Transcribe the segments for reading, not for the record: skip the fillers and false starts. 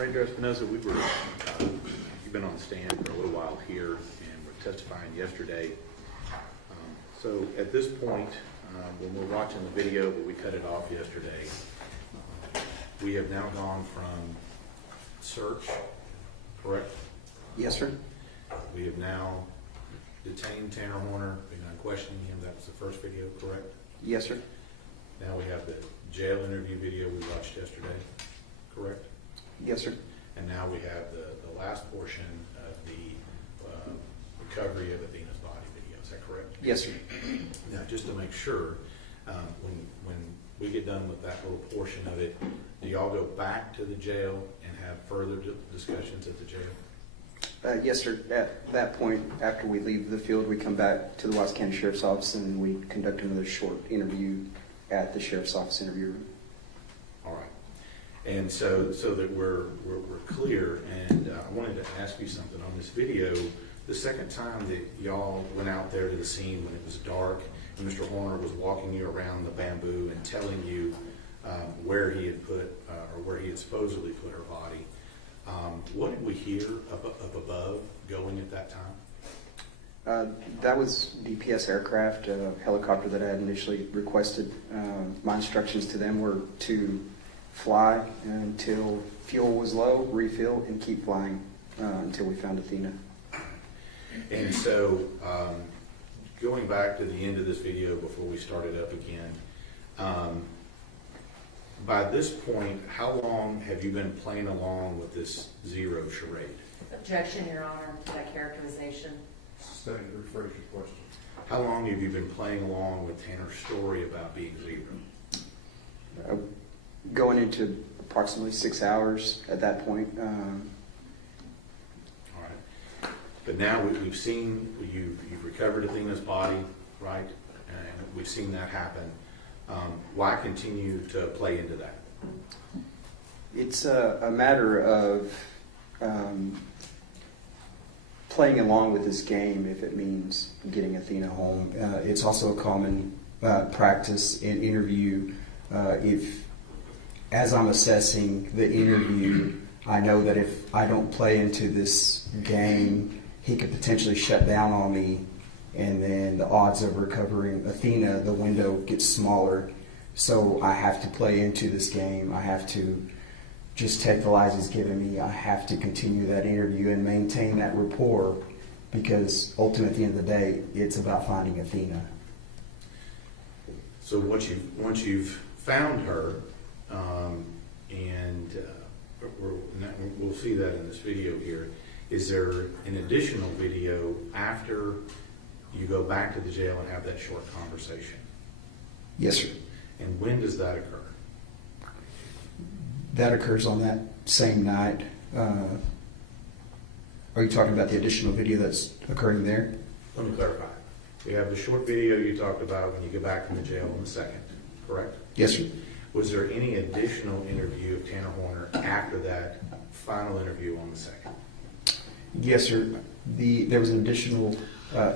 Right, Judge Espinosa, you've been on the stand for a little while here, and we're testifying yesterday. So at this point, when we're watching the video, but we cut it off yesterday, we have now gone from search, correct? Yes, sir. We have now detained Tanner Horner, we're not questioning him. That was the first video, correct? Yes, sir. Now we have the jail interview video we watched yesterday, correct? Yes, sir. And now we have the last portion of the recovery of Athena's body video. Is that correct? Yes, sir. Now, just to make sure, when we get done with that little portion of it, do y'all go back to the jail and have further discussions at the jail? Yes, sir. At that point, after we leave the field, we come back to the Watts County Sheriff's Office and we conduct another short interview at the Sheriff's Office interview room. All right. And so that we're clear, and I wanted to ask you something on this video. The second time that y'all went out there to the scene when it was dark, and Mr. Horner was walking you around the bamboo and telling you where he had put, or where he had supposedly put her body, what did we hear up above going at that time? That was DPS aircraft, a helicopter that I had initially requested. My instructions to them were to fly until fuel was low, refill, and keep flying until we found Athena. And so, going back to the end of this video before we started up again, by this point, how long have you been playing along with this zero charade? Objection, Your Honor, to that characterization. Sustained, rephrase your question. How long have you been playing along with Tanner's story about being zero? Going into approximately 6 hours at that point. All right. But now we've seen, you've recovered Athena's body, right? And we've seen that happen. Why continue to play into that? It's a matter of playing along with this game if it means getting Athena home. It's also a common practice in interview. As I'm assessing the interview, I know that if I don't play into this game, he could potentially shut down on me, and then the odds of recovering Athena, the window gets smaller. So I have to play into this game. I have to just take the lies he's given me. I have to continue that interview and maintain that rapport, because ultimately at the end of the day, it's about finding Athena. So once you've found her, and we'll see that in this video here, is there an additional video after you go back to the jail and have that short conversation? Yes, sir. And when does that occur? That occurs on that same night. Are you talking about the additional video that's occurring there? Let me clarify. You have the short video you talked about when you get back from the jail on the 2nd, correct? Yes, sir. Was there any additional interview of Tanner Horner after that final interview on the 2nd? Yes, sir. There was an additional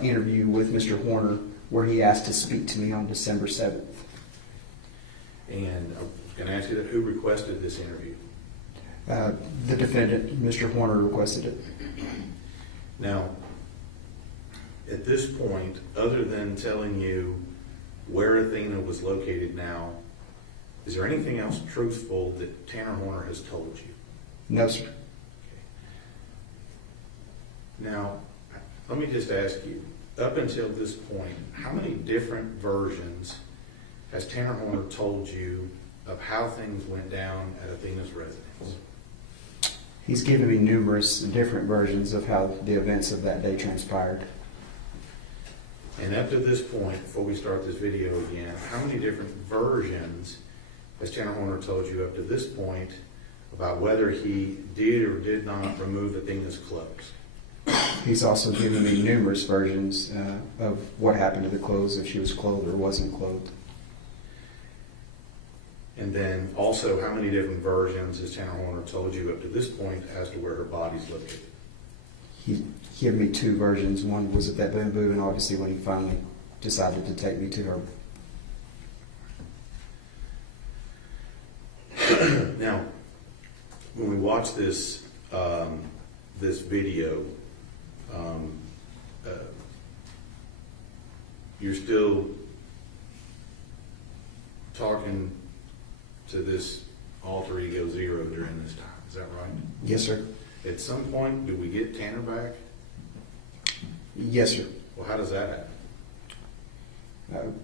interview with Mr. Horner where he asked to speak to me on December 7th. And I was going to ask you that, who requested this interview? The defendant, Mr. Horner, requested it. Now, at this point, other than telling you where Athena was located now, is there anything else truthful that Tanner Horner has told you? No, sir. Okay. Now, let me just ask you, up until this point, how many different versions has Tanner Horner told you of how things went down at Athena's residence? He's given me numerous different versions of how the events of that day transpired. And up to this point, before we start this video again, how many different versions has Tanner Horner told you up to this point about whether he did or did not remove Athena's clothes? He's also given me numerous versions of what happened to the clothes, if she was clothed or wasn't clothed. And then also, how many different versions has Tanner Horner told you up to this point as to where her body's located? He gave me 2 versions. One was at that bamboo, and obviously when he finally decided to take me to her. Now, when we watch watch this, this video, you're still talking to this alter ego Zero during this time, is that right? Yes, sir. At some point, do we get Tanner back? Yes, sir. Well, how does that happen?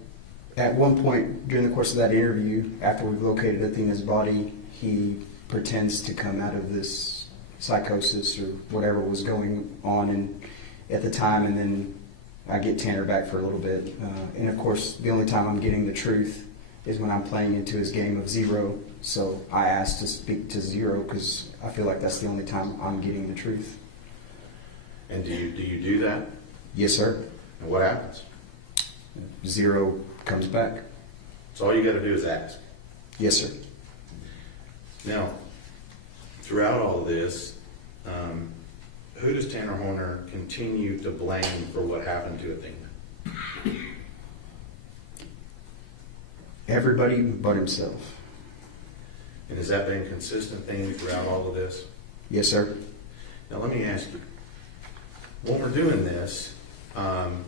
At one point during the course of that interview, after we've located Athena's body, he pretends to come out of this psychosis or whatever was going on at the time, and then I get Tanner back for a little bit. And of course, the only time I'm getting the truth is when I'm playing into his game of Zero. So I asked to speak to Zero because I feel like that's the only time I'm getting the truth. And do you do that? Yes, sir. And what happens? Zero comes back. So all you got to do is ask. Yes, sir. Now, throughout all of this, who does Tanner Horner continue to blame for what happened to Athena? Everybody but himself. And has that been a consistent theme throughout all of this? Yes, sir. Now let me ask you, when we're doing this, and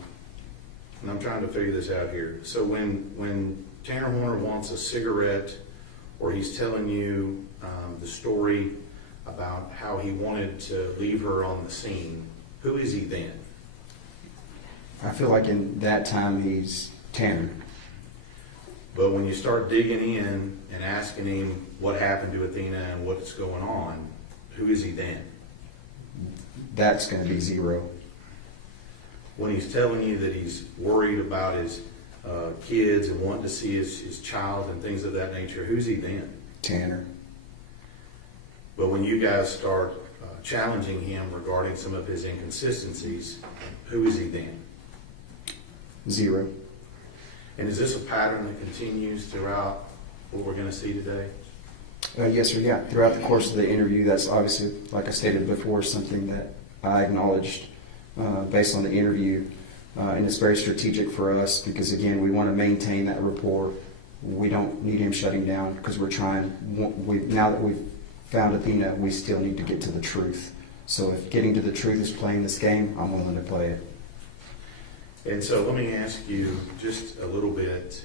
I'm trying to figure this out here. So when Tanner Horner wants a cigarette, or he's telling you the story about how he wanted to leave her on the scene, who is he then? I feel like in that time he's Tanner. But when you start digging in and asking him what happened to Athena and what's going on, who is he then? That's going to be Zero. When he's telling you that he's worried about his kids and wanting to see his child and things of that nature, who's he then? Tanner. But when you guys start challenging him regarding some of his inconsistencies, who is he then? Zero. And is this a pattern that continues throughout what we're going to see today? Yes, sir. Yeah. Throughout the course of the interview, that's obviously, like I stated before, something that I acknowledged based on the interview. And it's very strategic for us because, again, we want to maintain that rapport. We don't need him shutting down because we're trying. Now that we've found Athena, we still need to get to the truth. So if getting to the truth is playing this game, I'm willing to play it. And so let me ask you just a little bit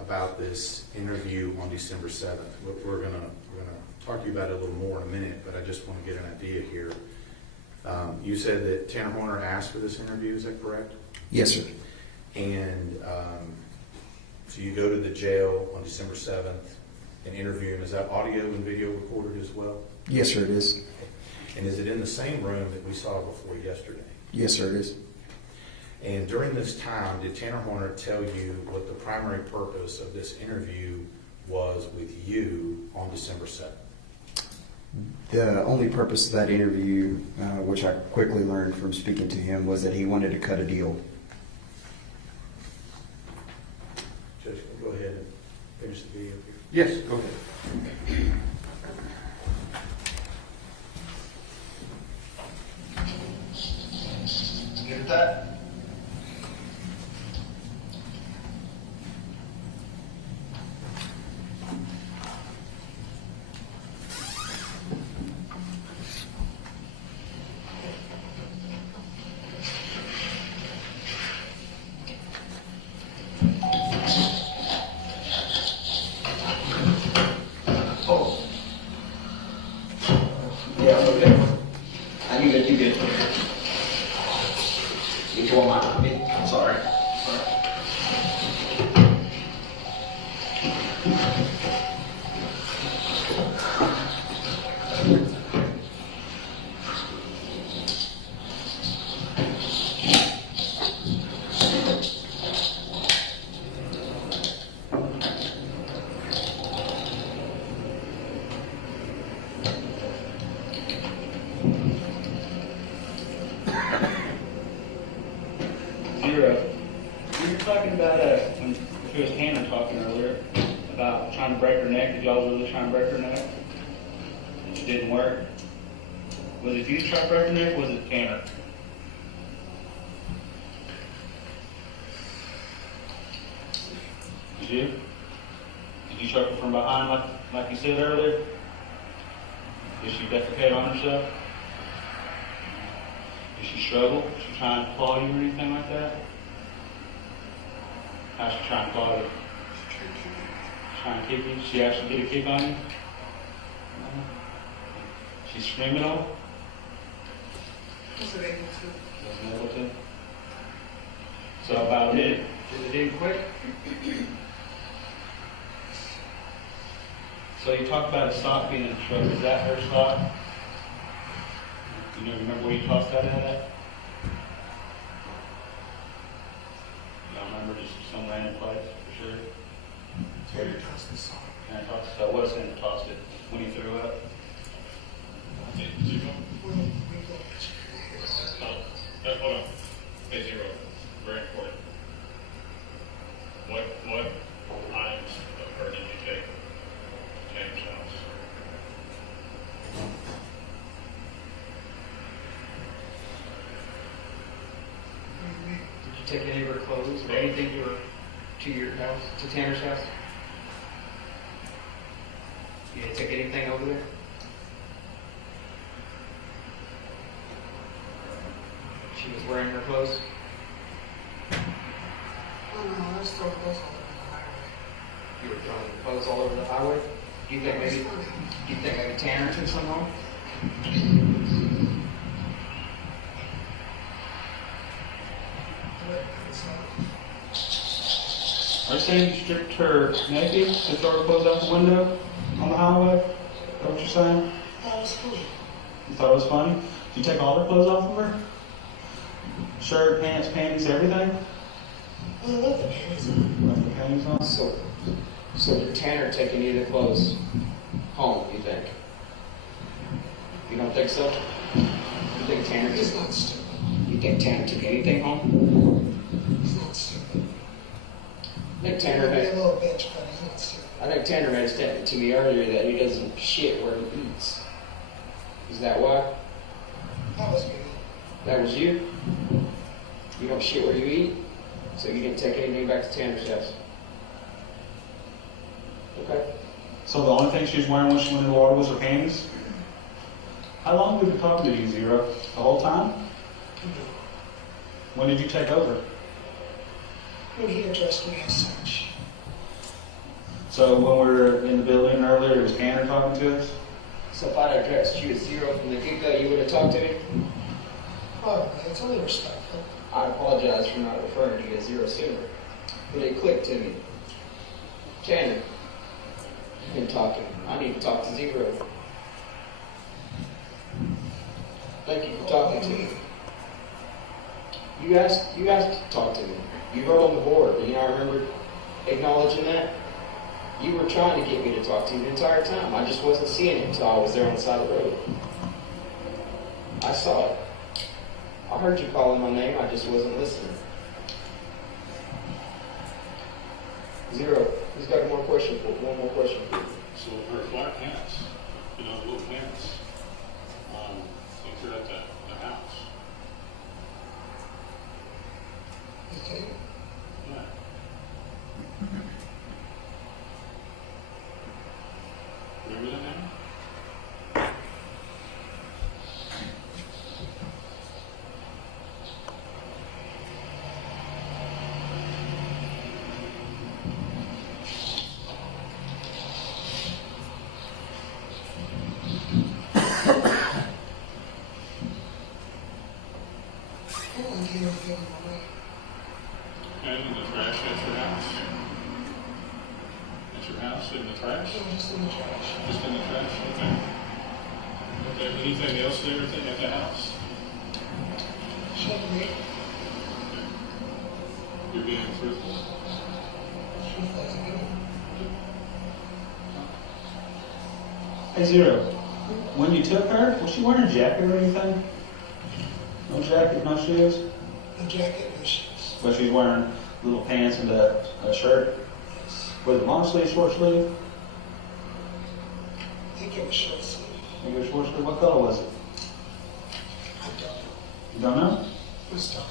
about this interview on December 7th. We're going to talk to you about it a little more in a minute, but I just want to get an idea here. You said that Tanner Horner asked for this interview, is that correct? Yes, sir. And so you go to the jail on December 7th and interview him. Is that audio and video recorded as well? Yes, sir, it is. And is it in the same room that we saw before yesterday? Yes, sir, it is. And during this time, did Tanner Horner tell you what the primary purpose of this interview was with you on December 7th? The only purpose of that interview, which I quickly learned from speaking to him, was that he wanted to cut a deal. Judge, can you go ahead and finish the video here? Yes, go ahead. Get that? Oh. Yeah, okay. You good, you good. You go on my sorry. Zero. You were talking about when she was Tanner talking earlier about trying to break her neck. Did y'all really try and break her neck? It didn't work. Was it you trying to break her neck? Or was it Tanner? Did you? Did you choke her from behind like you said earlier? Did she defecate on herself? Did she struggle? Did she try and claw you or anything like that? How's she trying to claw you? Trying to kick you? She actually get a kick on you? She screamed at all? Wasn't able to. So about it in quick? So you talked about a sock being in the truck. Is that her sock? You don't remember where you tossed that at? You don't remember, just some random place, for sure? Tanner tossed the sock. Tanner tossed it. So it was him that tossed it when he threw up. Hold on. Hey, Zero. Very important. What items of her did you take to Tanner's house? Did you take any of her clothes or anything to your house, to Tanner's house? You didn't take anything over there? She was wearing her clothes? I was throwing clothes all over the highway. You were throwing clothes all over the highway? Do you think maybe Tanner took some home? Are you saying you stripped her naked and throw her clothes out the window on the highway? Is that what you're saying? That was funny. You thought it was funny? Did you take all her clothes off of her? Shirt, pants, panties, everything? I left the panties on. Left the panties on? So did Tanner take any of the clothes home, you think? You don't think so? You think Tanner He's not stupid. You think Tanner took anything home? He's not stupid. I think He Tanner might be a made, little bitch, but he's not stupid. I think Tanner made a statement to me earlier that he doesn't shit where he eats. Is that why? That was me. That was you? You don't shit where you eat? So you didn't take anything back to Tanner's house? Okay. So the only thing she was wearing when she went in the water was her panties? How long have we been talking to you, Zero? The whole time? When did you take over? When he addressed me as such. So when we were in the building earlier, it was Tanner talking to us? So if I'd addressed you as Zero from the get-go, you would have talked to me? Probably. It's only respectful. I apologize for not referring to you as Zero sooner. But it clicked to me. Tanner, you've been talking. I need to talk to Zero. Thank you for talking to me. You asked to talk to me. You wrote on the board. You know, I remember acknowledging that. You were trying to get me to talk to you the entire time. I just wasn't seeing it until I was there on the side of the road. I saw it. I heard you calling my name. I just wasn't listening. Zero. Who's got one more question for you? So her black pants, little pants, you threw at the house. Okay? Yeah. Remember that now? I don't want to give everything away. And in the trash at your house? At your house, in the trash? It was just in the trash. Just in the trash? Okay. Okay, anything else there at the house? Shut me. You're being truthful? Truthful as I can. Hey, Zero. When you took her, was she wearing a jacket or anything? No jacket, no shoes? A jacket, no shoes. But she's wearing little pants and a shirt. Yes. Was it long sleeve, short sleeve? I think it was short sleeve. Maybe it was short sleeve. What color was it? I don't know. You don't know? It was dark.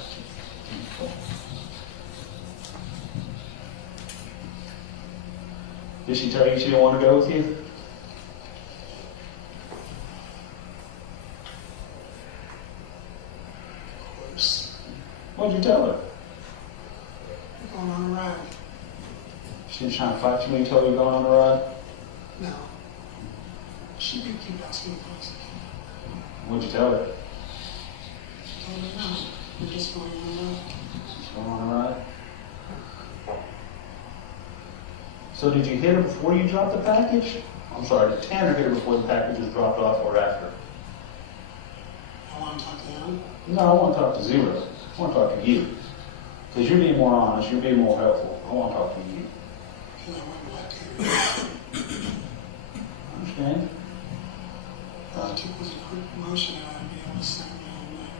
Did she tell you she didn't want to go with you? What'd you tell her? We're going on a ride. She was trying to fight you when you told her you're going on the ride? No. She did keep asking questions. What'd you tell her? Told her no. We're just going on a ride. She's going on a ride? So did you hit her before you dropped the package? I'm sorry, did Tanner hit her before the package was dropped off or after? I want to talk to him. No, I want to talk to Zero. I want to talk to you. Because you're being more honest, you're being more helpful. I want to talk to you. Because I went back to him. I understand? All I took was a quick motion and I'd be able to send me all night.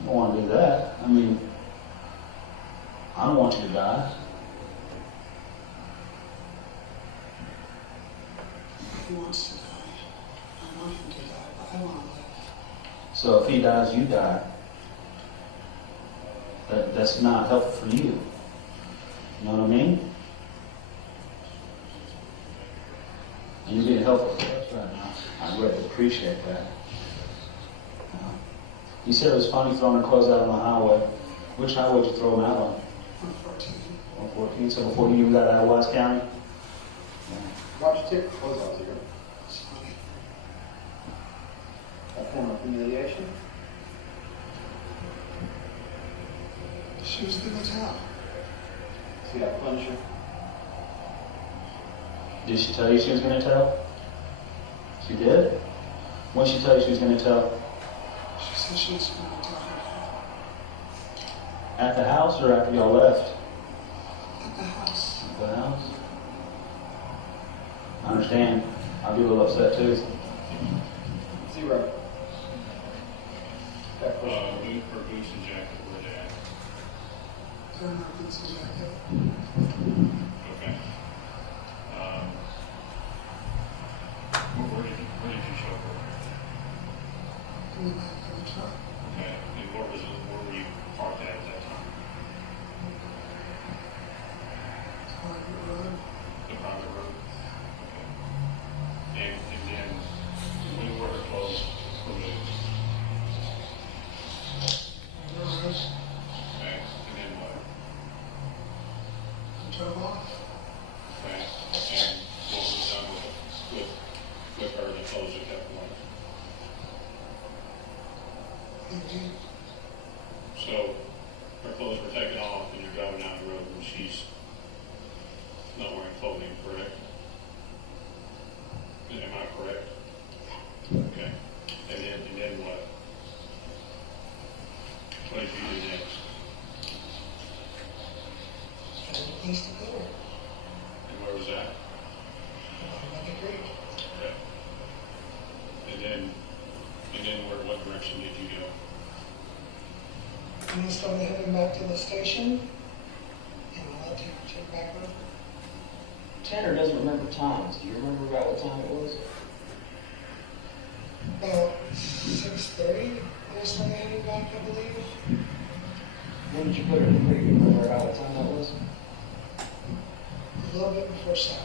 I don't want to do that. I mean, I don't want you to die. He wants to die. I want him to die, but I want to live. So if he dies, you die. That's not helpful for you. You know what I mean? And you're being helpful for us right now. I really appreciate that. You said it was funny throwing her clothes out on the highway. Which highway did you throw them out on? 114. 114, so before you even got out of Wise County? Why'd you take the clothes off, Zero? It's funny. A form of humiliation? She was going to tell. So you got to punish her? Did she tell you she was going to tell? She did? When did she tell you she was going to tell? She said she was going to tell her dad. At the house or after y'all left? At the house. At the house? I understand. I'd be a little upset too. Zero. Got a question? Her boots and jacket, where they at? They're not boots and jacket. Okay. Where did you show her? In the back of the truck. Okay. And where were you parked at that time? Private road. The private road? Okay. And then when were her clothes removed? Garage. Okay. And then what? I drove off. Okay. And what was done with her, the clothes at that point? Indeed. So her clothes were taken off and you're driving down the road and she's not wearing clothing, correct? Am I correct? Okay. And then what? What did you do next? Found a place to go. And where was that? By the creek. Okay. And then what direction did you go? And I started heading back to the station. And I let him take back road. Tanner doesn't remember times. Do you remember about what time it was? About 6:30. And I started heading back, I believe. When did you put her in the creek? You remember about what time that was? A little bit before 7.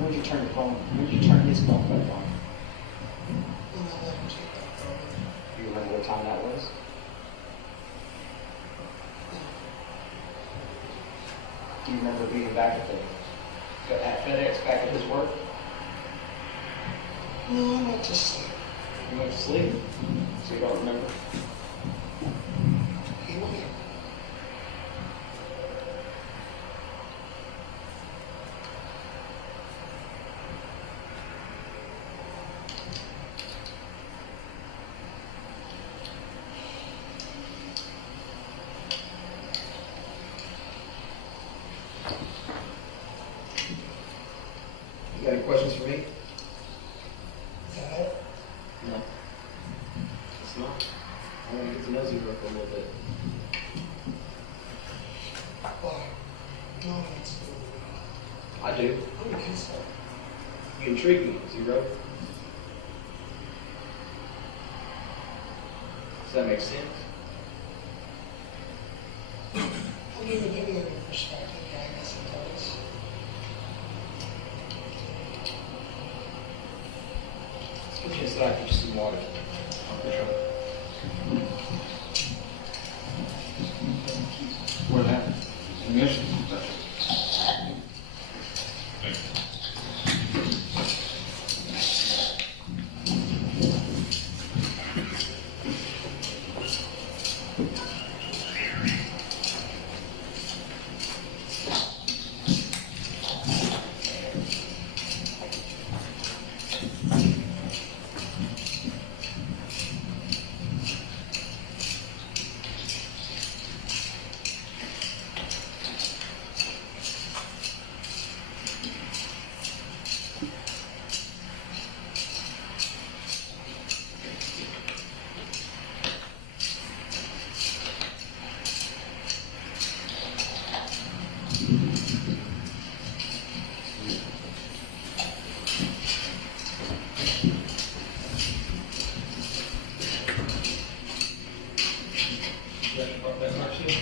When did you turn his phone back on? And I let him take back road. Do you remember what time that was? Do you remember being back at FedEx, back at his work? No, I went to sleep. You went to sleep, so you don't remember? He went. You got any questions for me? Is that it? No. It's not. I want to get to know Zero for a little bit. Why? No one wants to know. I do. I'm a kid, so. You intrigue me, Zero. Does that make sense? I'll give you any perspective, I guess it does. Let's get you inside, get you some water. What happened? Yes.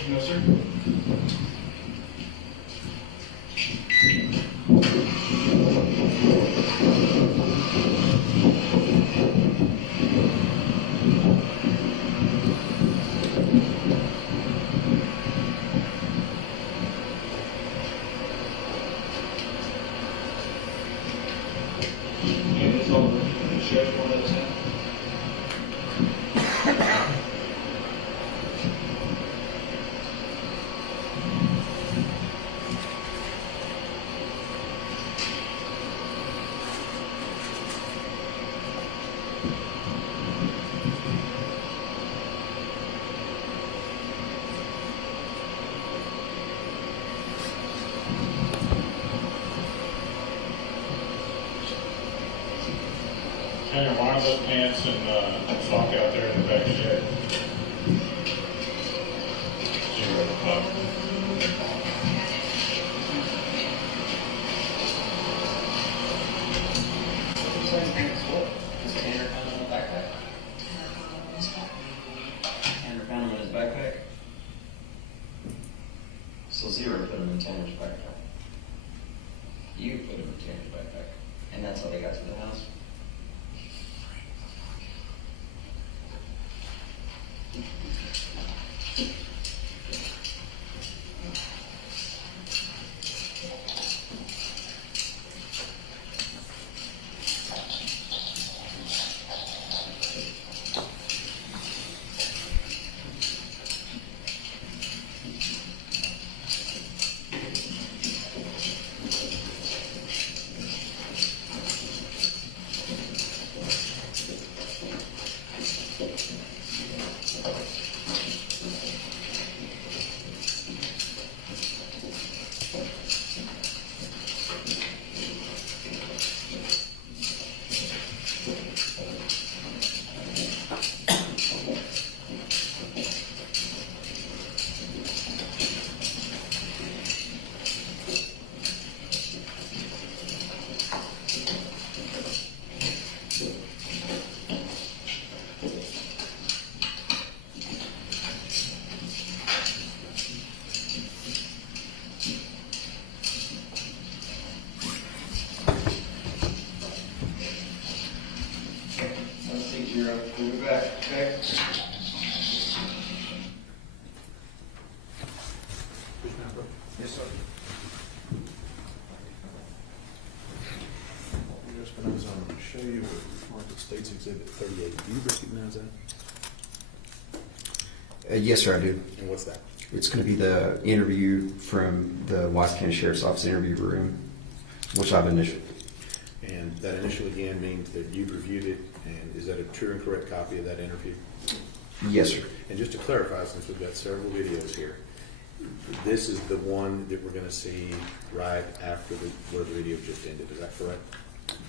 No, sir. And it's all the sheriff's one that is in. Tanner, why are those pants and sock out there in the back shed? Zero o'clock. Is Tanner found him in the backpack? Tanner found him in his backpack? So Zero put him in Tanner's backpack. You put him in Tanner's backpack. And that's how they got to the house? Zero. We'll be back, okay? Yes, sir. Yes, but I was going to show you what Market States Exhibit 38. Do you recognize that? Yes, sir, I do. And what's that? It's going to be the interview from the Wise County Sheriff's Office interview room, which I've initialed. And that initial again means that you've reviewed it, and is that a true and correct copy of that interview? Yes, sir. And just to clarify, since we've got several videos here, this is the one that we're going to see right after where the video just ended. Is that correct?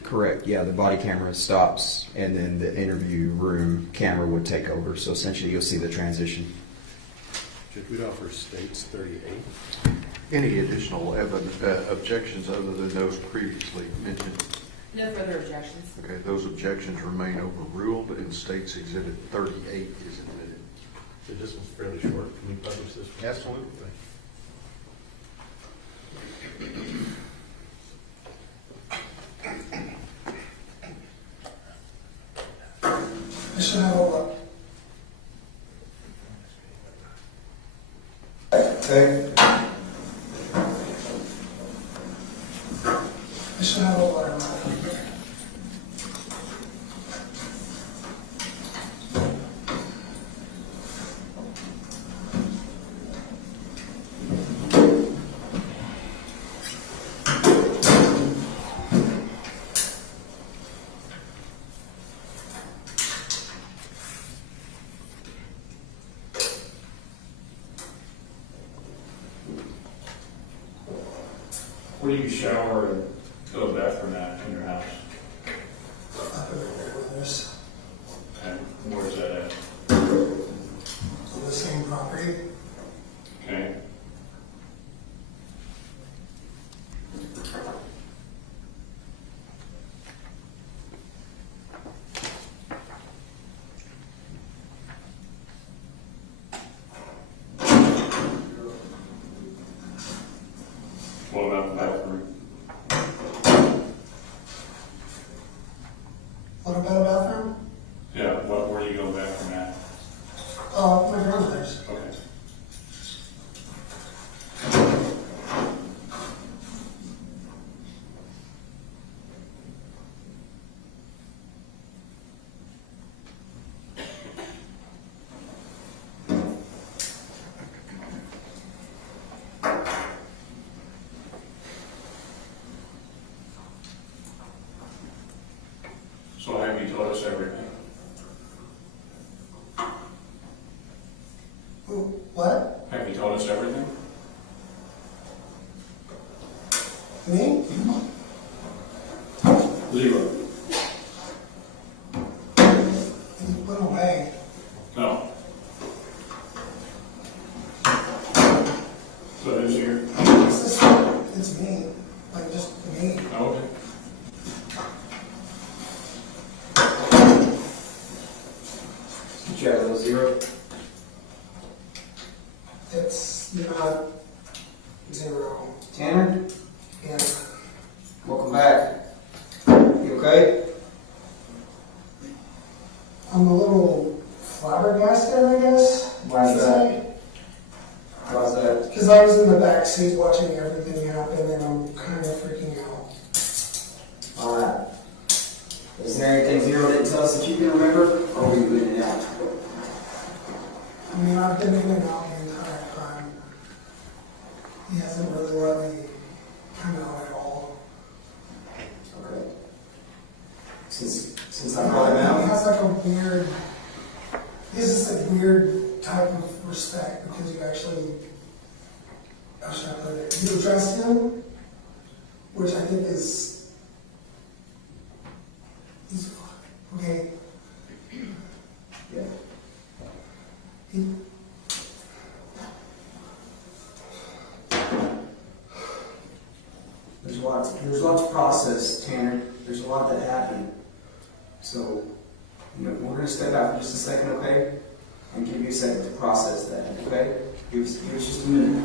Correct. Yeah, the body camera stops, and then the interview room camera would take over. So essentially, you'll see the transition. Judge Weedoff states 38. Any additional objections other than those previously mentioned? No further objections. Okay, those objections remain overruled and State's Exhibit 38 is admitted. So this one's fairly short. Can we publish this one? Absolutely. I should have a look. Okay. I should have a water bottle. Where do you shower and go to the bathroom at in your house? Up in the grandmother's, Okay, where's that at? on the same property. Okay. What about the bathroom? What about a bathroom? Yeah, where do you go to the bathroom at? My grandmother's. Okay. So have you told us everything? What? Have you told us everything? Me? Zero. He went away. No. So who's here? It's me. Like, just me. Okay. Did you have a little zero? It's not zero. Tanner, Yeah. welcome back. You okay? I'm a little flabbergasted, I guess. Why is that? Why is that? Because I was in the back seat watching everything happen, and I'm kind of freaking out. Alright. Is there anything Zero didn't tell us that you can remember? Or were you in and out? I mean, I've been in and out the entire time. He hasn't really let me come out at all. Okay. Since I brought him He out? has like a weird, he has this like weird type of respect because you actually, how should I put it? You address him, which I think is, he's, okay. Yeah. He, There's a lot to process, Tanner. There's a lot that happened. So, we're going to step out for just a second, okay? And give you a second to process that, okay? Give us just a minute.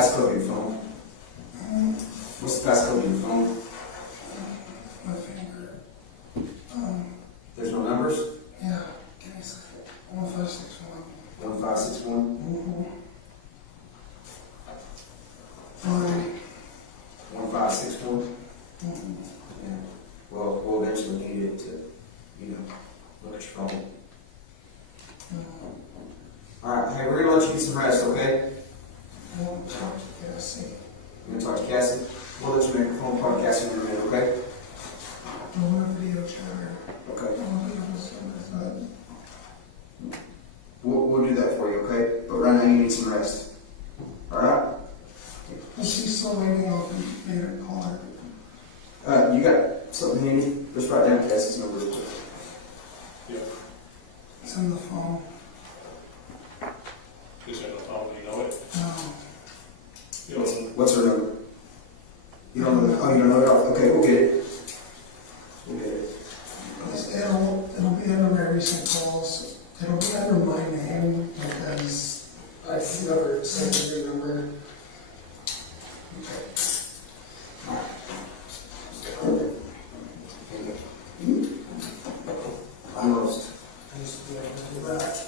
passcode of your phone? What's the passcode of your phone? My finger. There's no numbers? Yeah, give me a second. 1561. 1561? Mm-hmm. Fine. 1561? Mm-hmm. Yeah. Well, we'll eventually need it to, look at your phone. Alright, hey, we're gonna let you get some rest, okay? I want to talk to Cassie. You're gonna talk to Cassie? We'll let you make a phone call to Cassie in a minute, okay? I want a video chatter. Okay. I want to be able to see my phone. We'll do that for you, okay? But right now you need some rest. Alright? Is she still waiting on me to call her? You got something handy? Just write down Cassie's number real quick. Yeah. It's on the phone. Is that the phone, you know it? No. You don't, What's her number? You don't know that? Oh, you don't know it? Okay, we'll get it. We'll get it. It'll be under my recent calls. It'll be under my name because I've never sent your number. Okay. Almost. I used to be able to do that.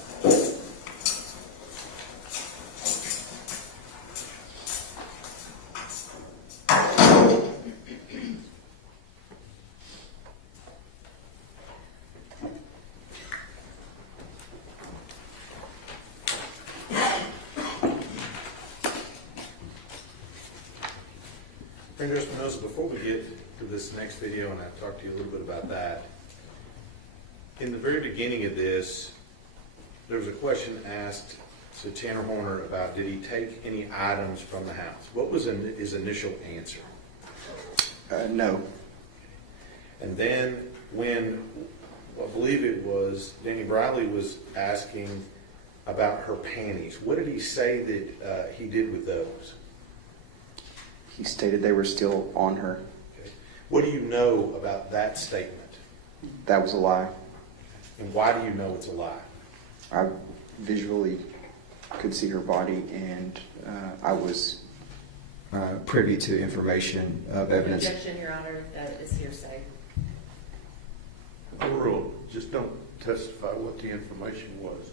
Mr. Mills, before we get to this next video, and I'll talk to you a little bit about that, in the very beginning of this, there was a question asked to Tanner Horner about did he take any items from the house? What was his initial answer? No. And then when, I believe it was, Danny Briley was asking about her panties, what did he say that he did with those? He stated they were still on her. Okay. What do you know about that statement? That was a lie. And why do you know it's a lie? I visually could see her body, and I was privy to information of evidence. Objection, Your Honor, that is hearsay. Overruled. Just don't testify what the information was.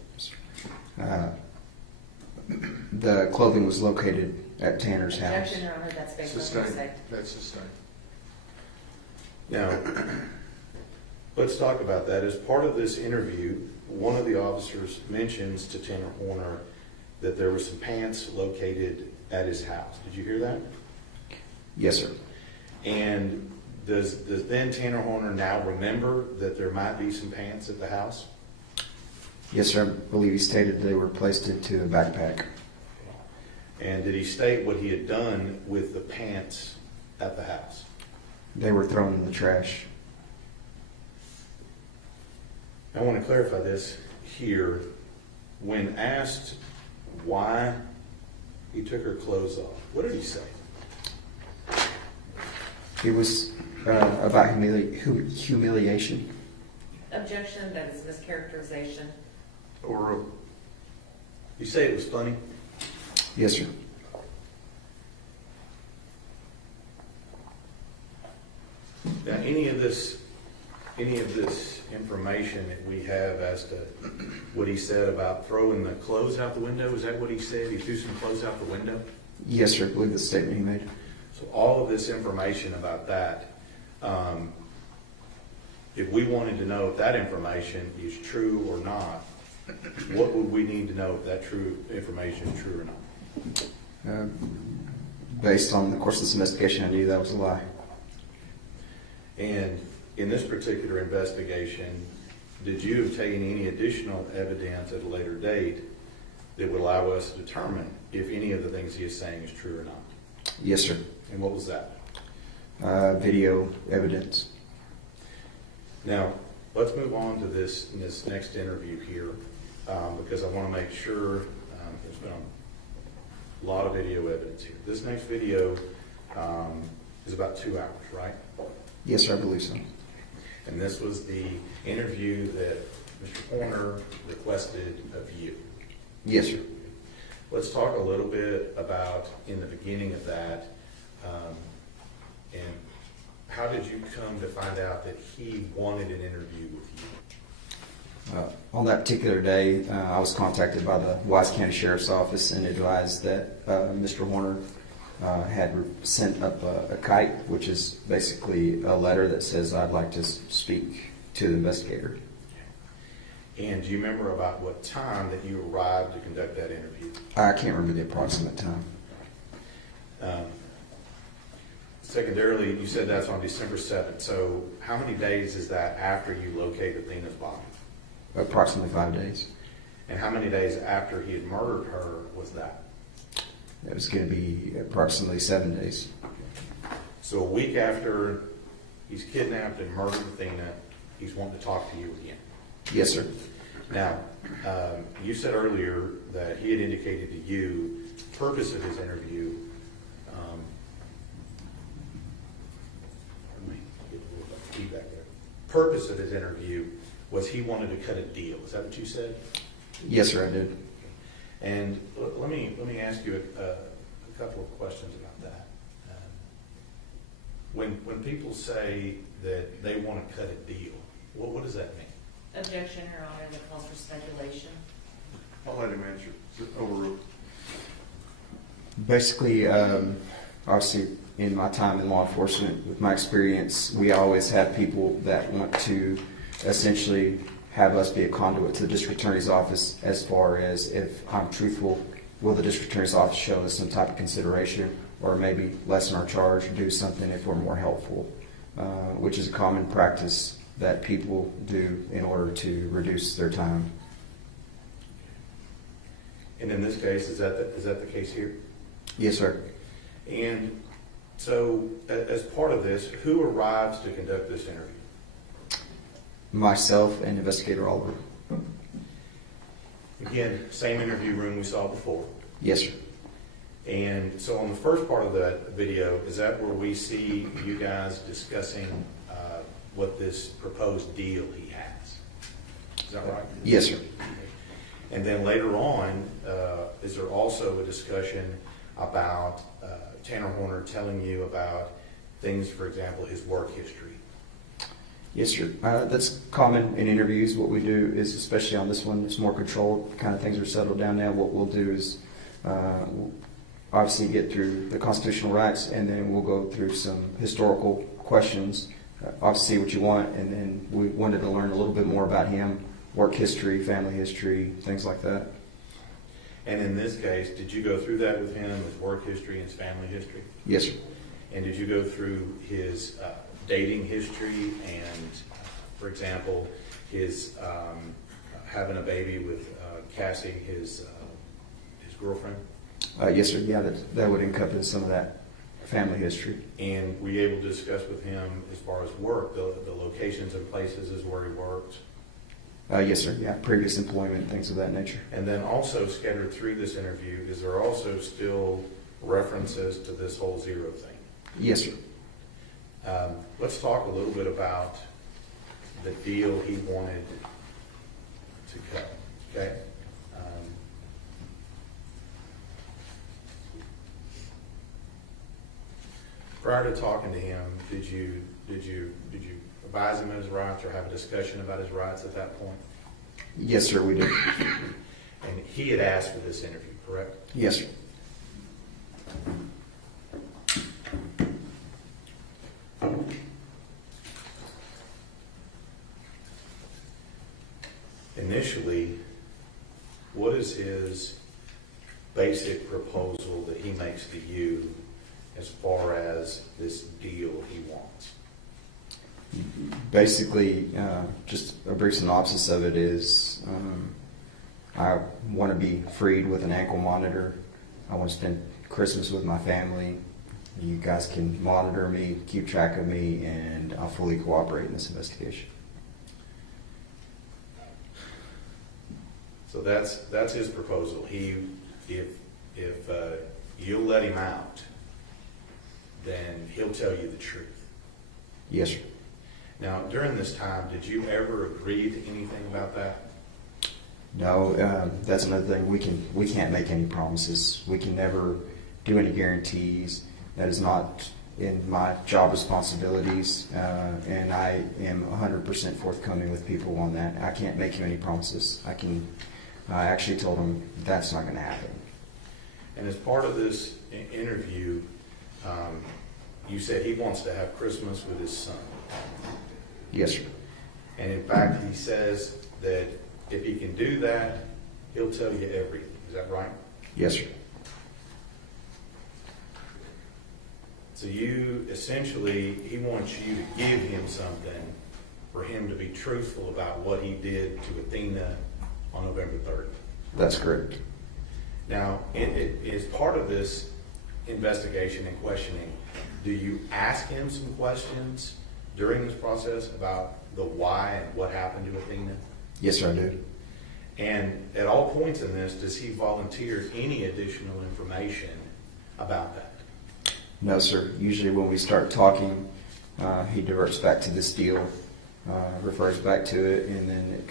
The clothing was located at Tanner's house. Objection, Your Honor, that's based on Sustained. hearsay. That's sustained. Now, let's talk about that. As part of this interview, one of the officers mentions to Tanner Horner that there were some pants located at his house. Did you hear that? Yes, sir. And does then Tanner Horner now remember that there might be some pants at the house? Yes, sir. I believe he stated they were placed into a backpack. And did he state what he had done with the pants at the house? They were thrown in the trash. I want to clarify this here. When asked why he took her clothes off, what did he say? It was about humiliation. Objection, that is mischaracterization. Overruled. You say it was funny? Yes, sir. Now, any of this information that we have as to what he said about throwing the clothes out the window, is that what he said? He threw some clothes out the window? Yes, sir. I believe the statement he made. So all of this information about that, if we wanted to know if that information is true or not, what would we need to know if that true information is true or not? Based on the course of this investigation, I knew that was a lie. And in this particular investigation, did you obtain any additional evidence at a later date that would allow us to determine if any of the things he is saying is true or not? Yes, sir. And what was that? Video evidence. Now, let's move on to this next interview here, because I want to make sure there's been a lot of video evidence here. This next video is about 2 hours, right? Yes, sir. I believe so. And this was the interview that Mr. Horner requested of you. Yes, sir. Let's talk a little bit about, in the beginning of that, and how did you come to find out that he wanted an interview with you? On that particular day, I was contacted by the Wise County Sheriff's Office and advised that Mr. Horner had sent up a kite, which is basically a letter that says, I'd like to speak to the investigator. And do you remember about what time that you arrived to conduct that interview? I can't remember the approximate time. Secondarily, you said that's on December 7th. So how many days is that after you locate Athena's body? Approximately 5 days. And how many days after he had murdered her was that? It was going to be approximately 7 days. So a week after he's kidnapped and murdered Athena, he's wanting to talk to you again. Yes, sir. Now, you said earlier that he had indicated to you the purpose of his interview. Let me get a little bit of feedback there. Purpose of his interview was he wanted to cut a deal. Is that what you said? Yes, sir, I did. And let me ask you a couple of questions about that. When people say that they want to cut a deal, what does that mean? Objection, Your Honor, that calls for speculation. I'll let him answer. Overruled. Basically, obviously, in my time in law enforcement, with my experience, we always have people that want to essentially have us be a conduit to the district attorney's office as far as, if I'm truthful, will the district attorney's office show us some type of consideration or maybe lessen our charge or do something if we're more helpful, which is a common practice that people do in order to reduce their time. And in this case, is that the case here? Yes, sir. And so, as part of this, who arrives to conduct this interview? Myself and Investigator Oliver. Again, same interview room we saw before. Yes, sir. And so on the first part of that video, is that where we see you guys discussing what this proposed deal he has? Is that right? Yes, sir. And then later on, is there also a discussion about Tanner Horner telling you about things, for example, his work history? Yes, sir. That's common in interviews. What we do is, especially on this one, it's more controlled. Kind of things are settled down now. What we'll do is we'll obviously get through the constitutional rights, and then we'll go through some historical questions. Obviously, what you want, and then we wanted to learn a little bit more about him, work history, family history, things like that. And in this case, did you go through that with him, his work history and his family history? Yes, sir. And did you go through his dating history and, for example, his having a baby with Cassie, his girlfriend? Yes, sir. Yeah, that would encompass some of that family history. And were you able to discuss with him, as far as work, the locations and places is where he works? Yes, sir. Yeah, previous employment, things of that nature. And then also scattered through this interview, is there also still references to this whole zero thing? Yes, sir. Let's talk a little bit about the deal he wanted to cut, okay? Prior to talking to him, did you advise him of his rights or have a discussion about his rights at that point? Yes, sir, we did. And he had asked for this interview, correct? Yes, sir. Initially, what is his basic proposal that he makes to you as far as this deal he wants? Basically, just a brief synopsis of it is I want to be freed with an ankle monitor. I want to spend Christmas with my family. You guys can monitor me, keep track of me, and I'll fully cooperate in this investigation. So that's his proposal. If you'll let him out, then he'll tell you the truth. Yes, sir. Now, during this time, did you ever agree to anything about that? No, that's another thing. We can't make any promises. We can never do any guarantees. That is not in my job responsibilities, and I am 100% forthcoming with people on that. I can't make you any promises. I actually told him that's not going to happen. And as part of this interview, you said he wants to have Christmas with his son. Yes, sir. And in fact, he says that if he can do that, he'll tell you everything. Is that right? Yes, sir. So you, essentially, he wants you to give him something for him to be truthful about what he did to Athena on November 3rd. That's correct. Now, as part of this investigation and questioning, do you ask him some questions during this process about the why and what happened to Athena? Yes, sir, I do. And at all points in this, does he volunteer any additional information about that? No, sir. Usually when we start talking, he diverts back to this deal, refers back to it, and then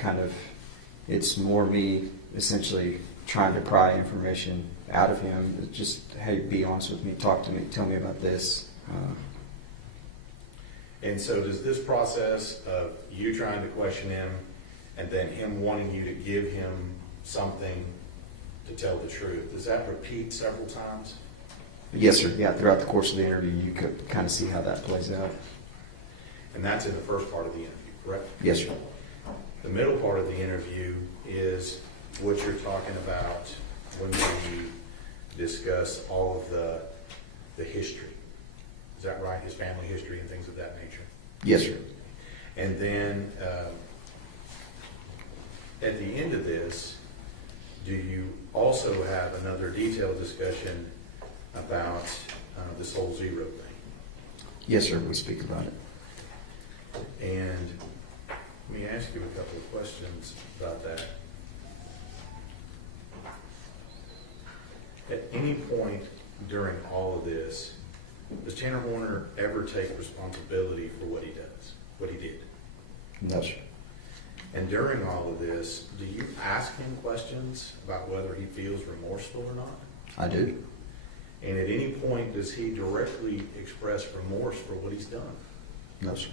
it's more me essentially trying to pry information out of him. It's just, hey, be honest with me, talk to me, tell me about this. And so does this process of you trying to question him and then him wanting you to give him something to tell the truth, does that repeat several times? Yes, sir. Yeah, throughout the course of the interview, you could kind of see how that plays out. And that's in the first part of the interview, correct? Yes, sir. The middle part of the interview is what you're talking about when we discuss all of the history. Is that right? His family history and things of that nature? Yes, sir. And then at the end of this, do you also have another detailed discussion about this whole zero thing? Yes, sir. We speak about it. And let me ask you a couple of questions about that. At any point during all of this, does Tanner Horner ever take responsibility for what he does, what he did? No, sir. And during all of this, do you ask him questions about whether he feels remorseful or not? I do. And at any point, does he directly express remorse for what he's done? No, sir.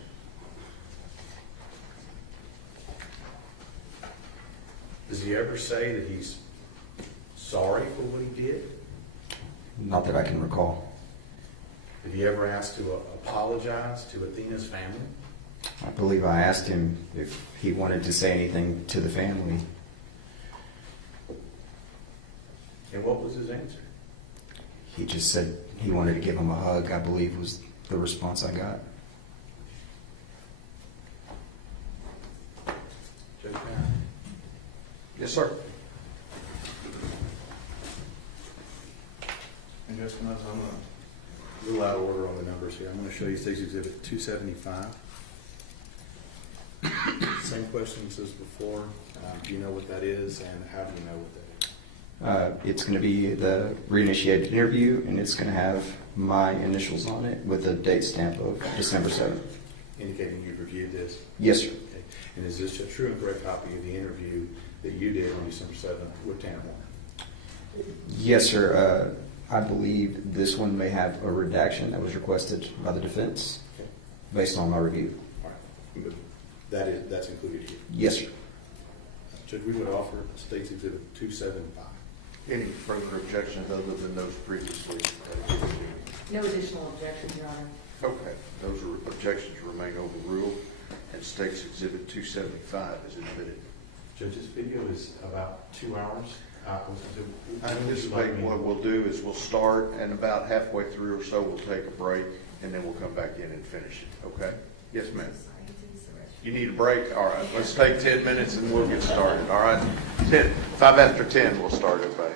Does he ever say that he's sorry for what he did? Not that I can recall. Did he ever ask to apologize to Athena's family? I believe I asked him if he wanted to say anything to the family. And what was his answer? He just said he wanted to give him a hug, I believe was the response I got. Judge Brown? Yes, sir. And Judge Connors, I'm a little out of order on the numbers here. I'm going to show you State's Exhibit 275. Same questions as before. Do you know what that is, and how do you know what that is? It's going to be the reinitiated interview, and it's going to have my initials on it with a date stamp of December 7th. Indicating you've reviewed this? Yes, sir. Okay. And is this a true and correct copy of the interview that you did on December 7th with Tanner Horner? Yes, sir. I believe this one may have a redaction that was requested by the defense Okay. based on my review. All right. That's included here. Yes, sir. Judge, we would offer State's Exhibit 275. Any further objections other than those previously given? No additional objections, Your Honor. Okay, those objections remain overruled, and State's Exhibit 275 is admitted. Judge, this video is about 2 hours. I anticipate what we'll do is we'll start, and about halfway through or so, we'll take a break, and then we'll come back in and finish it, okay? Yes, ma'am. You need a break? All right, let's take 10 minutes and we'll get started, all right? 5 after 10, we'll start, everybody.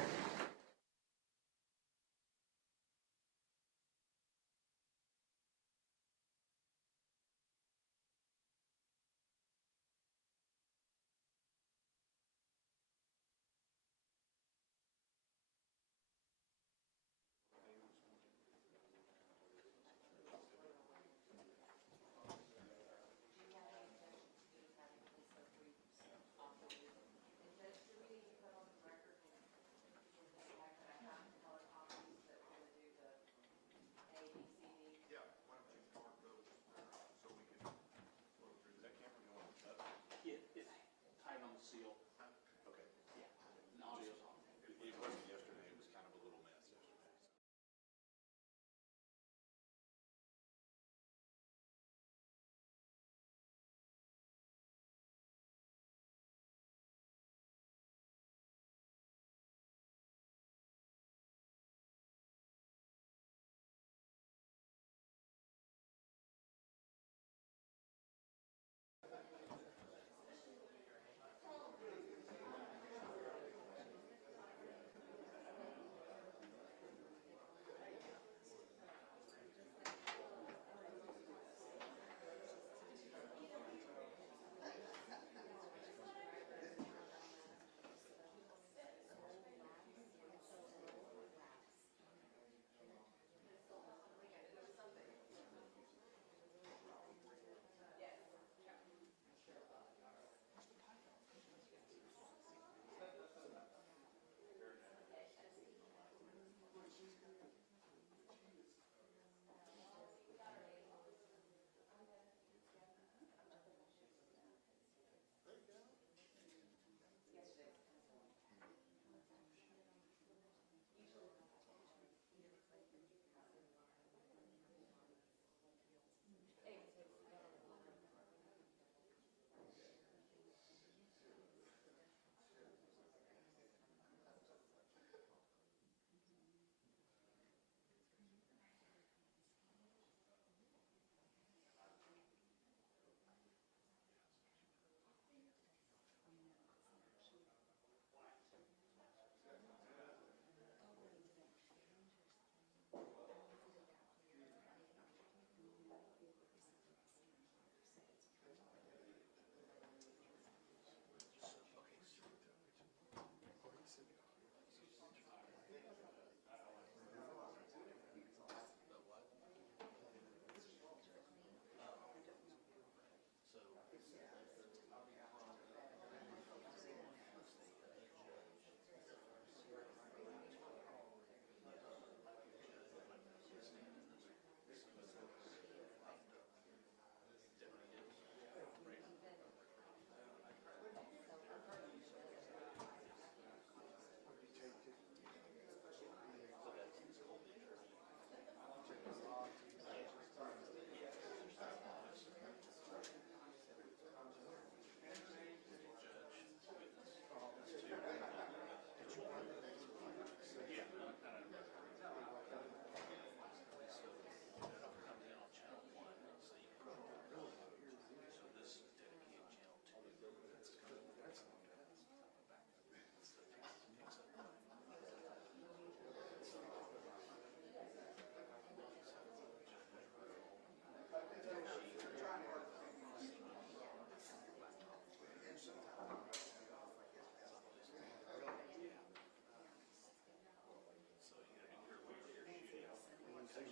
Because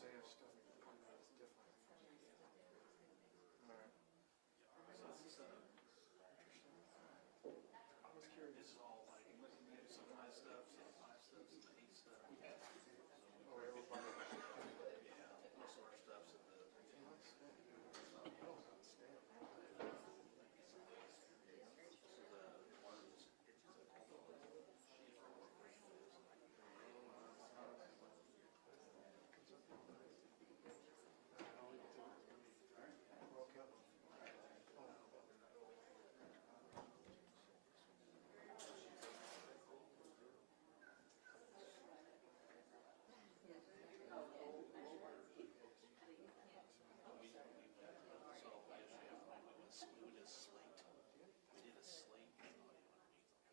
they have stuff that's different. All right. I was curious. This is all like some high stuff, some high stuff, some heat stuff. Oh, everybody. Yeah, most of our stuff's in the. We did a slate. We did a slate and audio underneath.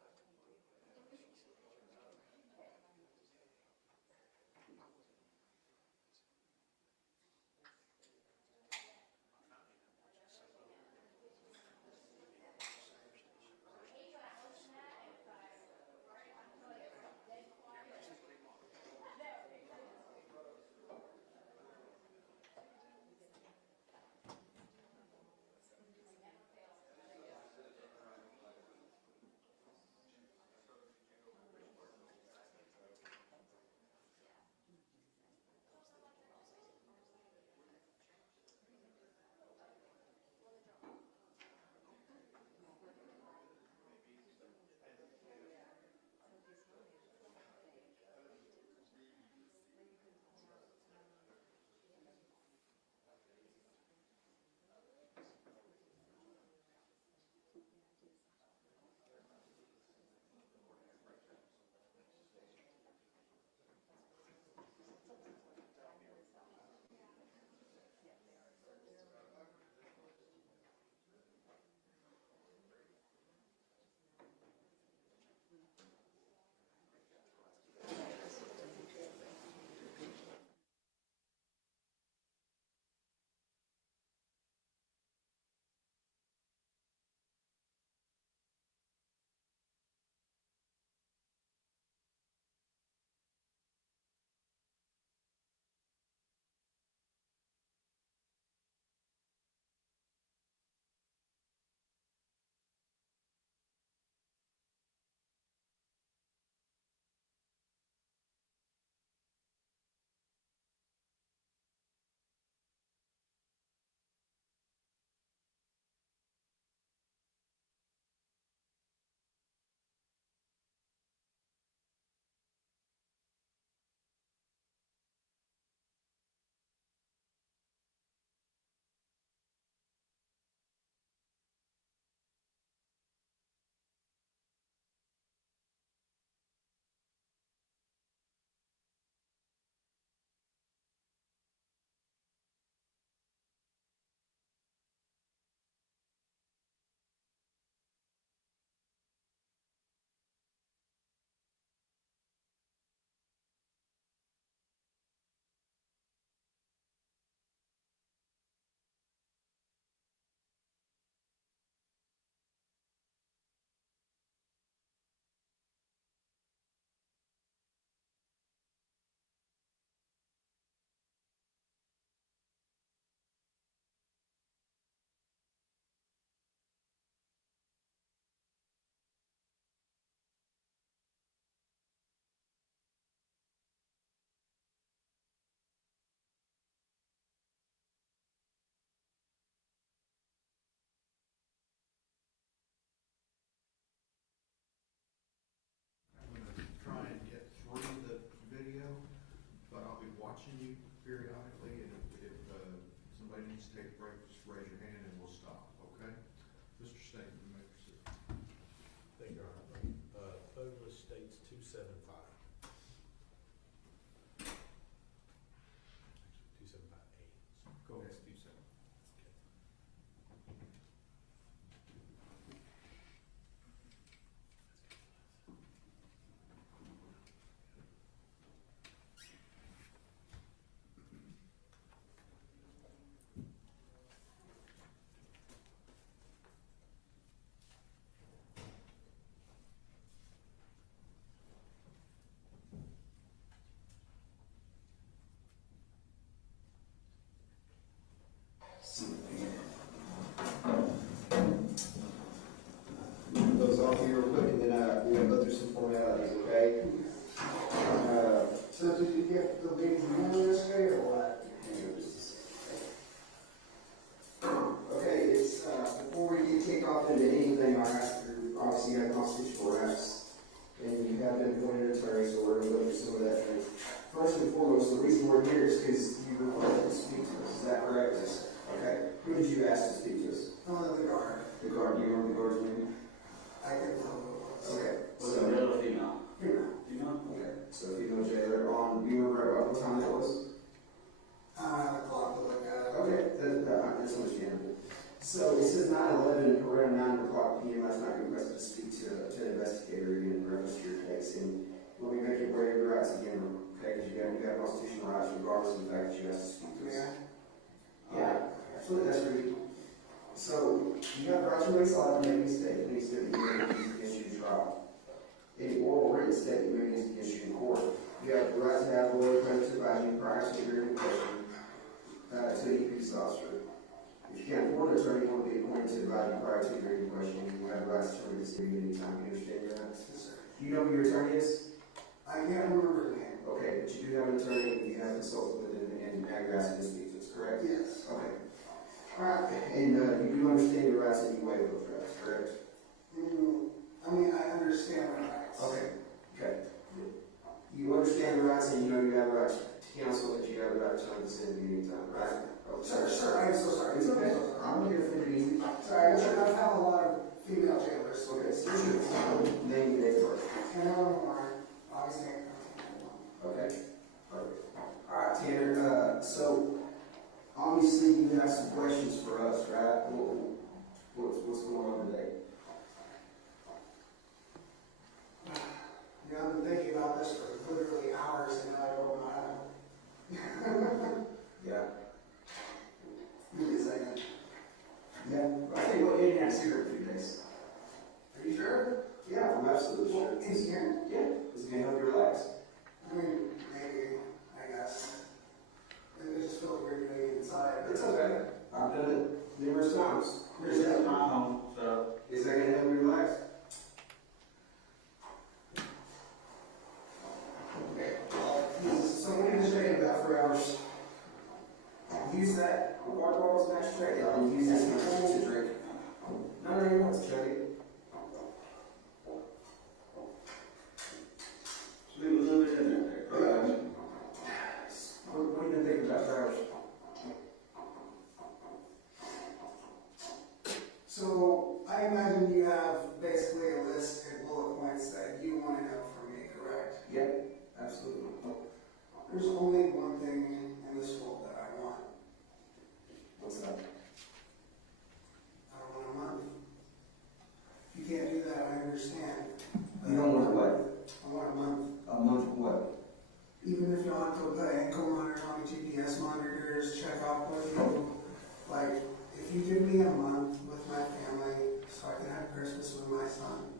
Try and get through the video, but I'll be watching you periodically, and if somebody needs to take a break, just raise your hand and we'll stop, okay? Mr. Staten, you may proceed. Thank you, Your Honor. Code list states 275. 275A. Go ahead, 27. Okay. So did you get the lady's name yesterday or what? Okay, it's, before we get kicked off into anything, I have to, obviously you have constitutional rights, and you have been appointed attorney, so we're going to go through some of that thing. First and foremost, the reason we're here is because you requested to speak to us, is that correct? Yes. Okay, who did you ask to speak to us? The guard. The guard, do you remember the guard's name? I can tell who it was. Okay. Was it male or female? Female. Female? Okay, so female jailer on, do you remember what time that was? I don't have a clock to look at. Okay, that's understandable. So it says 9/11, around 9 o'clock p.m. last night, you requested to speak to an investigator in reference to your case. And let me make it aware of your rights again, okay? Because you have constitutional rights regardless of the fact that you have to speak to us. Yeah, absolutely, that's really. So you have the right to raise life and make a mistake. Any statement you make is against you in trial. Any oral written statement you make is against you in court. You have the right to have a lawyer present to advise you prior to hearing the question to any police officer. If you can't afford an attorney, you want to be appointed to advise you prior to hearing the question. You have the right to terminate this hearing at any time. You understand your rights? Yes, sir. Do you know who your attorney is? I can't remember her name. Okay, but you do have an attorney and you have consulted with him and now you're asking to speak to us, correct? Yes. Okay. All right, and you do understand your rights and you waive those rights, correct? I mean, I understand my rights. Okay. Okay. You understand your rights and you know you have a right to counsel, that you have a right to understand at any time, right? Okay. Sir, I'm so sorry. It's okay. I'm here for you. Sorry, I've had a lot of female jailers. Okay, so name your date first. Tanner Lynn Horner, obviously. Okay. Perfect. All right, Tanner. So obviously you have some questions for us, right? What's going on today? Yeah, I've been thinking about this for literally hours and I don't know. Yeah. Give me a second. Yeah. I tell you what, you didn't have a cigarette for 2 days. Are you sure? Yeah, I'm absolutely sure. Is here? Yeah. It's gonna help you relax. I mean, maybe, I guess. It just feels weird being inside. It's okay. I've done it numerous times. Is that my home, so. Is that gonna help you relax? Okay. So what are you saying about 4 hours? Use that water bottle as an extract and use this to drink. No, you want to chug it. So leave a little bit in there. What have you been thinking about 4 hours? So I imagine you have basically a list of bullet points that you want to know from me, correct? Yep, absolutely. There's only one thing in this world that I want. What's that? I don't want a month. If you can't do that, I understand. You don't want what? I want a month. A month of what? Even if you want to put ankle monitors on me, GPS monitors, check off with you. Like, if you give me a month with my family so I can have Christmas with my son,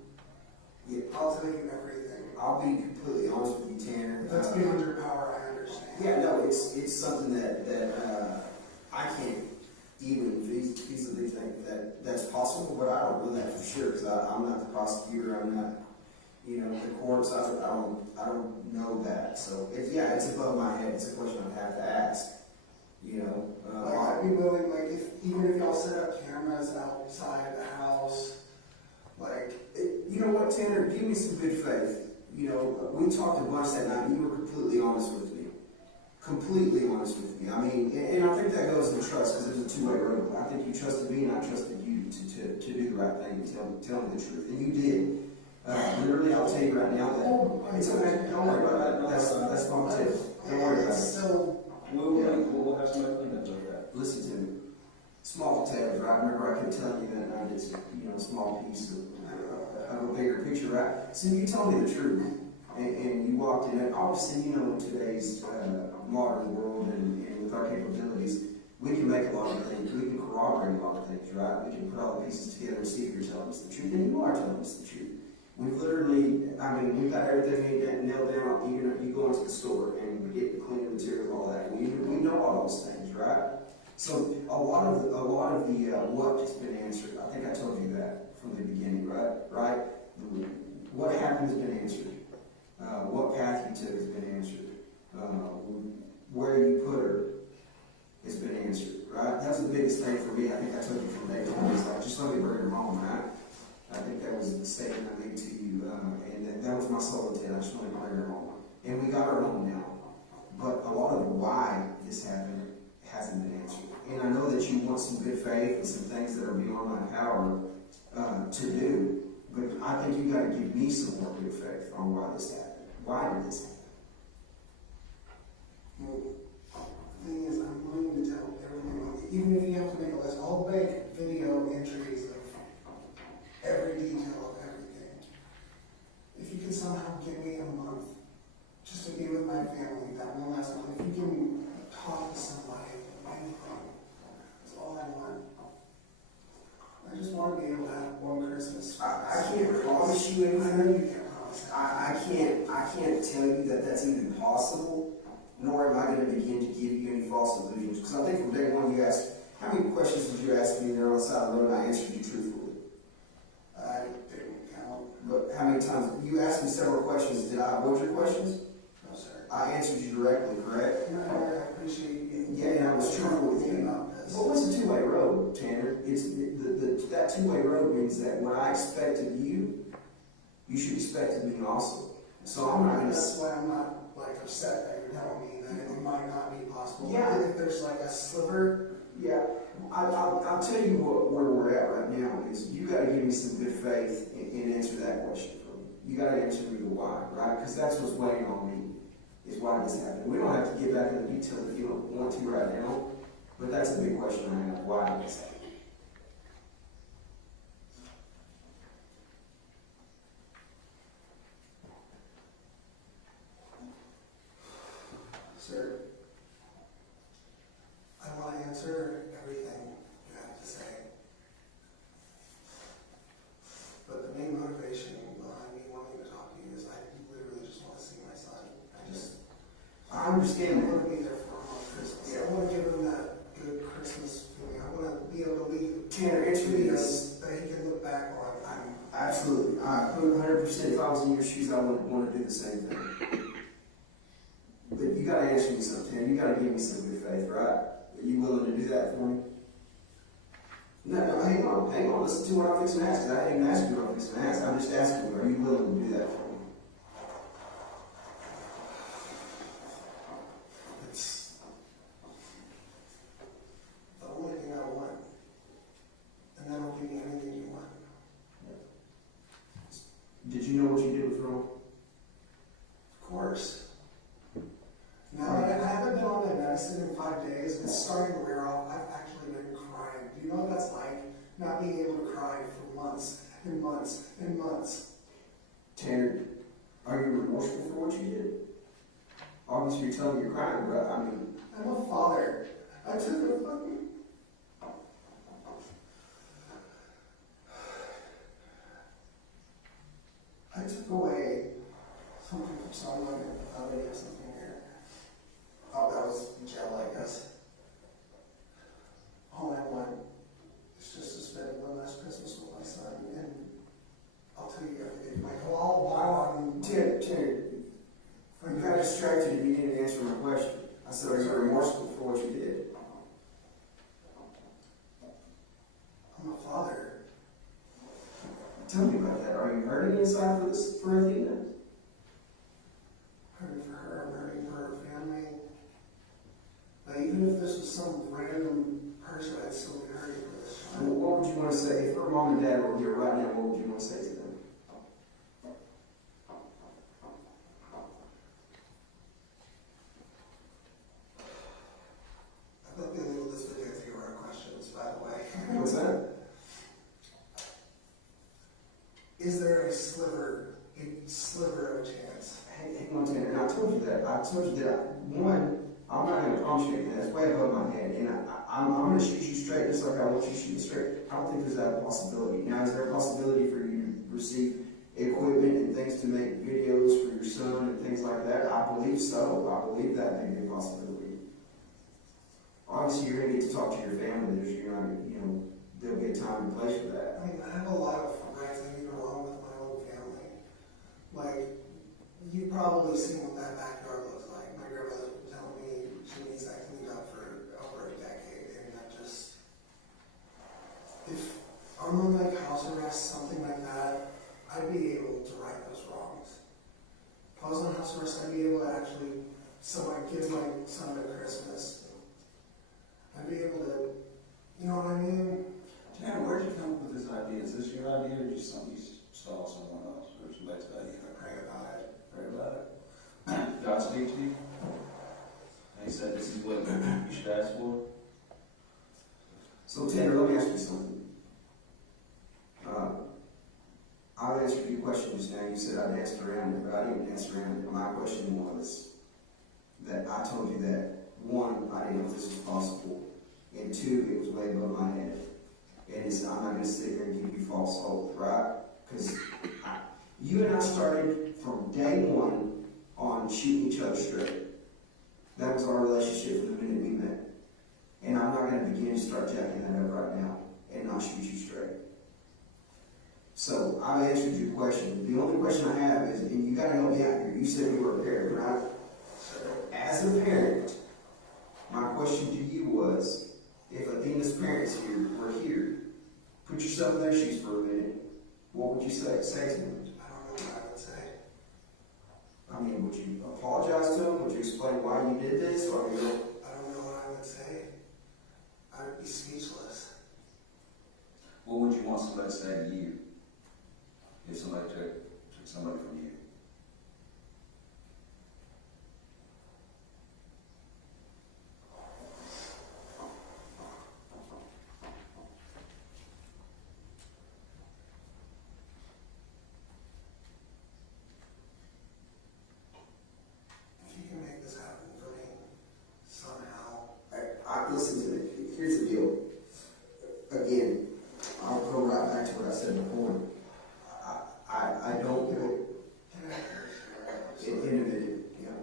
Yeah. I'll tell you everything. I'll be completely honest with you, Tanner. If that's beyond your power, I understand. Yeah, no, it's something that I can't even feasibly think that's possible, but I don't know that for sure because I'm not the prosecutor. I'm not, the courts. I don't know that. So it's above my head. It's a question I'd have to ask. Like, I'd be willing, like, even if y'all set up cameras outside the house, like, you know what, Tanner? Give me some good faith. We talked a bunch that night. And you were completely honest with me. Completely honest with me. I mean, and I think that goes in trust because there's a two-way road. I think you trusted me and I trusted you to do the right thing and tell me the truth. And you did. Literally, I'll tell you right now that it's okay. Don't worry about it. That's my tip. Don't worry about it. Still, We'll have somebody clean up that. Listen to me. Small potatoes, right? Remember I kept telling you that night it's a small piece of a bigger picture, right? So you told me the truth, and you walked in. And obviously, in today's modern world and with our capabilities, we can make a lot of things. We can corroborate a lot of things, right? We can put all the pieces together and see if you're telling us the truth, and you are telling us the truth. We've literally, we've got everything nailed down. You go into the store and we get the cleaning materials, all that. We know all those things, right? So a lot of the what has been answered. I think I told you that from the beginning, right? What happened has been answered. What path you took has been answered. just want to declare your home. And we got our home now. But a lot of the why this happened hasn't been answered. And I know that you want some good faith and some things that are beyond my power to do. But I think you got to give me some more good faith on why this happened. Why did this happen? Well, the thing is, I'm willing to tell everything, even if you have to make a list. I'll make video entries of every detail of everything. If you can somehow give me a month just to be with my family, that one last month, if you can talk to somebody, anything, that's all I want. I just want to be able to have one Christmas. I can't promise you anything. I know you can't promise that. I can't tell you that that's even possible, nor am I going to begin to give you any false illusions. Because I think from day one you asked, how many questions did you ask me there on the side of the road, and I answered you truthfully? I didn't count. But how many times? You asked me several questions. Did I avoid your questions? No, sir. I answered you directly, correct? No, I appreciate you. Yeah, and I was truthful with you. About this. What was a two-way road, Tanner? It's that two-way road means that what I expect of you, you should expect of me also. So I'm not going to. That's why I'm not like upset that you're telling me that it might not be possible. Yeah. If there's like a sliver. Yeah, I'll tell you where we're at right now is you got to give me some good faith and answer that question for me. You got to answer me the why, right? Because that's what's weighing on me, is why this happened. We don't have to get back into detail if you don't want to right now, but that's a big question I have. Why did this happen? Sir, I want to answer everything you have to say. But the main motivation behind me wanting to talk to you is I literally just want to see my son. I understand I want to be there for him on Christmas. Yeah. I want to give him that good Christmas feeling. I want to be able to leave Tanner, it's videos that he can look back on. Absolutely. 100%. If I was in your shoes, I would want to do the same thing. But you got to answer me something, Tanner. You got to give me some good faith, right? Are you willing to do that for me? No, hang on. Listen to what I'm fixing to ask. 'Cause I didn't even ask you what I'm fixing to ask. I'm just asking you, are you willing to do that for me? It's the only thing I want. And that'll give me anything you want. Did you know what you did was wrong? Of course. Now, I haven't been on my medicine in 5 days. It's starting to wear off. I've actually been crying. Do you know what that's like? Not being able to cry for months and months and months. Tanner, are you remorseful for what you did? Obviously, you're telling me you're crying, but I mean... I'm a father. I took a fucking... I took away something from someone. I already have something here. Oh, that was gel, I guess. All I want is just to spend one last Christmas with my son, and I'll tell you everything. Like, while I'm... Tanner, you got distracted and you didn't answer my question. I said, are you remorseful for what you did? I'm a father. Tell me about that. Are you hurting inside for Athena? Hurting for her, I'm hurting for her family. But even if this was some random person, I'd still be hurting for this child. Well, what would you want to say? If her mom and dad were here right now, what would you want to say to them? I thought they labeled this video 0 questions, by the way. What's that? Is there a sliver of a chance? Hang on, Tanner. And I told you that. I told you that. One, I'm not going to promise you anything. That's way above my head. And I'm going to shoot you straight just like I want you to shoot me straight. I don't think there's that possibility. Now, is there a possibility for you to receive equipment and things to make videos for your son and things like that? I believe so. I believe that may be a possibility. Obviously, you're going to get to talk to your family. There'll be a time and place for that. I mean, I have a lot of rights I need to along with my own family. Like, you've probably seen what that backyard looks like. My grandmother's been telling me she needs that cleaned up for over a decade, and that just... If I'm on like house arrest, something like that, I'd be able to right those wrongs. outsource, I'd be able to actually, give my son a Christmas. I'd be able to, you know what I mean? Tanner, where'd you come up with this idea? Is this your idea or just something you saw someone else or somebody tell you? I pray about it. Pray about it. God speak to you? And he said this is what you should ask for? So Tanner, let me ask you something. I answered your question just now. You said I'd answer around it, but I didn't answer around it. My question was that I told you that, one, I didn't know if this was possible, and two, it was way above my head. And I'm not going to sit here and give you false hope, right? Because you and I started from day one on shooting each other straight. That was our relationship from the minute we met. And I'm not going to begin to start jacking that up right now and not shoot you straight. So I've answered your question. The only question I have is, and you got to help me out here. You said you were a parent, right? As a parent, my question to you was, if Athena's parents here were here, put yourself in their shoes for a minute, what would you say to them? I don't know what I would say. I mean, would you apologize to them? Would you explain why you did this? Or I don't know what I would say. I would be speechless. What would you want somebody to say to you if somebody took somebody from you? If you can make this happen for me somehow. Listen to me. Here's the deal. Again, I'll go right back to what I said before. I don't get it. In a minute, yeah.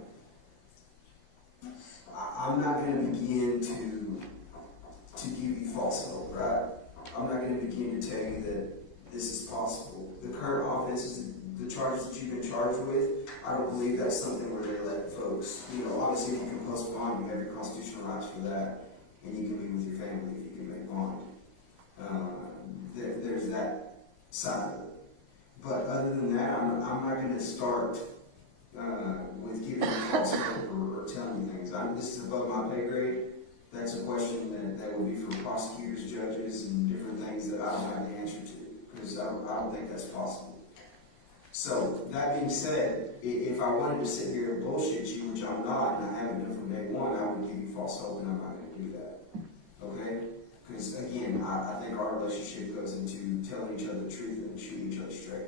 I'm not going to begin to give you false hope, right? I'm not going to begin to tell you that this is possible. The current offenses, the charges that you've been charged with, I don't believe that's something where they let folks, obviously if you can postpone, you have your constitutional rights for that, and you can be with your family if you can make bond. There's that side of it. But other than that, I'm not going to start with giving you false hope or telling you things. This is above my pay grade. That's a question that will be for prosecutors, judges, and different things that I don't have the answer to, because I don't think that's possible. So, that being said, if I wanted to sit here and bullshit you, which I'm not, and I haven't done from day one, I would give you false hope, and I'm not going to do that. Okay? Because, again, I think our relationship goes into telling each other the truth and shooting each other straight.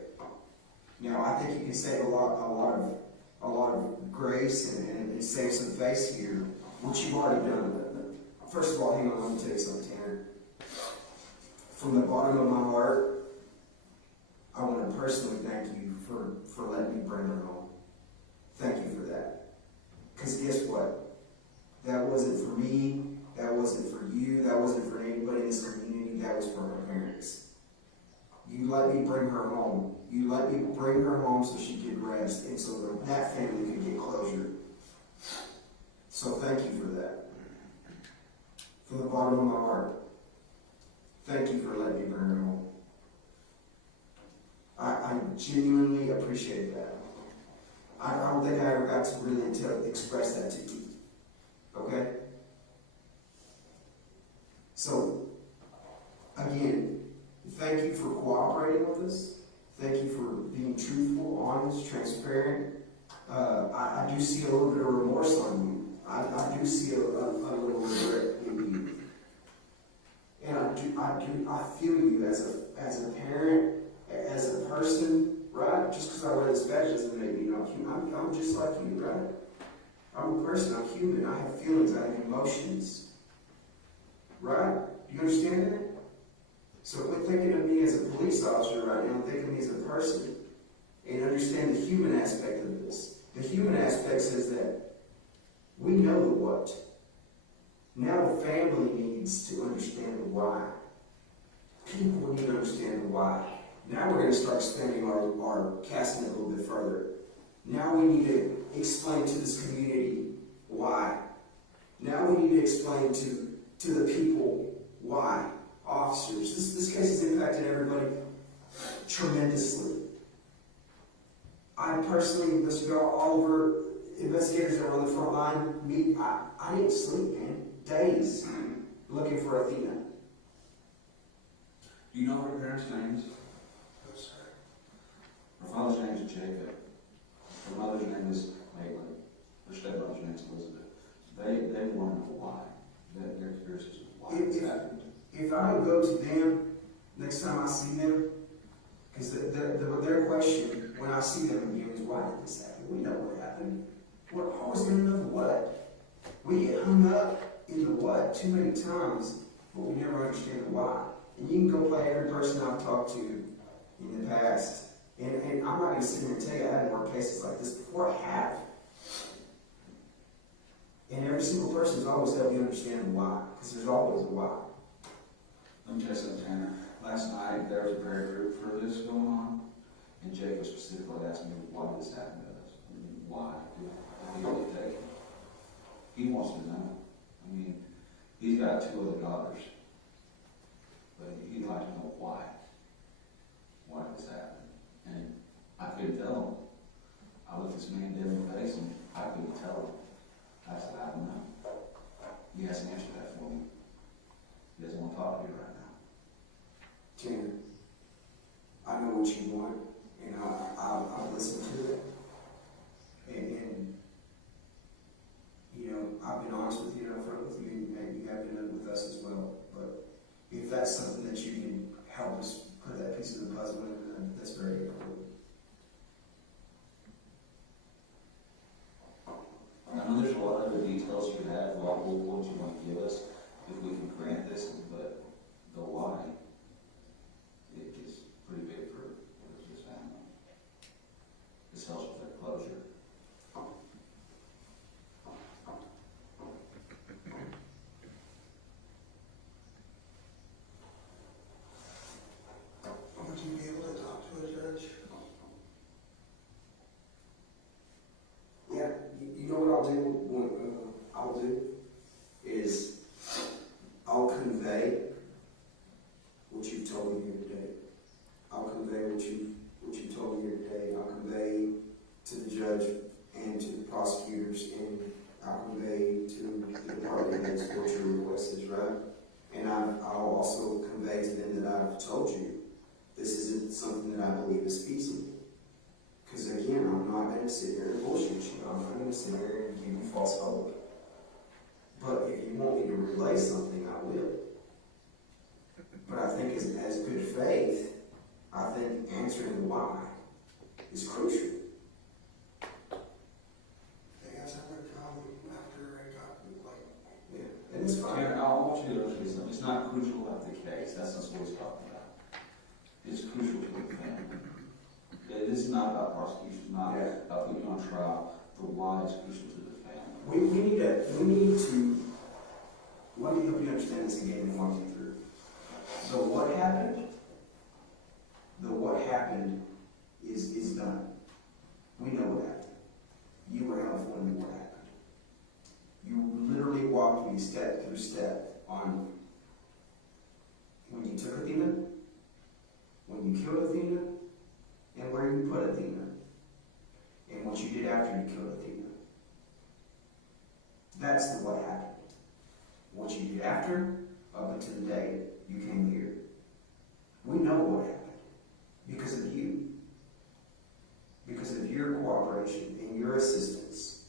Now, I think you can save a lot of grace and save some face here, which you've already done. First of all, hang on, let me tell you something, Tanner. From the bottom of my heart, I want to personally thank you for letting me bring her home. Thank you for that. Because guess what? That wasn't for me. That wasn't for you. That wasn't for anybody in this community. That was for her parents. You let me bring her home. You let me bring her home so she could rest and so that family could get closure. So thank you for that. From the bottom of my heart, thank you for letting me bring her home. I genuinely appreciate that. I don't think I ever got to really express that to you. Okay? So, again, thank you for cooperating with us. Thank you for being truthful, honest, transparent. I do see a little bit of remorse on you. I do see a little regret in you. And I feel you as a parent, as a person, right? Just because I wear this badge doesn't make me not human. I'm just like you, right? I'm a person, I'm human. I have feelings, I have emotions. Right? Do you understand that? So quit thinking of me as a police officer right now, think of me as a person. And understand the human aspect of this. The human aspect says that we know the what. Now the family needs to understand the why. People need to understand the why. Now we're going to start expanding our casting it a little bit further. Now we need to explain to this community why. Now we need to explain to the people why. Officers. This case has impacted everybody tremendously. I personally, Mr. Bell, Oliver, investigators that were on the front line, me, I didn't sleep, man. Days looking for Athena. Do you know her parents' names? No, sir. Her father's name is Jacob. Her mother's name is Maitland. Her stepmother's name is Elizabeth. They want to know why. They're curious as to why this happened. If I don't go to them next time I see them, because their question when I see them again is, why did this happen? We know what happened. We're always going to know the what. We get hung up in the what too many times, but we never understand the why. And you can go play every person I've talked to in the past. And I'm not going to sit here and tell you I haven't worked cases like this before. I have. And every single person's always helped me understand why, because there's always a why. Let me tell you something, Tanner. Last night, there was a prayer group for this going on, and Jacob specifically asked me, why did this happen to us? I mean, why did he get taken? He wants to know. I mean, he's got 2 other daughters, but he'd like to know why. Why did this happen? And I couldn't tell him. I looked this man dead in the face, and I couldn't tell him. I said, I don't know. He hasn't answered that for me. He doesn't want to talk to you right now. Tanner, I know what you want, and I'll listen to it. And you know, I've been honest with you, upfront with you, and you have been with us as well. But if that's something that you can help us put that piece of the puzzle in, then that's very important. I know there's a lot of other details you have, what you want to give us, if we can grant this, but the why, it is pretty big for this family. This helps with their closure. Would you be able to talk to a judge? Yeah, you know what I'll do? I'll do is I'll convey what you've told me here today. I'll convey what you told me here today. I'll convey to the judge and to the prosecutors, and I'll convey to the department heads what your request is, right? And I'll also convey to them that I've told you this isn't something that I believe is feasible. Because again, I'm not going to sit here and bullshit you. I'm not going to sit here and give you false hope. But if you want me to relay something, I will. But I think as good faith, I think answering the why is crucial. The answer would come after I got, Yeah, and it's fine. Tanner, I want you to understand something. It's not crucial about the case. That's not what he's talking about. It's crucial to the family. This is not about prosecution. It's not about putting you on trial. The why is crucial to the family. We need to, let me help you understand this again and walk you through. The what happened is done. We know what happened. You were held for what happened. You literally walked me step through step on when you took Athena, when you killed Athena, and where you put Athena, and what you did after you killed Athena. That's the what happened. What you did after, up until the day you came here. We know what happened because of you. Because of your cooperation and your assistance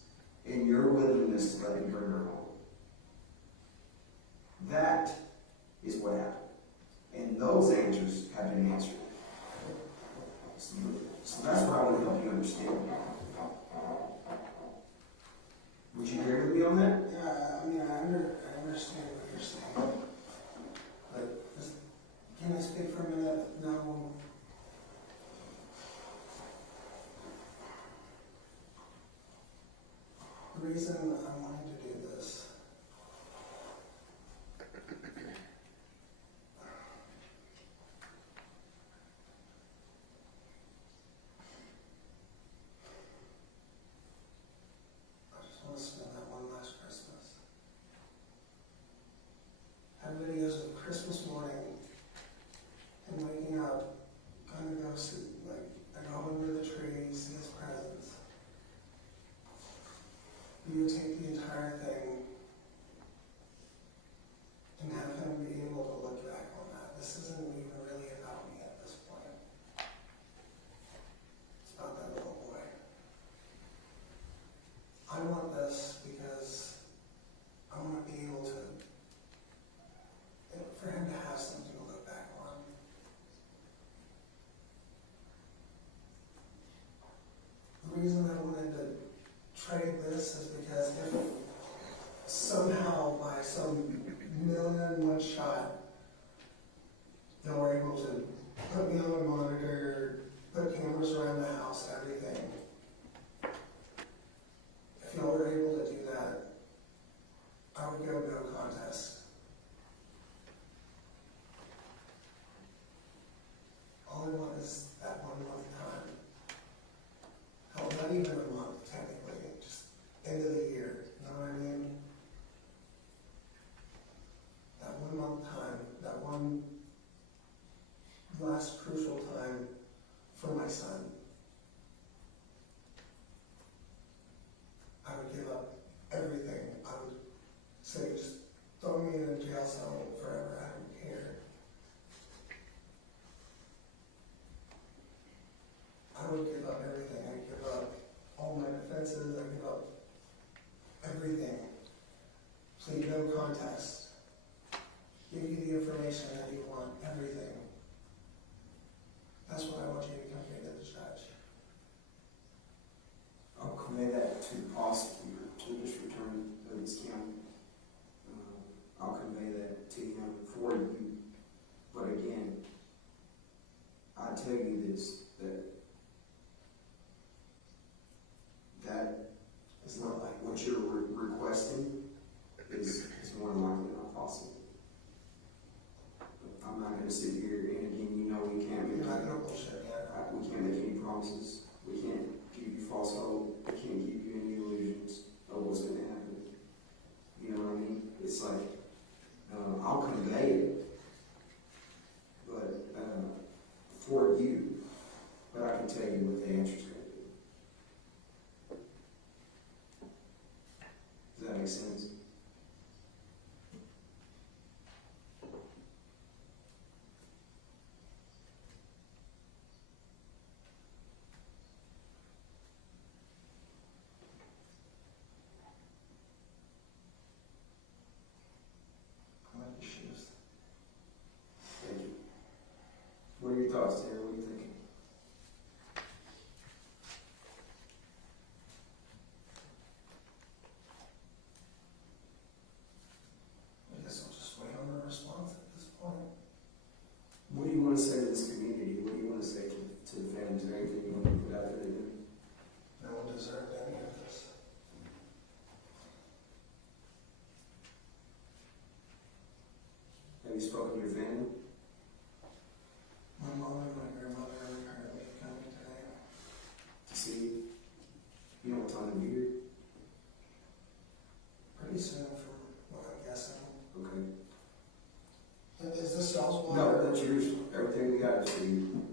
and your willingness to let me bring her home. That is what happened. And those answers have been answered. So that's what I want to help you understand. Would you agree with me on that? yeah, I mean, I understand what you're saying. But just, can I speak for a minute? No. The reason I'm wanting to do this I just want to spend that one last Christmas. I have videos of Christmas morning and waking up, going to go see, like, I go under the tree, see his parents. videotape the entire thing and have him be able to look back on that. This isn't even really about me at this point. It's about that little boy. I want this because I want to be able to, for him to have something to look back on. The reason I wanted to trade this is because if somehow by some million-one shot they were able to put me on a monitor, put cameras around the house, everything. If y'all were able to do that, I would go no contest. All I want is that 1 month time. Hell, not even a month, technically, just end of the year, you know what I mean? That 1 month time, that one last crucial time for my son. I would give up everything. I would say, just throw me in a jail cell forever, I don't care. I would give up everything. I'd give up all my defenses, I'd give up everything. Plead no contest. Give you the information that you want, everything. That's what I want you to convey to the judge. I'll convey that to the prosecutor to just return Evanston County. I'll convey that to him for you. But again, I tell you this, that is not like what you're requesting is more than likely not possible. But I'm not going to sit here, and again, you know we can't make we can't make any promises. We can't give you false hope. We can't give you any illusions of what's going to happen. You know what I mean? It's like I'll convey it, but for you. But I can tell you what the answer's going to be. Does that make sense? I like your shoes. Thank you. What are your thoughts, Tanner? What are you thinking? I guess I'll just wait on a response at this point. What do you want to say to this community? What do you want to say to the families? Is there anything you want to put out there to them? No one deserved any of this. Have you spoken to your family? My mom and my grandmother are currently coming today. To see? You know what time they'll be here? Pretty soon, from what I'm guessing. Okay. Is this y'all's one? No, that's yours. Everything we got is for you.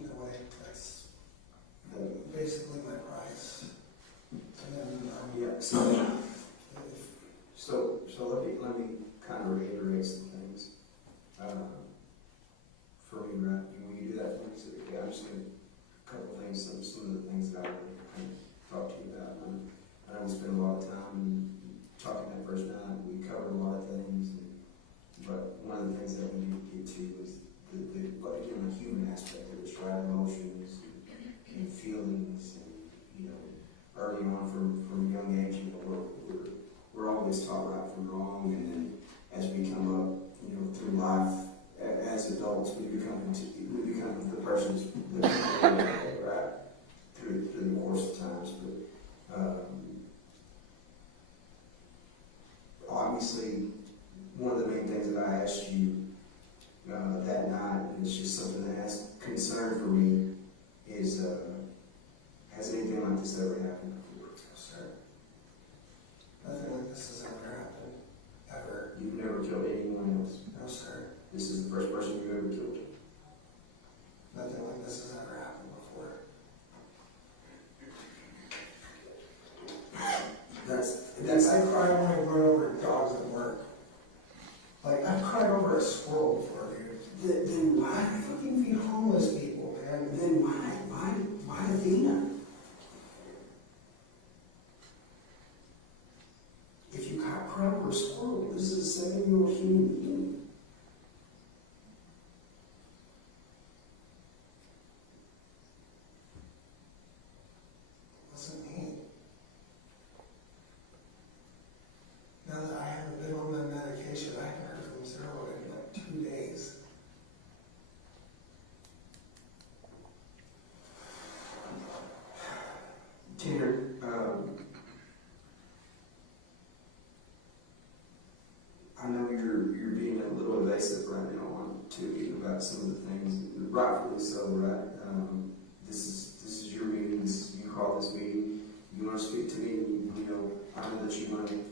Either way, that's basically my price. And then, Yeah. So let me kind of reiterate some things. For me, right? When you do that, like I said, okay, I'm just going to a couple of things, some of the things that I want to kind of talk to you about. I know we spent a lot of time talking that first night. We covered a lot of things, but one of the things that we need to get to was the human aspect of this, right? Emotions and feelings, and early on from a young age, we're always taught right from wrong, and then as we come up, through life, as adults, we become the persons that right through the course of times. But obviously, one of the main things that I asked you that night, and it's just something that has concern for me, is has anything like this ever happened before? No, sir. Nothing like this has ever happened. Ever. You've never killed anyone else? No, sir. This is the first person you've ever killed? Nothing like this has ever happened before. That's I cry when I run over dogs at work. Like, I've cried over a squirrel before, dude. Then why fucking feed homeless people, man? Then why? Why Athena? If you cry over a squirrel, this is a 7-year-old human being. It wasn't me. Now that I haven't been on that medication, I haven't heard from Zero in like 2 days. Tanner, I know you're being a little evasive right now to me about some of the things, rightfully so, right? This is your meeting. You call this meeting. You want to speak to me. You know, I know that you want to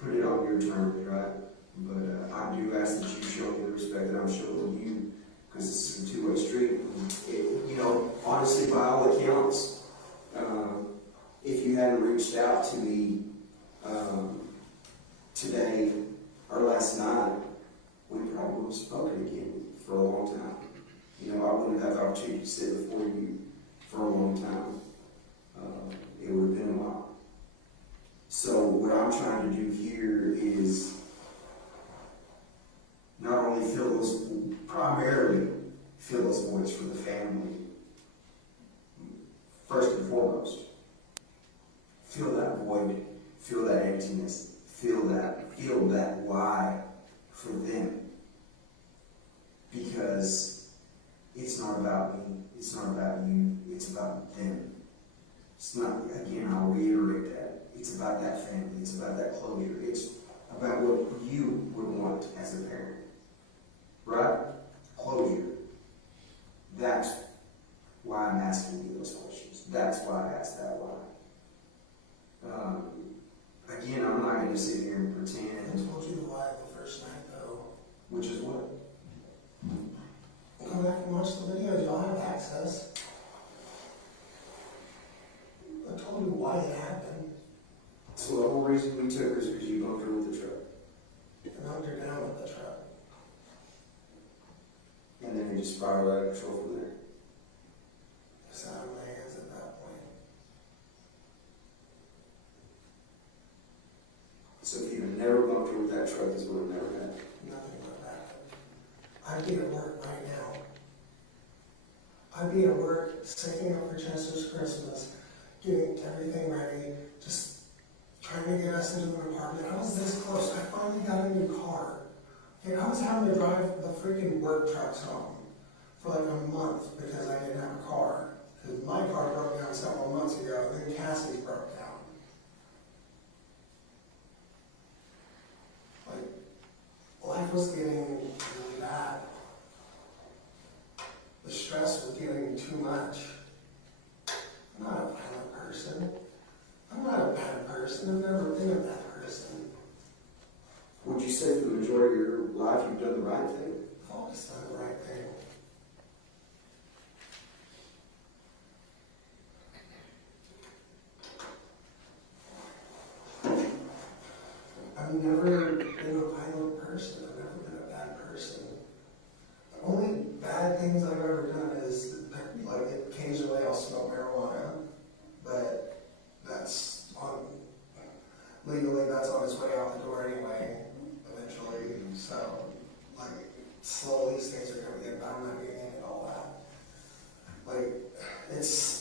put it on your terms, right? But I do ask that you show me the respect that I'm showing you, because this is a two-way street. You know, honestly, by all accounts, if you hadn't reached out to me today or last night, we probably would have spoken again for a long time. You know, I wouldn't have had the opportunity to sit before you for a long time. It would have been a while. So what I'm trying to do here is not only primarily fill those voids for the family, first and foremost. Feel that void, feel that emptiness, feel that why for them. Because it's not about me, it's not about you, it's about them. It's not, again, I'll reiterate that. It's about that family, it's about that closure, it's about what you would want as a parent. Right? Closure. That's why I'm asking you those questions. That's why I asked that why. Again, I'm not going to sit here and pretend. I told you the why the first night, though. Which is what? Come back and watch the videos. Y'all have access. I told you why it happened. So the whole reason we took her is because you bumped her with the truck. And knocked her down with the truck. And then you just spiraled out of control from there. Just out of my hands at that point. So if you had never bumped her with that truck, this would have never happened. Nothing would have happened. I'd be at work right now. I'd be at work, saving up for Chester's Christmas, getting everything ready, just trying to get us into an apartment. I was this close. I finally got a new car. And I was having to drive the freaking work trucks home for like a month because I didn't have a car. Because my car broke down several months ago, and then Cassie's broke down. Like, life was getting really bad. The stress was getting too much. I'm not a violent person. I'm not a bad person. I've never been a bad person. Would you say for the majority of your life you've done the right thing? I've always done the right thing. I've never been a violent person. I've never been a bad person. The only bad things I've ever done is, like, occasionally I'll smoke marijuana, but that's on, legally that's on its way out the door anyway, eventually. So, like, slowly things are going to get better. I'm not getting into all that. Like, that's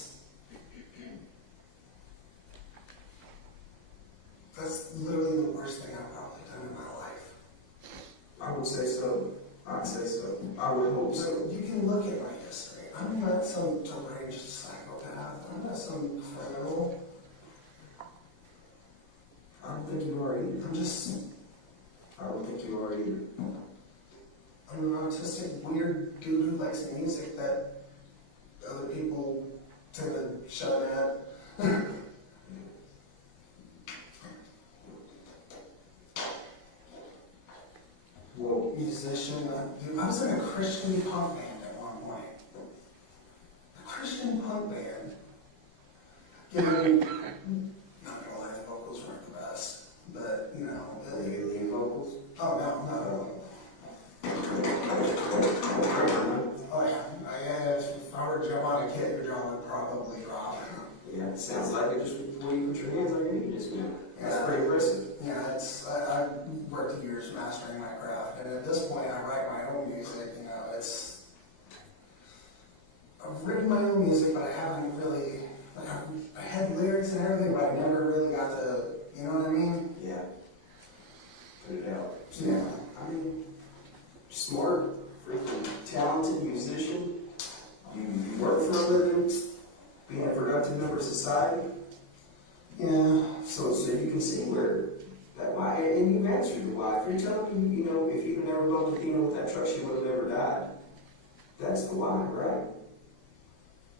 literally the worst thing I've probably done in my life. I would say so. I'd say so. I would hope so. So you can look at my history. I'm not some deranged psychopath. I'm not some criminal. I don't think you are either. I'm just I don't think you are either. I'm an autistic, weird dude who likes music that other people tend to shut at. Well, Musician, dude, I was in a Christian punk band at one point. A Christian punk band. You know, not gonna lie, the vocals weren't the best, but you know. lead vocals? Oh no. Oh yeah, if I were to jump on a kit, your jaw would probably drop. Yeah, it sounds like it just before you put your hands on your knee just now. That's pretty impressive. Yeah, I worked years mastering my craft, and at this point I write my own music, you know, I've written my own music, but I haven't really, like, I had lyrics and everything, but I never really got to, you know what I mean? Yeah. Put it out. Yeah. I mean, smart, freaking talented musician. You work for a living, being a productive member of society. Yeah. So you can see where that why, and you've answered the why. If you're telling me, you know, if you'd never bumped Athena with that truck, she would have never died. That's the why, right?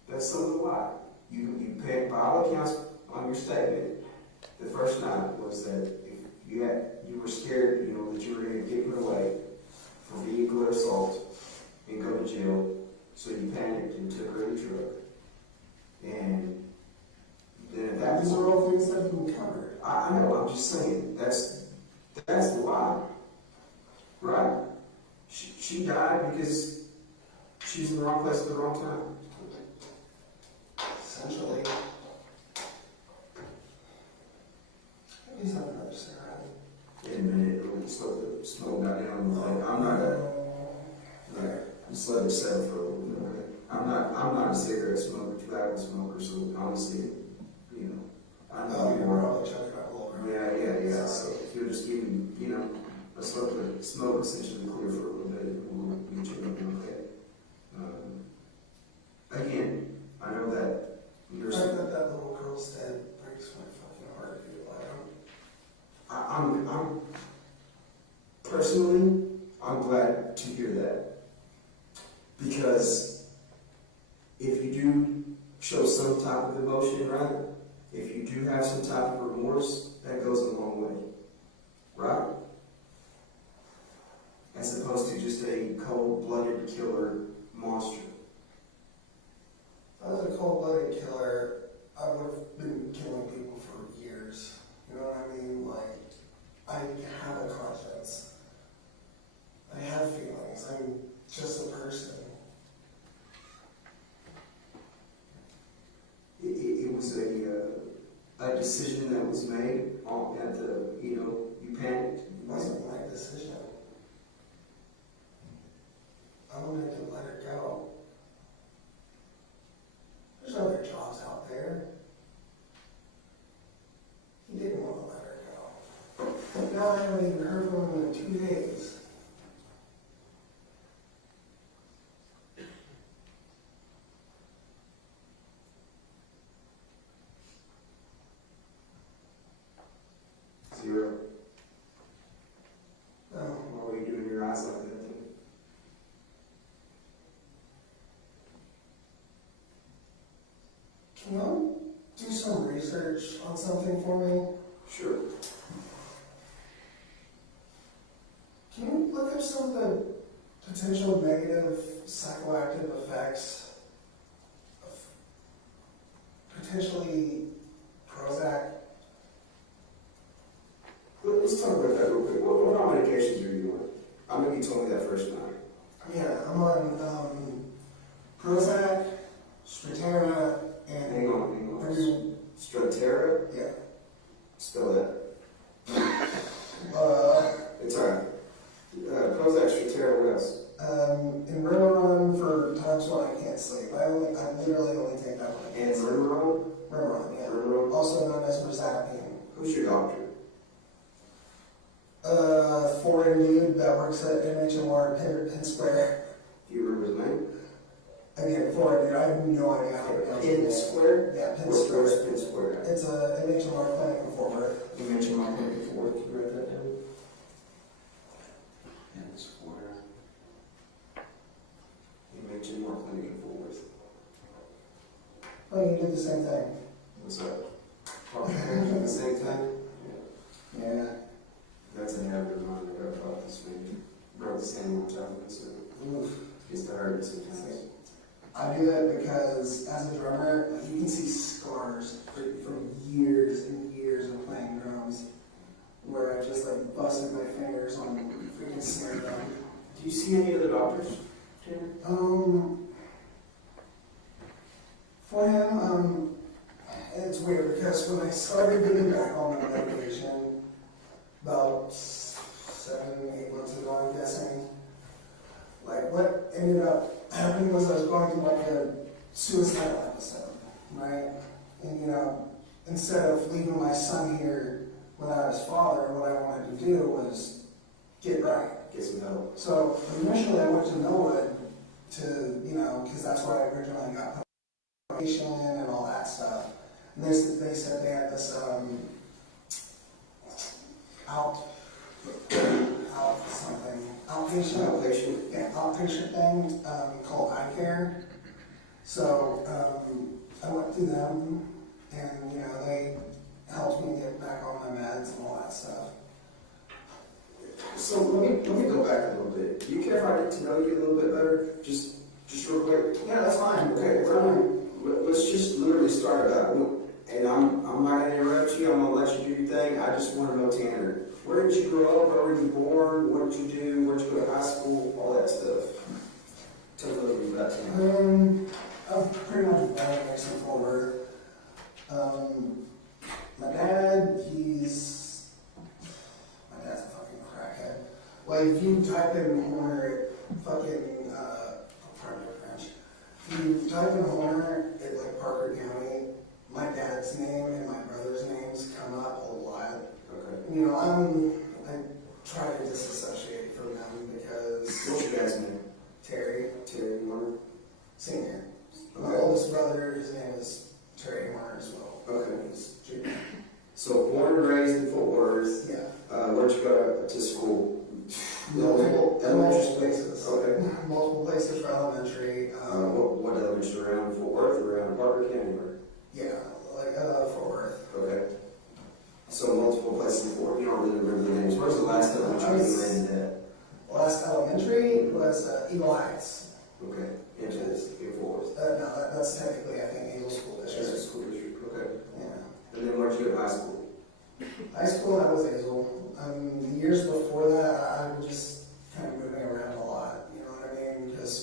That's some of the why. You paid, by all accounts, on your statement, the first night was that if you were scared, you know, that you were going to get put away for vehicular assault and go to jail, so you panicked and took her in the truck. And then at that These point, are all things that have been covered. I know, I'm just saying, that's the why, right? She died because she's in the wrong place at the wrong time. Essentially. Please have another cigarette. In a minute, we'll slow the smoke down. I'm not a, just let it settle for a little bit. Okay? I'm not a cigarette smoker, tobacco smoker, so honestly, you know, I know You're probably chucking out a little bit. Yeah. So if you're just giving, you know, let's let the smoke essentially clear for a little bit, and we'll get you looking okay. Again, I know that you're. I bet that little girl's dead breaks my fucking heart, dude. I'm personally, I'm glad to hear that, because if you do show some type of emotion, right? If you do have some type of remorse, that goes a long way, right? As opposed to just a cold-blooded killer monster. If I was a cold-blooded killer, I would have been killing people for years. You know what I mean? Like, I have a conscience. I have feelings. I'm just a person. It was a decision that was made at the, you know, you panicked. It wasn't my decision. I wanted to let her go. There's other jobs out there. He didn't want to let her go. Now I haven't even heard from him in 2 days. Zero. No. Why were you doing your eyes like that? Can you do some research on something for me? Sure. Can you look up some of the potential negative psychoactive effects of potentially Prozac? Let's talk about that real quick. What medications are you on? I know you told me that first night. Yeah, I'm on Prozac, Strattera, and... Hang on. Strattera? Yeah. Spell that. It's alright. Prozac, Strattera, what else? And Remeron for times when I can't sleep. I literally only take that one. And Remeron? Remeron, yeah. Remeron? Also known as Rezapine. Who's your doctor? Foreign dude that works at MHMR Penn Square. Do you remember his name? Again, foreign dude, I have no idea how to pronounce Penn it. Square? Yeah, Penn Where's Square. Penn Square? It's a MHMR clinic in Fort Worth. You mentioned my clinic before. Can you write that down? did the same thing. What's that? The same thing? Yeah. That's an habit of mine. I got caught this week. Broke the same one time, so Oof. it's to hurt sometimes. I do that because as a drummer, like, you can see scars from years and years of playing drums where I just like busted my fingers on freaking snare drum. Do you see any of the doctors, Tanner? For him, it's weird because when I started getting back on my medication about 7-8 months ago, I'm guessing, like what ended up happening was I was going through like a suicidal episode, right? And you know, instead of leaving my son here without his father, what I wanted to do was get right. Get some help. So initially I went to Millwood to, you know, because that's where I originally got medication and all that stuff. And they said they had this outpatient thing called eye care. So I went through them, and you know they helped me get back on my meds and all that stuff. So let me go back a little bit. Do you care if I get to know you a little bit better? Just real quick. Yeah, that's fine. Okay, let's just literally start about. And I'm not going to interrupt you. I'm going to let you do your thing. I just want to know, Tanner, where did you grow up? Where were you born? What did you do? Where did you go to high school? All that stuff. Tell me a little bit about Tanner. I'm pretty much born in Fort Worth. My dad's a fucking crackhead. Like, if you type in Horner, fucking, pardon my French. If you type in Horner at like Parker County, my dad's name and my brother's names come up a lot. Okay. You know, I try to disassociate from them because. What's your dad's name? Terry Horner. Senior. Okay. My oldest brother, his name is Terry Horner as well. Okay. He's junior. So born and raised in Fort Worth. Yeah. Where'd you go to school? Multiple Elementary places. Okay. Multiple places for elementary. What elementary around Fort Worth or around Parker County? Or? Yeah, like Fort Worth. Okay. So multiple places in Fort Worth. You don't really remember the names. Where's the last elementary you landed at? Last elementary was Eagle Heights. Okay. In Fort Worth. No, that's technically, I think, Eagle School That's District. a school district. Okay. Yeah. And then where'd you go to high school? High school, that was Hazel. The years before that, I was just kind of moving around a lot. You know what I mean? Because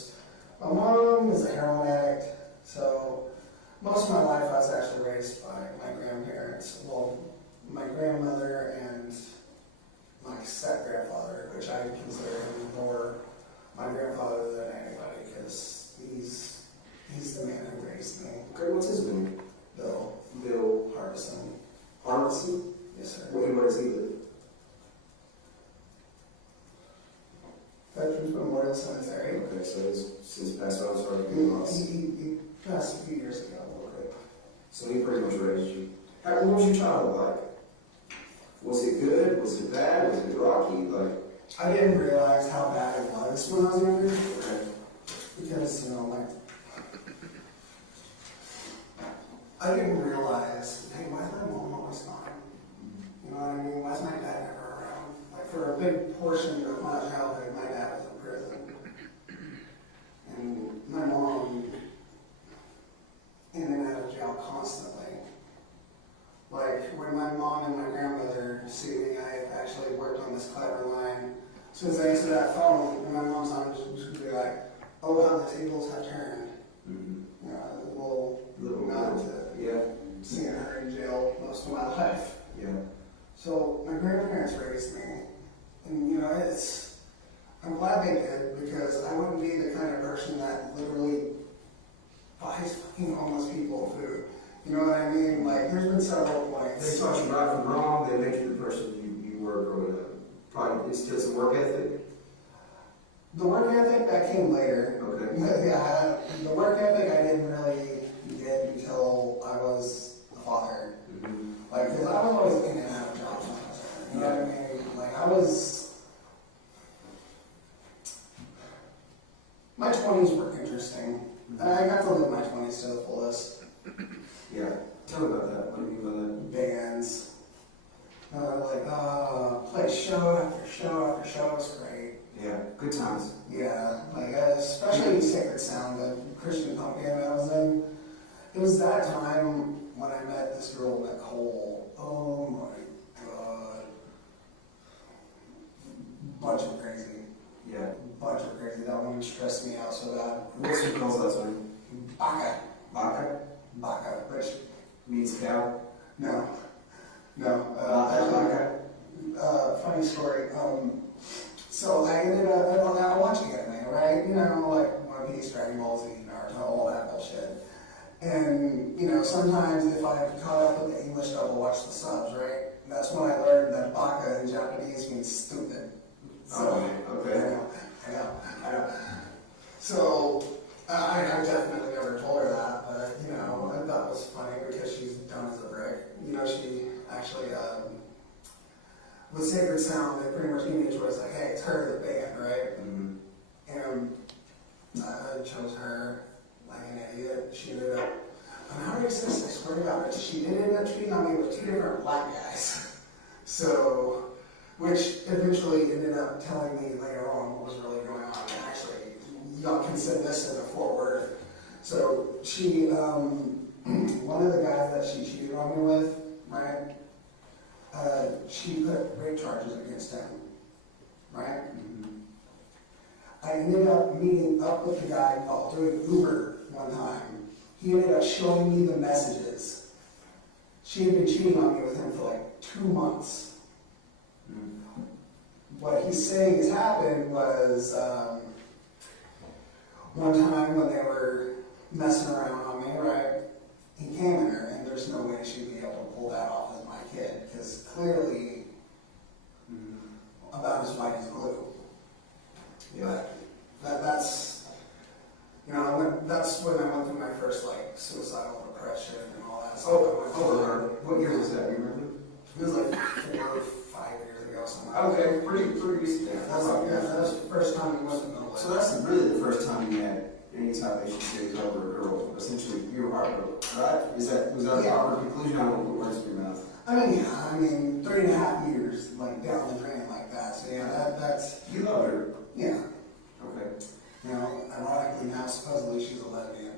my mom is a heroin addict, so most of my life I was actually raised by my grandparents. Well, my grandmother and my step-grandfather, which I consider him more my grandfather than anybody, because he's the man who raised me. Okay, what's his name? Bill Harbison. Harbison. Harbison? Yes, sir. Where does he live? Veterans Memorial Cemetery. Okay, so he's since passed on, sorry to be lost. He passed a few years ago. Okay. So he pretty much raised you. What was your childhood like? Was it good? Was it bad? Was it rocky? Like, I didn't realize how bad it was when I was younger, okay. because, you know, like, I didn't realize, hey, why is my mom always gone? You know what I mean? Why is my dad never around? Like, for a big portion of my childhood, my dad was in prison. And my mom, in and out of jail constantly. Like, when my mom and my grandmother see me, I actually worked on this clever line. As soon as I answer that phone, and my mom's on, she's going to be like, oh, how the tables have turned. Mm-hmm. You know, a little nod to seeing her in jail most of my life. Yeah. So my grandparents raised me, and you know, I'm glad they did, because I wouldn't be the kind of person that literally buys fucking homeless people food. You know what I mean? Like, there's been several points. They taught you right from wrong. They made you the person you were growing up. Probably instilled some work ethic. The work ethic, that came later. Okay. Yeah, the work ethic I didn't really get until I was a father. Mm-hmm. Like, because I was always in and out of jobs. You know what I mean? Like, my 20s were interesting. I got to live my 20s to the fullest. Yeah. Tell me about that. What do you mean by that? Bands. Play show after show after show. It was great. Yeah. Good times. Yeah, especially Sacred Sound, the Christian punk band I was in. It was that time when I met this girl, Nicole. Oh my God. Bunch of crazy. Yeah. Bunch of crazy. That one stressed me out so bad. What's your girl's last name? Baka. Baka? Baka, which Means cow? No. Baka? Funny story. So I ended up watching anime, right? You know, like One Piece, Dragon Ball Z, Naruto, all that bullshit. And, you know, sometimes if I have caught up with the English dub, I'll watch the subs, right? And that's when I learned that baka in Japanese means stupid. So, okay. I know. So, I definitely never told her that, but, you know, I thought it was funny because she's dumb as a brick. You know, she actually, with Sacred Sound, they pretty much gave me a choice, like, hey, it's her, the band, right? Mm-hmm. And I chose her like an idiot. She ended up, I'm not racist, I swear to God, but she did end up cheating on me with 2 different black guys. So, which eventually ended up telling me later on what was really going on. And actually, y'all can send this in the forward. So, she, one of the guys that she cheated on me with, right? She put rape charges against him, right? I ended up meeting up with the guy while doing Uber one time. He ended up showing me the messages. She had been cheating on me with him for like 2 months. What he's saying has happened was one time when they were messing around on me, right? He came in her, and there's no way she'd be able to pull that off as my kid, because clearly about as white as glue. Yeah. That's, you know, that's when I went through my first, like, suicidal depression and all that stuff. What year was that? You remember? It was like 4 or 5 years ago, something like that. Okay, pretty recent. Yeah, that was the first time we went to middle. So that's really the first time you had any type of issue over a girl. Essentially, you were heartbroken, right? Was that a proper conclusion? I don't know what words in your mouth. I mean, 3.5 years, like, down the drain like that. So, yeah, that's... You loved her? Yeah. Okay. You know, ironically now, supposedly she's a lesbian.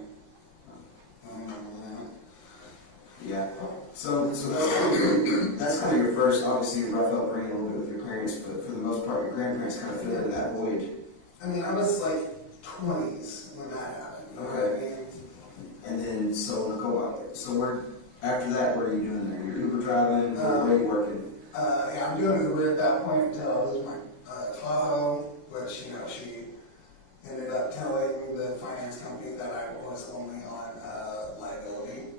Yeah. So that's kind of your first, obviously, rough upbringing a little bit with your parents, but for the most part, your grandparents kind of filled in that void. I mean, I was like 20s when that happened. You know what I mean? And then, so we'll go out there. So after that, what are you doing there? You're Uber driving, where are you working? Yeah, I'm doing Uber at that point until I lose my Tahoe, which, you know, she ended up telling the finance company that I was only on liability.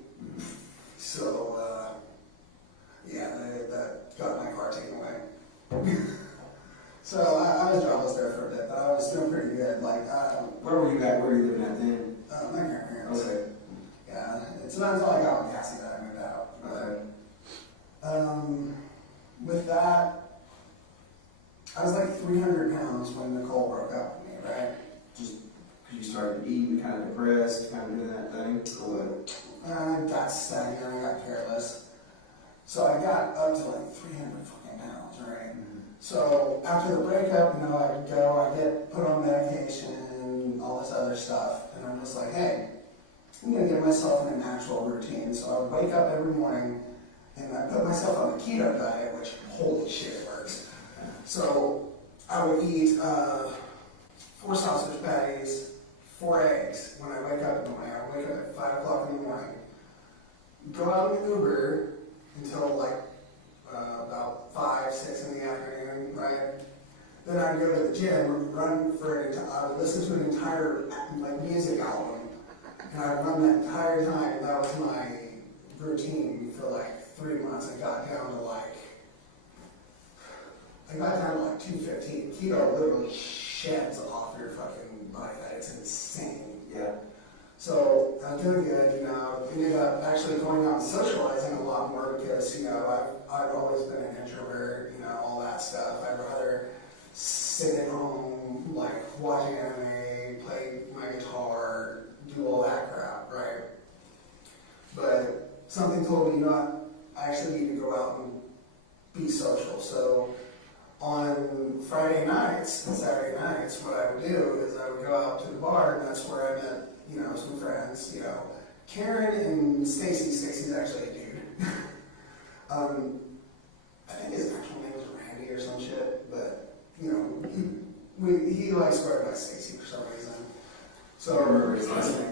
So, yeah, that got my car taken away. So I was jobless there for a bit, but I was doing pretty good. Like, where were you at? Where were you living at then? My grandparents. Okay. Yeah, it's not until I got on Cassie that I moved out. Okay. With that, I was like 300 pounds when Nicole broke up with me, right? Just because you started eating, kind of depressed, kind of doing that thing, or what? I got stagnant, I got careless. So I got up to like 300 fucking pounds, right? So after the breakup, you know, I get put on medication, all this other stuff, and I'm just like, hey, I'm gonna get myself in a natural routine. So I would wake up every morning, and I put myself on the keto diet, which, holy shit, it works. So I would eat 4 sausage patties, 4 eggs when I wake up in the morning. I wake up at 5 o'clock in the morning, go out in Uber until like about 5, 6 in the afternoon, right? Then I'd go to the gym, run for I would listen to an entire like music album, and I'd run that entire time. That was my routine for like 3 months. I got down to like 215. Keto literally sheds off your fucking body fat. It's insane. Yeah. So I was doing good, you know, ended up actually going out and socializing a lot more because, you know, I've always been an introvert, you know, all that stuff. I'd rather sit at home, like, watching anime, play my guitar, do all that crap, right? But something told me, you know what, I actually need to go out and be social. So on Friday nights and Saturday nights, what I would do is I would go out to the bar, and that's where I met, you know, some friends, you know. Karen and Stacy. Stacy's actually a dude. I think his actual name was Randy or some shit, but, you know, he likes to go by Stacy for some reason. So, I remember his last name.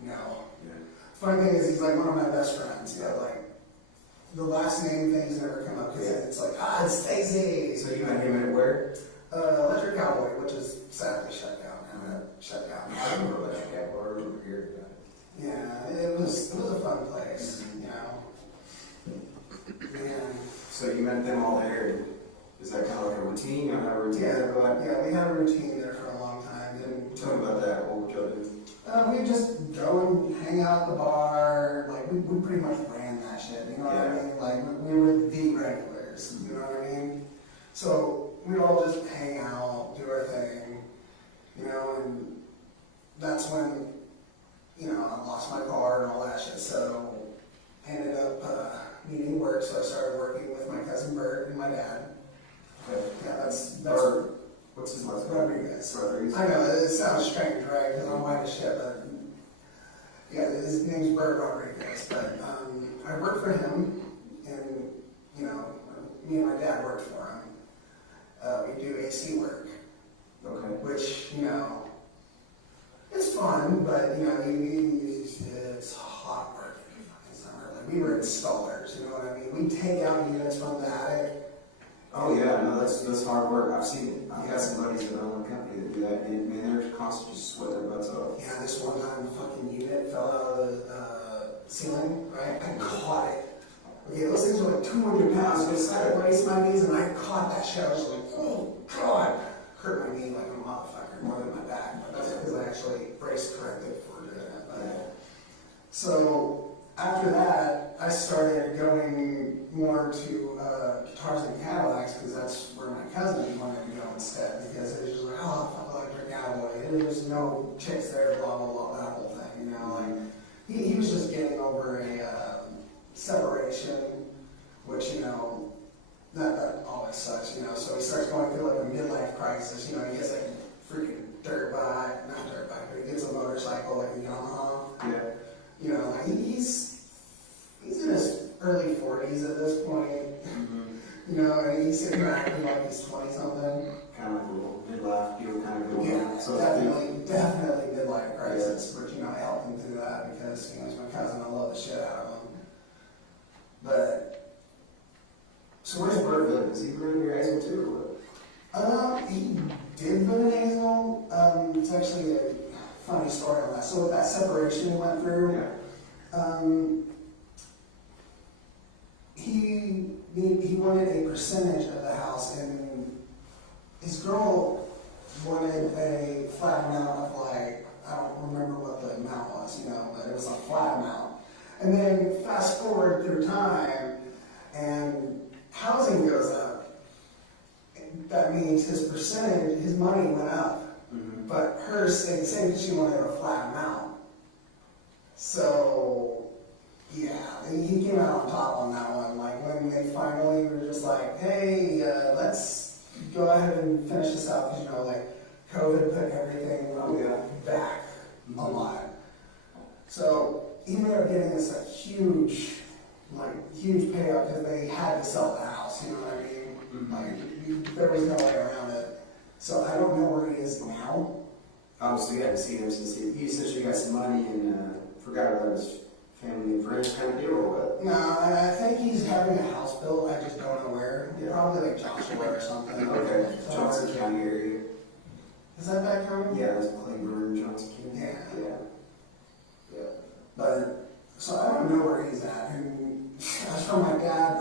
No. Yeah. Funny thing is, he's like one of my best friends. Yeah, like the last name things never come up because it's like, it's Stacy. So you met him at where? Electric Cowboy, which is sadly shut down now. Shut down. I remember Electric Cowboy. I remember hearing about it. Yeah, it was a fun place, you know. Man. So you met them all there. Is that kind of like a routine? You don't have a routine? Yeah, we had a routine there for a long time. And tell me about that. What would y'all do? we just go and hang out at the bar. Like we pretty much ran that shit. You know what I mean? Like we were the regulars. You know what I mean? So we'd all just hang out, do our thing. You know, and that's when, you know, I lost my car and all that shit. So ended up needing work. So I started working with my cousin Bert and my dad. Okay. Yeah, that's Bert. What's his last name? Rodriguez. Rodriguez. I know, it sounds strange, right? Because I'm white as shit, but yeah, his name's Bert Rodriguez. But I worked for him, and, you know, me and my dad worked for him. We do AC work. Okay. Which, you know, it's fun, but, you know, it's hot work in the fucking summer. Like, we were installers, you know what I mean? We take out units from the attic. Oh yeah, no, that's hard work. I've seen it. I've got some buddies that own a company that do that, and man, they're constantly just sweating their butts off. Yeah, this one time the fucking unit fell out of the ceiling, right? I caught it. Okay, those things were like 200 pounds. I braced my knees and I caught that shit. I was like, oh god, hurt my knee like a motherfucker more than my back. But that's because I actually braced correctly before doing it. But, so after that, I started going more to guitars and Cadillacs because that's where my cousin wanted to go instead, because it was just like, oh, fuck Electric Cowboy. There's no chicks there, blah, blah, blah, that whole thing, you know. Like, he was just getting over a separation, which, you know, that always sucks, you know. So he starts going through like a midlife crisis, you know. He gets like a freaking not dirt bike, but he gets a motorcycle, like a Yamaha. Yeah. You know, like he's in his early 40s at this point. You know, and he's sitting there acting like he's 20-something. Kind of a little midlife deal, kind of going Yeah, on. So definitely midlife crisis. But, you know, I helped him through that because, you know, he's my cousin. I love the shit out of him. But, so where's Bert live? Is he living near Hazel too, or what? he did live in Hazel. It's actually a funny story on that. So with that separation he went through, he wanted a percentage of the house, and his girl wanted a flat amount of, like, I don't remember what the amount was, you know, but it was a flat amount. And then fast forward through time, and housing goes up. That means his percentage, his money went up, but hers stayed the same because she wanted a flat amount. So, yeah, he came out on top on that one. Like, when they finally were just like, hey, let's go ahead and finish this out, because, you know, like, COVID put everything back a lot. So he ended up getting this huge payout because they had to sell the house, you know what I mean? Like, there was no way around it. So I don't know where he is now. Obviously, you haven't seen him since he essentially got some money and forgot about his family and friends kind of deal, or what? No, I think he's having a house built. I just don't know where. Probably like Joshua or something. Okay, Johnson County area. Is that back home? Yeah, that's Claiborne, Johnson County. Yeah. But, so I don't know where he's at. And as for my dad,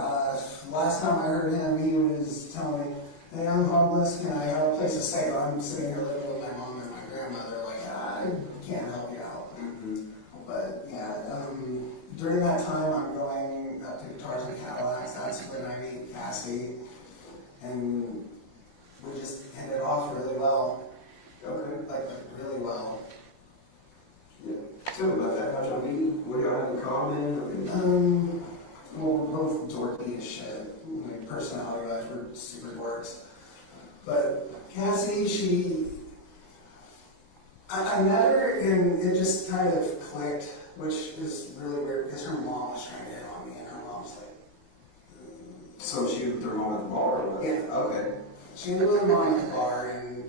last time I heard him, he was telling me, hey, I'm homeless, can I have a place to stay? I'm sitting here living with my mom and my grandmother, like, I can't help you out. But, yeah, during that time, I'm going up to Guitars and Cadillacs. That's when I meet Cassie, and we just hit it off really well. Okay. Like really well. Tell me about that. How'd y'all meet? What do y'all have in common? Well, we're both dorky as shit. Like, personality-wise, we're super dorks. But Cassie, I met her and it just kind of clicked, which is really weird because her mom was trying to hit on me and her mom's like, So she was with her mom at the bar? Or what? Yeah. Okay. she knew her mom at the bar and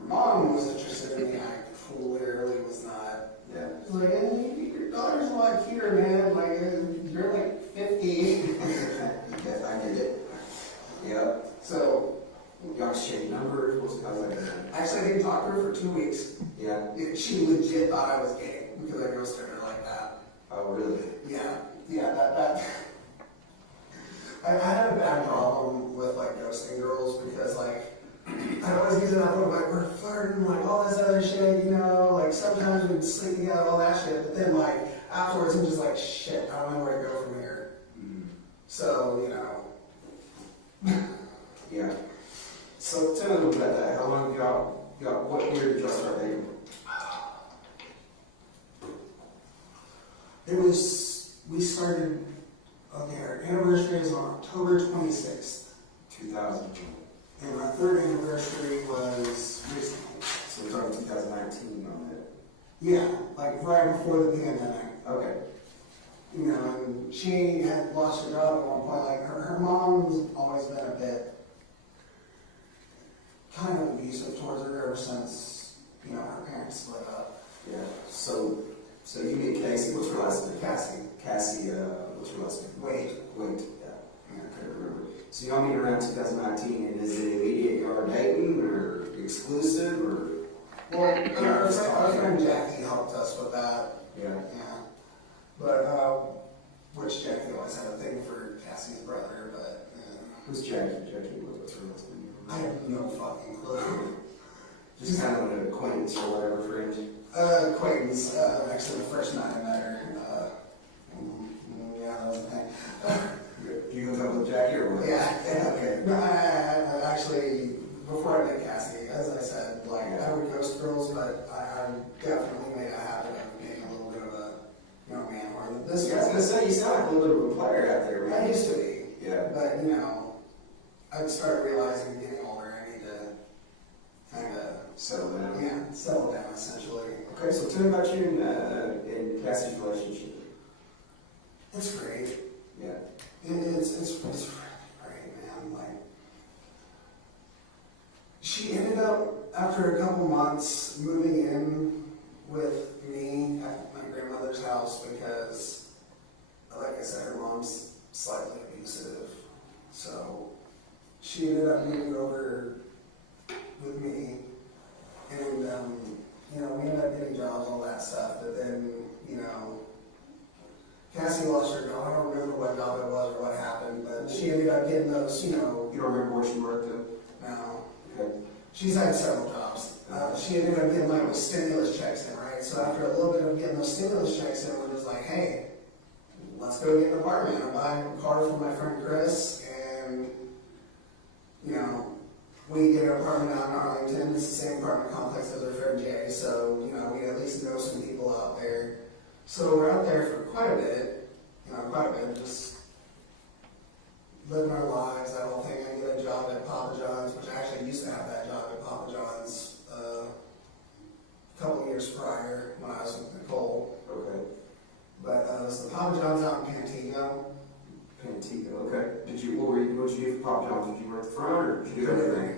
her mom was interested in me. I clearly was not. Yeah. She's like, hey, your daughter's a lot cuter, man. Like, you're like 50. Yes, I get it. Yep. So, Y'all exchange numbers? How's that going? actually, I didn't talk to her for 2 weeks. Yeah. She legit thought I was gay because I ghosted her like that. Oh, really? Yeah, that. I had a bad problem with like ghosting girls because like I always use it up like we're flirting, like all this other shit, you know, like sometimes we'd sleep together, all that shit, but then like afterwards I'm just like shit, I don't know where to go from here. So, you know. Yeah. So tell me a little bit about that. How long y'all, what year did y'all start dating? We started, okay, our anniversary is on October 26th. 2000. And our third anniversary was recently. So we're talking 2019 on that. Yeah, like right before the pandemic. Okay. You know, and she had lost her job at one point. Like her mom's always been a bit kind of abusive towards her ever since, you know, her parents split up. Yeah. So you meet Casey. What's her last name? Cassie. Cassie, what's her last name? Wade. Wade, yeah. I couldn't remember. So y'all meet around 2019, and is it immediate y'all are dating, or exclusive, or? Well, our friend Jackie helped us with that. Yeah. Yeah. But, which Jackie always had a thing for Cassie's brother, but. Who's Jackie? Jackie, what's her last name? I have no fucking clue. Just kind of an acquaintance or whatever, friend. Acquaintance. Actually, the first night I met her. Yeah, that was the thing. You hook up with Jackie or what? Yeah, okay. No, I actually, before I met Cassie, as I said, like, I would ghost girls, but I definitely made a habit of being a little bit of a, you know, man or this. Yeah, I was gonna say, you sound like a little bit of a player out there, I man. used to be. Yeah. But, you know, I've started realizing getting older, I need to kind of settle down. Yeah, settle down, essentially. Okay, so tell me about you and Cassie's relationship. It's great. Yeah. It's really great, man. Like, she ended up, after a couple months, moving in with me at my grandmother's house because, like I said, her mom's slightly abusive. So she ended up moving over with me, and you know, we ended up getting jobs, all that stuff. But then, you know, Cassie lost her job. I don't remember what job it was or what happened, but she ended up getting those, you know. You don't remember where she worked at? No. Okay. She's had several jobs. She ended up getting like with stimulus checks in, right? So after a little bit of getting those stimulus checks in, we're just like, hey, let's go get an apartment. I'm buying a car for my friend Chris, and, you know, we get an apartment out in Arlington. It's the same apartment complex as our friend Jay, so, you know, we at least know some people out there. So we're out there for quite a bit, just living our lives, that whole thing. I get a job at Papa John's, which I actually used to have that job at Papa John's a couple years prior when I was with Nicole. Okay. But it was the Papa John's out in Pantego. Pantego, okay. What did you do for Papa John's? Did you work the front, or did you do everything?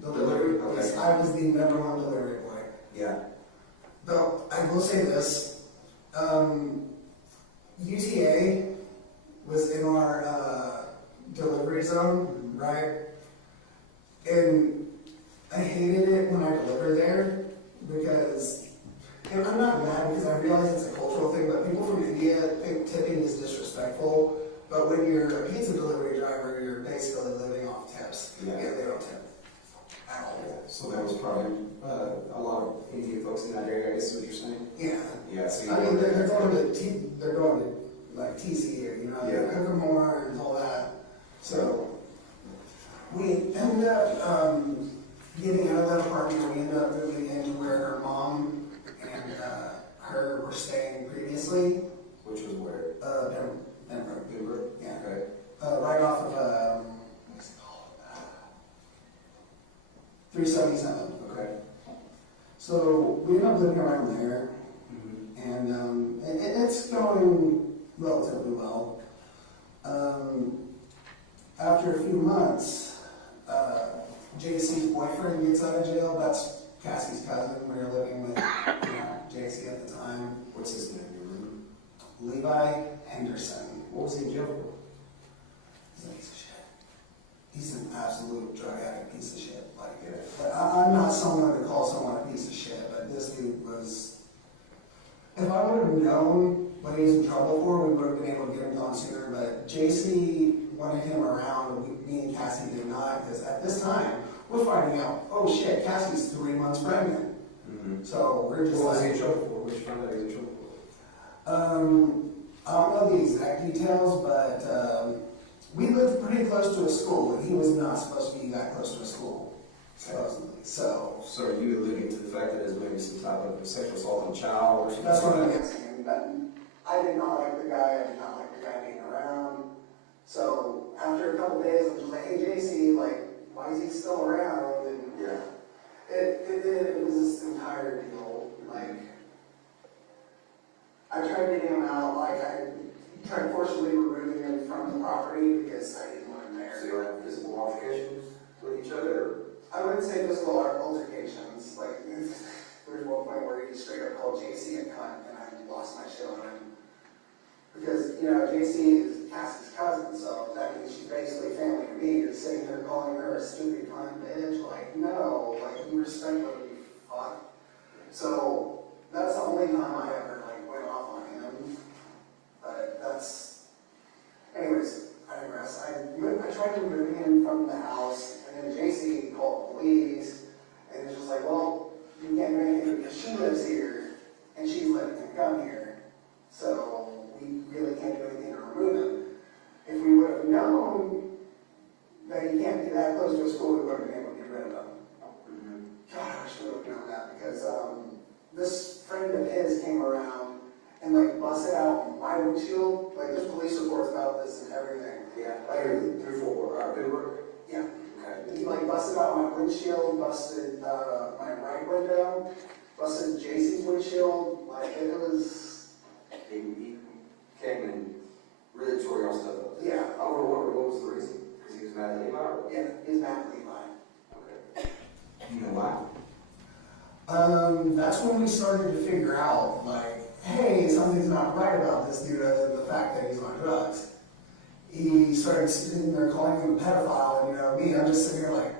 Delivery? Okay. I was the #1 delivery boy. Yeah. Though, I will say this, UTA was in our delivery zone, right? And I hated it when I delivered there because, and I'm not mad because I realize it's a cultural thing, but people from India think tipping is disrespectful. But when you're a pizza delivery driver, you're basically living off tips. Yeah. And they don't tip at all. Yeah. So there was probably a lot of Indian folks in that area, I guess is what you're saying? Yeah. Yeah, so I mean, they're going to like TCU, you know, Yeah. Cookamore and all that. So we ended up getting out of that apartment. We ended up moving into where her mom and her were staying. 377. Okay. So we ended up living around there, and it's going relatively well. After a few months, JC's boyfriend gets out of jail. That's Cassie's cousin. We were living with JC at the time. What's his name? Levi Henderson. What was he in jail for? He's a piece of shit. He's an absolute drug addict piece of shit. But I'm not someone to call someone a piece of shit, but this dude was. If I would have known what he was in trouble for, we would have been able to get him gone sooner. But JC wanted him around, me and Cassie did not, because at this time, we're finding out, oh shit, Cassie's 3 months pregnant. So we're just What was he like, in trouble for? Which found out he was in trouble for? I don't know the exact details, but we lived pretty close to a school, and he was not supposed to be that close to a school, supposedly. So are you alluding to the fact that there's maybe some type of sexual assault on a child or something? that's what I'm asking. But I did not like the guy. I did not like the guy being around. So after a couple days, I'm just like, hey JC, like, why is he still around? And it was this entire deal. Like, I tried getting him out. Like, I tried forcibly removing him from the property because I didn't want him there. So you were having physical altercations with each other? Or? I wouldn't say physical altercations. Like, there's one point where he straight up called JC a cunt, and I lost my shit on him. Because, JC is Cassie's cousin, so that means she's basically family to me. You're sitting there calling her a stupid cunt bitch. Like, no, like, you respect what you fuck. So, that's the only time I ever, went off on him. But that's, anyways, I digress. I tried removing him from the house, and then JC called police, and it's just like, well, you can't do anything because she lives here, and she's letting him come here. So, we really can't do anything to remove him. If we would have known that he can't be that close to a school, we would have been able to get rid of him. God, I wish we would have known that, because this friend of his came around and busted out my windshield. There's police reports about this and everything. Yeah, through paperwork. Yeah. Okay. He busted out my windshield, busted my right window, busted JC's windshield. It was. He came and really tore y'all stuff up. Yeah. I wonder what was the reason? Because he was mad at Levi? Or? Yeah, he's mad at Levi. Okay. You know why? That's when we started to figure out, hey, something's not right about this dude other than the fact that he's on drugs. He started sitting there calling him a pedophile, and me, I'm just sitting here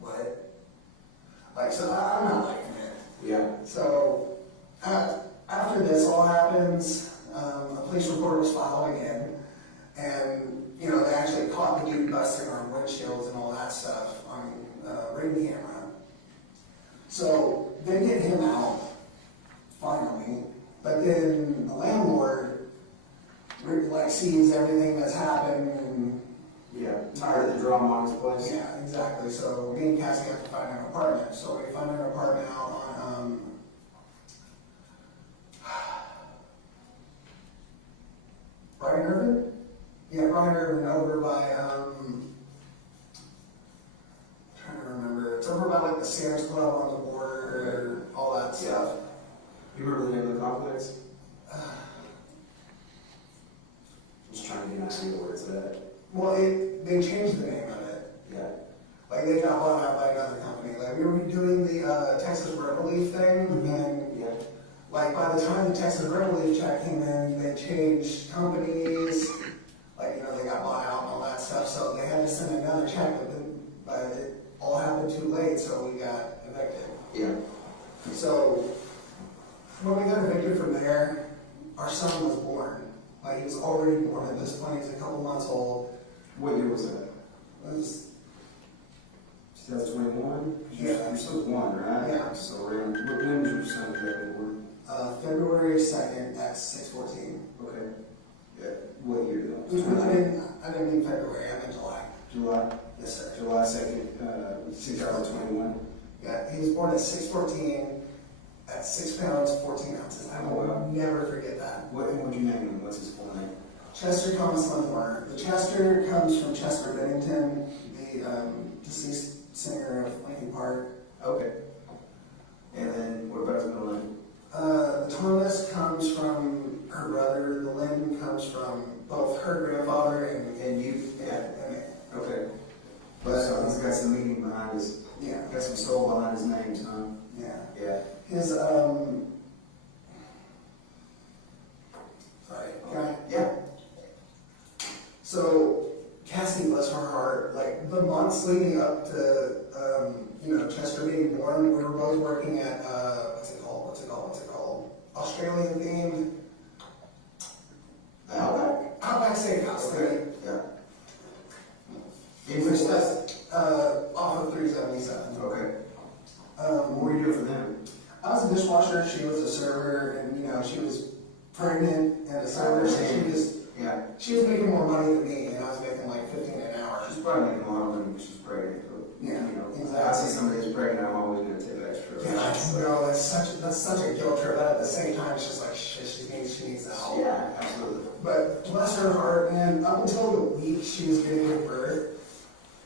what? So I'm not liking it. Yeah. So after this all happens, a police report was filed again, and they actually caught the dude busting on windshields and all that stuff on ring camera. So they get him out finally, but then the landlord sees everything that's happened and tired of the drama on his place. yeah, exactly. So me and Cassie have to find an apartment. So we find an apartment out on Brian Irvin? Yeah, Brian Irvin over by trying to remember. It's over by the Sam's Club on the border, all that stuff. You remember the name of the complex? Just trying to get an idea where it's at. Well, they changed the name of it. Yeah. They got bought out by another company. We were doing the Texas Rent Relief thing, and by the time the Texas Rent Relief check came in, they changed companies. They got bought out and all that stuff, so they had to send another check, but it all happened too late, so we got evicted. Yeah. So when we got evicted from there, our son was born. He was already born at this point. He's a couple months old. What year was that? It was 2021? Yeah. You're still one, right? Yeah. So when was your son exactly born? February 2nd at 6:14. Okay. Yeah. What year though? I didn't mean February, I meant July. July? Yes, sir. July 2nd, 2021? Yeah, he was born at 6:14 at 6 pounds, 14 ounces. I will never forget that. What would you name him? What's his full name? Chester Thomas Lynn Horner. The Chester comes from Chester Bennington, the deceased singer of Linkin Park. Okay. And then what about his middle name? The Thomas comes from her brother. The Lynn comes from both her grandfather and you. Yeah. And me. Okay. But so he's got some meaning behind his, yeah. got some soul behind his names, huh? Yeah. Yeah. His sorry. Yeah. So Cassie, bless her heart, like the months leading up to Chester being born, we were both working at what's it called? Australian themed Outback Steakhouse. Okay. Yeah. In which that's off of 377. Okay. What were you doing for them? I was a dishwasher. She was a server, and she was pregnant and a server, so she was making more money than me, and I was making like $15 an hour. She's probably making a lot of money because she's pregnant. But, Exactly. I see somebody who's pregnant, I'm always going to tip extra. Yeah, I know, that's such a guilt trip, but at the same time, it's just like, shit, she needs the help. Yeah, absolutely. But bless her heart, man, up until the week she was giving birth,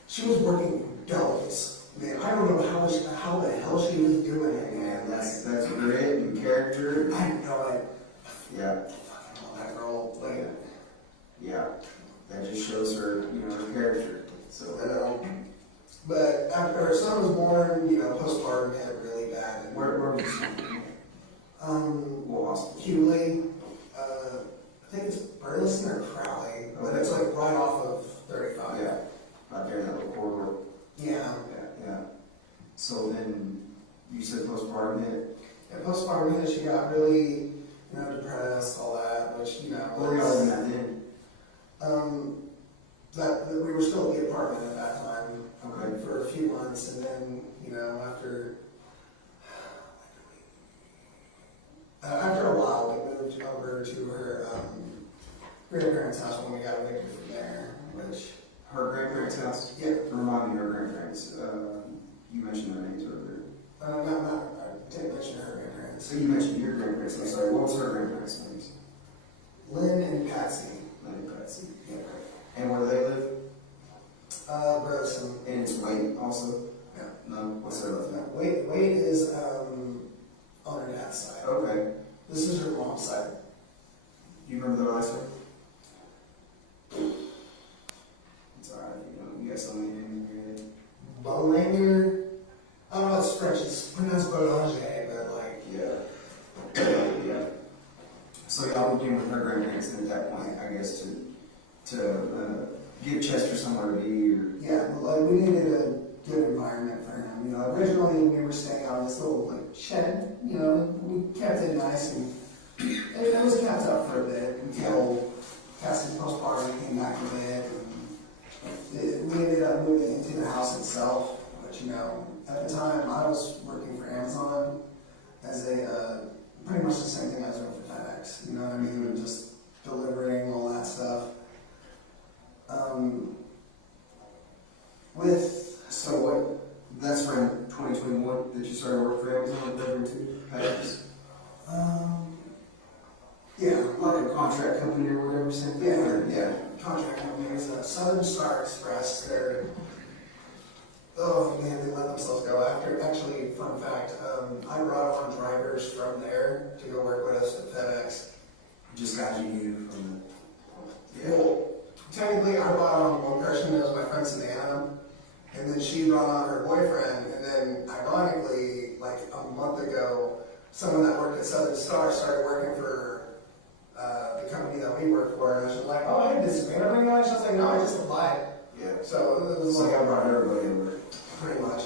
she was working doubles. Man, I don't know how the hell she was doing it, man. That's grit and character. I know it. Yeah. I fucking love that girl. Like, yeah. That just shows her, her character. So. But after her son was born, postpartum hit really bad. And, Where was she? What hospital? Hewley. I think it's Burleson or Crowley, but it's like right off of 35. Yeah. Right there in that little corridor. Yeah. Yeah. So then you said postpartum hit? Yeah, postpartum hit, she got really, depressed, all that, which, What were y'all doing that then? That we were still at the apartment at that time. Okay. For a few months, and then, after a while, we moved over to her grandparents' house when we got evicted from there, which... Her grandparents' house? Yeah. Remind me of her grandparents. You mentioned their names earlier. I didn't mention her grandparents. So you mentioned your grandparents. I'm sorry, what was her grandparents' names? Lynn and Patsy. Lynn and Patsy. Yeah. And where do they live? Burleson. And it's Wade also? Yeah. No? What's their last name? Wade is on her dad's side. Okay. This is her mom's side. You remember their last name? It's alright, you got something in your head. Bolanger? I don't know, it's French, it's pronounced Bolanger, but like... Yeah. So y'all moved in with her grandparents at that point, I guess, to give Chester somewhere to be, or... Yeah, like we needed a good environment for him. Originally we were staying out in this little shed. We kept it nice, and it was kept up for a bit until Cassie's postpartum came back a bit, and we ended up moving into the house itself. But at the time I was working for Amazon as a pretty much the same thing I was doing for FedEx. You know what I mean? Just delivering all that stuff. That's around 2021 that you started working for Amazon delivering to FedEx? Yeah. Like a contract company or whatever, same thing? Yeah. Contract company is Southern Star Express. Oh man, they let themselves go. Actually, fun fact, I brought on drivers from there to go work with us at FedEx. Just got you from the... Well, technically I brought on one person, that was my friend Savannah, and then she brought on her boyfriend, and then ironically, like a month ago, someone that worked at Southern Star started working for the company that we work for, and I was like, oh, hey, did Savannah bring you on? She was like, no, I just applied. Yeah. So it was like I brought everybody over. pretty much.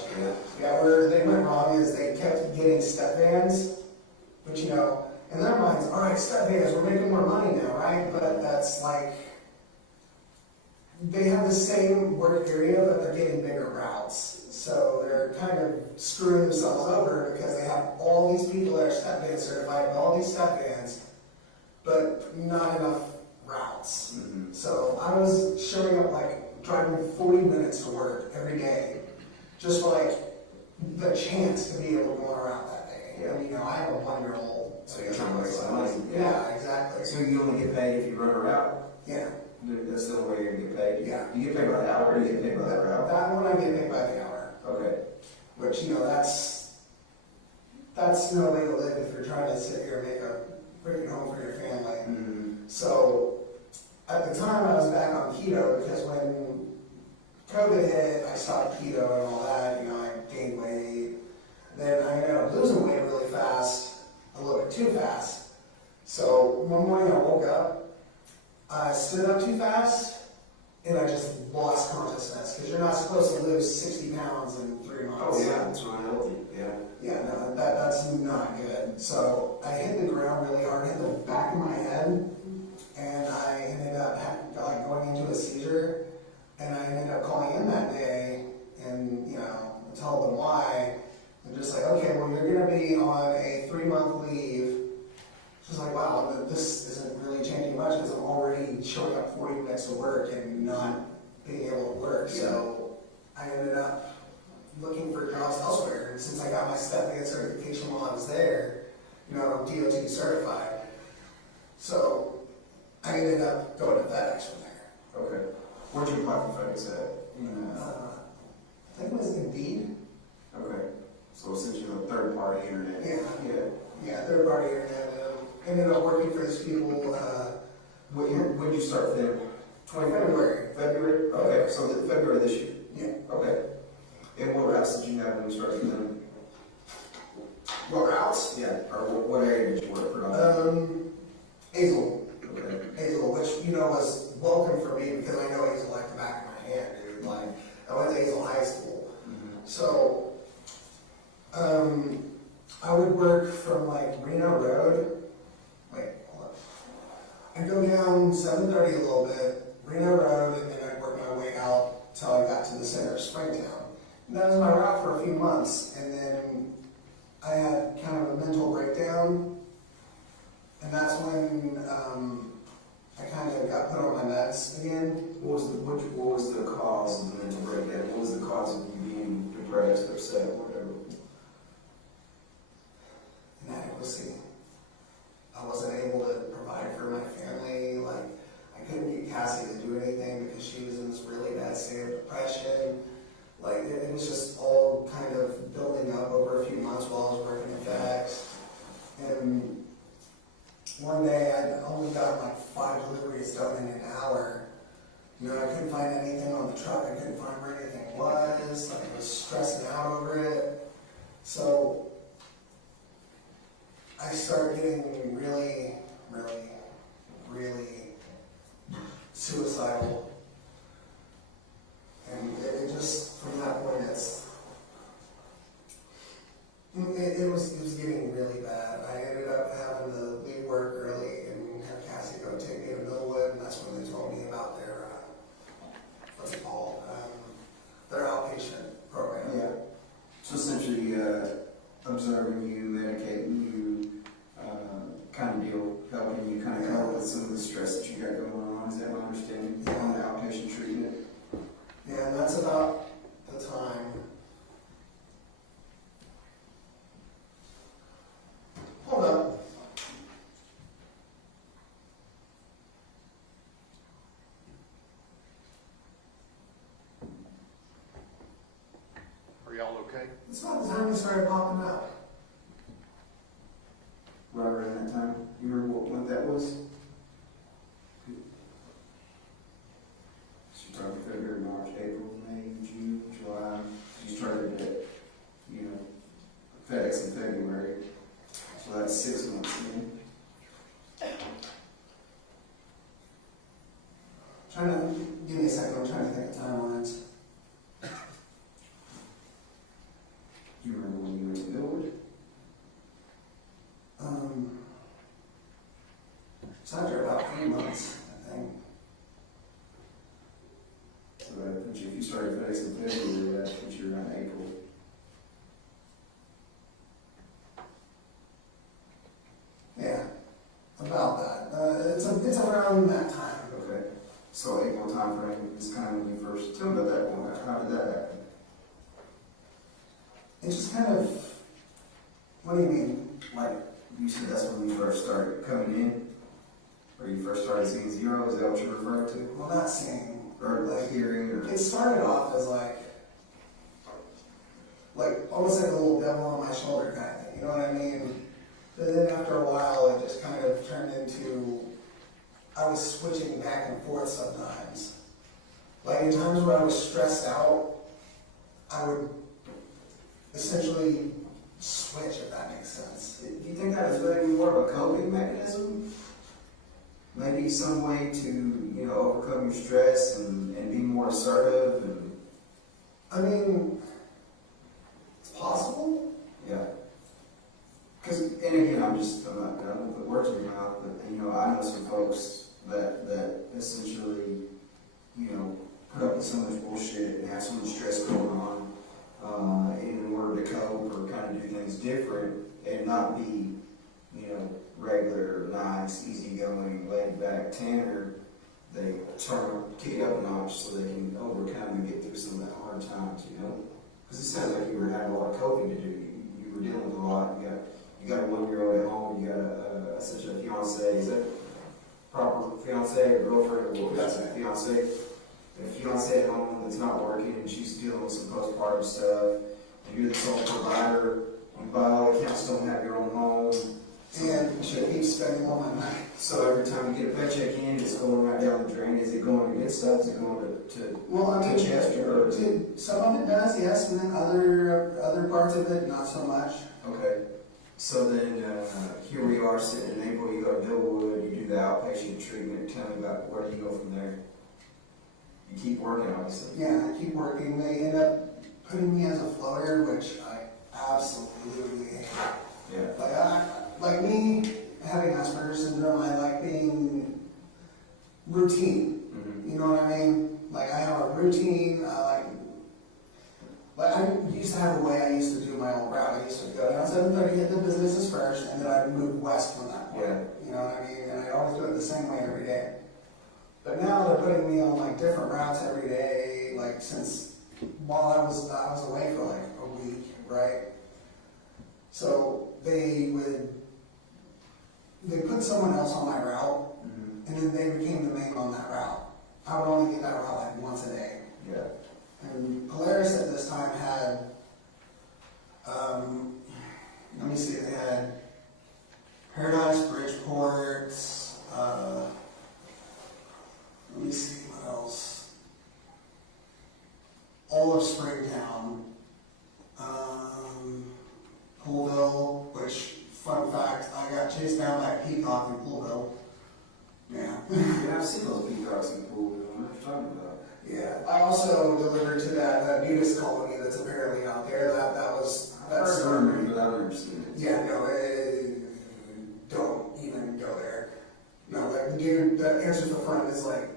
Yeah, where they went wrong is they kept getting step vans, but in their minds, all right, step vans, we're making more money now, right? But that's like, they have the same work area, but they're getting bigger routes. So they're kind of screwing themselves over because they have all these people that are step van certified, all these step vans, but not enough routes. Mm-hmm. So I was showing up driving 40 minutes to work every day, just for the chance to be able to go on a route that day. Yeah. And I have a 1-year-old. So you're trying to make some money. Yeah, exactly. So you only get paid if you run a route? Yeah. That's the only way you're going to get paid? Yeah. Do you get paid by the hour or do you get paid by the route? That one I get paid by the hour. Okay. Which, you know, that's no way to live if you're trying to sit here and make a freaking home for your family. Mm-hmm. So at the time I was back on keto because when COVID hit, I stopped keto and all that, you know, I gained weight. Then I ended up losing weight really fast, a little bit too fast. So one morning I woke up, I stood up too fast, and I just lost consciousness because you're not supposed to lose 60 pounds in 3 months. Oh yeah, it's not healthy. Yeah. Yeah, no, that's not good. So I hit the ground really hard, hit the back of my head, and I ended up like going into a seizure. And I ended up calling in that day, and you know, told them why. And just like, okay, well, you're going to be on a 3-month leave. She's like, wow, this isn't really changing much because I'm already showing up 40 minutes to work and not being able to work. Yeah. So I ended up looking for jobs elsewhere. And since I got my step-ahead certification while I was there, you know, DOT certified. So I ended up going to FedEx from there. Okay. Where'd you apply for FedEx at? I think it was Indeed. Okay. So essentially a third party internet. Yeah, third party internet. Ended up working for these people. When did you start with them? February. February? Okay, so February this year? Yeah. Okay. And what routes did you have when you started with them? What routes? Yeah, or what area did you work predominantly? Hazel. Okay. Hazel, which, you know, was welcome for me because I know Hazel like the back of my hand, dude. Like, I went to Hazel High School. Mm-hmm. So, I would work from like Reno Road. Wait, hold up. I'd go down 730 a little bit, Reno Road, and then I'd work my way out till I got to the center of Springtown. And that was my route for a few months, and then I had kind of a mental breakdown, and that's when I kind of got put on my meds again. What was the cause of the mental breakdown? What was the cause of you being depressed, upset, or whatever? Inadequacy. I wasn't able to provide for my family. Like, I couldn't get Cassie to do anything because she was in this really bad state of depression. Like, it was just all kind of building up over a few months while I was working at FedEx. And one day I only got like 5 deliveries done in an hour. You know, I couldn't find anything on the truck. I couldn't find where anything was. Like, I was stressing out over it. So I started getting really, really, really suicidal. And it just, from that point, it was getting really bad. I ended up having to leave work early and have Cassie go take me to Millwood, and that's when they told me about their, what's it called, their outpatient program. Yeah. So essentially, observing you, medicating you, kind of deal, helping you kind of cope with some of the stress that you got going on. Is that my understanding? On the outpatient treatment? Yeah, and that's about the time. Hold up. Are y'all okay? It's about the time they started popping up. Right around that time. You remember what that was? So you're talking February, March, April, May, June, July. You started at, you know, FedEx in February. So that's 6 months in. Give me a second, I'm trying to think of timelines. Do you remember when you went to Millwood? It's after about 3 months, I think. So that puts you, if you started FedEx in February, that puts you around April. Yeah, about that. It's around that time. Okay. So April timeframe is kind of when you first, tell me about that one. How did that happen? It just kind of, what do you mean? Like, you said that's when you first started coming in? Or you first started seeing zero? Is that what you're referring to? Well, not seeing. Or like hearing? Or It started off as like, almost like a little devil on my shoulder kind of thing, you know what I mean? But then after a while, it just kind of turned into, I was switching back and forth sometimes. Like in times where I was stressed out, I would essentially switch, if that makes sense. Do you think that was maybe more of a coping mechanism? Maybe some way to, you know, overcome your stress and be more assertive and... I mean, it's possible. Yeah. Because, and again, I'm not going to put words in your mouth, but, you know, I know some folks that essentially, you know, put up with so much bullshit and have so much stress going on in order to cope or kind of do things different and not be, you know, regular, nice, easygoing, laid back Tanner. They kick it up a notch so they can overcome and get through some of the hard times, you know? Because it sounds like you were having a lot of coping to do. You were dealing with a lot. You got a 1-year-old at home. You got such a fiance. Is that proper fiance or girlfriend? Or that's a fiance. A fiance at home that's not working and she's dealing with some postpartum stuff. And you're the sole provider. You by all accounts don't have your own home. And she keeps spending all my money. So every time you get a paycheck in, it's going right down the drain. Is it going to good stuff? Is it going to Chester? Some of it does, yes, and then other parts of it, not so much. Okay. So then here we are sitting in April. You go to Millwood. You do the outpatient treatment. Tell me about where do you go from there? You keep working, obviously. Yeah, I keep working. They end up putting me as a floater, which I absolutely hate. Yeah. Like me having Asperger's syndrome, I like being routine. Mm-hmm. You know what I mean? Like I have a routine. I used to have a way I used to do my own route. I used to go down 7:30, hit the businesses first, and then I'd move west from that point. Yeah. You know what I mean? And I always do it the same way every day. But now they're putting me on like different routes every day. Like since while I was away for like a week, right? So they put someone else on my route, and then they became the main on that route. I would only get that route like once a day. Yeah. And Polaris at this time had, let me see, they had Paradise, Bridgeport, let me see what else. All of Springtown, Poolville, which, fun fact, I got chased down by a peacock in Poolville. Yeah. Yeah, I've seen those peacocks in Poolville. What are you talking about? Yeah. I also delivered to that nudist colony that's apparently out there. That's I've heard but I've never seen it. Yeah, no, don't even go there. No, like the dude that answers the front is like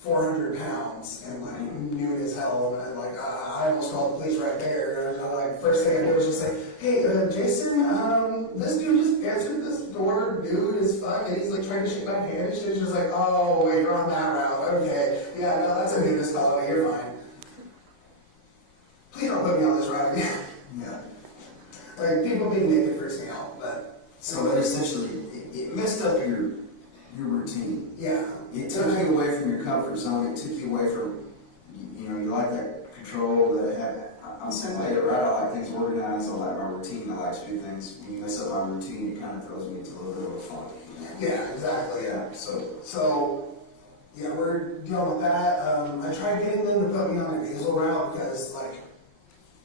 400 pounds and like nude as hell, and I almost called the police right there. And first thing I did was just say, hey, Jason, this dude just answered this door, dude as fuck, and he's like trying to shake my hand, and she's just like, oh wait, you're on that route, okay, yeah, no, that's a nudist colony, you're fine. Please don't put me on this route again. Yeah. Like people being naked freaks me out, but but essentially, it messed up your routine. Yeah. It took you away from your comfort zone. It took you away from, you like that control that I have. I'm the same way, right? I like things organized. I like my routine. I like to do things. When you mess up my routine, it kind of throws me into a little bit of a funk. Yeah, exactly. Yeah. So, yeah, we're dealing with that. I tried getting them to put me on an Hazel route because,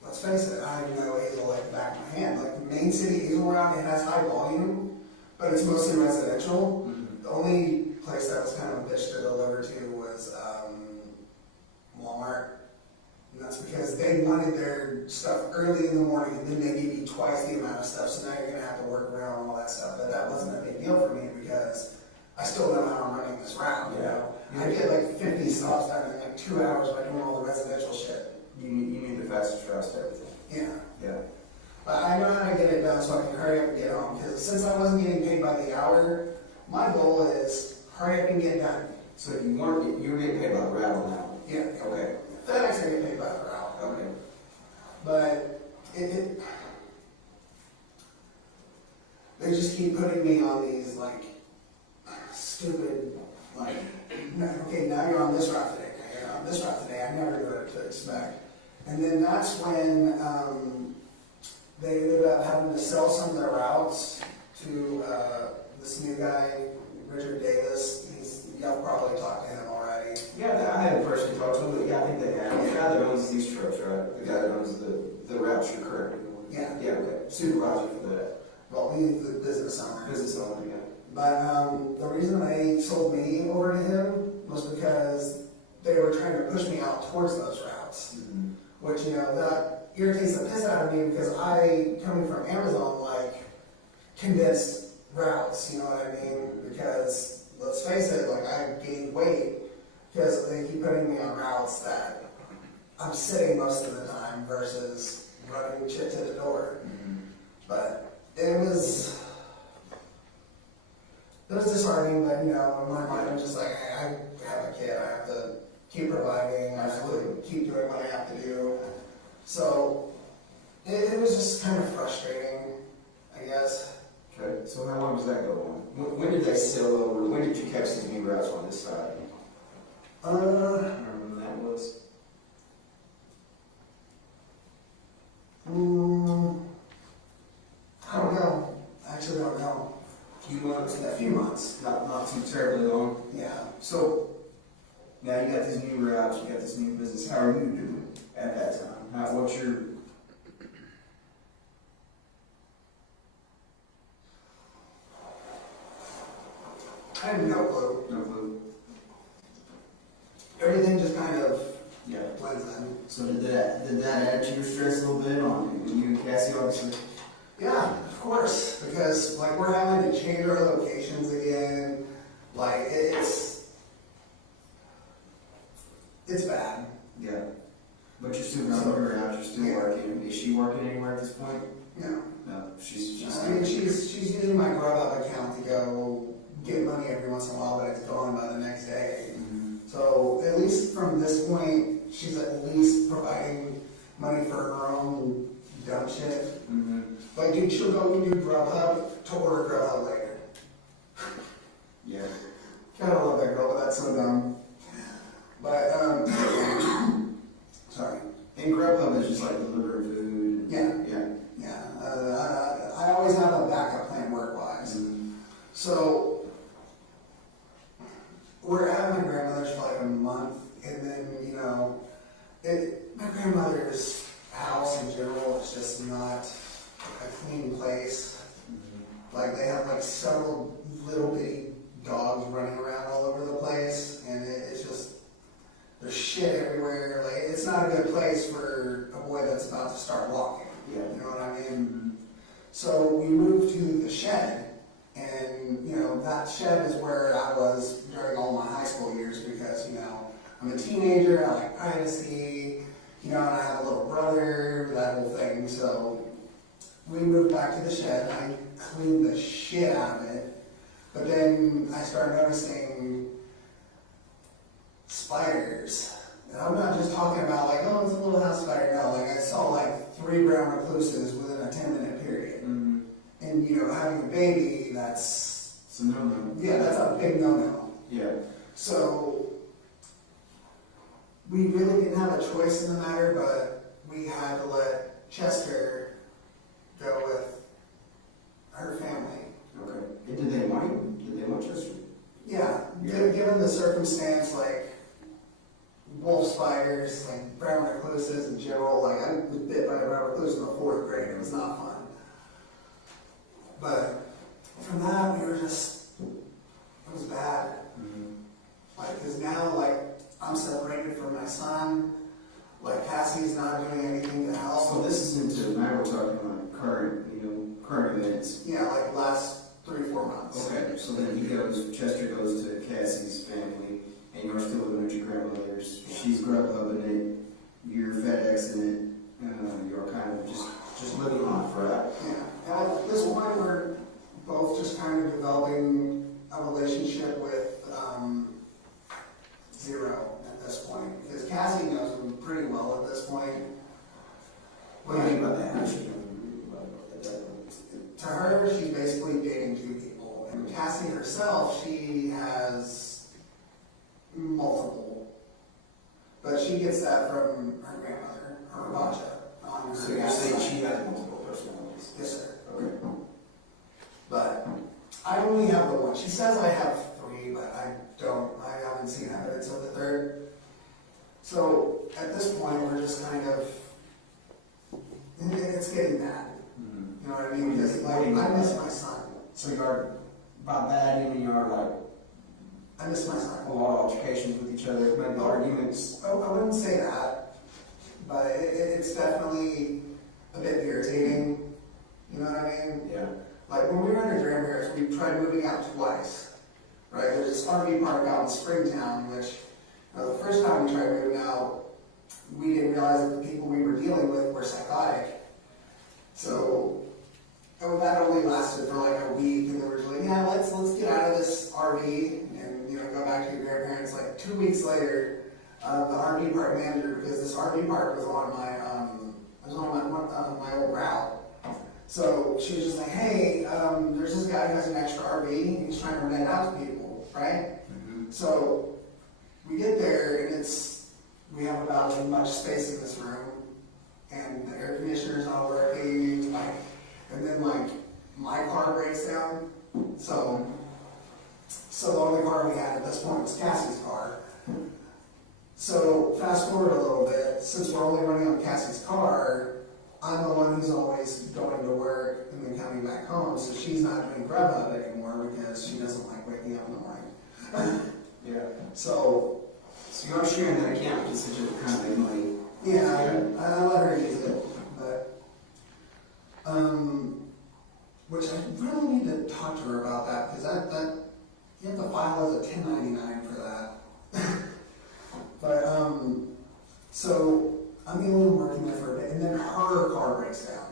let's face it, I know Hazel like the back of my hand. Like the main city Hazel route, it has high volume, but it's mostly residential. Mm-hmm. The only place that was kind of a bitch to deliver to was Walmart. And that's because they wanted their stuff early in the morning, and then they give you twice the amount of stuff, so now you're going to have to work around all that stuff. But that wasn't a big deal for me because I still know how I'm running this route, you know. I get like 50 stops done in like 2 hours by doing all the residential shit. You need the fastest routes to everything. Yeah. Yeah. But I know how to get it done so I can hurry up and get home. Because since I wasn't getting paid by the hour, my goal is hurry up and get done. So if you weren't, you were getting paid by the route on that one? Yeah. Okay. FedEx I get paid by the route. Okay. But they just keep putting me on these like stupid okay, now you're on this route today. Now you're on this route today. I never knew what to expect. And then that's when they ended up having to sell some of their routes to this new guy, Richard Davis. Y'all probably talked to him already. Yeah, I haven't personally talked to him, but yeah, I think they have. The guy that owns these trucks, right? The guy that owns the routes you're correct. Yeah. Yeah, okay. Supervisor for that. Well, he's the business owner. Business owner, yeah. But the reason they sold me over to him was because they were trying to push me out towards those routes. Mm-hmm. Which, you know, that irritates the piss out of me because I, coming from Amazon, like condensed routes, you know what I mean? Because, let's face it, like I gained weight because they keep putting me on routes that I'm sitting most of the time versus running shit to the door. Mm-hmm. But it was disheartening, but you know, in my mind I'm just like, hey, I have a kid, I have to keep providing, I have to keep doing what I have to do. So it was just kind of frustrating, I guess. Okay, so how long does that go on? When did they sell over? When did you catch these new routes on this side? I don't remember when that was. I don't know. I actually don't know. A few months. Not too terribly long. Yeah. So now you got these new routes, you got this new business. How are you doing at that time? What's your... I have no clue. No clue. Everything just kind of Yeah. blends in. So did that add to your stress a little bit on you and Cassie, obviously? Yeah, of course, because like we're having to change our locations again. Like it's bad. Yeah. But you're still not over her out, you're still working. Is she working anywhere at this point? No. No. She's I mean, she's using my Grubhub account to go get money every once in a while, but it's gone by the next day. Mm-hmm. So at least from this point, she's at least providing money for her own dumb shit. Mm-hmm. Like, dude, she'll go and do Grubhub to order Grubhub later. Yeah. Kind of love that girl, but that's so dumb. But, sorry. And Grubhub is just like delivering food. Yeah. Yeah. Yeah. I always have a backup plan work-wise. Mm-hmm. So, we're at my grandmother's for like a month, and then, you know, my grandmother's house in general is just not a clean place. Mm-hmm. Like, they have like several little bitty dogs running around all over the place, and it's just, there's shit everywhere. Like, it's not a good place for a boy that's about to start walking. Yeah. You know what I mean? Mm-hmm. So we moved to the shed, and you know, that shed is where I was during all my high school years because, you know, I'm a teenager, I like privacy, you know, and I have a little brother, that whole thing. So we moved back to the shed, and I cleaned the shit out of it. But then I started noticing spiders. And I'm not just talking about like, oh, it's a little house spider. No, like I saw like 3 brown recluses within a 10-minute period. Mm-hmm. And, you know, having a baby, that's... It's a no-no. Yeah, that's a big no-no. Yeah. So, we really didn't have a choice in the matter, but we had to let Chester go with her family. Okay. And did they want him? Did they want Chester? Yeah, Yeah. given the circumstance, like wolf spiders, like brown recluses in general, like I was bit by a brown recluse in the 4th grade. It was not fun. But from that, we were just, it was bad. Mm-hmm. Like, because now, like, I'm separated from my son. Like, Cassie's not doing anything to help. So this is into, now we're talking about current events. Yeah, like last 3-4 months. Okay, so then Chester goes to Cassie's family, and you're still living with your grandmother's. She's Grubhubbing it, you're FedExing it, you're kind of just living life, right? Yeah, and at this point, we're both just kind of developing a relationship with Zero at this point. Because Cassie knows him pretty well at this point. What do you mean by that? To her, she's basically dating 2 people. And Cassie herself, she has multiple. But she gets that from her grandmother, her Bacha. So you're saying she has multiple personal Yes, sir. Okay. But I only have the one. She says I have 3, but I don't. I haven't seen evidence of the 3rd. So at this point, we're just kind of, it's getting bad. Mm-hmm. You know what I mean? Because like, I miss my son. So you are, by bad, you mean you are like I miss my son. a lot of altercations with each other, maybe arguments? I wouldn't say that, but it's definitely a bit irritating. You know what I mean? Yeah. Like when we were under grandparents, we tried moving out twice. Right? There's this RV park out in Springtown, which the first time we tried moving out, we didn't realize that the people we were dealing with were psychotic. So that only lasted for like a week, and they were just like, yeah, let's get out of this RV and go back to your grandparents. Like 2 weeks later, the RV park manager, because this RV park was on my old route. So she was just like, hey, there's this guy who has an extra RV, and he's trying to rent it out to people, right? Mm-hmm. So we get there, and we have about as much space in this room, and the air conditioner's not working, and then my car breaks down. So the only car we had at this point was Cassie's car. So fast forward a little bit, since we're only running on Cassie's car, I'm the one who's always going to work and then coming back home, so she's not doing Grubhub anymore because she doesn't like waking up in the morning. Yeah. So you are sharing that account just to kind of make money. yeah, I let her use it, but which I really need to talk to her about that, because that you have to file as a 1099 for that. But so I'm the only one working there for a bit, and then her car breaks down.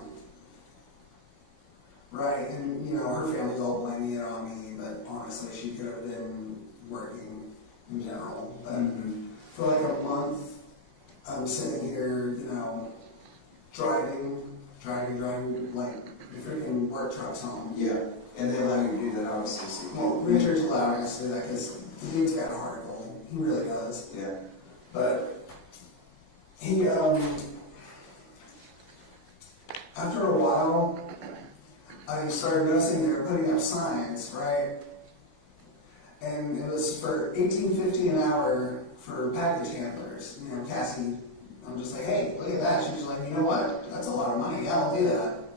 Right, and her family's all blaming it on me, but honestly, she could have been working in general. But for like a month, I'm sitting here, driving, like the freaking work truck's home. Yeah, and they allow you to do that, obviously. Well, Richard's allowing us to do that because the dude's got a heart goal. He really does. Yeah. But he, after a while, I started noticing they were putting up signs, right? And it was for $18.50 an hour for package handlers. Cassie, I'm just like, hey, look at that. She's like, you know what? That's a lot of money. Yeah, I'll do that.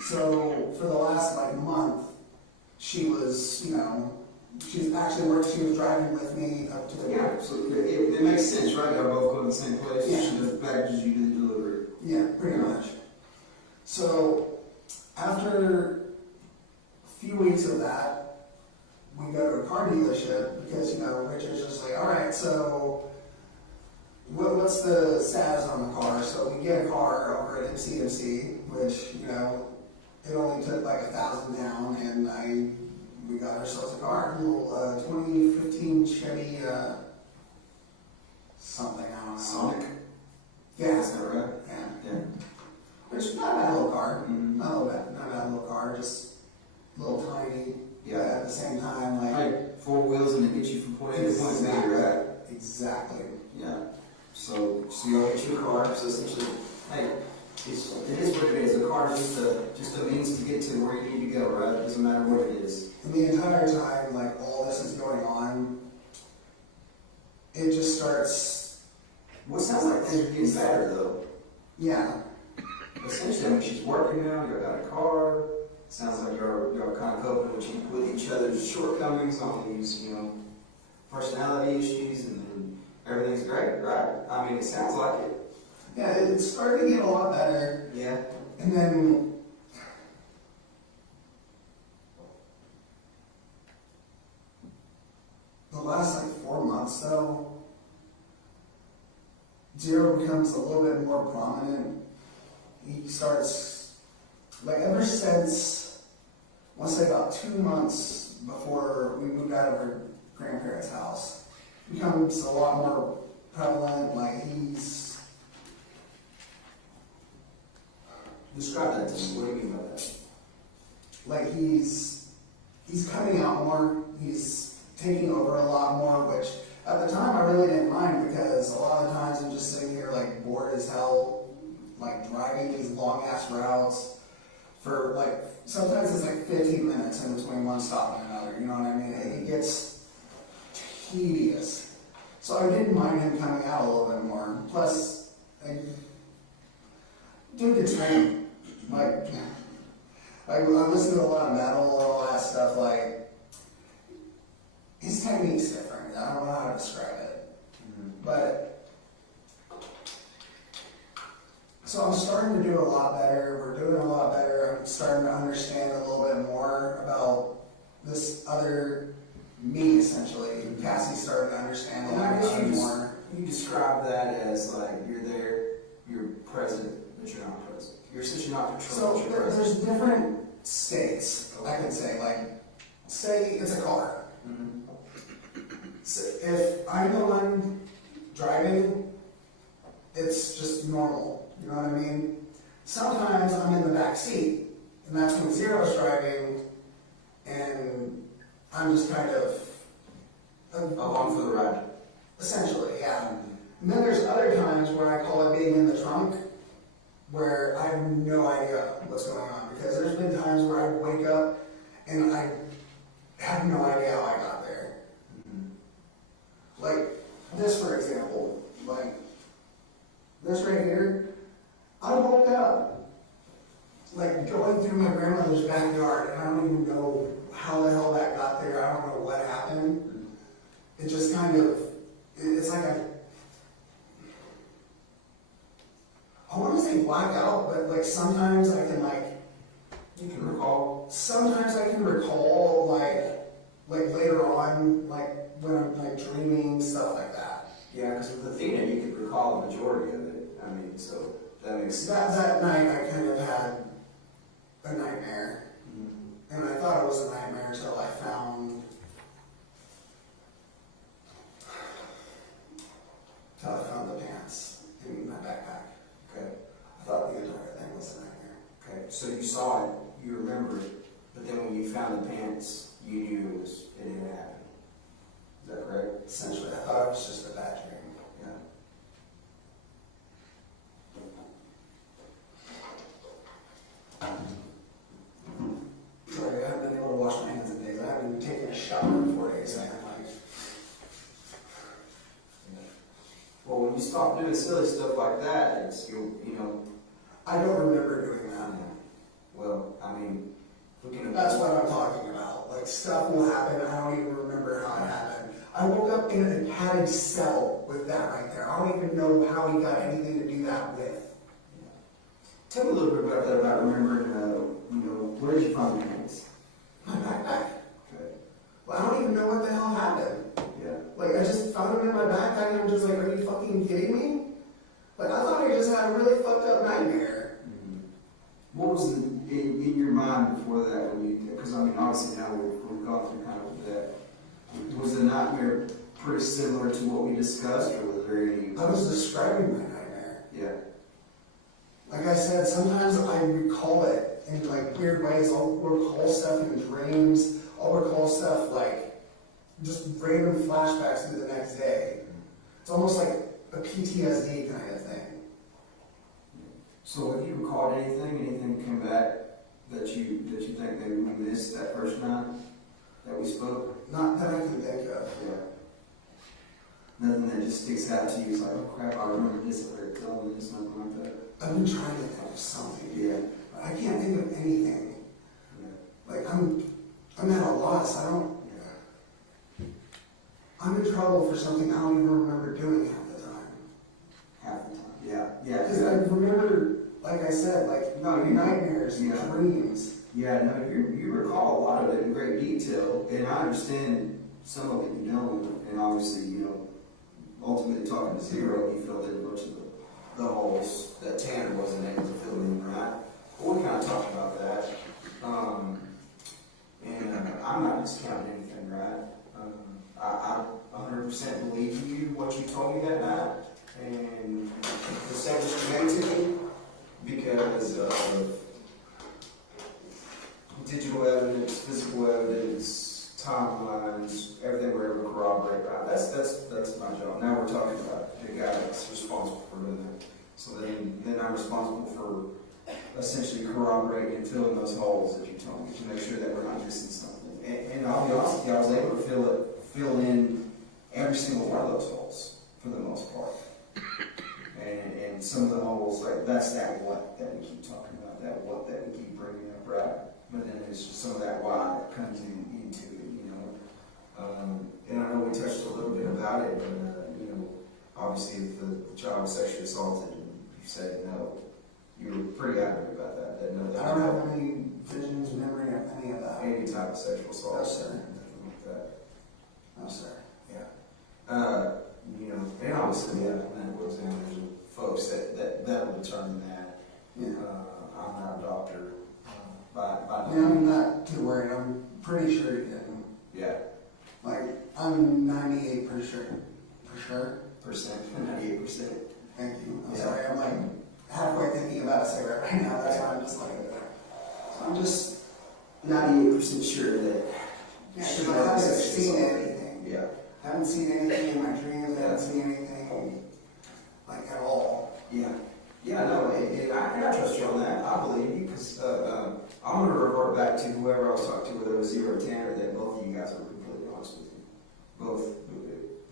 So for the last month, she was, she's actually worked. She was driving with me up to the Yeah, so it makes sense, right? Y'all both go to the same place. Yeah. She does the packages, you do the delivery. Yeah, pretty much. So after a few weeks of that, we go to a car dealership because, Richard's just like, all right, so what's the status on the car? So we get a car over at MCMC, which, it only took like $1,000 down, and we got ourselves a car, a little 2015 Chevy, something, I don't know. Sonic? Yeah. Is that right? Yeah. Yeah. Which is not a bad little car. Not a bad little car, just a little tiny. Yeah. But at the same time, Like 4 wheels and it gets you from point A to point B, right? Exactly. Yeah. So you all get your car, so essentially, hey, it is what it is. A car is just a means to get to where you need to go, right? It doesn't matter what it is. And the entire time, all this is going on, it just starts. Well, it sounds like things are getting better, though. Yeah. Essentially, she's working now, you got a car. Sounds like you're kind of coping with each other's shortcomings on these, personality issues, and then everything's great, right? I mean, it sounds like it. Yeah, it's starting to get a lot better. Yeah. And then the last 4 months, though, Zero becomes a little bit more prominent. He starts, ever since, I want to say about 2 months before we moved out of our grandparents' house, becomes a lot more prevalent. He's. Describe that to me. What do you mean by that? He's coming out more. He's taking over a lot more, which at the time I really didn't mind because a lot of the times I'm just sitting here bored as hell, driving these long ass routes for like, sometimes it's like 15 minutes in between one stop and another, you know what I mean? It gets tedious. So I didn't mind him coming out a little bit more. Plus, like, dude could train. Like, I listen to a lot of metal, all that stuff, like, his technique's different. I don't know how to describe it. But, so I'm starting to do a lot better. We're doing a lot better. I'm starting to understand a little bit more about this other me, essentially. Cassie's starting to understand a And I lot guess more. you describe that as like you're there, you're present, but you're not present. You're since you're not So controlling, you're present. there's different states, I could say. Like, say it's a car. So if I'm the one driving, it's just normal. You know what I mean? Sometimes I'm in the back seat, and that's when Zero's driving, and I'm just kind of Along for the ride. essentially, yeah. And then there's other times where I call it being in the trunk, where I have no idea what's going on. Because there's been times where I wake up and I have no idea how I got there. Like this, for example, like this right here, I woke up like going through my grandmother's backyard, and I don't even know how the hell that got there. I don't know what happened. It just kind of, it's like I want to say black out, but like sometimes I can You can recall. sometimes I can recall like later on, like when I'm like dreaming, stuff like that. Yeah, because with Athena, you could recall the majority of it. I mean, so that makes sense. That night I kind of had a nightmare, and I thought it was a nightmare until I found the pants in my backpack. Okay. I thought the entire thing was a nightmare. Okay. So you saw it, you remember it, but then when you found the pants, you knew it didn't happen. Is that correct? Essentially, I thought it was just a bad dream. Yeah. Sorry, I haven't been able to wash my hands in days. I haven't even taken a shower in 4 days. I'm like, Well, when you stop doing silly stuff like that, it's you know. I don't remember doing that. Well, I mean, looking at That's what I'm talking about. Like, stuff will happen, I don't even remember how it happened. I woke up in a padded cell with that right there. I don't even know how he got anything to do that with. Tell me a little bit about that, about remembering, where did you find the pants? My backpack. Okay. Well, I don't even know what the hell happened. Yeah. Like, I just found them in my backpack and I'm just like, are you fucking kidding me? Like, I thought I just had a really fucked up nightmare. What was in your mind before that when you, because I mean, obviously now we've gone through kind of that. Was the nightmare pretty similar to what we discussed, or was there any? I was describing my nightmare. Yeah. Like I said, sometimes I recall it in like weird ways. I'll recall stuff in dreams. I'll recall stuff like just random flashbacks through the next day. It's almost like a PTSD kind of thing. So have you recalled anything came back that you think maybe we missed that first night that we spoke? Not that I can think of. Yeah. Nothing that just sticks out to you. It's like, oh crap, I remember this or telling this, nothing like that. I've been trying to think of something. Yeah. But I can't think of anything. Yeah. Like I'm at a loss. I'm in trouble for something I don't even remember doing half the time. Half the time. Yeah. Yeah. Because I remember, like I said, like nightmares and Yeah. dreams. Yeah, no, you recall a lot of it in great detail, and I understand some of it you don't, and obviously, ultimately talking to Zero, he filled in a bunch of the holes that Tanner wasn't able to fill in, right? But we kind of talked about that, and I'm not discounting anything, right? I 100% believe you, what you told me that night, and the statements you made to me, because of digital evidence, physical evidence, timelines, everything we're able to corroborate. Right? That's my job. Now we're talking about the guy that's responsible for doing that. So then I'm responsible for essentially corroborate and fill in those holes that you told me to make sure that we're not missing something. And I'll be honest with you, I was able to fill in every single one of those holes for the most part. And some of the holes, like that's that what that we keep talking about, that what that we keep bringing up, right? But then there's just some of that why that comes into it, you know. And I know we touched a little bit about it, but you know, obviously if the child was sexually assaulted and you said no, you were pretty adamant about that. That no, I don't have any visions, memory of any of that. any type of sexual assault. No, sir. Nothing like that. No, sir. Yeah. You know, and obviously, yeah, medical examiners and folks that'll determine that. Yeah. I'm not a doctor. By Yeah, I'm not too worried. I'm pretty sure you didn't. Yeah. Like, I'm 98% sure. For sure. 98%. Thank you. I'm Yeah. sorry. I'm like halfway thinking about a cigarette right now. That's why I'm just like, so I'm just 98% sure that. Yeah, because I haven't seen anything. Yeah. I haven't seen anything in my dreams. I haven't seen anything like at all. Yeah. Yeah, no, and I trust you on that. I believe you because I'm going to revert back to whoever I was talking to, whether it was you or Tanner, that both of you guys were completely honest with you. Both,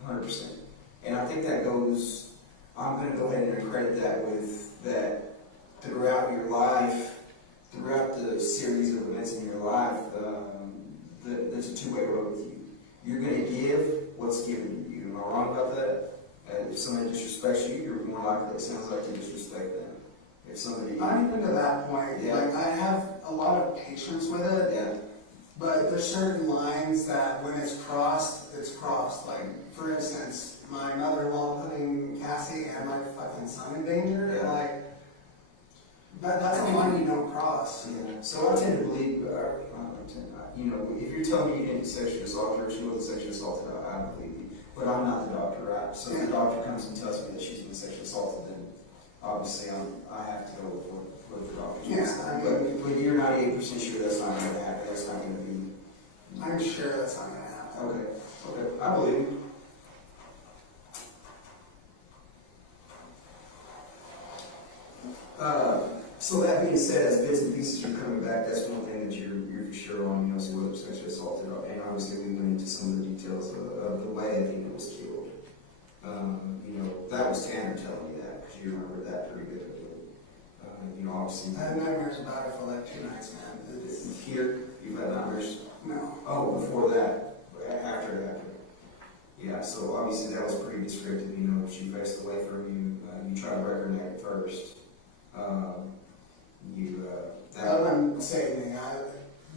100%. And I think that goes, I'm going to go ahead and credit that with that throughout your life, throughout the series of events in your life, there's a two-way road with you. You're going to give what's given to you. Am I wrong about that? If somebody disrespects you, you're more likely, it sounds like, to disrespect them. If somebody... Not even to that point. Yeah. Like, I have a lot of patience with it. Yeah. But there's certain lines that when it's crossed, it's crossed. Like, for instance, my mother-in-law putting Cassie and my fucking son in danger. Yeah. And like, that's a line you don't cross. Yeah. So I tend to believe, you know, if you're telling me you didn't sexually assault her, she wasn't sexually assaulted, I believe you. But I'm not the doctor, right? So if the doctor comes and tells me that she's been sexually assaulted, then obviously I have to go with what the doctor's saying. But you're 98% sure that's not going to happen. That's not going to be. I'm sure that's not going to happen. Okay. Okay. I believe you. So that being said, as bits and pieces are coming back, that's one thing that you're sure on, you know, so whether it's sexually assaulted, and obviously we went into some of the details of the way Athena was killed. You know, that was Tanner telling me that, because you remember that pretty good. You know, obviously... I had nightmares about it for like 2 nights, man. Here, you've had nightmares? No. Oh, before that, after that. Yeah, so obviously that was pretty descriptive, you know, she faced away from you, you tried to break her neck first. That wasn't saving.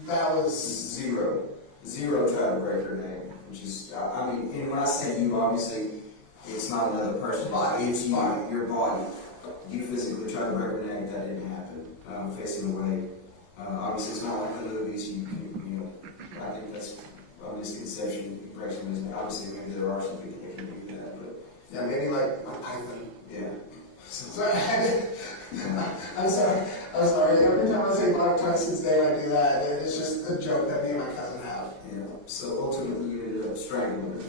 That was zero tried to break her neck, which is, I mean, and when I say you, obviously, it's not another person, it's you, your body. You physically tried to break her neck, that didn't happen. Facing away, obviously it's not like the movies. You know, I think that's obviously conception, impressionism. Obviously, maybe there are some people that can do that, but yeah, maybe like my python. yeah. Sorry, I'm sorry. Every time I say Black Tyson's Day, I do that. It's just a joke that me and my cousin have. Yeah. So ultimately, you ended up strangling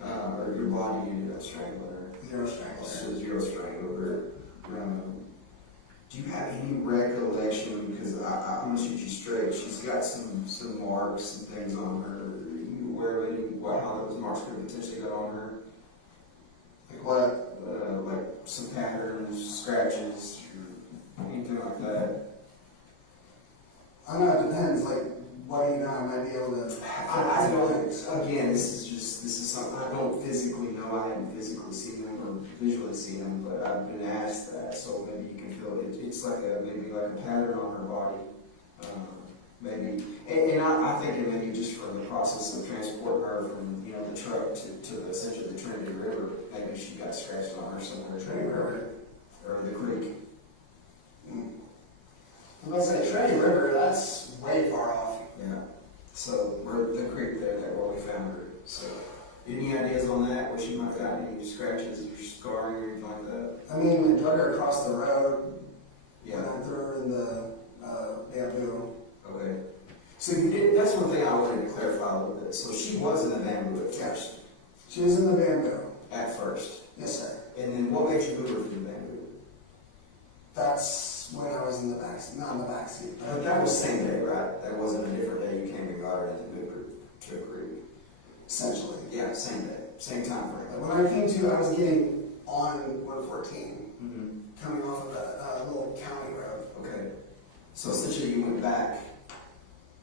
her, or your body ended up strangling her. Zero strangler. So zero strangler. Do you have any recollection? Because I'm gonna shoot you straight. She's got some marks and things on her. Are you aware of any how those marks could have potentially got on her? Like what? Like some patterns, scratches, or anything like that. I don't know, it depends. Like, what do you know? I might be able to. I don't. Again, this is something I don't physically know. I haven't physically seen them or visually seen them, but I've been asked that, so maybe you can feel it. It's like maybe like a pattern on her body. Maybe, and I think it maybe just from the process of transporting her from the truck to essentially the Trinity River. Maybe she got scratched on her somewhere. Trinity River or the creek. I'm going to say Trinity River. That's way far off. Yeah. So we're the creek there where we found her. So any ideas on that? Where she might have gotten any scratches or scarring or anything like that? I mean, we drug her across the road. Yeah. And I threw her in the bamboo. Okay. So you did. That's one thing I wanted to clarify a little bit. So she was in the bamboo at first. She was in the bamboo. At first. Yes, sir. And then what made you move her from the bamboo? That's when I was in the back backseat, not in the backseat. But that was same day, right? That wasn't a different day, you came and got her at the Trip Creek? Essentially. Yeah, same day, same time frame. When I came to, I was getting on 114, Mm-hmm. coming off of a little county road. Okay. So essentially you went back,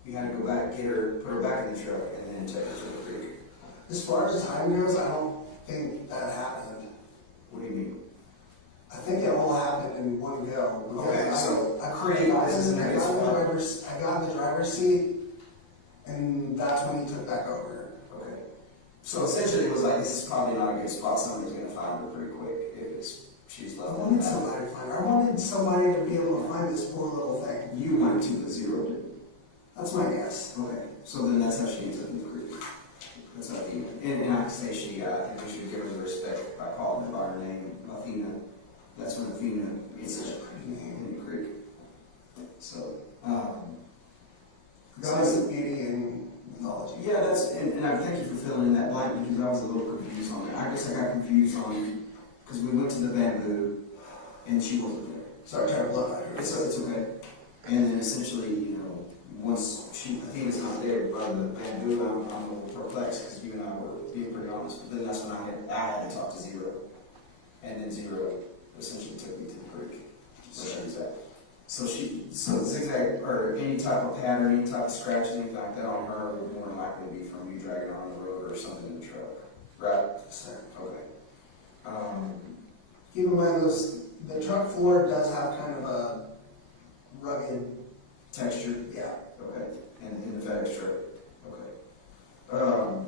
you had to go back, get her, put her back in the truck, and then take her to the creek. As far as time goes, I don't think that happened. What do you mean? I think it all happened in one go. Okay, so I creek got is in the the next one. driver's seat, and that's when he took back over. Okay. So essentially it was like, this is probably not a good spot, somebody's gonna find her pretty quick if she's I left. wanted somebody to find her. I wanted somebody to be able to find this poor little thing. You went to the zero, didn't you? That's my guess. Okay, so then that's how she ends up in the creek. That's how you, and I can say she, I think we should give her the respect by calling her by her name, Athena. That's when Athena gets Such a it pretty name. in the creek. So, Goddess of beauty and mythology. yeah, that's, and I thank you for filling in that blank because I was a little confused on it. I guess I got confused on, because we went to the bamboo and she wasn't there. Sorry, trying to blow out here. It's okay. And then essentially, you know, once Athena's not there by the bamboo, I'm a little perplexed because you and I were being pretty honest. But then that's when I had to talk to Zero. And then Zero essentially took me to the creek where she was at. So zigzag, or any type of pattern, any type of scratch, anything like that on her would more than likely be from you dragging her on the road or something in the truck. Right? Sir. Okay. Keep in mind, the truck floor does have kind of a rugged Texture? Yeah. Okay. And in the FedEx truck? Okay.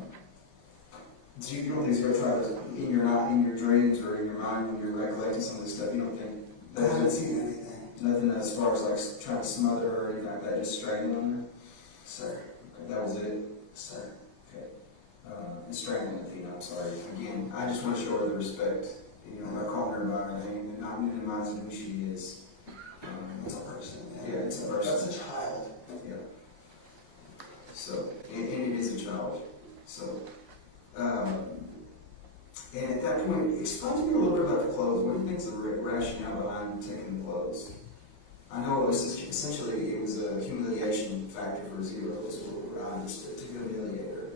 So you don't think Zero tried to, in your dreams or in your mind when you're recollecting some of this stuff, you don't think I haven't seen anything. Nothing as far as like trying to smother her or anything like that, just strangling her? Sir. Okay, that was it? Sir. Okay. And strangling Athena, I'm sorry. Again, I just want to show her the respect, you know, by calling her by her name and not minimizing who she is. It's a person. Yeah, it's a person. That's a child. Yeah. So, and it is a child. So, and at that point, explain to me a little bit about the clothes. What do you think is the rationale behind taking the clothes? I know it was essentially it was a humiliation factor for Zero. Is what I understood, to humiliate her.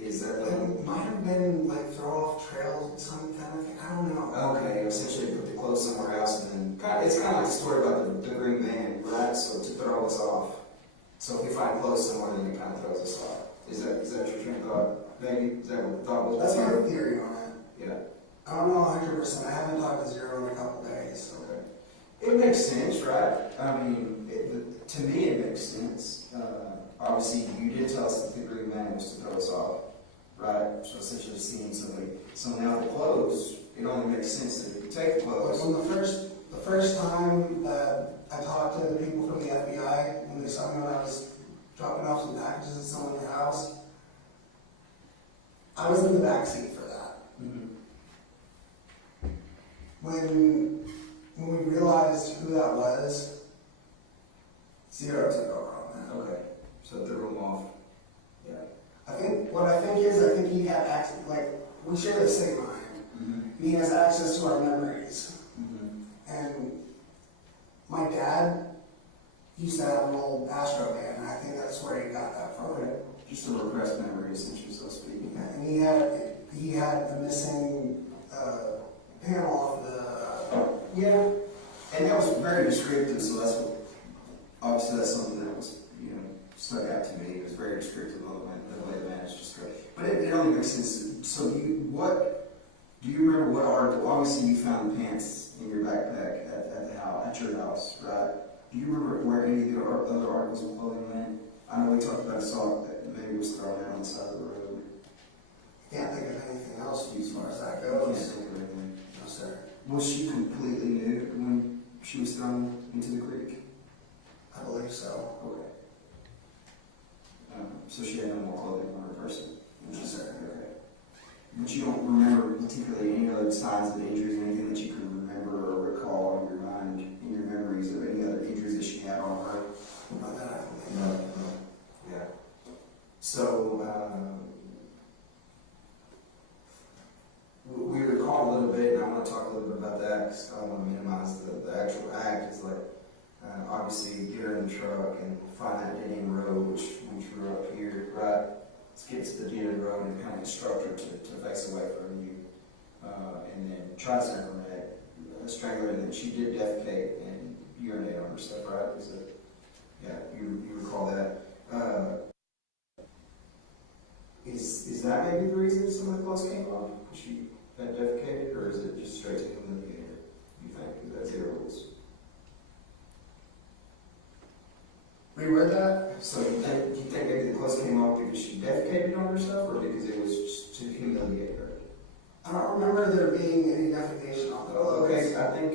Is that It might have been like throw off trails, some kind of thing. I don't know. okay? Essentially, put the clothes somewhere else, and then it's kind of like the story about the green man, right? So to throw us off. So if we find clothes somewhere, then it kind of throws us off. Is that your train of thought? Maybe is that what the thought was? That's my theory on it. Yeah. I don't know 100%. I haven't talked to Zero in a couple days. So. Okay. It makes sense, right? I mean, to me, it makes sense. Obviously, you did tell us that the green man was to throw us off, right? So essentially, seeing somebody. So now the clothes, it only makes sense that if you take the clothes. When the first time that I talked to the people from the FBI, when they saw me when I was dropping off some packages at someone's house, I was in the back seat for that. Mm-hmm. When we realized who that was, Zero took over on that. Okay. So threw them off. Yeah. I think he had access, like, we share the same mind. Mm-hmm. And he has access to our memories. Mm-hmm. And my dad used to have an old Astro van, and I think that's where he got that from. Okay. Just a repressed memory, essentially, so to speak. And he had the missing panel off the. Yeah. And that was very descriptive, so that's what. Obviously, that's something that was, stuck out to me. It was very descriptive of the way the man is described. But it only makes sense. So do you remember what article? Obviously, you found the pants in your backpack at the house, at your house, right? Do you remember where any of the other articles of clothing went? I know we talked about a sock that maybe was thrown out on the side of the road. Can't think of anything else as far as that I can't goes. think of anything. No, sir. Was she completely nude when she was thrown into the creek? I believe so. Okay. So she had no more clothing on her person? No, sir. Okay. But you don't remember particularly any other signs of injuries, anything that you can remember or recall in your mind, in your memories of any other injuries that she had on her? Not that I can think of. Yeah. So, we recall a little bit, and I want to talk a little bit about that because I don't want to minimize the actual act. It's like, Obviously, get her in the truck and find that dead end road, which we drew up here, right? Let's get to the dead end road and kind of instruct her to face away from you. And then try to snap her neck, strangle her, and then she did defecate and urinate on herself, right? Is it? Yeah, you recall that. Is that maybe the reason some of the clothes came off? She had defecated, or is it just straight to humiliator? You think? Is that zero rules? Reword that? So you think maybe the clothes came off because she defecated on herself, or because it was just to humiliate her? I don't remember there being any defecation on the clothes. Okay, I think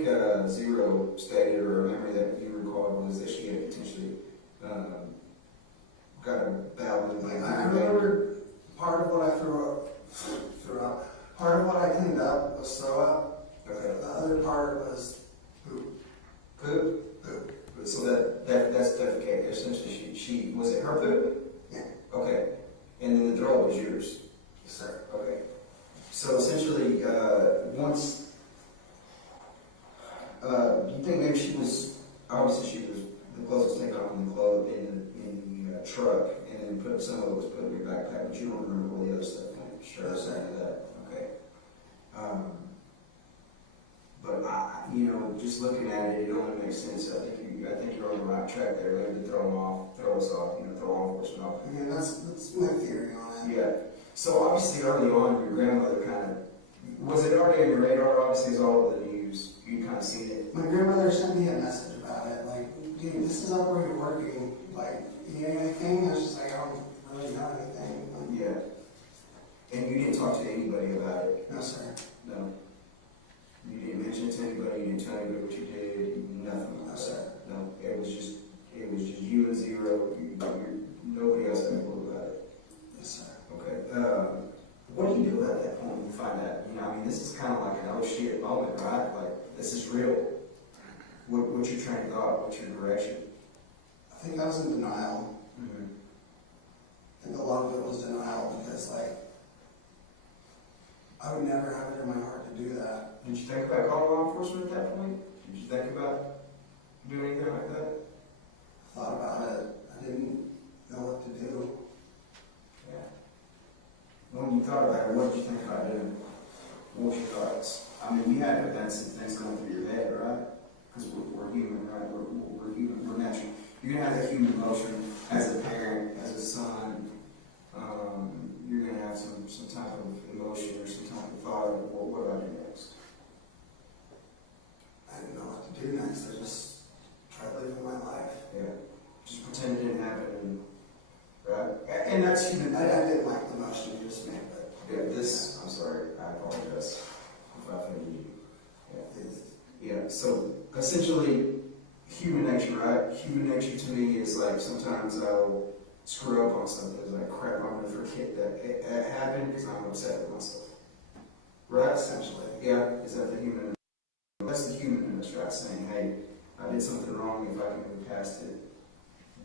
Zero stated, or a memory that you recalled, was that she had potentially got a bowel movement. I remember part of what I threw up. Part of what I cleaned up was throw up. Okay. The other part was poop. Poop? Poop. So that's defecated. Essentially, she was it her poop? Yeah. Okay. And then the throw was yours? Yes, sir. Okay. So essentially, once, you think maybe she was, obviously the clothes was taken off in the truck, and then some of it was put in your backpack, but you don't remember all the other stuff, right? Sure, I said that. Okay. But just looking at it, it only makes sense. I think you're on the right track there. Maybe to throw us off, throw law enforcement off. I mean, that's my theory on it. Yeah. So obviously early on, your grandmother was it already on your radar? Obviously, it's all over the news. You kind of seen it. My grandmother sent me a message about it, like, dude, this is not where you're working. Like, you know anything? I was just like, I don't really know anything. Like, yeah. And you didn't talk to anybody about it? No, sir. No. You didn't mention it to anybody? You didn't tell anybody what you did? Nothing? No, sir. No. It was just you and Zero. Nobody else had a clue about it? Yes, sir. Okay. What do you do at that point when you find out? This is kind of like an oh shit moment, right? Like, this is real. What's your train of thought? What's your direction? I think I was in denial. Mm-hmm. I think a lot of it was denial because, like, I would never have it in my heart to do that. Did you think about calling law enforcement at that point? Did you think about doing anything like that? I thought about it. I didn't know what to do. Yeah. When you thought about it, what did you think about doing? What was your thoughts? You had events and things going through your head, right? Because we're human, right? We're human. We're natural. You're going to have that human emotion as a parent, as a son. You're going to have some type of emotion or some type of thought of, well, what do I do next? I didn't know what to do next. I just tried living my life. Yeah. Just pretend it didn't happen, right? And that's human. I didn't like the emotion you just made, but yeah, I'm sorry. I apologize if I offended you. Yeah. So essentially, human nature, right? Human nature to me is like sometimes I'll screw up on something. It's like, crap, I'm going to forget that it happened because I'm upset with myself. Right? essentially. Yeah. Is that the human? That's the human in us, right? Saying, hey, I did something wrong. If I can move past it,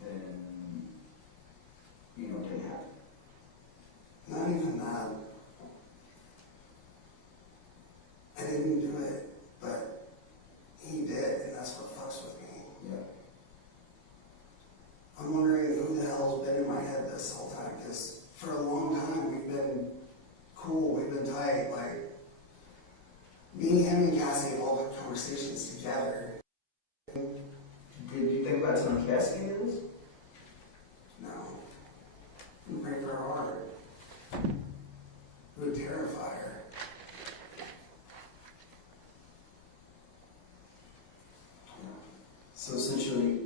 then, it didn't happen. Not even that. I didn't do it, but he did, and that's what fucks with me. Yeah. I'm wondering who the hell's been in my head this whole time, because for a long time we've been cool, we've been tight, like, me, him, and Cassie have all had conversations together. Did you think about telling Cassie any of this? No. It would break her heart. It would terrify her. So essentially,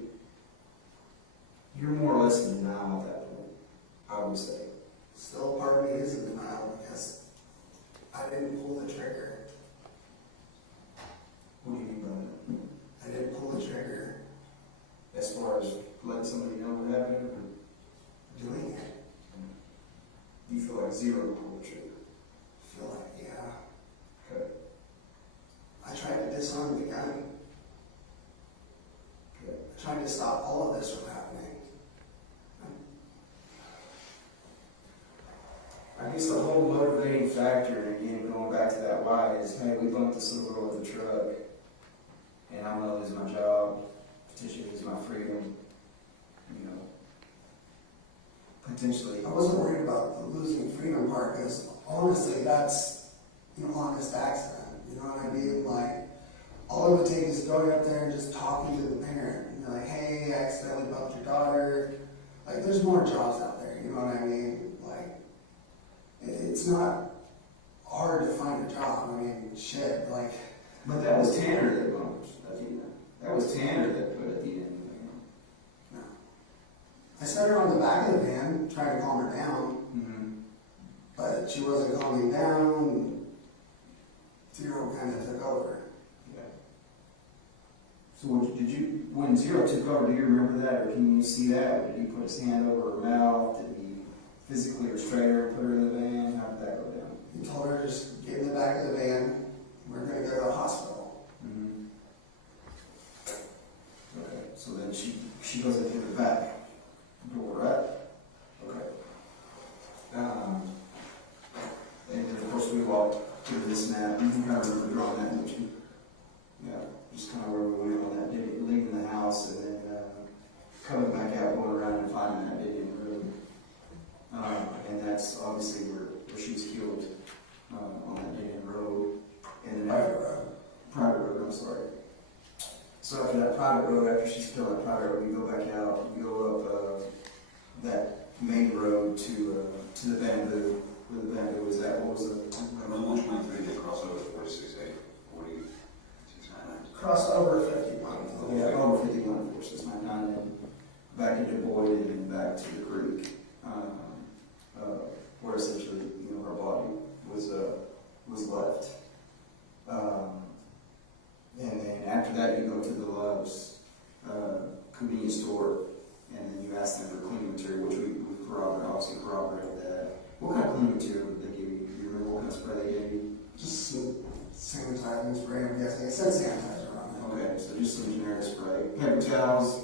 you're more or less in denial at that point, I would say. Still, part of me is in denial because I didn't pull the trigger. What do you mean by that? I didn't pull the trigger. As far as letting somebody know what happened, or Doing it. you feel like Zero pulled the trigger? I feel like, yeah. Okay. I tried to disarm the gun. Okay. I tried to stop all of this from happening. I guess the whole motivating factor, again, going back to that why, is, hey, we bumped this little girl with the truck, and I'm going to lose my job, potentially potentially. I wasn't worried about the losing freedom part, because honestly, that's an honest accident. You know what I mean? Like, all it would take is going up there and just talking to the parent. And you're like, hey, I accidentally bumped your daughter. Like, there's more jobs out there, you know what I mean? Like, it's not hard to find a job. I mean, shit, like. But that was Tanner that bumped Athena. That was Tanner that put Athena in the van. No. I set her on the back of the van, trying to calm her down. Mm-hmm. But she wasn't calming down. Zero kind of took over. Yeah. So when Zero took over, do you remember that, or can you see that? Or did he put his hand over her mouth? Did he physically restrain her and put her in the van? How did that go down? He told her, just get in the back of the van. We're going to go to the hospital. Mm-hmm. Okay, so then she goes into the back door, right? Okay. And then of course we walked through this map. You kind of remember drawing that, don't you? Yeah, just kind of where we went on that day, leaving the house and then coming back out, going around and finding that dead end road. And that's obviously where she was killed on that dead end road. And then private road, I'm sorry. So after that private road, after she's killed on that private road, we go back out, we go up that main road to the bamboo. Where the bamboo was at, what was it? Number 123, they cross over 46A, 4699. Cross over 51. Yeah, over 51, 4699, and back into Boyd and then back to the creek, where essentially, her body was left. And then after that, you go to the Love's convenience store, and then you ask them for cleaning material, which we obviously corroborated that. What kind of cleaning material did they give you? Do you remember what kind of spray they gave you? Just some sanitizing spray, I'm guessing. It said sanitizer on it. Okay, so just some generic spray. Paper towels,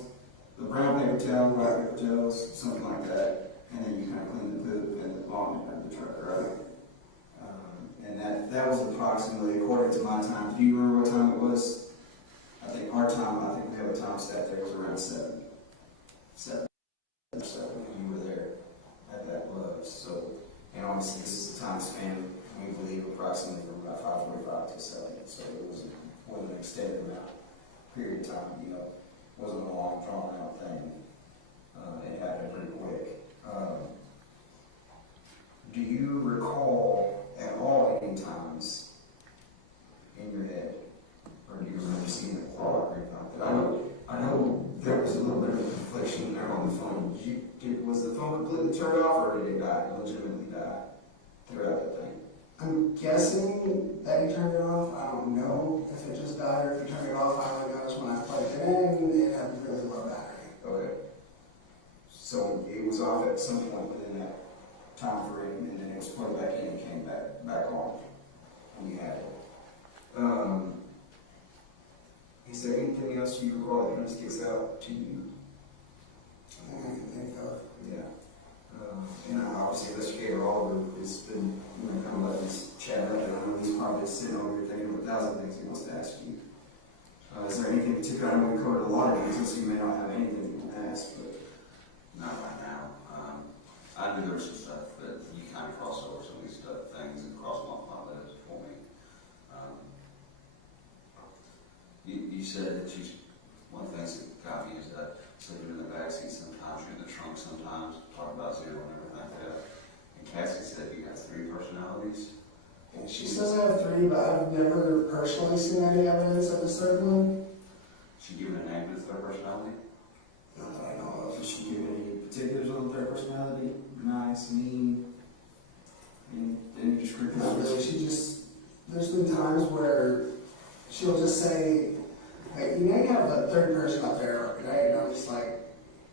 the brown paper towels, white paper towels, something like that. And then you kind of clean the poop and the vomit of the truck, right? And that was approximately, according to my time. Do you remember what time it was? I think our time, we have a time stat there, was around 7. 7 when you were there at that Love's. So, and obviously this is the time span, we believe, approximately from about 5:45 to 7. So it wasn't an extended amount, period of time, It wasn't a long, drawn out thing. It happened pretty quick. Do you recall at all any times in your head, or do you remember seeing a clock or anything like that? I know there was a little bit of confliction there on the phone. Was the phone completely turned off, or did it legitimately die throughout that thing? I'm guessing that he turned it off. I don't know if it just died or if he turned it off. I only noticed when I plugged it in, it had a really low battery. Okay. So it was off at some point within that time frame, and then it was plugged back in and came back on when you had it. Is there anything else you recall that kind of sticks out to you? I think I can think of. Yeah. And obviously, Investigator Oliver has been, kind of letting us chat up, and I know he's probably sitting over here thinking of 1,000 things he wants to ask you. Is there anything particular? I know we covered a lot of things, so you may not have anything you want to ask, but. Not right now. I knew there was some stuff that you kind of cross over some of these things and cross them off my list for me. You said that one of the things that got me is that sleeping in the backseat sometimes, you're in the trunk sometimes, talk about Zero and everything like that. And Cassie said you have 3 personalities. And she says I have 3, but I've never personally seen any evidence of the third one. She given a name to the third personality? Not that I know of. Did she give any particulars on the third personality? Nice, mean, any description? Not really. There's been times where she'll just say, hey, you have a third person up there, right? And I'm just like,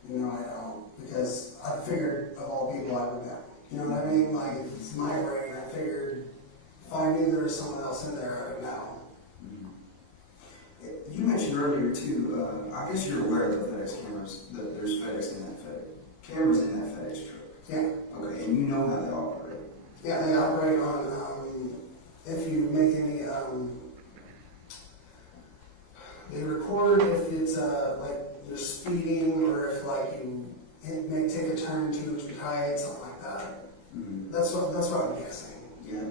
no, I don't. Because I figured of all people I would know. You know what I mean? Like, it's my brain. I figured if I knew there was someone else in there, I would know. You mentioned earlier too, I guess you're aware of the FedEx cameras, that there's FedEx in that FedEx, cameras in that FedEx truck. Yeah. Okay, and you know how they operate. Yeah, they operate on, if you make any, they record if it's like you're speeding or if like you it may take a turn too tight, something like that. Mm-hmm. That's what I'm guessing. Yeah.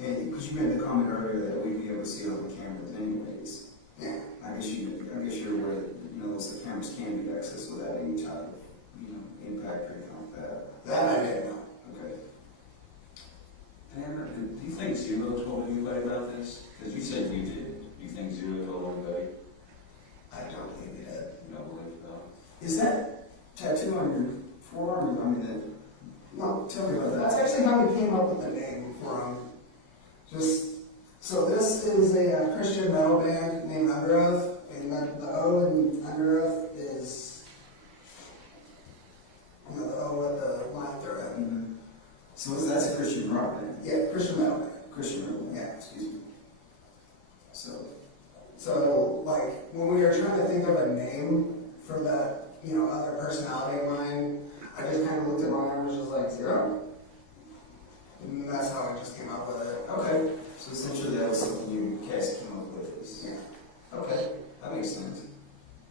And because you made the comment earlier that we'd be able to see all the cameras anyways. Yeah. I guess you're aware that, the cameras can be accessed without any type of, impact or anything like that. That I didn't know. Okay. Tanner, do you think Zero told anybody about this? Because you said you did. Do you think Zero told anybody? I don't believe he did. You don't believe it? Is that tattoo on your forearm? No, tell me about that. That's actually how we came up with the name for him. So this is a Christian metal band named Under Oath, and the O in Under Oath is, the O with the line through it. Mm-hmm. So that's a Christian rock band? Yeah, Christian metal band. Christian metal band. Yeah. Excuse me. So like, when we were trying to think of a name for that, other personality of mine, I just kind of looked at my arm and was just like, Zero. And that's how I just came up with it. Okay. So essentially that was something you and Cassie came up with. Yeah. Okay. That makes sense.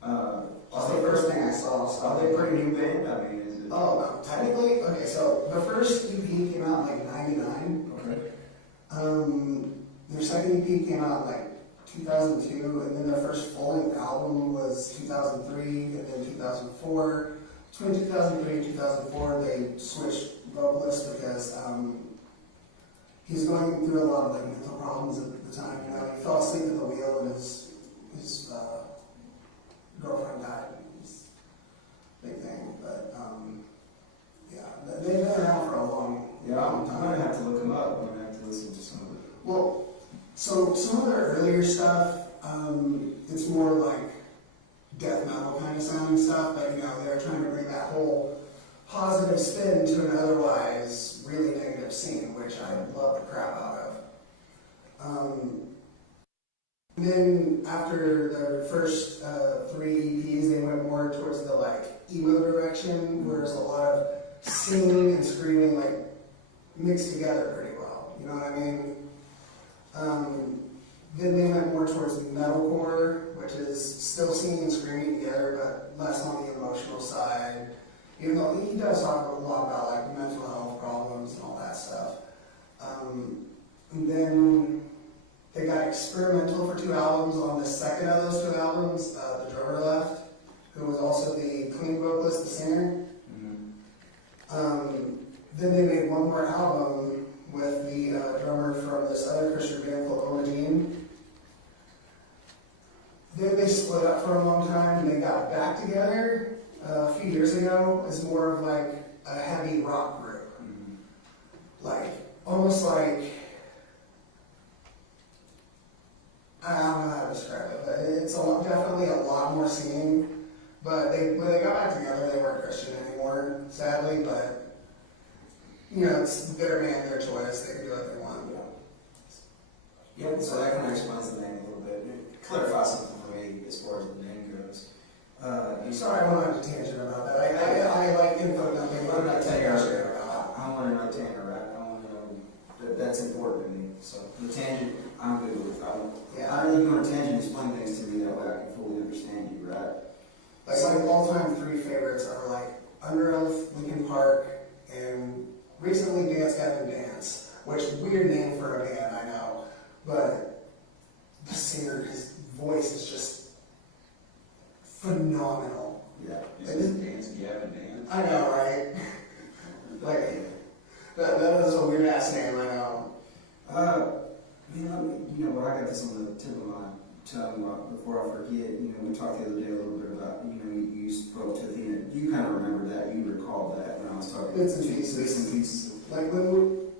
That's the first thing I saw. Are they a pretty new band? Is it? Oh, no. Technically, okay, so the first EP came out in like 99. Okay. Their second EP came out in like 2002, and then their first full-length album was 2003, and then 2004. Between 2003 and 2004, they switched vocalists because he was going through a lot of like mental problems at the time. He fell asleep at the wheel, and his girlfriend died. It was a big thing, but yeah, they've been around for a long time. I'm gonna have to look them up. I'm gonna have to listen to some of it. Well, so some of their earlier stuff, it's more like death metal kind of sounding stuff, but they're trying to bring that whole positive spin to an otherwise really negative scene, which I love the crap out of. And then after their first 3 EPs, they went more towards the like emo direction, where there's a lot of singing and screaming like mixed together pretty well. You know what I mean? Then they went more towards metalcore, which is still singing and screaming together, but less on the emotional side. Even though he does talk a lot about like mental health problems and all that stuff. And then they got experimental for 2 albums. On the second of those 2 albums, the drummer left, who was also the clean vocalist, the singer. Mm-hmm. Then they made one more album with the drummer from this other Christian band called Omagene. Then they split up for a long time, and they got back together a few years ago as more of like a heavy rock group. Mm-hmm. Like, almost like, I don't know how to describe it, but it's definitely a lot more singing. But when they got back together, they weren't Christian anymore, sadly, but it's their band, their choice. They can do what they want. Yeah, so that kind of explains the name a little bit. It clarifies something for me as far as the name goes. Sorry, I went on a tangent about that. I like info dumping. I'm not Tanner. I want to know Tanner, right? I want to know that's important to me. So the tangent, I'm good with. I don't need to go on a tangent and explain things to me that way I can fully understand you, right? Like all-time 3 favorites are like Under Oath, Linkin Park, and recently Dance Gavin Dance, which weird name for a band, I know, but the singer, his voice is just phenomenal. Yeah. Is it Dance Gavin Dance? I know, right? Like, that is a weird ass name, I know. What I got this on the tip of my tongue before I forget. We talked the other day a little bit about, you spoke to Athena. You kind of remember that, you recall that when I was talking. Bits and pieces. Like when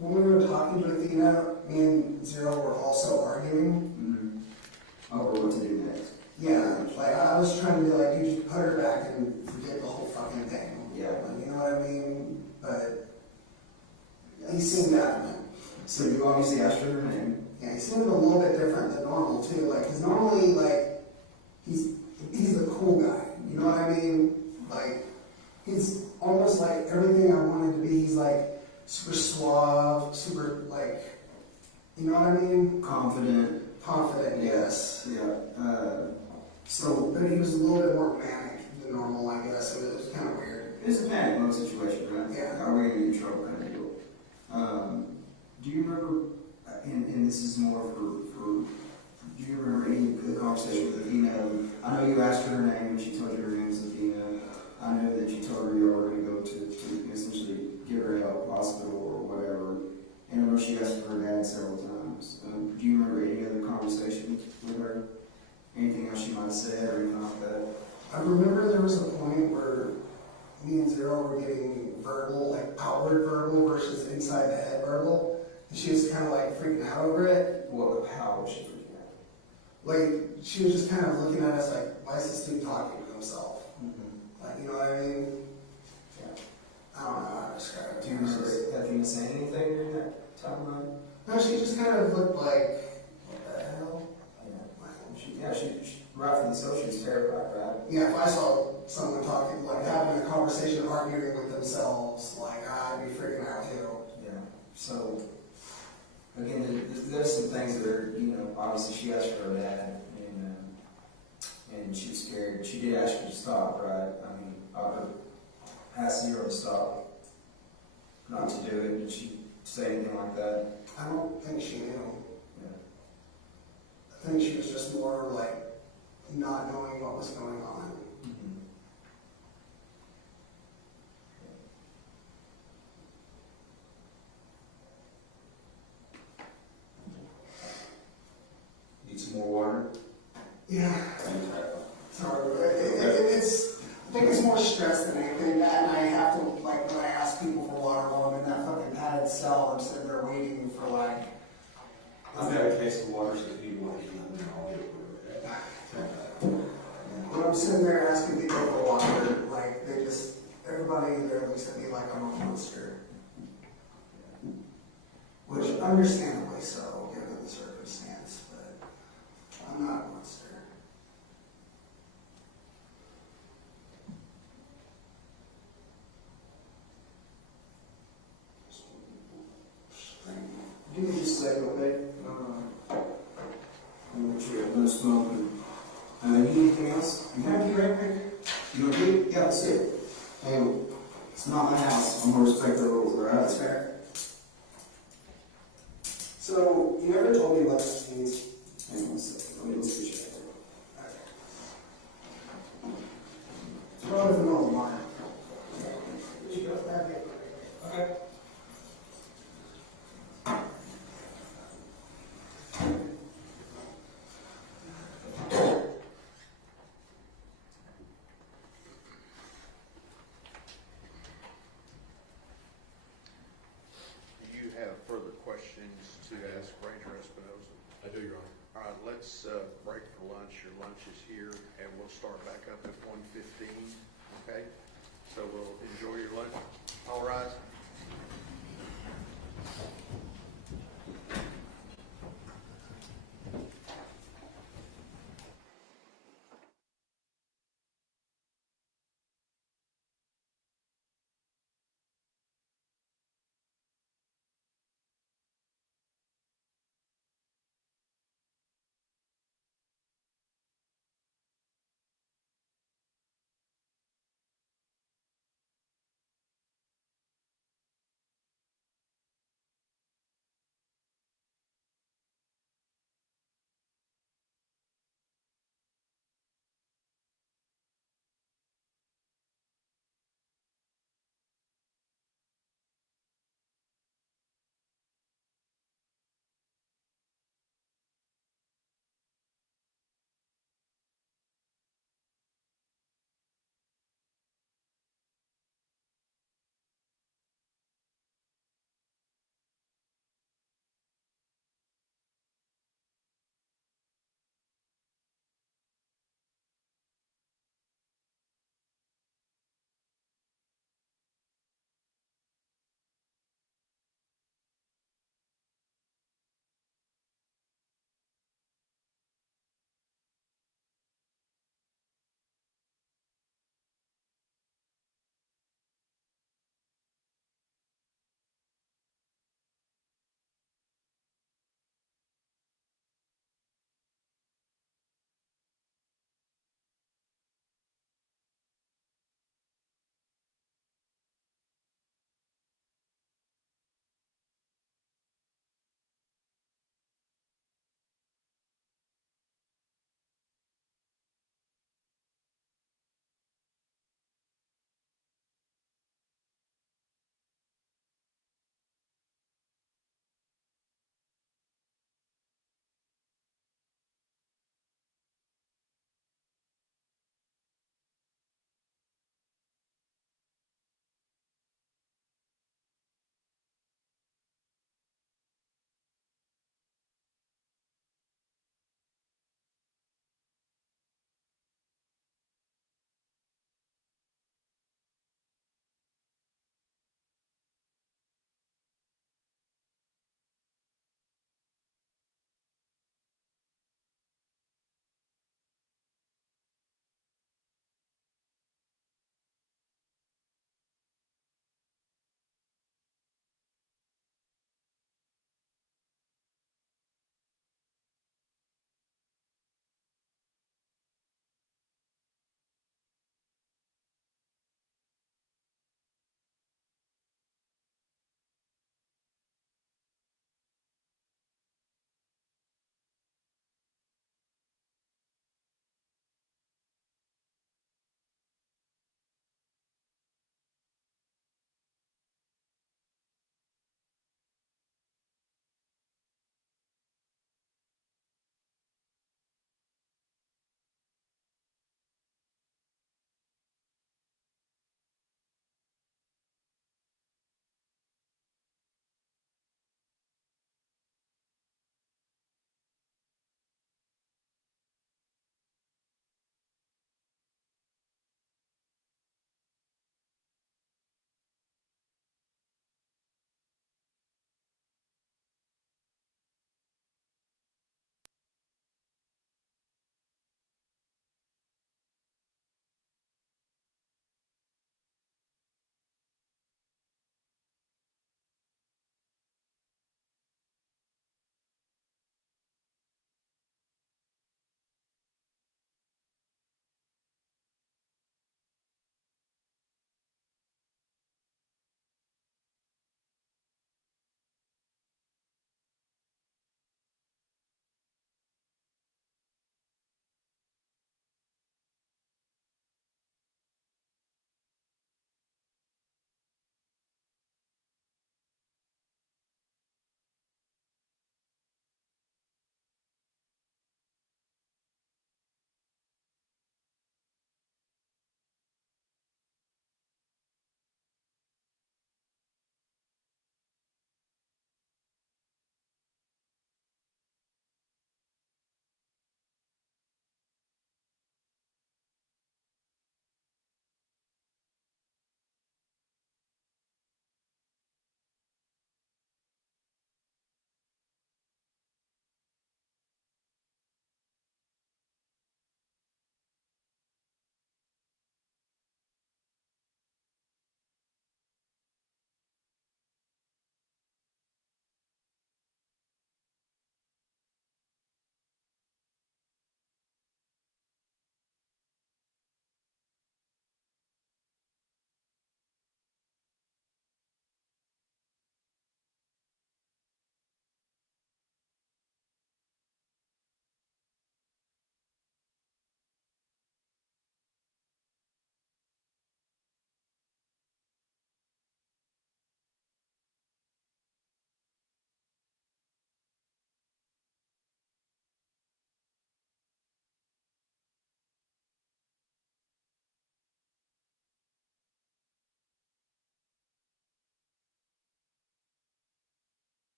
we were talking to Athena, me and Zero were also arguing. Mm-hmm. Over what to do next. Yeah, like I was trying to be like, you just put her back and forget the whole fucking thing. Yeah. Like, you know what I mean? But he seemed adamant. So you obviously asked her her name. Yeah, he seemed a little bit different than normal too. Like, cause normally, like, he's the cool guy. You know what I mean? Like, he's almost like everything I wanted to be. He's like super suave, super like, you know what I mean? Confident, yes. Yeah. But he was a little bit more manic than normal, I guess. It was It's a panic mode situation, right? Yeah. Are we gonna get in trouble kind of deal? Do you remember, and this is more for do you remember any of the conversation with Athena? I know you asked her name and she told you her name is Athena. I know that you told her you were going to go to essentially give her help, hospital or whatever. And I know she asked for her dad several times. Do you remember any other conversation with her? Anything else she might have said or anything like that? I remember there was a point where me and Zero were getting verbal, like outward verbal versus inside the head verbal. And she was kind of like freaking out over it. Well, how was she freaking out? Like, she was just kind of looking at us like, why is this dude talking to himself? Mm-hmm. Like, you know what I mean? Yeah. I don't know how to describe it. Do you remember Athena saying anything during that timeline? No, she just kind of looked like, what the hell? She rightfully so, she was terrified, right? Yeah, if I saw someone talking, like having a conversation, arguing with themselves, like, I'd be freaking out too. Yeah. So, again, there's some things that are, you know, obviously she asked for her dad, and she was scared. She did ask you to stop, right? I mean, ask Zero to stop, not to do it. Did she say anything like that? I don't think she knew. Yeah. I think she was just more like not knowing what was going on. Mm-hmm. Need some more water? Yeah. Sorry. I think it's more stress than anything. That, and I have to, like, when I ask people for water while I'm in that fucking padded cell, I'm sitting there waiting for, like, I've got a case of water, so if you want to I'll get it. when I'm sitting there asking people for water, like, they just, everybody there looks at me like I'm a monster. Which, understandably so, given the circumstance, but I'm not a monster. Give me just a second, okay? Make sure you have no smoking. You need anything else? You happy right there? You okay? Yeah, that's it. Hey, it's not my house. I'm gonna respect the rules, alright? That's fair. So, you never told me what this means. Hang on a second. Let me switch it. Throw it in the middle of the line. She goes back in. Okay. Do you have further questions to ask Ranger Espinosa? I do, Your Honor. All right, let's break for lunch. Your lunch is here, and we'll start back up at 1:15, okay? So we'll enjoy your lunch. All rise.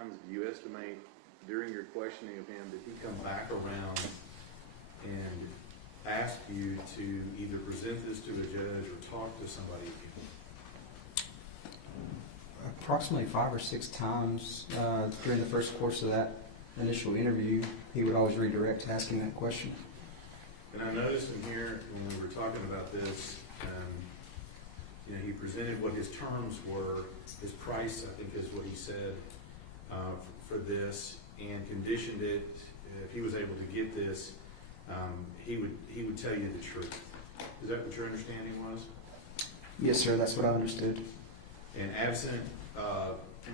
times do you estimate during your questioning of him did he come back around and ask you to either present this to a judge or talk to somebody again? Approximately 5 or 6 times during the first course of that initial interview, he would always redirect to asking that question. And I noticed in here when we were talking about this, he presented what his terms were, his price, I think is what he said, for this, and conditioned it. If he was able to get this, he would tell you the truth. Is that what your understanding was? Yes, sir. That's what I understood. And absent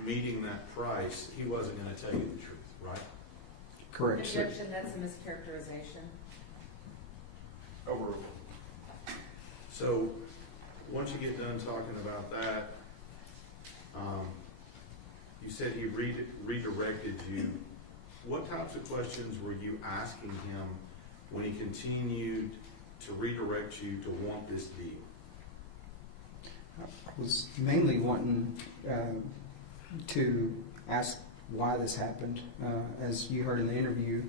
meeting that price, he wasn't going to tell you the truth, right? Correct, sir. Objection, that's a mischaracterization. Overruled. So, once you get done talking about that, you said he redirected you. What types of questions were you asking him when he continued to redirect you to want this deal? I was mainly wanting to ask why this happened, as you heard in the interview,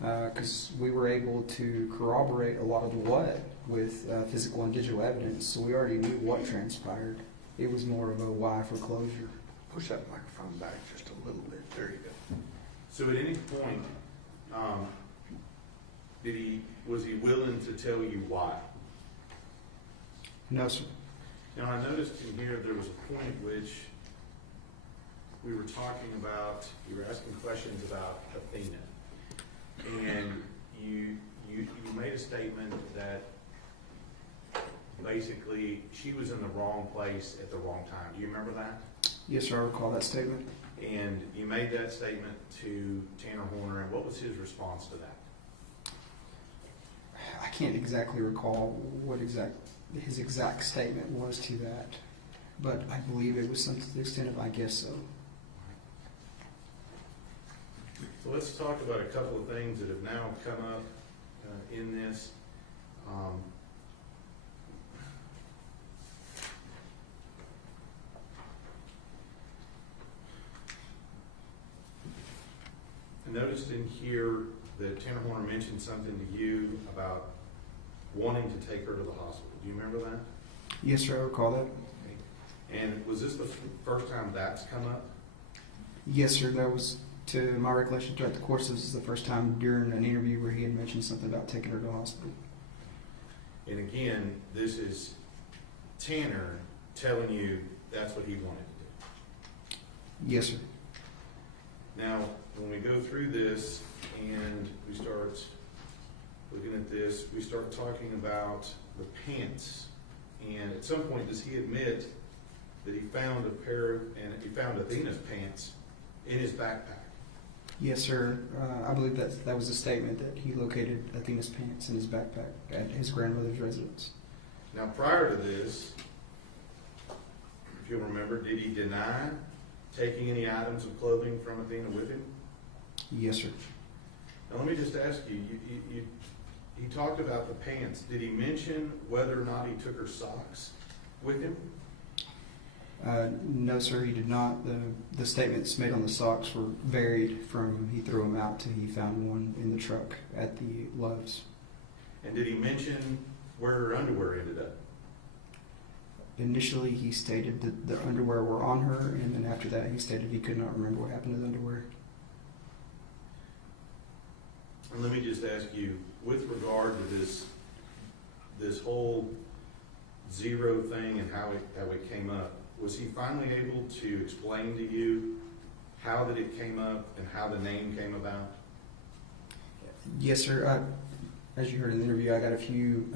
because we were able to corroborate a lot of the what with physical and digital evidence, so we already knew what transpired. It was more of a why for closure. Push that microphone back just a little bit. There you go. So at any point, was he willing to tell you why? No, sir. Now, I noticed in here there was a point at which we were talking about, you were asking questions about Athena. And you made a statement that basically she was in the wrong place at the wrong time. Do you remember that? Yes, sir. I recall that statement. And you made that statement to Tanner Horner, and what was his response to that? I can't exactly recall what his exact statement was to that, but I believe it was something to the extent of, I guess so. So let's talk about a couple of things that have now come up in this. I noticed in here that Tanner Horner mentioned something to you about wanting to take her to the hospital. Do you remember that? Yes, sir. I recall that. And was this the first time that's come up? Yes, sir. That was, to my recollection, throughout the course, this is the first time during an interview where he had mentioned something about taking her to the hospital. And again, this is Tanner telling you that's what he wanted to do. Yes, sir. Now, when we go through this and we start looking at this, we start talking about the pants. And at some point, does he admit that he found he found Athena's pants in his backpack? Yes, sir. I believe that was a statement that he located Athena's pants in his backpack at his grandmother's residence. Now, prior to this, if you'll remember, did he deny taking any items of clothing from Athena with him? Yes, sir. Now, let me just ask you, he talked about the pants. Did he mention whether or not he took her socks with him? No, sir, he did not. The statements made on the socks were varied from he threw them out to he found one in the truck at the Love's. And did he mention where her underwear ended up? Initially, he stated that the underwear were on her, and then after that, he stated he could not remember what happened to the underwear. And let me just ask you, with regard to this whole zero thing and how it came up, was he finally able to explain to you how that it came up and how the name came about? Yes, sir. As you heard in the interview, I got a few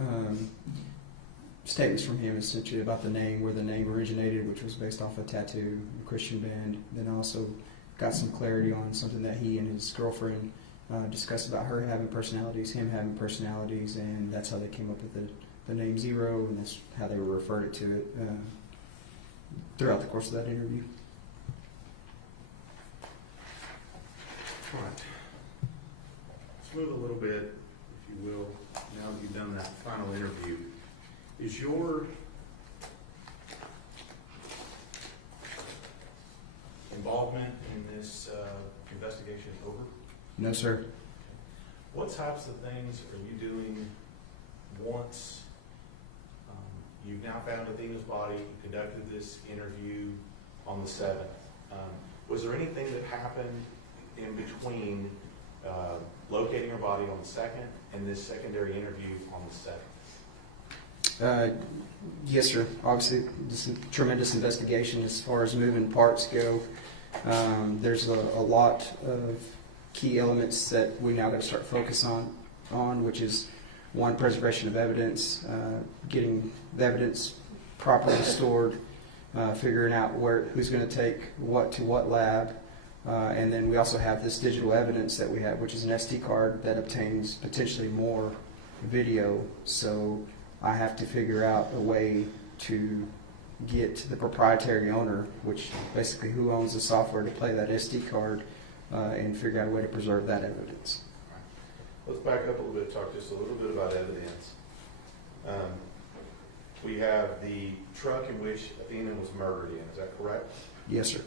statements from him essentially about the name, where the name originated, which was based off a tattoo, a Christian band. Then I also got some clarity on something that he and his girlfriend discussed about her having personalities, him having personalities, and that's how they came up with the name Zero, and that's how they referred to it throughout the course of that interview. All right. Let's move a little bit, if you will, now that you've done that final interview. Is your involvement in this investigation over? No, sir. What types of things are you doing once you've now found Athena's body, you conducted this interview on the 7th? Was there anything that happened in between locating her body on the 2nd and this secondary interview on the 7th? Yes, sir. Obviously, this is a tremendous investigation as far as moving parts go. There's a lot of key elements that we now got to start focus on, which is one, preservation of evidence, getting the evidence properly stored, figuring out who's going to take what to what lab, and then we also have this digital evidence that we have, which is an SD card that obtains potentially more video. So I have to figure out a way to get the proprietary owner, which basically who owns the software to play that SD card, and figure out a way to preserve that evidence. Let's back up a little bit, talk just a little bit about evidence. We have the truck in which Athena was murdered in, is that correct? Yes, sir.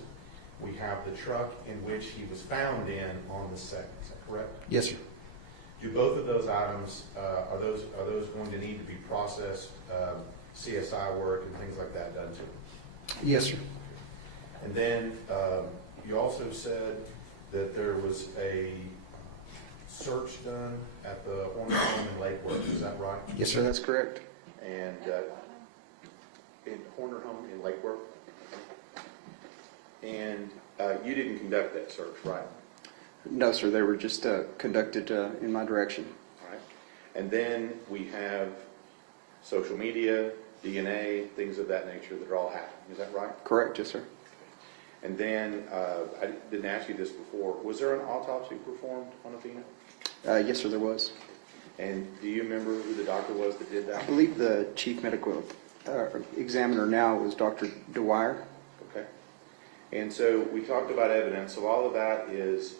We have the truck in which he was found in on the 2nd, is that correct? Yes, sir. Do both of those items, are those going to need to be processed, CSI work and things like that done to them? Yes, sir. And then you also said that there was a search done at the Horner home in Lakewood, is that right? Yes, sir, that's correct. And in Horner home in Lakewood? And you didn't conduct that search, right? No, sir, they were just conducted in my direction. All right. And then we have social media, DNA, things of that nature that are all happening, is that right? Correct, yes, sir. And then, I didn't ask you this before, was there an autopsy performed on Athena? Yes, sir, there was. And do you remember who the doctor was that did that? I believe the chief medical examiner now was Dr. DeWire. Okay. And so we talked about evidence, so all of that is,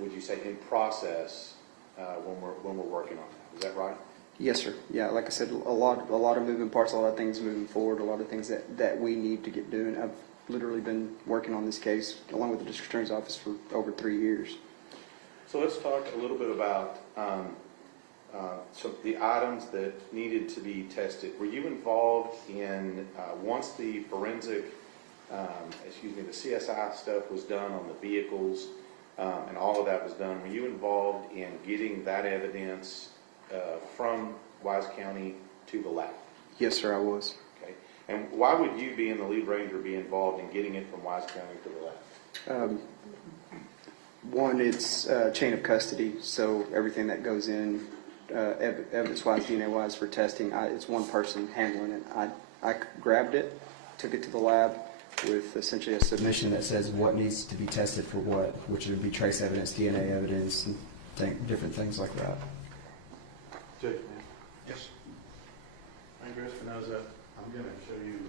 would you say, in process when we're working on that, is that right? Yes, sir. Yeah, like I said, a lot of moving parts, a lot of things moving forward, a lot of things that we need to get doing. I've literally been working on this case along with the district attorney's office for over 3 years. So let's talk a little bit about some of the items that needed to be tested. Were you involved in, once the forensic, the CSI stuff was done on the vehicles and all of that was done, were you involved in getting that evidence from Wise County to the lab? Yes, sir, I was. Okay. And why would you, being the lead ranger, be involved in getting it from Wise County to the lab? One, it's chain of custody, so everything that goes in, evidence-wise, DNA-wise for testing, it's one person handling it. I grabbed it, took it to the lab with essentially a submission that says what needs to be tested for what, which would be trace evidence, DNA evidence, and different things like that. Judge, Yes. Ranger Espinoza, I'm going to show you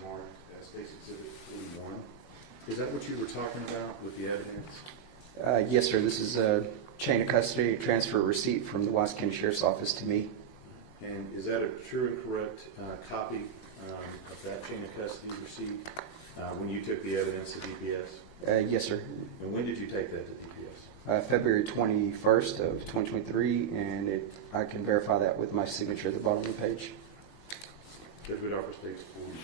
one more, State's Exhibit 41. Is that what you were talking about with the evidence? Yes, sir. This is a chain of custody transfer receipt from the Wise County Sheriff's Office to me. And is that a true and correct copy of that chain of custody receipt when you took the evidence to DPS? Yes, sir. And when did you take that to DPS? February 21st of 2023, and I can verify that with my signature at the bottom of the page. Judge Woodoffer State's 41.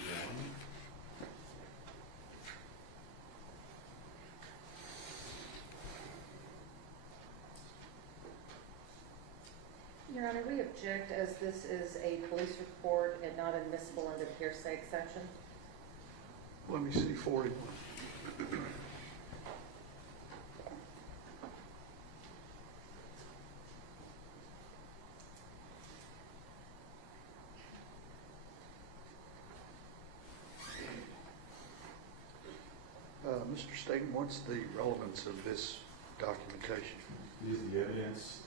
Your Honor, we object as this is a police report and not admissible under the hearsay exception. Let me see 41. Mr. Staten, what's the relevance of this documentation? This is the evidence,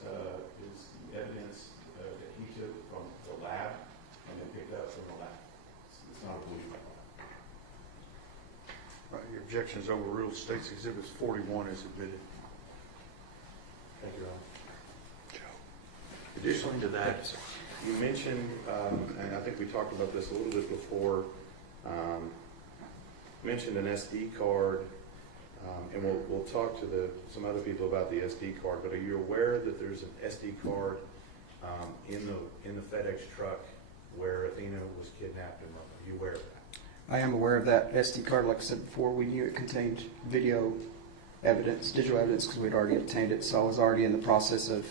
that he took from the lab and then picked up from the lab. It's not a police report. Right, your objection is overruled. State's Exhibit 41 is admitted. Thank you, Your Honor. Additionally to that, you mentioned, and I think we talked about this a little bit before, mentioned an SD card and we'll talk to some other people about the SD card, but are you aware that there's an SD card in the FedEx truck where Athena was kidnapped and murdered? Are you aware of that? I am aware of that SD card. Like I said before, we knew it contained video evidence, digital evidence, because we'd already obtained it. So I was already in the process of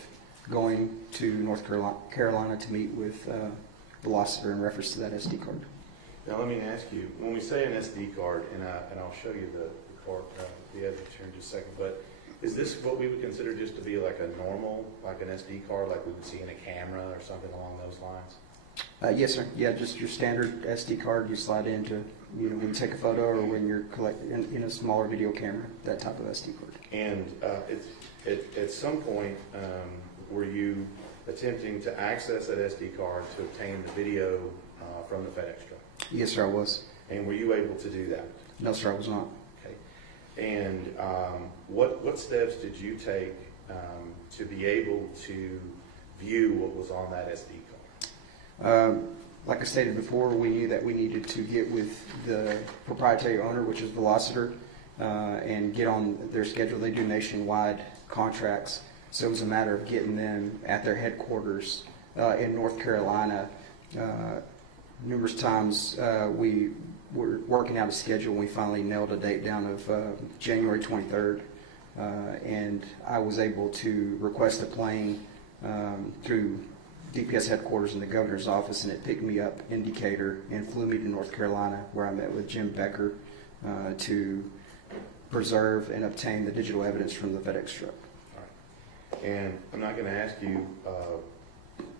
going to North Carolina to meet with the Velociter in reference to that SD card. Now let me ask you, when we say an SD card, and I'll show you the card, the evidence here in just a second, but is this what we would consider just to be like a normal, like an SD card, like we would see in a camera or something along those lines? Yes, sir. Yeah, just your standard SD card you slide into, when you take a photo or when you're collecting in a smaller video camera, that type of SD card. And at some point, were you attempting to access that SD card to obtain the video from the FedEx truck? Yes, sir, I was. And were you able to do that? No, sir, I was not. Okay. And what steps did you take to be able to view what was on that SD card? Like I stated before, we knew that we needed to get with the proprietary owner, which is Velociter, and get on their schedule. They do nationwide contracts, so it was a matter of getting them at their headquarters in North Carolina. Numerous times we were working out a schedule, and we finally nailed a date down of January 23rd, and I was able to request a plane through DPS headquarters in the governor's office, and it picked me up in Decatur and flew me to North Carolina, where I met with Jim Becker to preserve and obtain the digital evidence from the FedEx truck. All right. And I'm not going to ask you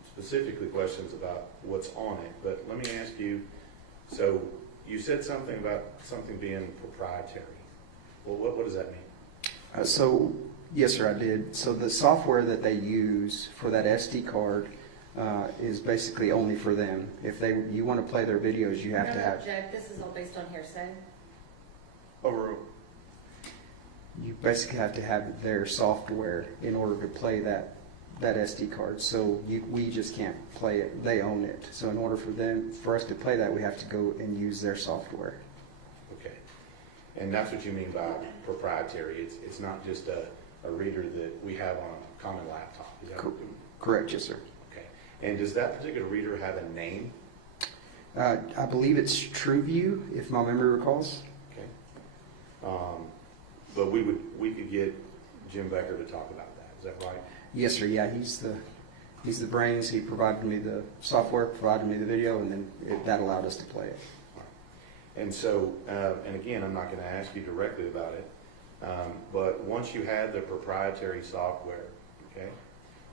specifically questions about what's on it, but let me ask you, so you said something about something being proprietary. Well, what does that mean? So, yes, sir, I did. So the software that they use for that SD card is basically only for them. If you want to play their videos, you have to have... Jack, this is all based on hearsay. Over. You basically have to have their software in order to play that SD card. So we just can't play it. They own it. So in order for us to play that, we have to go and use their software. Okay. And that's what you mean by proprietary. It's not just a reader that we have on a common laptop. Is that Correct, yes, sir. Okay. And does that particular reader have a name? I believe it's TrueView, if my memory recalls. Okay. But we could get Jim Becker to talk about that. Is that right? Yes, sir. Yeah, he's the brains. He provided me the software, provided me the video, and then that allowed us to play it. And so, and again, I'm not going to ask you directly about it, but once you had the proprietary software, okay,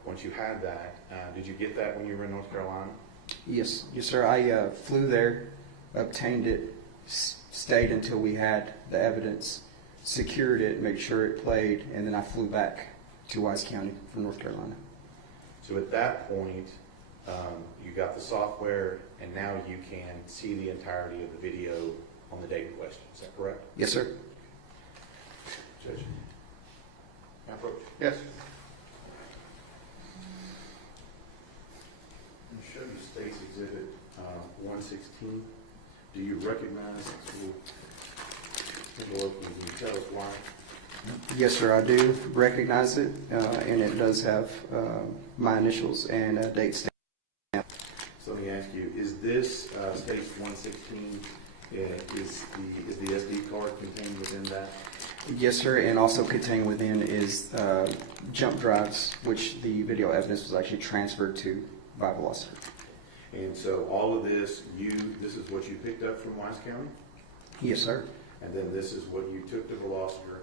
once you had that, did you get that when you were in North Carolina? Yes, sir. I flew there, obtained it, stayed until we had the evidence, secured it, made sure it played, and then I flew back to Wise County from North Carolina. So at that point, you got the software, and now you can see the entirety of the video on the date in question. Is that correct? Yes, sir. Judge? Approach. Yes. I'm show you State's Exhibit 116. Do you recognize it? Can you tell us why? Yes, sir, I do recognize it, and it does have my initials and a date stamp. So let me ask you, is this State 116, is the SD card contained within that? Yes, sir, and also contained within is jump drives, which the video evidence was actually transferred to by Velociter. And so all of this, this is what you picked up from Wise County? Yes, sir. And then this is what you took to Velociter,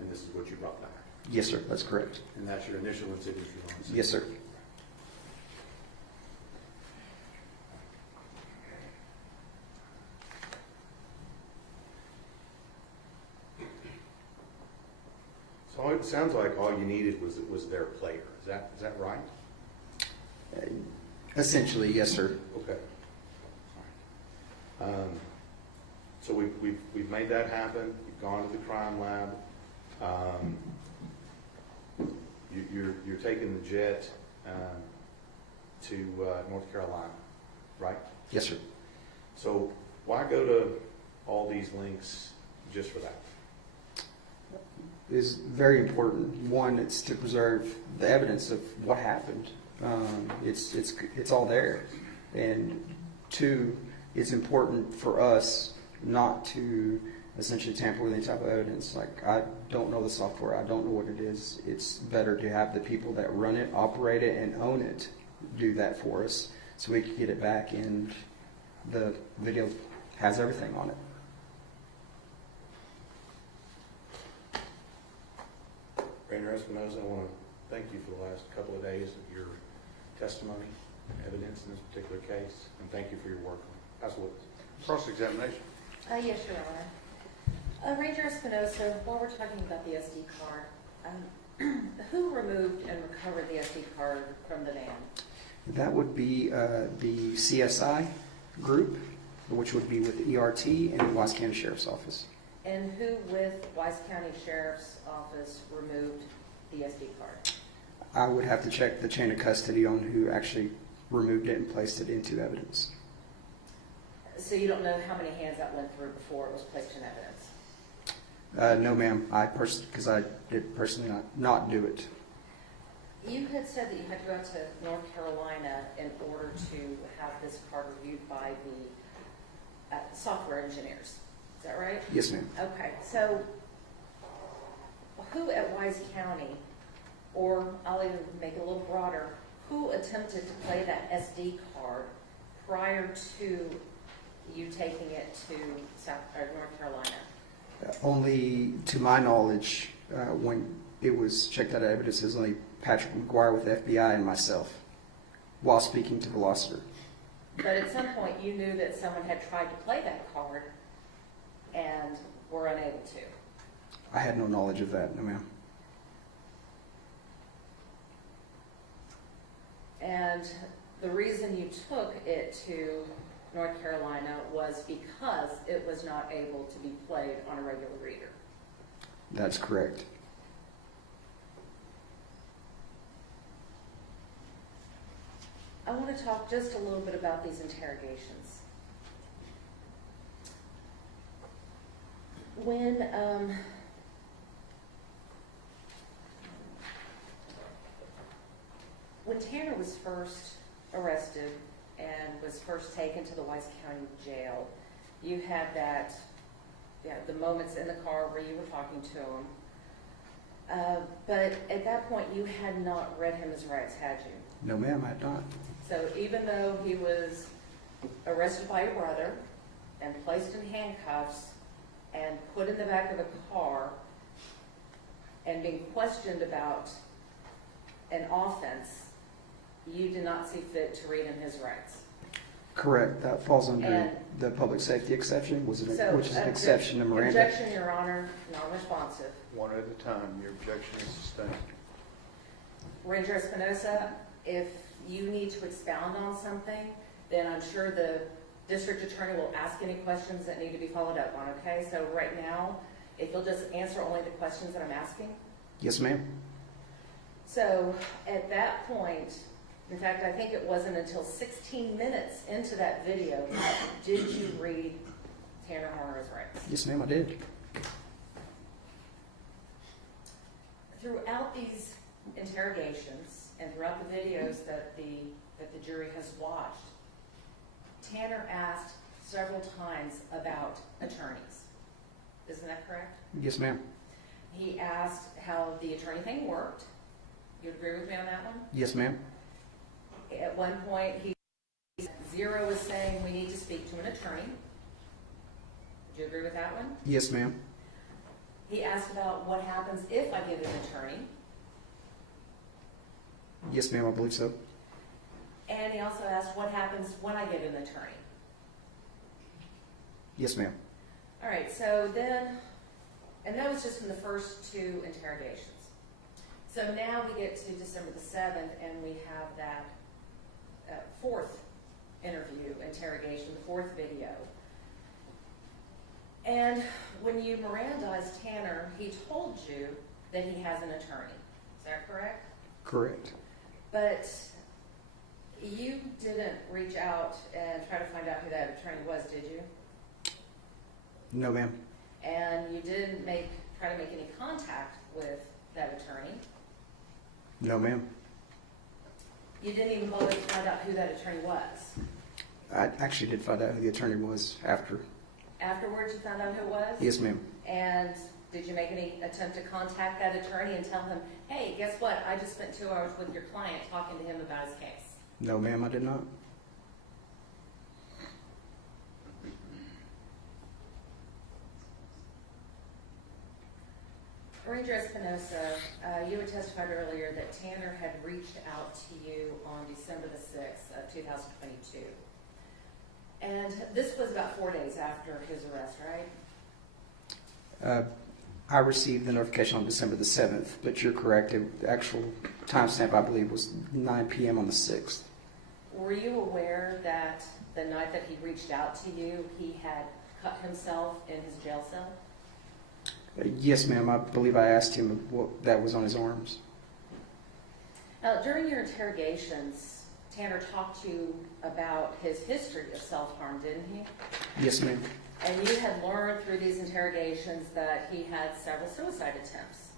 and this is what you brought back? Yes, sir, that's correct. And that's your initial and signature on it? Yes, sir. So it sounds like all you needed was their player. Is that right? Essentially, yes, sir. Okay. All right. So we've made that happen. You've gone to the crime lab. You're taking the jet to North Carolina, right? Yes, sir. So why go to all these links just for that? is very important. One, it's to preserve the evidence of what happened. It's all there. And two, it's important for us not to essentially tamper with any type of evidence. Like, I don't know the software. I don't know what it is. It's better to have the people that run it, operate it, and own it do that for us so we can get it back, and the video has everything on it. Ranger Espinoza, I want to thank you for the last couple of days of your testimony, evidence in this particular case, and thank you for your work on it. How's it? Cross-examination. Yes, Your Honor. Ranger Espinoza, while we're talking about the SD card, who removed and recovered the SD card from the van? That would be the CSI group, which would be with ERT and the Wise County Sheriff's Office. And who with Wise County Sheriff's Office removed the SD card? I would have to check the chain of custody on who actually removed it and placed it into evidence. So you don't know how many hands that went through before it was placed in evidence? No, ma'am. Because I did personally not do it. You had said that you had to go out to North Carolina in order to have this card reviewed by the software engineers. Is that right? Yes, ma'am. Okay, so who at Wise County, or I'll even make it a little broader, who attempted to play that SD card prior to you taking it to North Carolina? Only to my knowledge, when it was checked out of evidence, it was only Patrick McGuire with the FBI and myself while speaking to Velociter. But at some point you knew that someone had tried to play that card and were unable to. I had no knowledge of that, no, ma'am. And the reason you took it to North Carolina was because it was not able to be played on a regular reader. That's correct. I want to talk just a little bit about these interrogations. When Tanner was first arrested and was first taken to the Wise County Jail, you had the moments in the car where you were talking to him. But at that point, you had not read him his rights, had you? No, ma'am, I had not. So even though he was arrested by your brother and placed in handcuffs and put in the back of the car and being questioned about an offense, you did not see fit to read him his rights. Correct. That falls under the public safety exception, which is an exception to Miranda. Objection, Your Honor, non-responsive. One at a time. Your objection is sustained. Ranger Espinoza, if you need to expound on something, then I'm sure the district attorney will ask any questions that need to be followed up on, okay? So right now, if you'll just answer only the questions that I'm asking. Yes, ma'am. So at that point, in fact, I think it wasn't until 16 minutes into that video did you read Tanner Horner's rights. Yes, ma'am, I did. Throughout these interrogations and throughout the videos that the jury has watched, Tanner asked several times about attorneys. Isn't that correct? Yes, ma'am. He asked how the attorney thing worked. You agree with me on that one? Yes, ma'am. At one point, Zero was saying we need to speak to an attorney. Would you agree with that one? Yes, ma'am. He asked about what happens if I get an attorney. Yes, ma'am, I believe so. And he also asked what happens when I get an attorney. Yes, ma'am. All right, so then, and that was just in the first two interrogations. So now we get to December the 7th, and we have that fourth interrogation, the fourth video. And when you Mirandized Tanner, he told you that he has an attorney. Is that correct? Correct. But you didn't reach out and try to find out who that attorney was, did you? No, ma'am. And you didn't try to make any contact with that attorney? No, ma'am. You didn't even bother to find out who that attorney was? I actually did find out who the attorney was after. Afterwards, you found out who it was? Yes, ma'am. And did you make any attempt to contact that attorney and tell him, hey, guess what? I just spent 2 hours with your client talking to him about his case? No, ma'am, I did not. Ranger Espinosa, you had testified earlier that Tanner had reached out to you on December the 6th of 2022. And this was about 4 days after his arrest, right? I received the notification on December the 7th, but you're correct. The actual timestamp, I believe, was 9 p.m. on the 6th. Were you aware that the night that he reached out to you, he had cut himself in his jail cell? Yes, ma'am. I believe I asked him what that was on his arms. Now, during your interrogations, Tanner talked to you about his history of self-harm, didn't he? Yes, ma'am. And you had learned through these interrogations that he had several suicide attempts.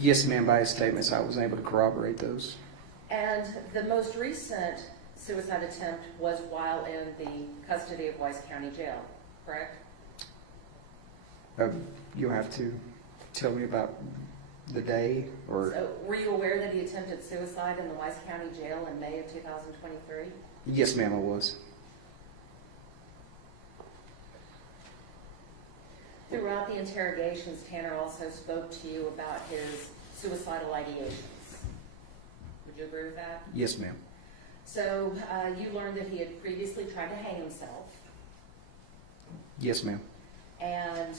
Yes, ma'am. By his statements, I was able to corroborate those. And the most recent suicide attempt was while in the custody of Weiss County Jail, correct? You'll have to tell me about the day, or... So, were you aware that he attempted suicide in the Weiss County Jail in May of 2023? Yes, ma'am, I was. Throughout the interrogations, Tanner also spoke to you about his suicidal ideations. Would you agree with that? Yes, ma'am. So, you learned that he had previously tried to hang himself. Yes, ma'am. And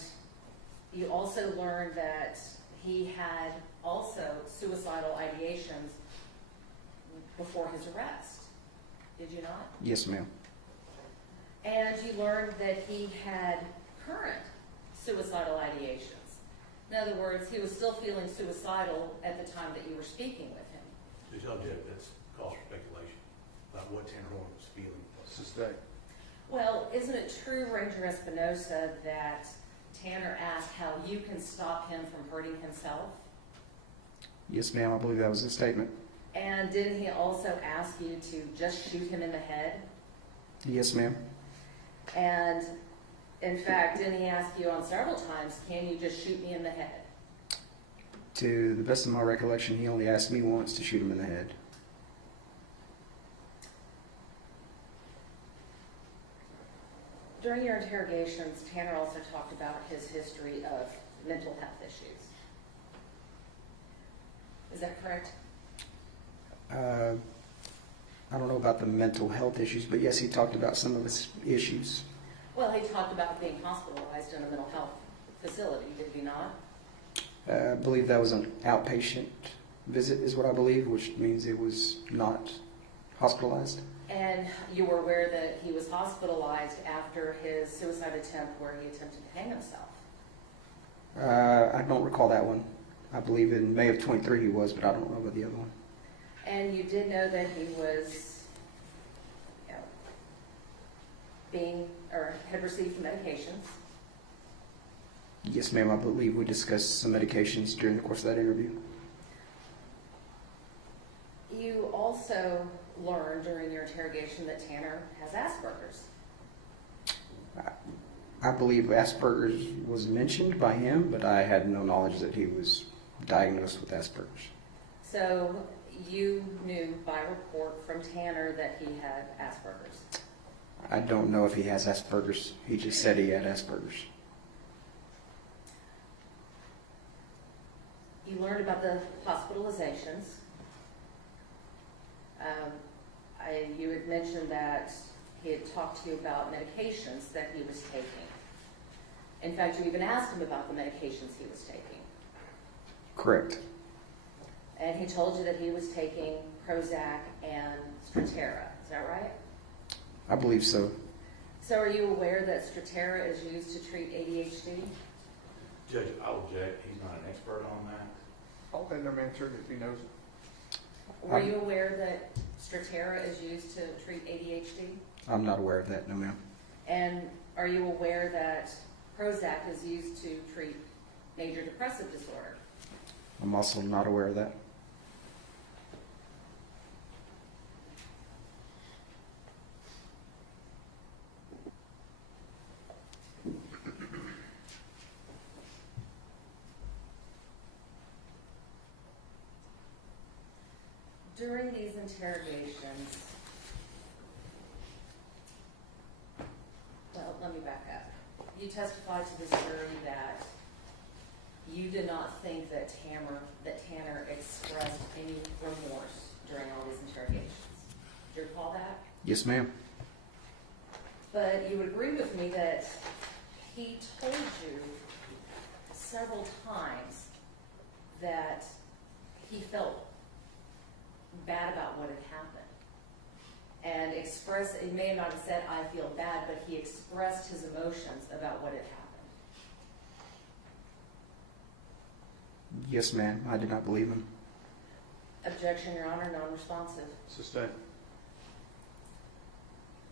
you also learned that he had also suicidal ideations before his arrest. Did you not? Yes, ma'am. And you learned that he had current suicidal ideations. In other words, he was still feeling suicidal at the time that you were speaking with him. To tell Jeff, that's cause for speculation about what Tanner Horner was feeling. Suspect. Well, isn't it true, Ranger Espinosa, that Tanner asked how you can stop him from hurting himself? Yes, ma'am, I believe that was his statement. And didn't he also ask you to just shoot him in the head? Yes, ma'am. And in fact, didn't he ask you on several times, can you just shoot me in the head? To the best of my recollection, he only asked me once to shoot him in the head. During your interrogations, Tanner also talked about his history of mental health issues. Is that correct? I don't know about the mental health issues, but yes, he talked about some of his issues. Well, he talked about being hospitalized in a mental health facility, did he not? I believe that was an outpatient visit, is what I believe, which means it was not hospitalized. And you were aware that he was hospitalized after his suicide attempt where he attempted to hang himself? I don't recall that one. I believe in May of 23 he was, but I don't know about the other one. And you did know that he was, had received medications? Yes, ma'am, I believe we discussed some medications during the course of that interview. You also learned during your interrogation that Tanner has Asperger's. I believe Asperger's was mentioned by him, but I had no knowledge that he was diagnosed with Asperger's. So you knew by report from Tanner that he had Asperger's? I don't know if he has Asperger's. He just said he had Asperger's. You learned about the hospitalizations. You had mentioned that he had talked to you about medications that he was taking. In fact, you even asked him about the medications he was taking. Correct. And he told you that he was taking Prozac and Strattera. Is that right? I believe so. So are you aware that Strattera is used to treat ADHD? Judge, I'll object. He's not an expert on that. I'll let him answer it if he knows it. Were you aware that Strattera is used to treat ADHD? I'm not aware of that, no, ma'am. And are you aware that Prozac is used to treat major depressive disorder. I'm also not aware of that. During these interrogations, well, let me back up. You testified to the jury that you did not think that Tanner expressed any remorse during all these interrogations. Do you recall that? Yes, ma'am. But you would agree with me that he told you several times that he felt bad about what had happened. And he may not have said, I feel bad, but he expressed his emotions about what had happened. Yes, ma'am. I did not believe him. Objection, Your Honor, non-responsive. Sustain.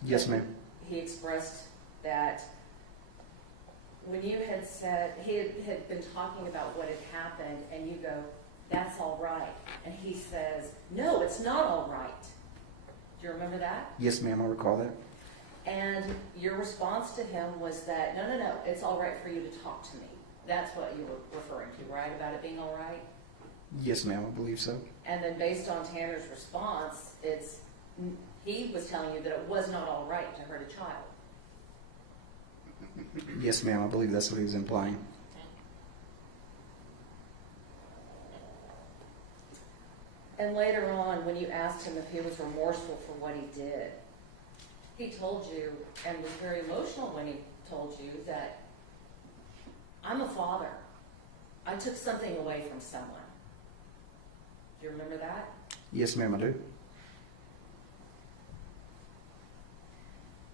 Yes, ma'am. He expressed that when you had said, he had been talking about what had happened, and you go, that's all right. And he says, no, it's not all right. Do you remember that? Yes, ma'am. I recall that. And your response to him was that, no, it's all right for you to talk to me. That's what you were referring to, right? About it being all right? Yes, ma'am. I believe so. And then based on Tanner's response, he was telling you that it was not all right to hurt a child. Yes, ma'am. I believe that's what he was implying. And later on, when you asked him if he was remorseful for what he did, he told you, and was very emotional when he told you, that I'm a father. I took something away from someone. Do you remember that? Yes, ma'am. I do.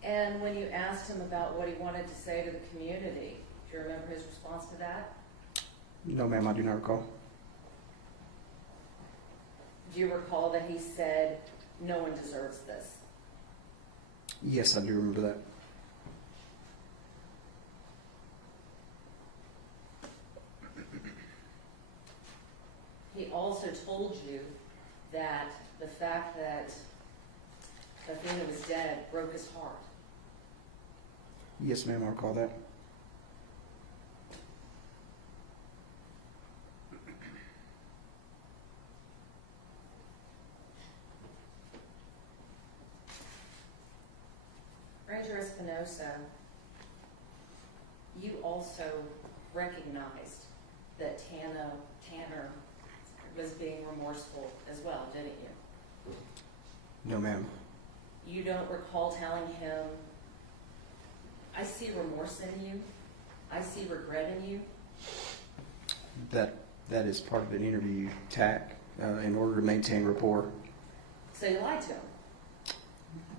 And when you asked him about what he wanted to say to the community, do you remember his response to that? No, ma'am. I do not recall. Do you recall that he said, no one deserves this? Yes, I do remember that. He also told you that the fact that Athena was dead broke his heart. Yes, ma'am. I recall that. Ranger Espinosa, you also recognized that Tanner was being remorseful as well, didn't you? No, ma'am. You don't recall telling him, I see remorse in you, I see regret in you? That is part of an interview tack in order to maintain rapport. So you lied to him?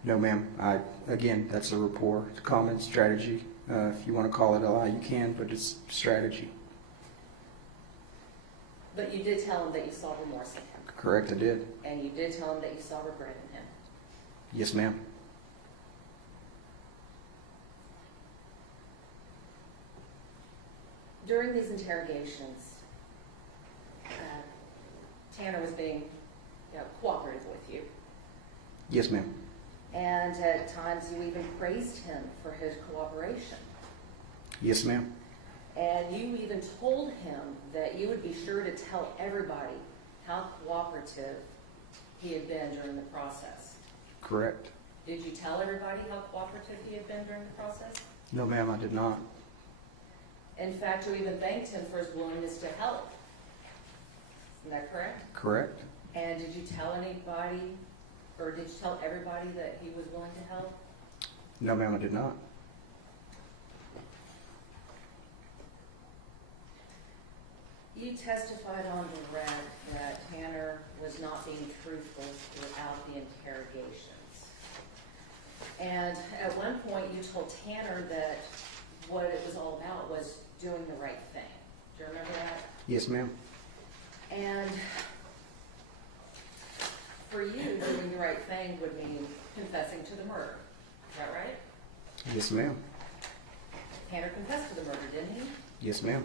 No, ma'am. Again, that's a rapport. It's a common strategy. If you want to call it a lie, you can, but it's strategy. But you did tell him that you saw remorse in him? Correct, I did. And you did tell him that you saw regret in him? Yes, ma'am. During these interrogations, Tanner was being cooperative with you. Yes, ma'am. And at times you even praised him for his cooperation. Yes, ma'am. And you even told him that you would be sure to tell everybody how cooperative he had been during the process. Correct. Did you tell everybody how cooperative he had been during the process? No, ma'am, I did not. In fact, you even thanked him for his willingness to help. Isn't that correct? Correct. And did you tell anybody, or did you tell everybody that he was willing to help? No, ma'am, I did not. You testified on direct that Tanner was not being truthful throughout the interrogations. And at one point you told Tanner that what it was all about was doing the right thing. Do you remember that? Yes, ma'am. And for you, doing the right thing would mean confessing to the murder. Is that right? Yes, ma'am. Tanner confessed to the murder, didn't he? Yes, ma'am.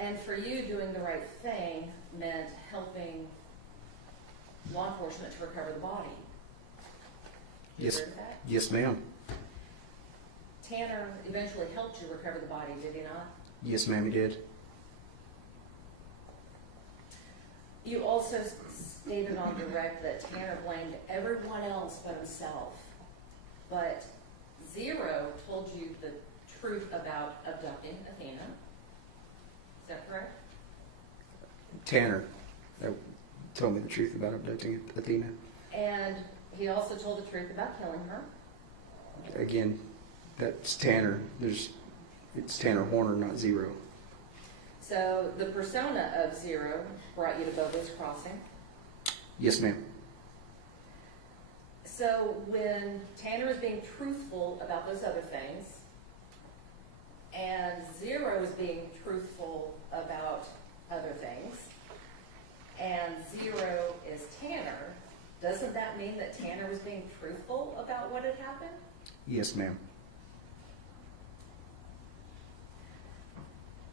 And for you, doing the right thing meant helping law enforcement to recover the body. You Yes, agree with that? yes, ma'am. Tanner eventually helped you recover the body, did he not? Yes, ma'am, he did. You also stated on direct that Tanner blamed everyone else but himself. But Zero told you the truth about abducting Athena. Is that correct? Tanner told me the truth about abducting Athena. And he also told the truth about killing her. Again, that's Tanner. It's Tanner Horner, not Zero. So the persona of Zero brought you to Bobo's Crossing. Yes, ma'am. So when Tanner is being truthful about those other things, and Zero is being truthful about other things, and Zero is Tanner, doesn't that mean that Tanner was being truthful about what had happened? Yes, ma'am.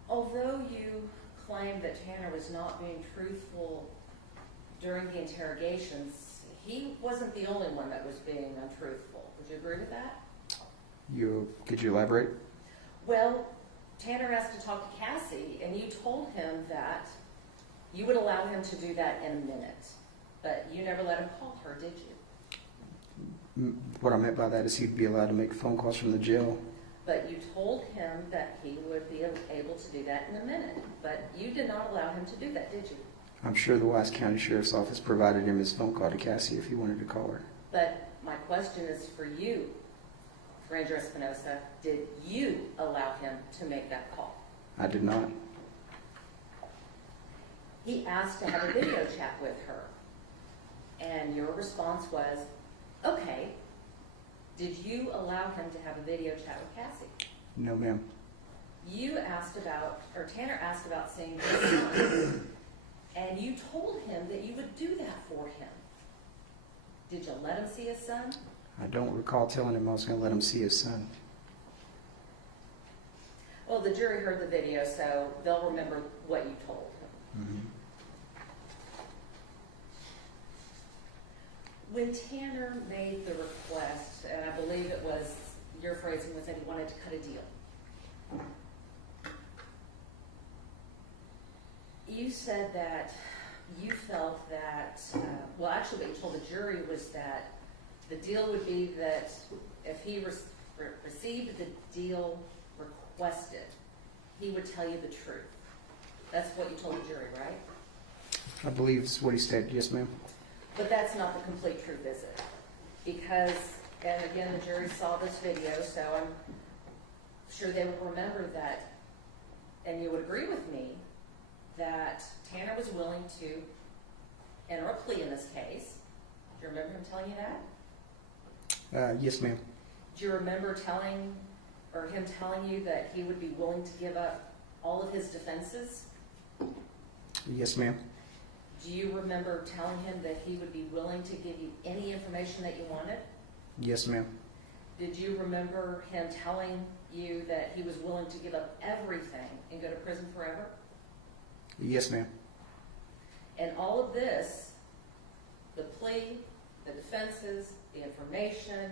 Although you claim that Tanner was not being truthful during the interrogations, he wasn't the only one that was being untruthful. Would you agree with that? Could you elaborate? Well, Tanner asked to talk to Cassie, and you told him that you would allow him to do that in a minute. But you never let him call her, did you? What I meant by that is he'd be allowed to make phone calls from the jail. But you told him that he would be able to do that in a minute. But you did not allow him to do that, did you? I'm sure the Wise County Sheriff's Office provided him his phone call to Cassie if he wanted to call her. But my question is for you, Ranger Espinosa. Did you allow him to make that call? I did not. He asked to have a video chat with her. And your response was, okay. Did you allow him to have a video chat with Cassie? No, ma'am. Tanner asked about seeing his son, and you told him that you would do that for him. Did you let him see his son? I don't recall telling him I was going to let him see his son. Well, the jury heard the video, so they'll remember what you told him. Mm-hmm. When Tanner made the request, and I believe it was, your phrasing was that he wanted to cut a deal. You said that you felt that, well, actually what you told the jury was that the deal would be that if he received the deal requested, he would tell you the truth. That's what you told the jury, right? I believe it's what he said. Yes, ma'am. But that's not the complete truth, is it? Because, and again, the jury saw this video, so I'm sure they will remember that, and you would agree with me, that Tanner was willing to enter a plea in this case. Do you remember him telling you that? Yes, ma'am. Do you remember him telling you that he would be willing to give up all of his defenses? Yes, ma'am. Do you remember telling him that he would be willing to give you any information that you wanted? Yes, ma'am. Did you remember him telling you that he was willing to give up everything and go to prison forever? Yes, ma'am. And all of this, the plea, the defenses, the information,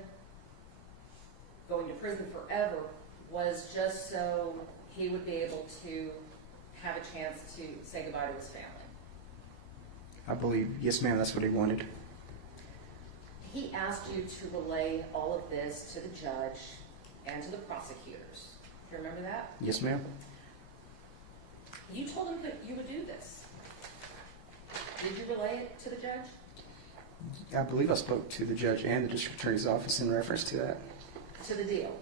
going to prison forever, was just so he would be able to have a chance to say goodbye to his family. I believe, yes, ma'am, that's what he wanted. He asked you to relay all of this to the judge and to the prosecutors. Do you remember that? Yes, ma'am. You told him that you would do this. Did you relay it to the judge? I believe I spoke to the judge and the district attorney's office in reference to that. To the deal?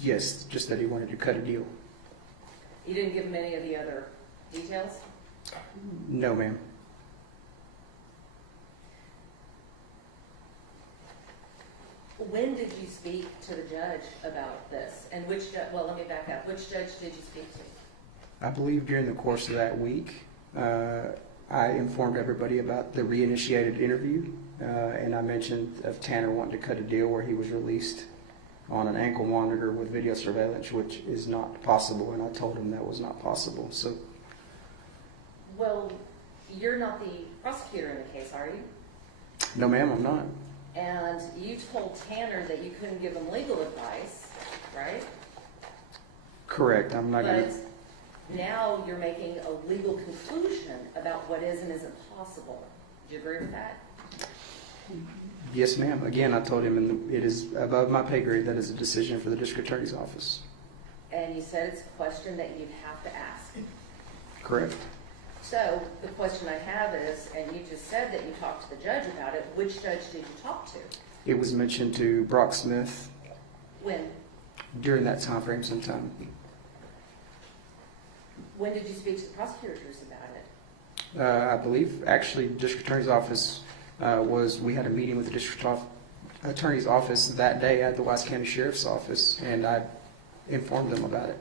Yes, just that he wanted to cut a deal. You didn't give him any of the other details? No, ma'am. When did you speak to the judge about this? And which judge, well, let me back up. Which judge did you speak to? I believe during the course of that week, I informed everybody about the reinitiated interview, and I mentioned of Tanner wanting to cut a deal where he was released on an ankle monitor with video surveillance, which is not possible, and I told him that was not possible. So, Well, you're not the prosecutor in the case, are you? no ma'am, I'm not. And you told Tanner that you couldn't give him legal advice, right? Correct, I'm not going But to... now you're making a legal conclusion about what is and isn't possible. Do you agree with that? Yes ma'am. Again, I told him it is above my pay grade. That is a decision for the district attorney's office. And you said it's a question that you'd have to ask. Correct. So the question I have is, and you just said that you talked to the judge about it, which judge did you talk to? It was mentioned to Brock Smith When? during that time frame sometime. When did you speak to the prosecutors about it? I believe actually district attorney's office we had a meeting with the district attorney's office that day at the Wise County Sheriff's Office, and I informed them about it.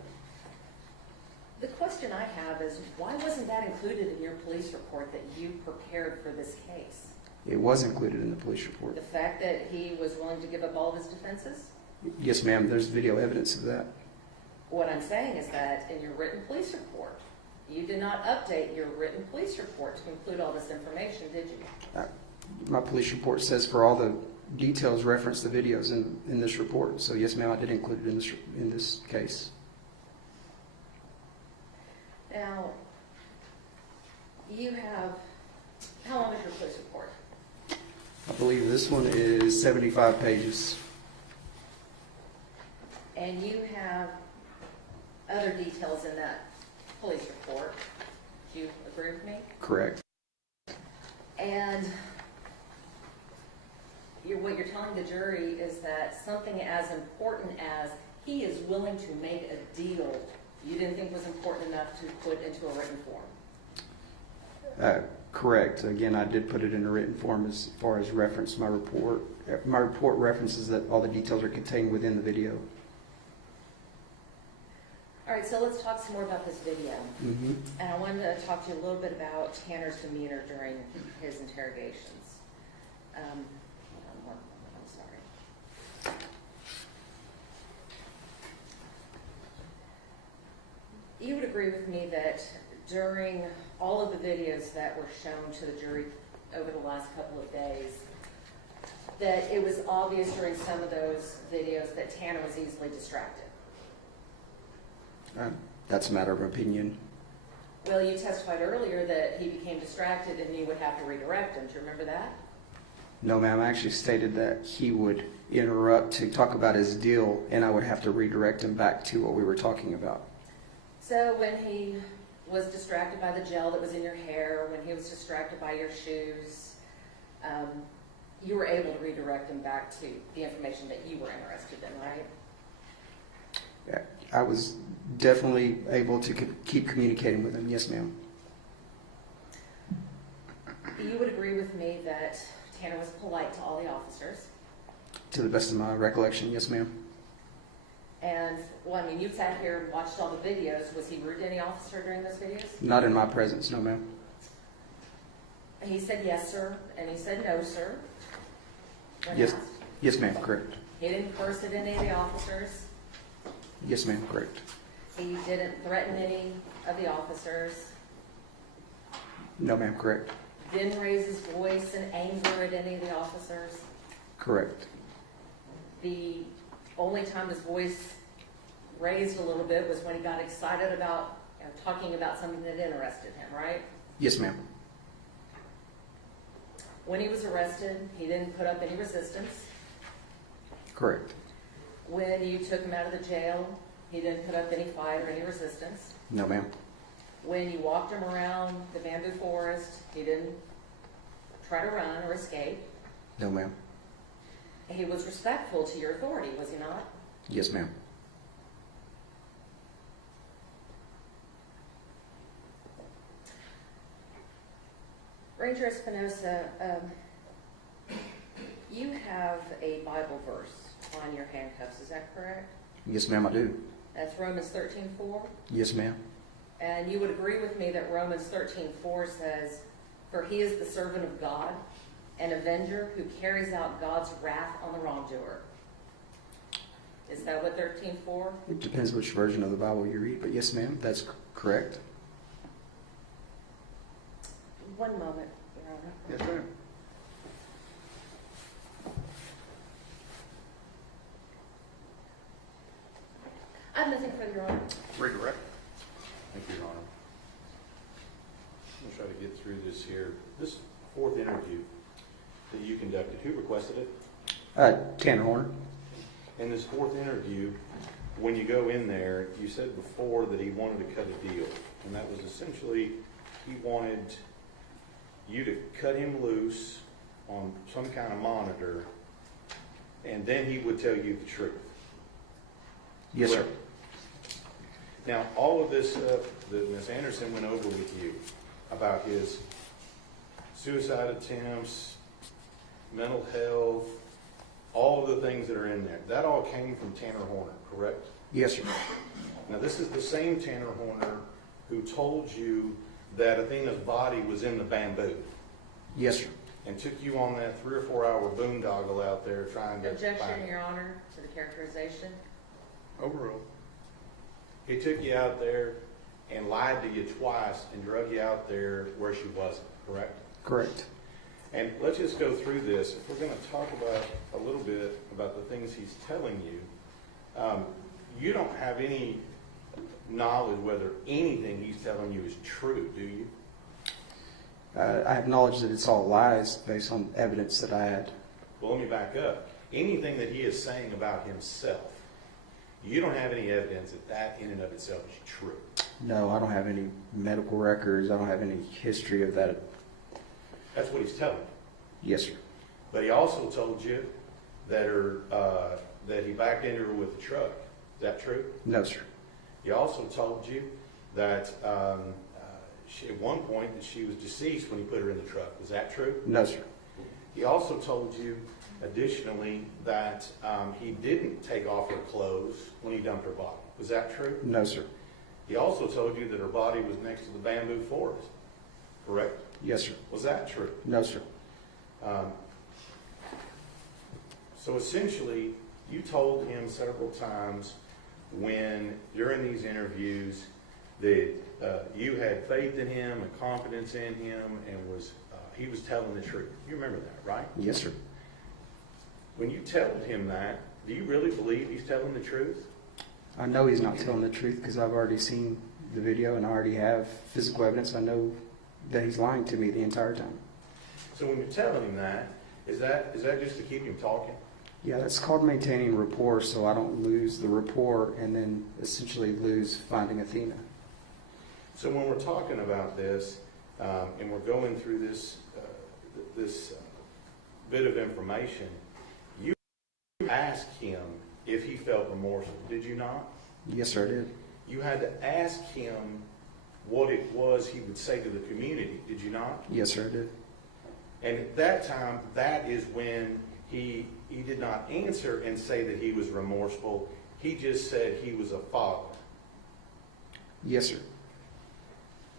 The question I have is, why wasn't that included in your police report that you prepared for this case? It was included in the police report. The fact that he was willing to give up all of his defenses? Yes ma'am, there's video evidence of that. What I'm saying is that in your written police report, you did not update your written police report to include all this information, did you? My police report says for all the details reference the videos in this report. So yes ma'am, I did include it in this case. Now, you have, how long is your police report? I believe this one is 75 pages. And you have other details in that police report. Do you agree with me? Correct. And what you're telling the jury is that something as important as he is willing to make a deal, you didn't think was important enough to put into a written form? Correct. Again, I did put it in a written form as far as reference my report. My report references that all the details are contained within the video. All right, so let's talk some more about this video. Mm-hmm. And I wanted to talk to you a little bit about Tanner's demeanor during his interrogations. I'm sorry. You would agree with me that during all of the videos that were shown to the jury over the last couple of days, that it was obvious during some of those videos that Tanner was easily distracted. That's a matter of opinion. Well, you testified earlier that he became distracted and you would have to redirect him. Do you remember that? No, ma'am. I actually stated that he would interrupt to talk about his deal, and I would have to redirect him back to what we were talking about. So when he was distracted by the gel that was in your hair, when he was distracted by your shoes, you were able to redirect him back to the information that you were interested in, right? Yeah, I was definitely able to keep communicating with him. Yes, ma'am. You would agree with me that Tanner was polite to all the officers. To the best of my recollection, yes, ma'am. And, well, I mean, you sat here and watched all the videos. Was he rude to any officer during those videos? Not in my presence, no, ma'am. He said yes, sir, and he said no, sir. when Yes, asked. yes, ma'am. Correct. He didn't curse at any of the officers. Yes, ma'am. Correct. He didn't threaten any of the officers. No, ma'am. Correct. Didn't raise his voice in anger at any of the officers. Correct. The only time his voice raised a little bit was when he got excited about talking about something that interested him, right? Yes, ma'am. When he was arrested, he didn't put up any resistance. Correct. When you took him out of the jail, he didn't put up any fight or any resistance. No, ma'am. When you walked him around the bamboo forest, he didn't try to run or escape. No, ma'am. He was respectful to your authority, was he not? Yes, ma'am. Ranger Espinosa, you have a Bible verse on your handcuffs, is that correct? Yes, ma'am, I do. That's Romans 13:4. Yes, ma'am. And you would agree with me that Romans 13:4 says, "For he is the servant of God, an avenger who carries out God's wrath on the wrongdoer." Is that what 13:4? It depends which version of the Bible you read, but yes, ma'am, that's correct. One moment, Your Honor. Yes, ma'am. I have nothing further, Your Honor. Redirect. Thank you, Your Honor. I'm going to try to get through this here. This fourth interview that you conducted, who requested it? Tanner Horner. In this fourth interview, when you go in there, you said before that he wanted to cut a deal. And that was essentially, he wanted you to cut him loose on some kind of monitor, and then he would tell you the truth. Yes, sir. Now, all of this stuff that Ms. Anderson went over with you about his suicide attempts, mental health, all of the things that are in there, that all came from Tanner Horner, correct? Yes, sir. Now, this is the same Tanner Horner who told you that Athena's body was in the bamboo Yes, sir. and took you on that 3 or 4 hour boondoggle out there trying to Objection, find Your Honor, to the characterization. Overruled. He took you out there and lied to you twice and drug you out there where she wasn't, correct? Correct. And let's just go through this. If we're going to talk about a little bit about the things he's telling you, you don't have any knowledge whether anything he's telling you is true, do you? I have knowledge that it's all lies based on evidence that I had. Well, let me back up. Anything that he is saying about himself, you don't have any evidence that that in and of itself is true. No, I don't have any medical records. I don't have any history of that. That's what he's telling you. Yes, sir. But he also told you that that he backed into her with the truck. Is that true? No, sir. He also told you that at one point that she was deceased when he put her in the truck. Was that true? No, sir. He also told you, additionally, that he didn't take off her clothes when he dumped her body. Was that true? No, sir. He also told you that her body was next to the bamboo forest. Correct? Yes, sir. Was that true? No, sir. So essentially, you told him several times when during these interviews that you had faith in him and confidence in him, and he was telling the truth. You remember that, right? Yes, sir. When you told him that, do you really believe he's telling the truth? I know he's not telling the truth because I've already seen the video and I already have physical evidence. I know that he's lying to me the entire time. So when you're telling him that, is that just to keep him talking? Yeah, that's called maintaining rapport, so I don't lose the rapport and then essentially lose finding Athena. So when we're talking about this, and we're going through this bit of information, you asked him if he felt remorseful, did you not? Yes, sir, I did. You had to ask him what it was he would say to the community, did you not? Yes, sir, I did. And at that time, that is when he did not answer and say that he was remorseful. He just said he was a father. Yes, sir.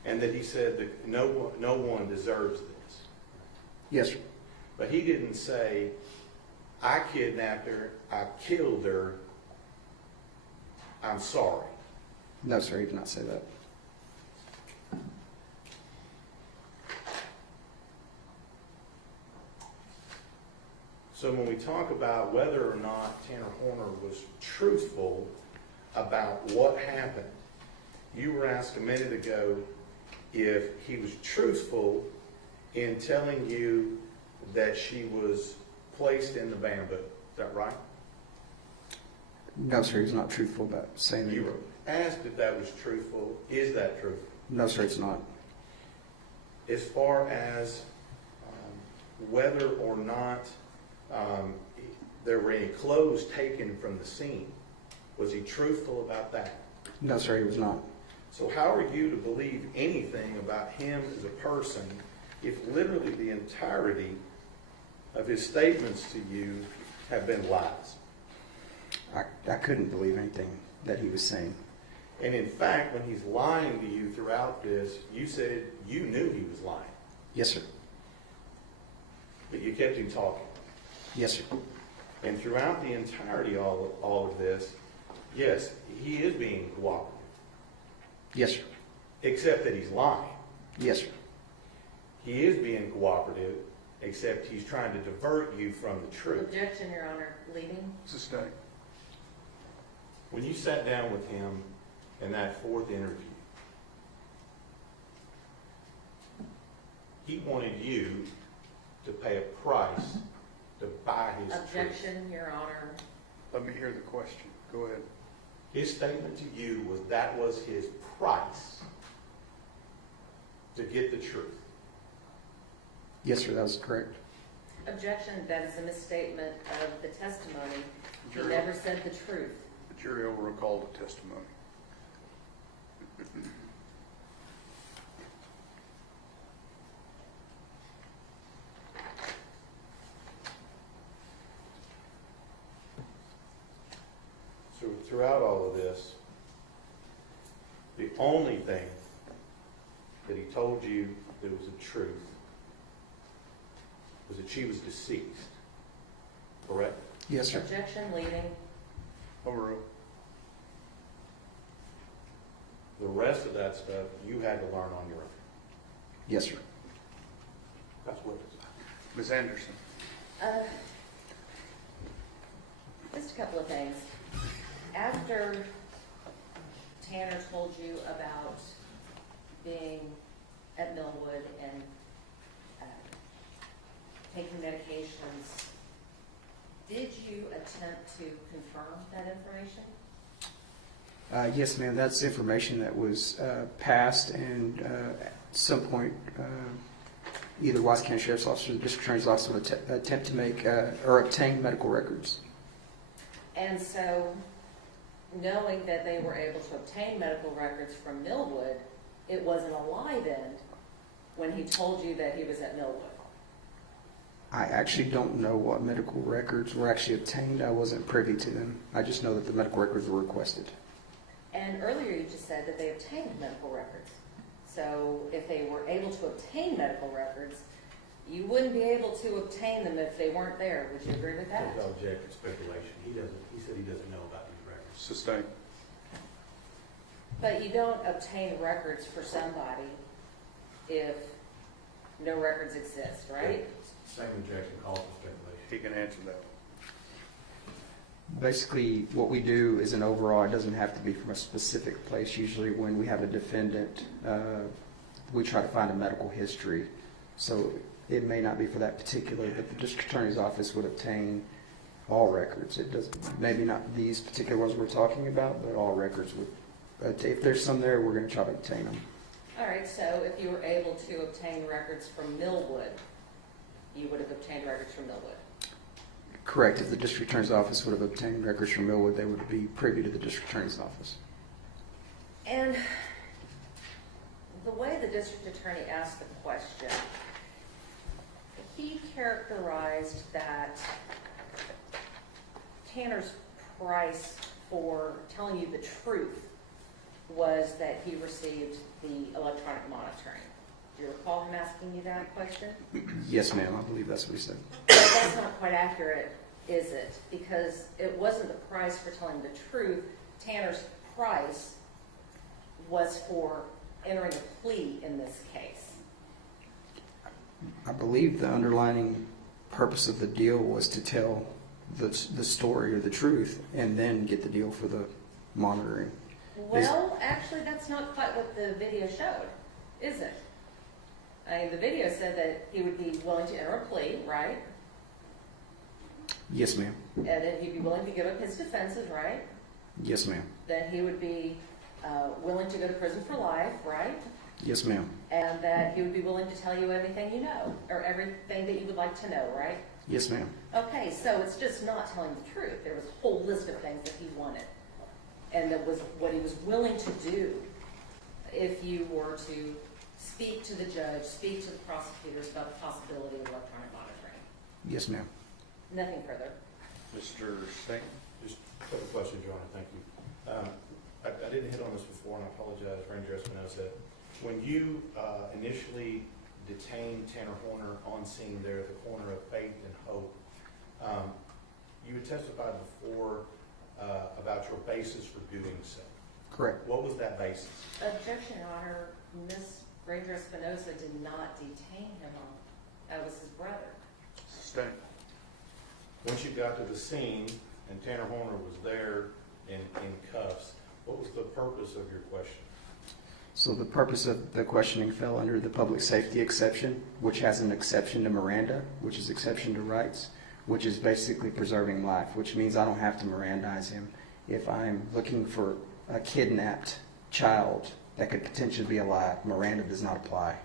And that he said that no one deserves this. Yes, sir. But he didn't say, I kidnapped her, I killed her, I'm sorry. No, sir, he did not say that. So when we talk about whether or not Tanner Horner was truthful about what happened, you were asked a minute ago if he was truthful in telling you that she was placed in the bamboo. Is that right? No, sir, he's not truthful about saying that. You were asked if that was truthful. Is that truthful? No, sir, it's not. As far as whether or not there were any clothes taken from the scene, was he truthful about that? No, sir, he was not. So how are you to believe anything about him as a person if literally the entirety of his statements to you have been lies? I couldn't believe anything that he was saying. And in fact, when he's lying to you throughout this, you said you knew he was lying. Yes, sir. But you kept him talking. Yes, sir. And throughout the entirety of all of this, yes, he is being cooperative, Yes, sir. except that he's lying. Yes, sir. He is being cooperative, except he's trying to divert you from the truth. Objection, Your Honor. Leading. Sustained. When you sat down with him in that fourth interview, he wanted you to pay a price to buy his truth. Objection, Your Honor. Let me hear the question. Go ahead. His statement to you was that was his price to get the truth. Yes, sir, that was correct. Objection, that is a misstatement of the testimony. He Jury. never said the truth. The jury will recall the testimony. So throughout all of this, the only thing that he told you that was the truth was that she was deceased. Correct? Yes, sir. Objection, leading. Overruled. The rest of that stuff you had to learn on your own. Yes, sir. That's what it's. Ms. Anderson. Just a couple of things. After Tanner told you about being at Millwood and taking medications, did you attempt to confirm that information? Yes, ma'am. That's information that was passed, and at some point, either Watts County Sheriff's Office or the District Attorney's Office would attempt to make or obtain medical records. And so, knowing that they were able to obtain medical records from Millwood, it wasn't a lie then when he told you that he was at Millwood. I actually don't know what medical records were actually obtained. I wasn't privy to them. I just know that the medical records were requested. And earlier you just said that they obtained medical records. So if they were able to obtain medical records, you wouldn't be able to obtain them if they weren't there. Would you agree with that? There's objective speculation. He said he doesn't know about these records. Sustained. But you don't obtain records for somebody if no records exist, right? Same objection calls for speculation. He can answer that. Basically, what we do is an overall. It doesn't have to be from a specific place. Usually when we have a defendant, we try to find a medical history. So it may not be for that particular, but the District Attorney's Office would obtain all records. It does, maybe not these particular ones we're talking about, but all records would. If there's some there, we're going to try to obtain them. All right, so if you were able to obtain records from Millwood, you would have obtained records from Millwood. Correct. If the District Attorney's Office would have obtained records from Millwood, they would be privy to the District Attorney's Office. And the way the District Attorney asked the question, he characterized that Tanner's price for telling you the truth was that he received the electronic monitoring. Do you recall him asking you that question? Yes, ma'am. I believe that's what he said. But that's not quite accurate, is it? Because it wasn't the price for telling the truth. Tanner's price was for entering a plea in this case. I believe the underlining purpose of the deal was to tell the story or the truth and then get the deal for the monitoring. Well, actually, that's not quite what the video showed, is it? I mean, the video said that he would be willing to enter a plea, right? Yes, ma'am. And then he'd be willing to give up his defenses, right? Yes, ma'am. That he would be willing to go to prison for life, right? Yes, ma'am. And that he would be willing to tell you everything you know, or everything that you would like to know, right? Yes, ma'am. Okay, so it's just not telling the truth. There was a whole list of things that he wanted. And that was what he was willing to do if you were to speak to the judge, speak to the prosecutors about the possibility of electronic monitoring. Yes, ma'am. Nothing further. Mr. Singh? Just a couple questions, Your Honor. Thank you. I didn't hit on this before, and I apologize. Ranger Espinosa, when you initially detained Tanner Horner on scene there at the corner of Faith and Hope, you had testified before about your basis for doing so. Correct. What was that basis? Objection, Your Honor. Ms. Ranger Espinosa did not detain him. That was his brother. Sustained. Once you got to the scene and Tanner Horner was there in cuffs, what was the purpose of your question? So the purpose of the questioning fell under the public safety exception, which has an exception to Miranda, which is exception to rights, which is basically preserving life, which means I don't have to Mirandize him. If I'm looking for a kidnapped child that could potentially be alive, Miranda does not apply.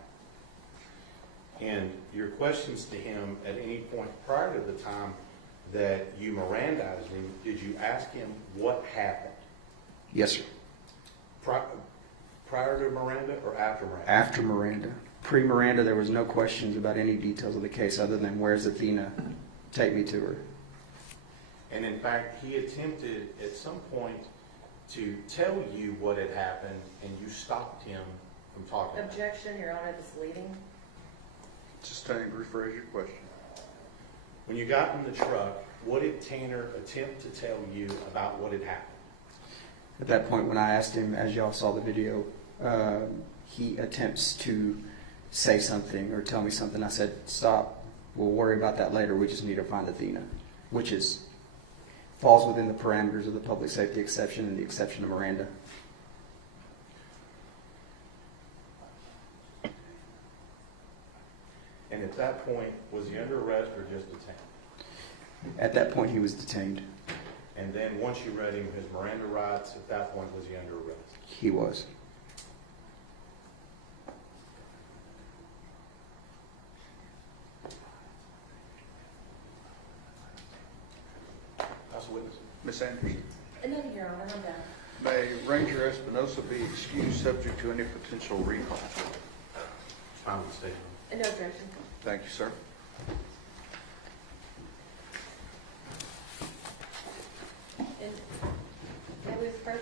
And your questions to him at any point prior to the time that you Mirandized him, did you ask him what happened? Yes, sir. Prior to Miranda or after Miranda? After Miranda. Pre-Miranda, there was no questions about any details of the case other than where's Athena? Take me to her. And in fact, he attempted at some point to tell you what had happened, and you stopped him from talking. Objection, Your Honor, this leading. Sustained. Rephrase your question. When you got in the truck, what did Tanner attempt to tell you about what had happened? At that point, when I asked him, as y'all saw the video, he attempts to say something or tell me something. I said, stop. We'll worry about that later. We just need to find Athena, which falls within the parameters of the public safety exception and the exception of Miranda. And at that point, was he under arrest or just detained? At that point, he was detained. And then once you read him his Miranda rights, at that point, was he under arrest? He was. House of Witness. Ms. Anderson. No, Your Honor, I'm done. May Ranger Espinosa be excused subject to any potential recall? Final statement. No objection. Thank you, sir. And may we approach?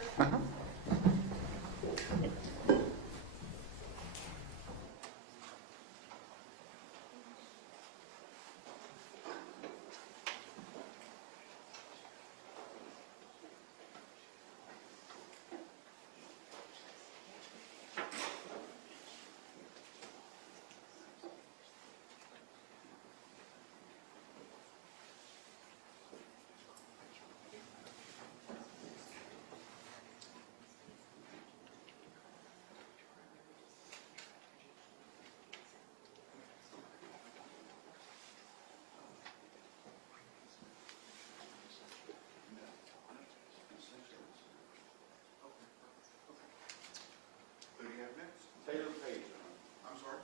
Taylor Page. I'm sorry?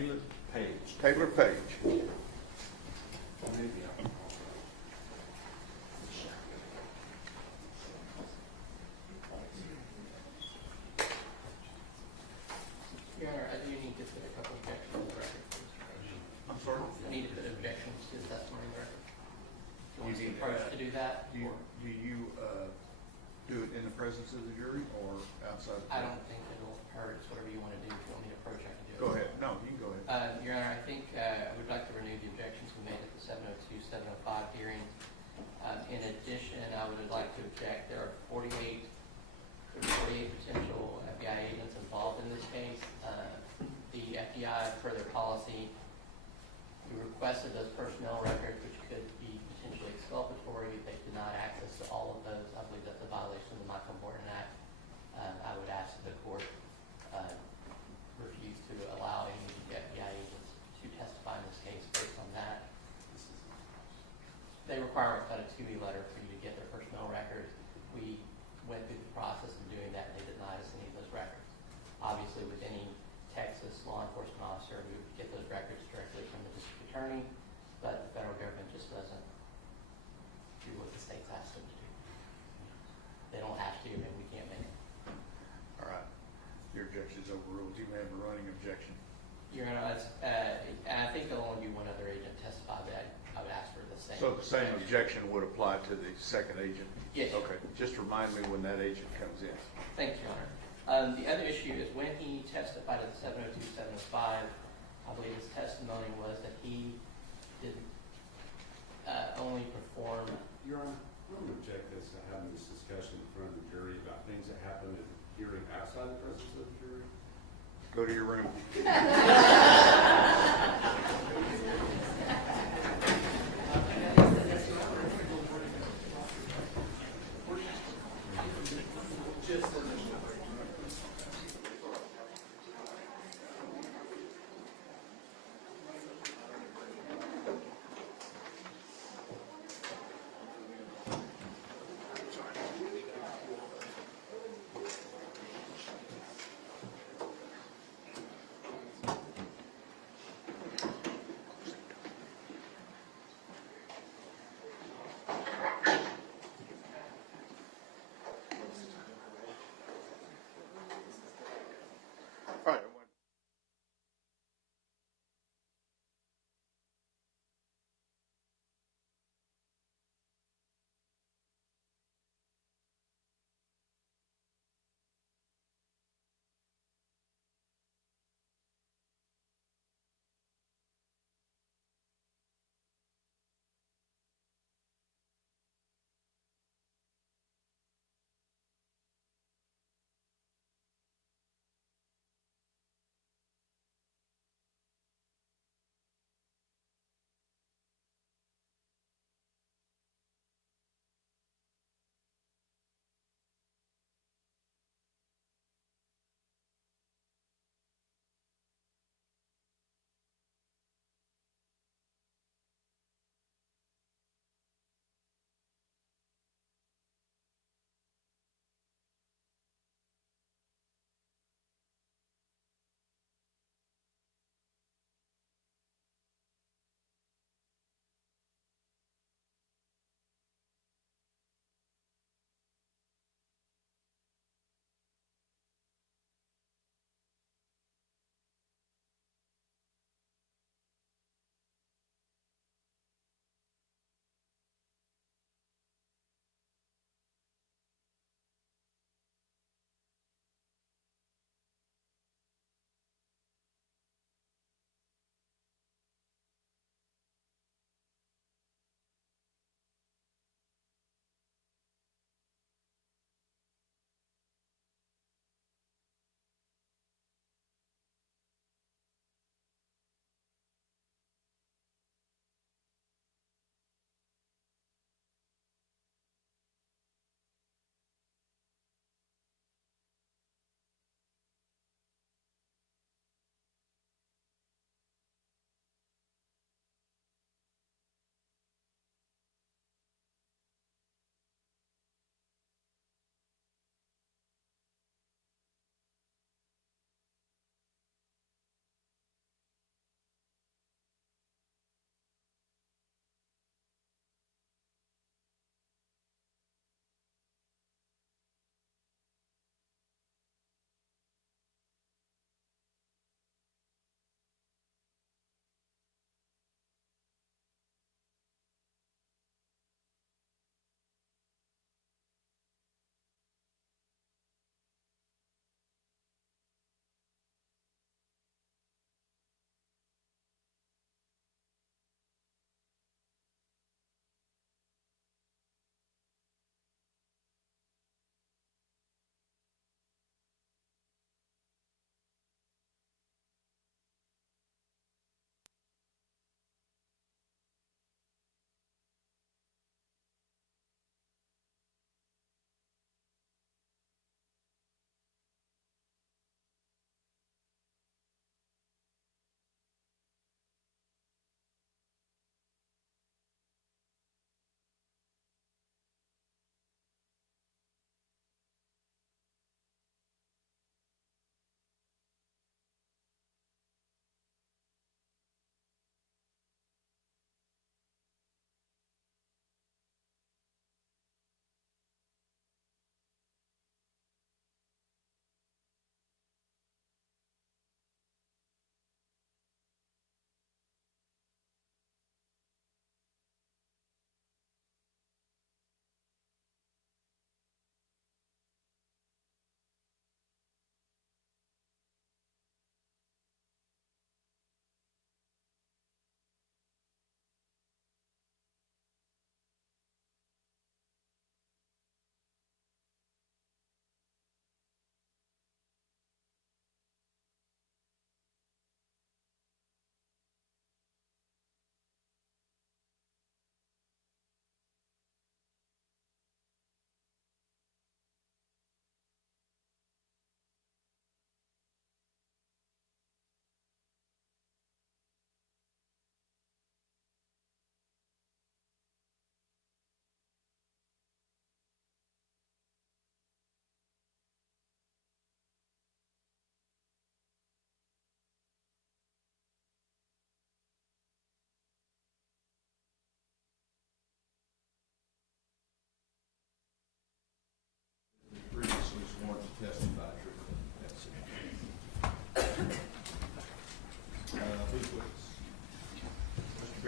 Taylor Page. Taylor Page. Maybe I'm Your Honor, I do need to put a couple of objections on the record. I'm sorry? I need to put objections to the testimony on the record. Do you want the approach to do that? Do you do it in the presence of the jury or outside? I don't think it'll hurt. It's whatever you want to do. If you want me to approach, I can do it. Go ahead. No, you can go ahead. Your Honor, I think I would like to renew the objections we made at the 702, 705 hearing. In addition, I would like to object. There are 48 potential FBI agents involved in this case. The FBI, per their policy, we requested those personnel records, which could be potentially exculpatory. They denied access to all of those. I believe that's a violation of the Michael Morton Act. I would ask that the court refuse to allow any of the FBI agents to testify in this case based on that. They require a 2E letter for you to get their personnel records. We went through the process of doing that, and they denied us any of those records. Obviously, with any Texas law enforcement officer, we would get those records directly from the district attorney, but the federal government just doesn't do what the states ask them to do. They don't have to, and we can't make it. All right. Your objection is overruled. You may have a running objection. Your Honor, and I think there'll only be one other agent testify, but I would ask for the same. So the same objection would apply to the second agent? Yes. Okay. Just remind me when that agent comes in. Thank you, Your Honor. The other issue is when he testified at the 702, 705, I believe his testimony was that he did only perform. Your Honor, I'm going to object this to having this discussion in front of the jury about things that happen in hearing outside the presence of the jury. Go to your room.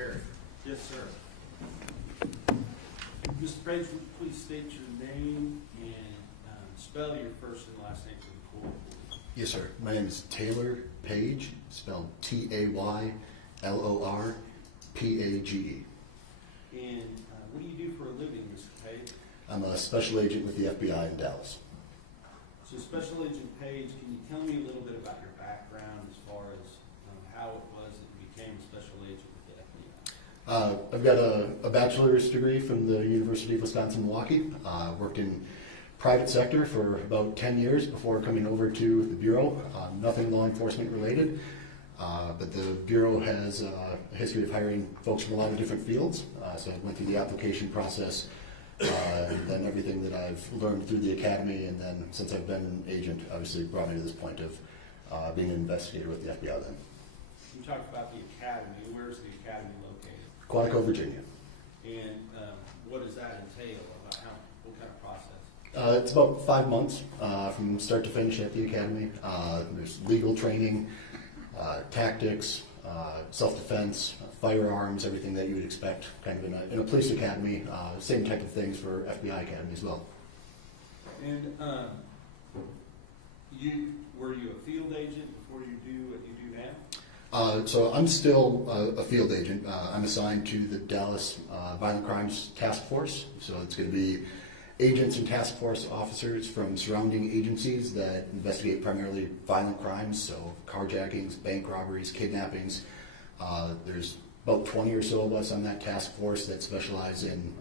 Perry. Yes, sir. Mr. Page, would you please state your name and spell your first and last name for the court, please? Yes, sir. My name is Taylor Page, spelled Taylorpage. And what do you do for a living, Mr. Page? I'm a special agent with the FBI in Dallas. So Special Agent Page, can you tell me a little bit about your background as far as how it was that you became a special agent with the FBI? I've got a bachelor's degree from the University of Wisconsin-Milwaukee. Worked in private sector for about 10 years before coming over to the Bureau. Nothing law enforcement related, but the Bureau has a history of hiring folks from a lot of different fields. So I went through the application process, and then everything that I've learned through the academy, and then since I've been an agent, obviously brought me to this point of being an investigator with the FBI then. You talked about the academy. Where's the academy located? Quantico, Virginia. And what does that entail? What kind of process? It's about 5 months from start to finish at the academy. There's legal training, tactics, self-defense, firearms, everything that you would expect kind of in a police academy. Same type of things for FBI academy as well. And were you a field agent before you do what you do now? So I'm still a field agent. I'm assigned to the Dallas Violent Crimes Task Force. So it's going to be agents and task force officers from surrounding agencies that investigate primarily violent crimes, so carjackings, bank robberies, kidnappings. There's about 20 or so of us on that task force that specialize in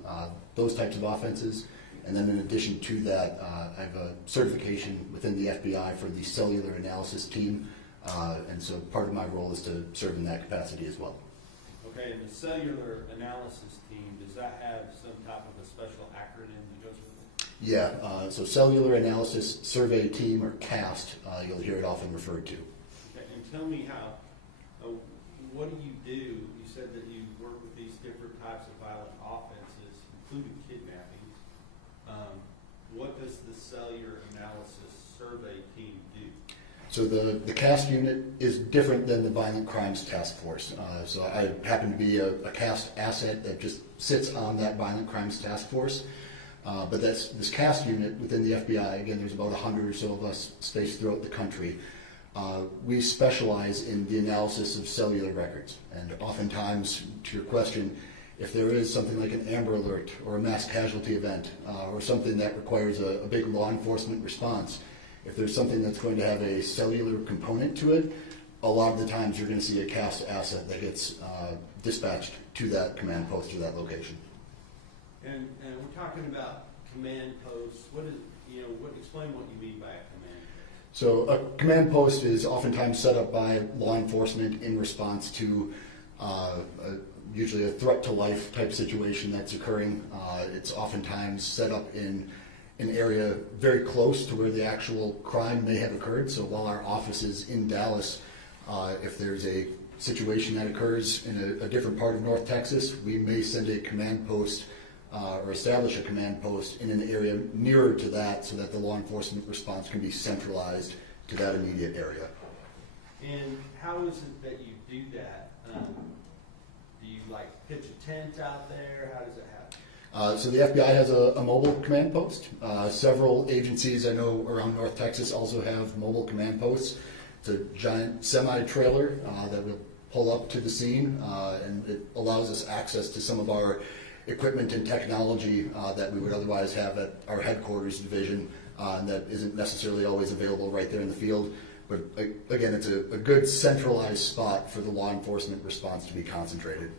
those types of offenses. And then in addition to that, I have a certification within the FBI for the cellular analysis team. And so part of my role is to serve in that capacity as well. Okay, and the cellular analysis team, does that have some type of a special acronym that goes with it? Yeah, so Cellular Analysis Survey Team, or CAST, you'll hear it often referred to. Okay, and tell me what do you do? You said that you work with these different types of violent offenses, including kidnappings. What does the Cellular Analysis Survey Team do? So the CAST unit is different than the Violent Crimes Task Force. So I happen to be a CAST asset that just sits on that Violent Crimes Task Force. But this CAST unit within the FBI, again, there's about 100 or so of us spaced throughout the country. We specialize in the analysis of cellular records. And oftentimes, to your question, if there is something like an Amber Alert or a mass casualty event or something that requires a big law enforcement response, if there's something that's going to have a cellular component to it, a lot of the times you're going to see a CAST asset that gets dispatched to that command post or that location. And we're talking about command posts. Explain what you mean by a command post. So a command post is oftentimes set up by law enforcement in response to usually a threat to life type situation that's occurring. It's oftentimes set up in an area very close to where the actual crime may have occurred. So while our office is in Dallas, if there's a situation that occurs in a different part of North Texas, we may send a command post or establish a command post in an area nearer to that so that the law enforcement response can be centralized to that immediate area. And how is it that you do that? Do you pitch a tent out there? How does it happen? So the FBI has a mobile command post. Several agencies I know around North Texas also have mobile command posts. It's a giant semi-trailer that will pull up to the scene, and it allows us access to some of our equipment and technology that we would otherwise have at our headquarters division, and that isn't necessarily always available right there in the field. But again, it's a good centralized spot for the law enforcement response to be concentrated.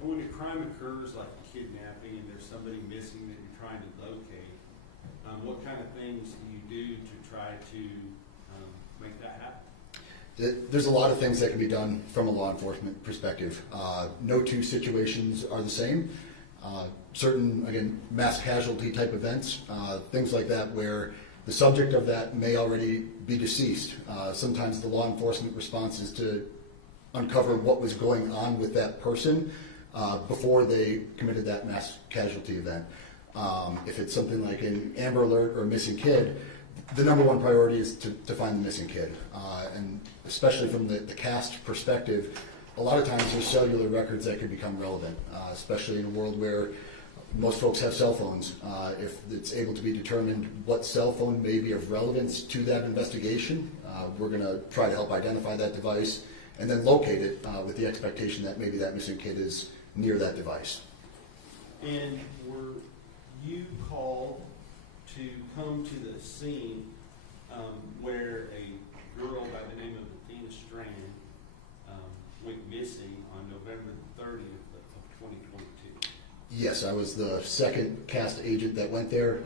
And when a crime occurs, like a kidnapping, and there's somebody missing that you're trying to locate, what kind of things do you do to try to make that happen? There's a lot of things that can be done from a law enforcement perspective. No two situations are the same. Certain, again, mass casualty type events, things like that where the subject of that may already be deceased. Sometimes the law enforcement response is to uncover what was going on with that person before they committed that mass casualty event. If it's something like an Amber Alert or a missing kid, the number one priority is to find the missing kid. And especially from the CAST perspective, a lot of times there's cellular records that can become relevant, especially in a world where most folks have cell phones. If it's able to be determined what cell phone may be of relevance to that investigation, we're going to try to help identify that device and then locate it with the expectation that maybe that missing kid is near that device. And were you called to come to the scene where a girl by the name of Athena Strand went missing on November 30th of 2022? Yes, I was the second cast agent that went there.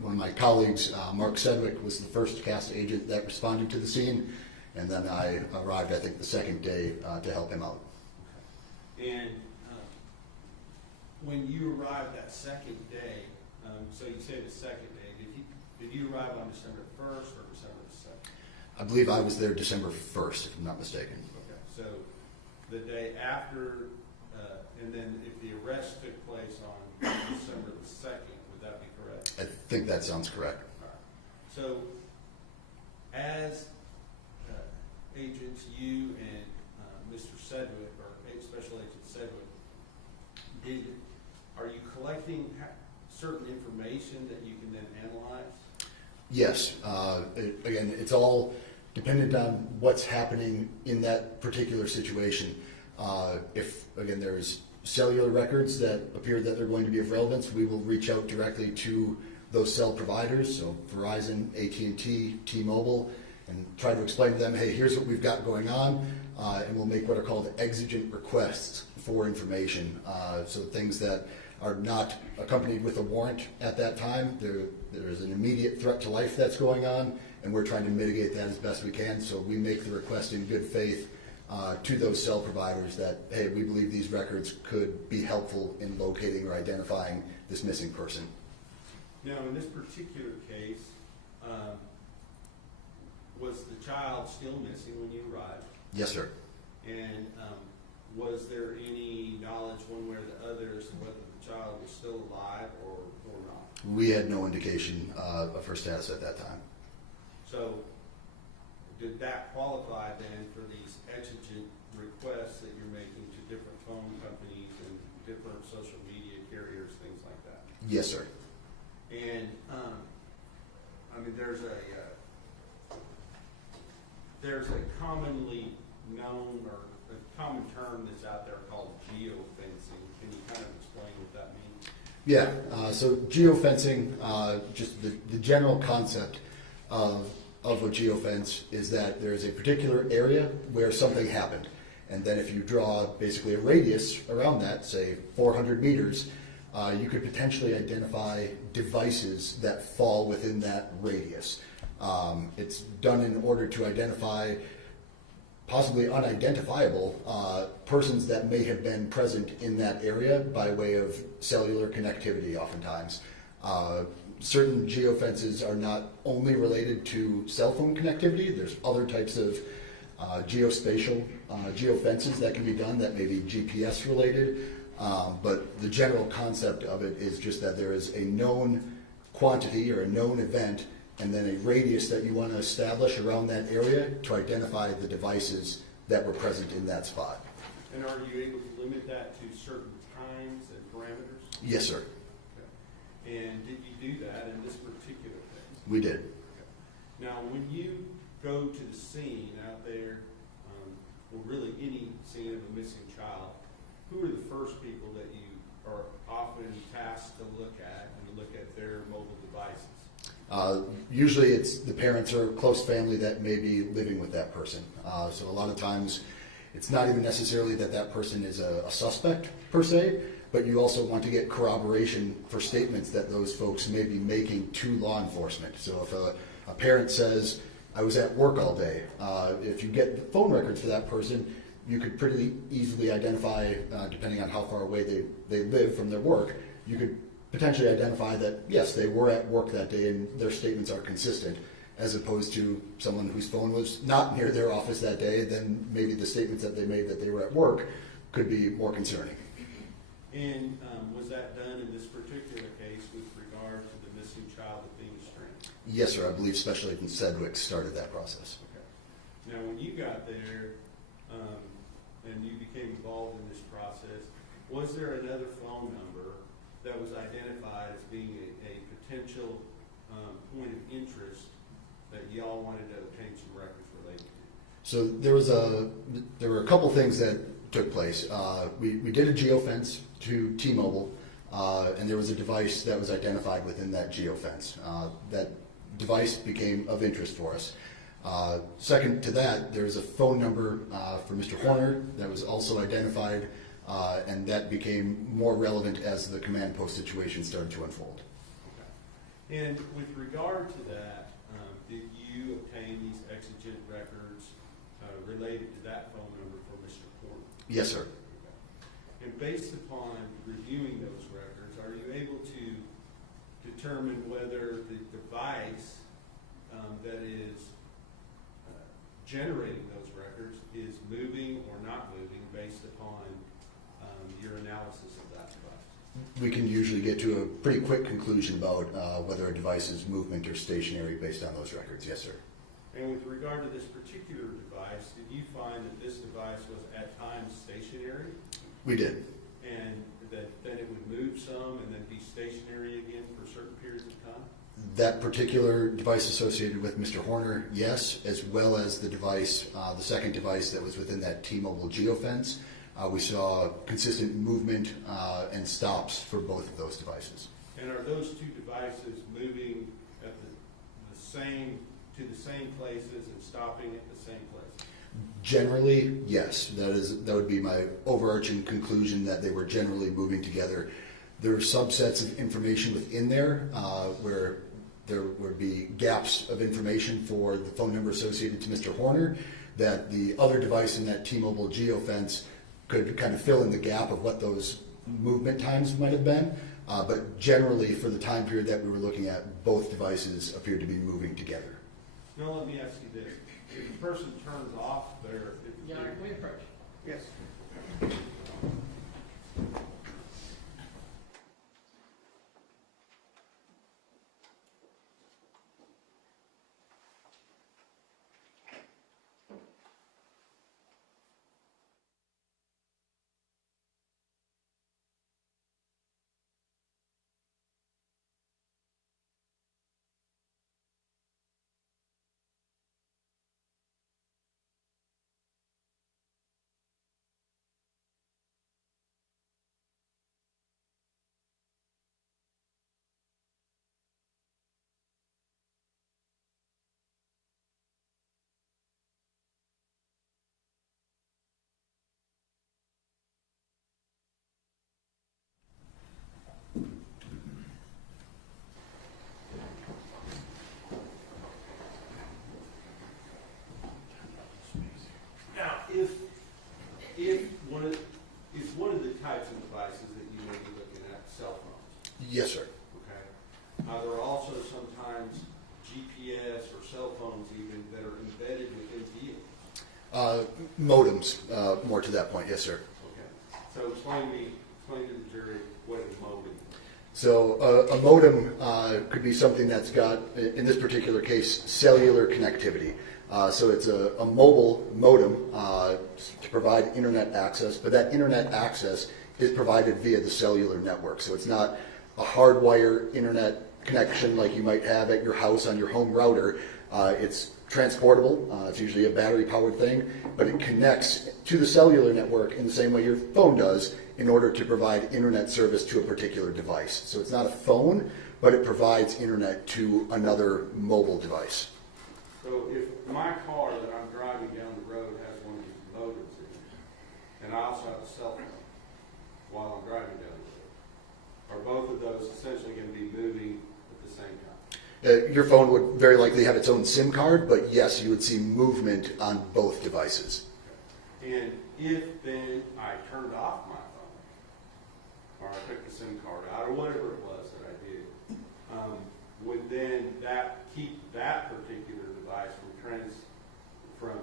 One of my colleagues, Mark Sedgwick, was the first cast agent that responded to the scene, and then I arrived, I think, the second day to help him out. And when you arrived that second day, so you say the second day, did you arrive on December 1st or December 2nd? I believe I was there December 1st, if I'm not mistaken. Okay, so the day after, and then if the arrest took place on December the 2nd, would that be correct? I think that sounds correct. All right. So as agents, you and Mr. Sedgwick, or Special Agent Sedgwick, are you collecting certain information that you can then analyze? Yes. Again, it's all dependent on what's happening in that particular situation. If, again, there's cellular records that appear that they're going to be of relevance, we will reach out directly to those cell providers, so Verizon, AT&T, T-Mobile, and try to explain to them, hey, here's what we've got going on, and we'll make what are called exigent requests for information. So things that are not accompanied with a warrant at that time. There's an immediate threat to life that's going on, and we're trying to mitigate that as best we can. So we make the request in good faith to those cell providers that, hey, we believe these records could be helpful in locating or identifying this missing person. Now, in this particular case, was the child still missing when you arrived? Yes, sir. And was there any knowledge one way or the other as to whether the child was still alive or not? We had no indication of her status at that time. So did that qualify then for these exigent requests that you're making to different phone companies and different social media carriers, things like that? Yes, sir. And I mean, there's a commonly known or a common term that's out there called geofencing. Can you kind of explain what that means? Yeah, so geofencing, just the general concept of a geofence is that there's a particular area where something happened. And then if you draw basically a radius around that, say 400 meters, you could potentially identify devices that fall within that radius. It's done in order to identify possibly unidentifiable persons that may have been present in that area by way of cellular connectivity oftentimes. Certain geofences are not only related to cell phone connectivity. There's other types of geospatial geofences that can be done that may be GPS related. But the general concept of it is just that there is a known quantity or a known event and then a radius that you want to establish around that area to identify the devices that were present in that spot. And are you able to limit that to certain times and parameters? Yes, sir. Okay. And did you do that in this particular case? We did. Okay. Now, when you go to the scene out there, or really any scene of a missing child, who are the first people that you are often tasked to look at and look at their mobile devices? Usually it's the parents or close family that may be living with that person. So a lot of times it's not even necessarily that that person is a suspect per se, but you also want to get corroboration for statements that those folks may be making to law enforcement. So if a parent says, I was at work all day, if you get the phone records for that person, you could pretty easily identify, depending on how far away they live from their work, you could potentially identify that, yes, they were at work that day and their statements are consistent, as opposed to someone whose phone was not near their office that day, then maybe the statements that they made that they were at work could be more concerning. And was that done in this particular case with regard to the missing child Athena Strand? Yes, sir. I believe Special Agent Sedgwick started that process. Okay. Now, when you got there, and was there another phone number that was identified as being a potential point of interest that y'all wanted to obtain some records related to? So there were a couple things that took place. We did a geofence to T-Mobile, and there was a device that was identified within that geofence. That device became of interest for us. Second to that, there was a phone number for Mr. Horner that was also identified, and that became more relevant as the command post situation started to unfold. Okay. And with regard to that, did you obtain these exigent records related to that phone number for Mr. Horner? Yes, sir. Okay. And based upon reviewing those records, are you able to determine whether the device that is generating those records is moving or not moving based upon your analysis of that device? We can usually get to a pretty quick conclusion about whether a device is movement or stationary based on those records. Yes, sir. And with regard to this particular device, did you find that this device was at times stationary? We did. And that then it would move some and then be stationary again for certain periods of time? That particular device associated with Mr. Horner, yes, as well as the device, the second device that was within that T-Mobile geofence. We saw consistent movement and stops for both of those devices. And are those two devices moving at the same places and stopping at the same place? Generally, yes. That would be my overarching conclusion, that they were generally moving together. There are subsets of information within there where there would be gaps of information for the phone number associated to Mr. Horner that the other device in that T-Mobile geofence could kind of fill in the gap of what those movement times might have been. But generally, for the time period that we were looking at, both devices appeared to be moving together. Now let me ask you this. If a person turns off their... Your Honor, can we approach? Yes. If one of the types of devices that you may be looking at cell phones? Yes, sir. Okay. There are also sometimes GPS or cell phones even that are embedded within vehicles. Modems, more to that point, yes, sir. Okay. So explain to the jury what a modem is. So a modem could be something that's got, in this particular case, cellular connectivity. So it's a mobile modem to provide internet access, but that internet access is provided via the cellular network. So it's not a hardwire internet connection like you might have at your house on your home router. It's transportable. It's usually a battery-powered thing, but it connects to the cellular network in the same way your phone does in order to provide internet service to a particular device. So it's not a phone, but it provides internet to another mobile device. So if my car that I'm driving down the road has one of these modems in it, and I also have a cell phone while I'm driving down the road, are both of those essentially going to be moving at the same time? Your phone would very likely have its own SIM card, but yes, you would see movement on both devices. And if then I turned off my phone, or I took the SIM card out, or whatever it was that I did, would then that keep that particular device from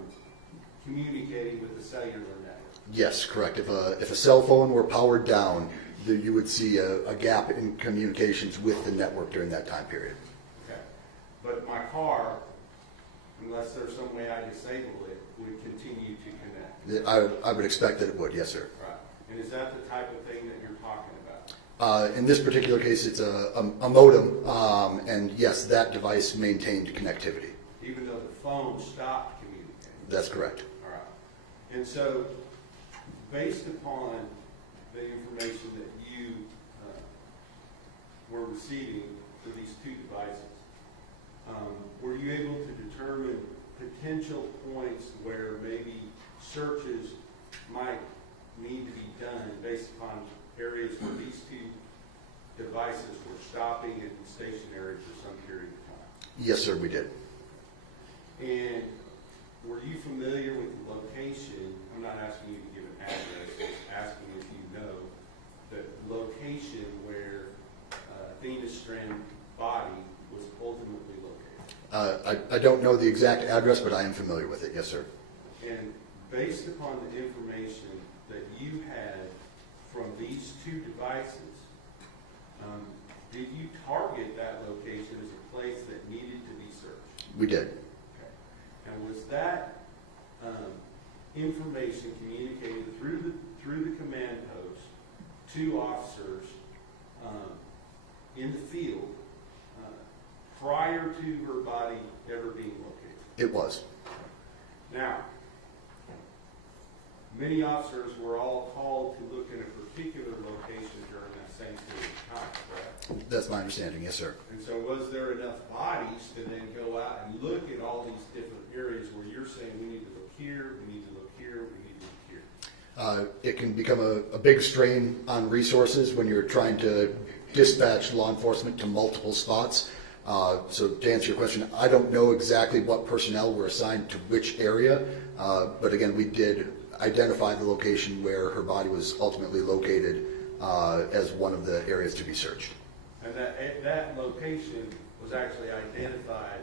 communicating with the cellular network? Yes, correct. If a cell phone were powered down, you would see a gap in communications with the network during that time period. Okay. But my car, unless there's some way I disable it, would continue to connect? I would expect that it would, yes, sir. Right. And is that the type of thing that you're talking about? In this particular case, it's a modem, and yes, that device maintained connectivity. Even though the phone stopped communicating? That's correct. All right. And so, based upon the information that you were receiving for these two devices, were you able to determine potential points where maybe searches might need to be done based upon areas where these two devices were stopping and stationary for some period of time? Yes, sir, we did. And were you familiar with the location? I'm not asking you to give an address, I'm asking if you know the location where Athena Strand's body was ultimately located. I don't know the exact address, but I am familiar with it. Yes, sir. And based upon the information that you had from these two devices, did you target that location as a place that needed to be searched? We did. Okay. And was that information communicated through the command post to officers in the field prior to her body ever being located? It was. Now, many officers were all called to look in a particular location during that same period of time, correct? That's my understanding. Yes, sir. And so was there enough bodies to then go out and look at all these different areas where you're saying we need to look here, we need to look here, we need to look here? It can become a big strain on resources when you're trying to dispatch law enforcement to multiple spots. So to answer your question, I don't know exactly what personnel were assigned to which area, but again, we did identify the location where her body was ultimately located as one of the areas to be searched. And that location was actually identified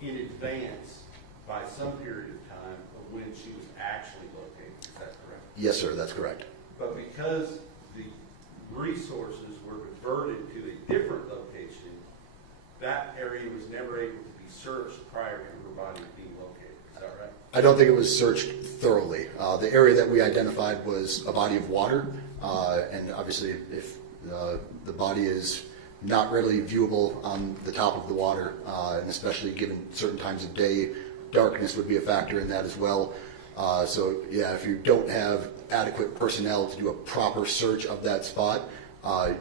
in advance by some period of time of when she was actually located. Is that correct? Yes, sir, that's correct. But because the resources were diverted to a different location, that area was never able to be searched prior to her body being located. Is that right? I don't think it was searched thoroughly. The area that we identified was a body of water, and obviously if the body is not readily viewable on the top of the water, and especially given certain times of day, darkness would be a factor in that as well. So yeah, if you don't have adequate personnel to do a proper search of that spot,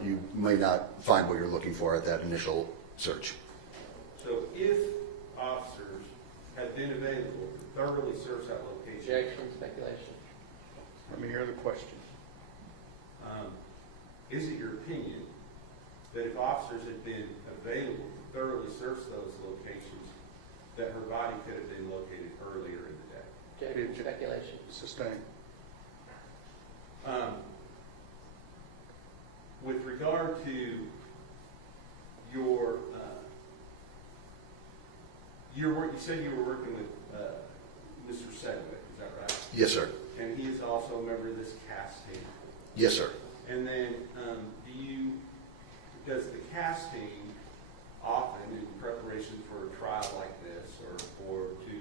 you may not find what you're looking for at that initial search. So if officers had been available to thoroughly search that location. Objection, speculation. Let me hear the question. Is it your opinion that if officers had been available to thoroughly search those locations, that her body could have been located earlier in the day? Objection, speculation. Sustained. With regard to your work, you said you were working with Mr. Sedgwick, is that right? Yes, sir. And he is also a member of this CAS team? Yes, sir. And then does the CAS team often, in preparation for a trial like this, or to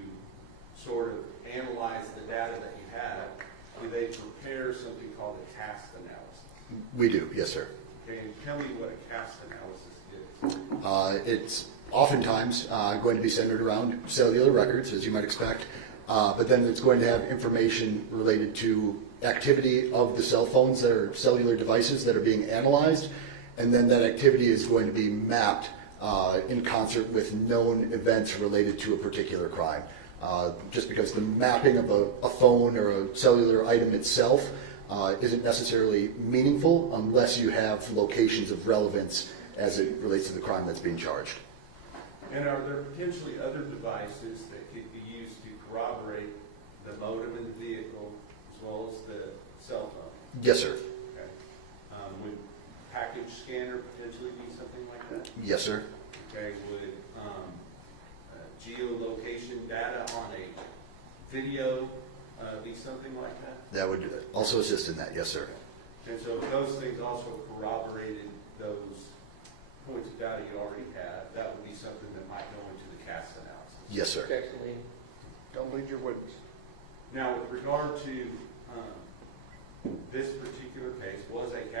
sort of analyze the data that you have, do they prepare something called a CAS analysis? We do, yes, sir. Okay, and tell me what a CAS analysis is. It's oftentimes going to be centered around cellular records, as you might expect, but then it's going to have information related to activity of the cell phones that are cellular devices that are being analyzed, and then that activity is going to be mapped in concert with known events related to a particular crime. Just because the mapping of a phone or a cellular item itself isn't necessarily meaningful unless you have locations of relevance as it relates to the crime that's being charged. And are there potentially other devices that could be used to corroborate the modem in the vehicle as well as the cell phone? Yes, sir. Okay. Would package scanner potentially be something like that? Yes, sir. Okay. Would geolocation data on a video be something like that? That would also assist in that, yes, sir. And so if those things also corroborated those points of data you already have, that would be something that might go into the CAS analysis. Yes, sir. Objection, Lee. Don't lead your witness. Now, with regard to this particular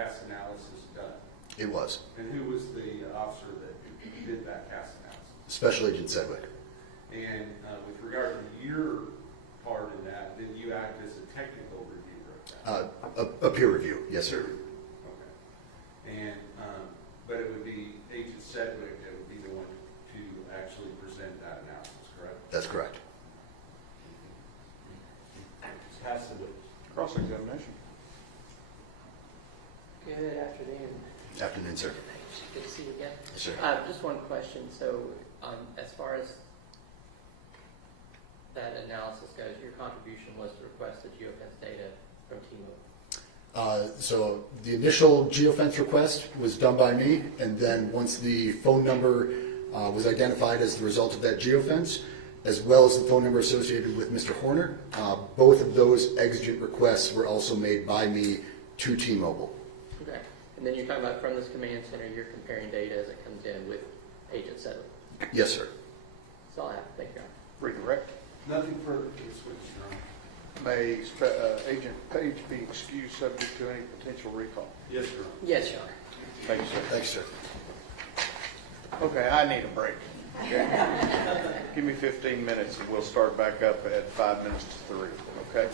cast analysis done? It was. And who was the officer that did that cast analysis? Special Agent Sedgwick. And with regard to your part in that, did you act as a technical reviewer of that? A peer review, yes, sir. Okay. And, but it would be Agent Sedgwick that would be the one to actually present that analysis, correct? That's correct. Pass the witness. Cross-examination. Good afternoon. Afternoon, sir. Good to see you again. Yes, sir. Just one question. So, as far as that analysis goes, your contribution was to request the geofence data from T-Mobile. So the initial geofence request was done by me, and then once the phone number was identified as the result of that geofence, as well as the phone number associated with Mr. Horner, both of those exigent requests were also made by me to T-Mobile. Okay. And then you're talking about from this command center, you're comparing data as it comes in with Agent Sedgwick. Yes, sir. That's all I have. Thank you, Your Honor. Redirect. Nothing further to this witness, Your Honor. May Agent Page be excused subject to any potential recall? Yes, Your Honor. Yes, Your Honor. Thank you, sir. Thanks, sir. Okay, I need a break. Okay. Give me 15 minutes and we'll start back up at 5 minutes to 3, okay?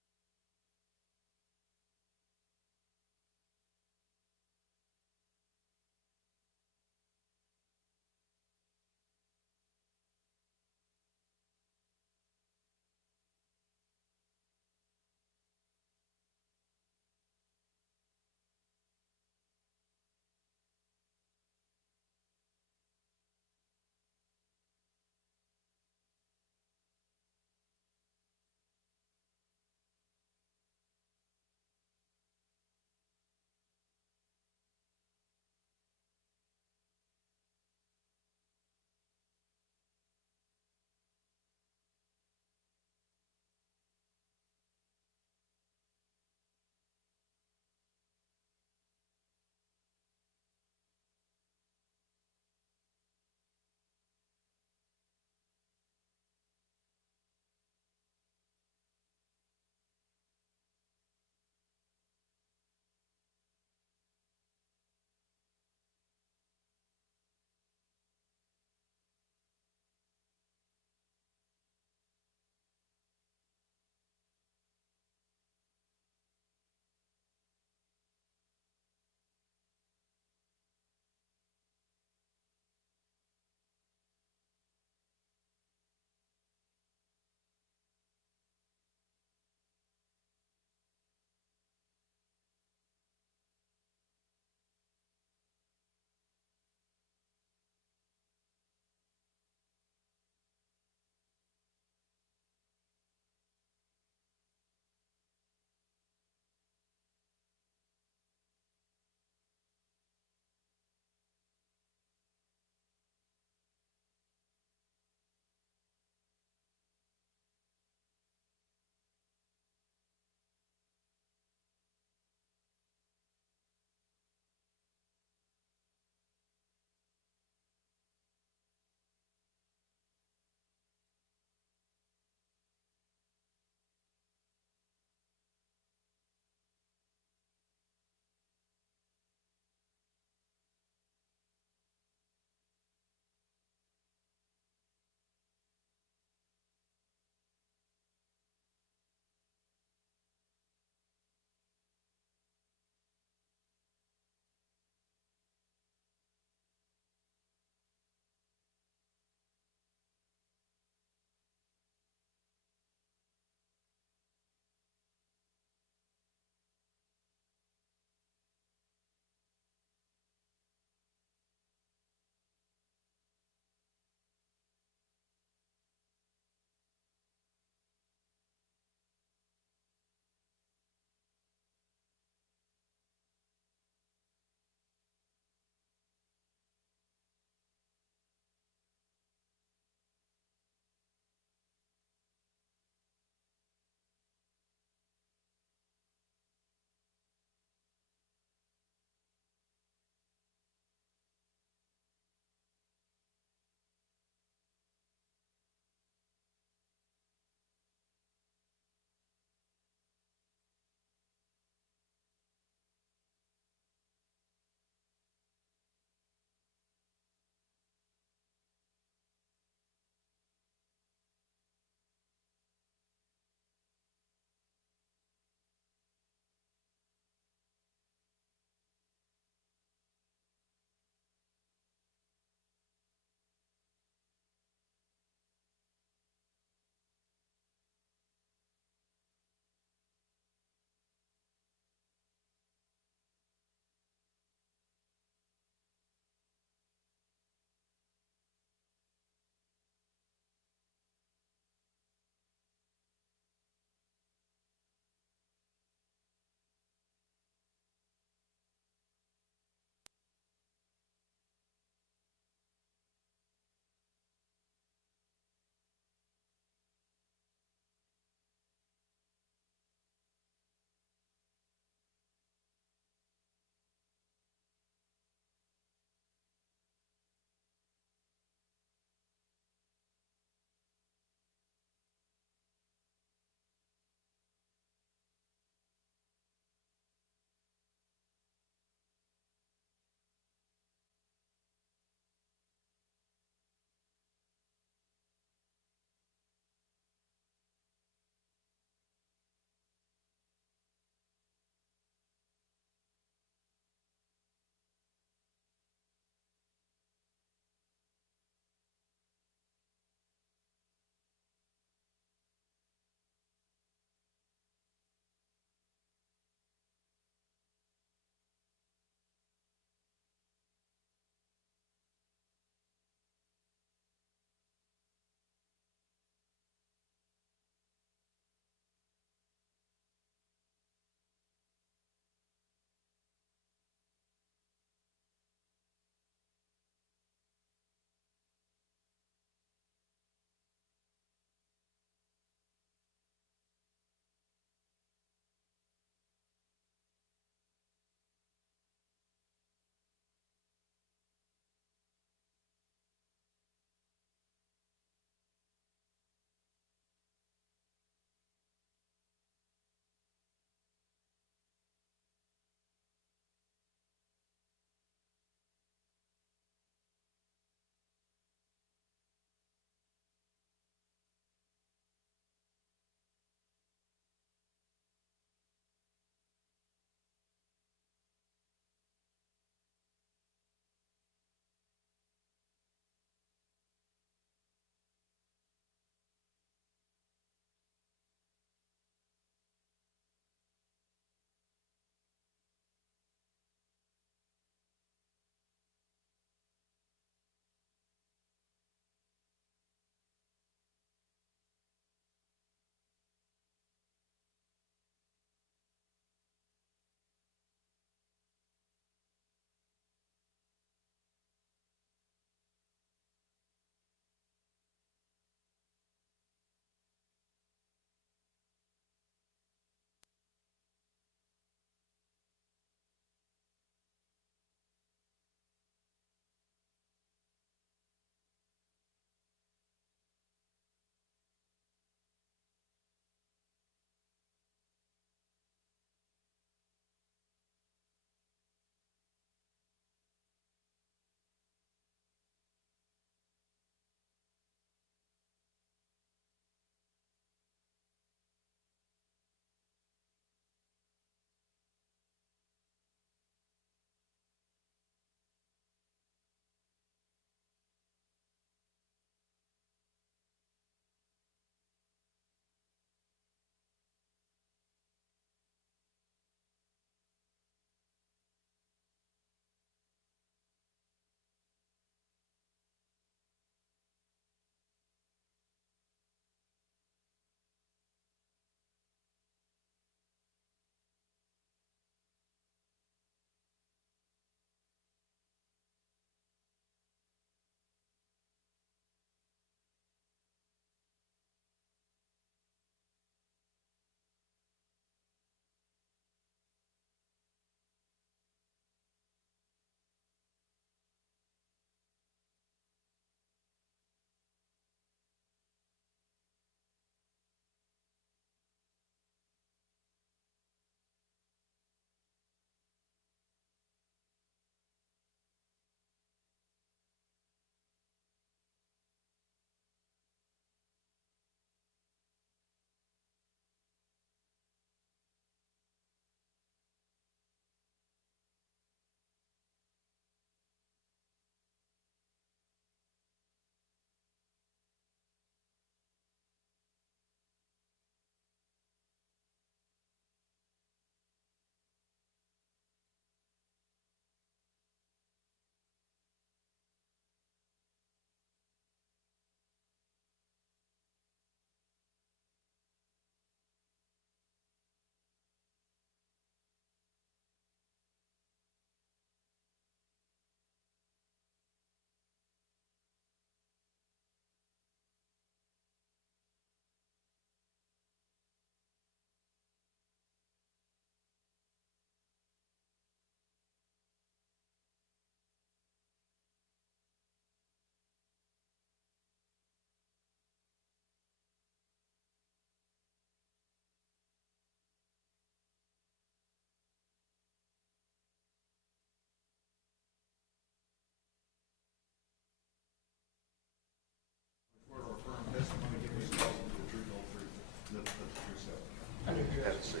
Have a seat.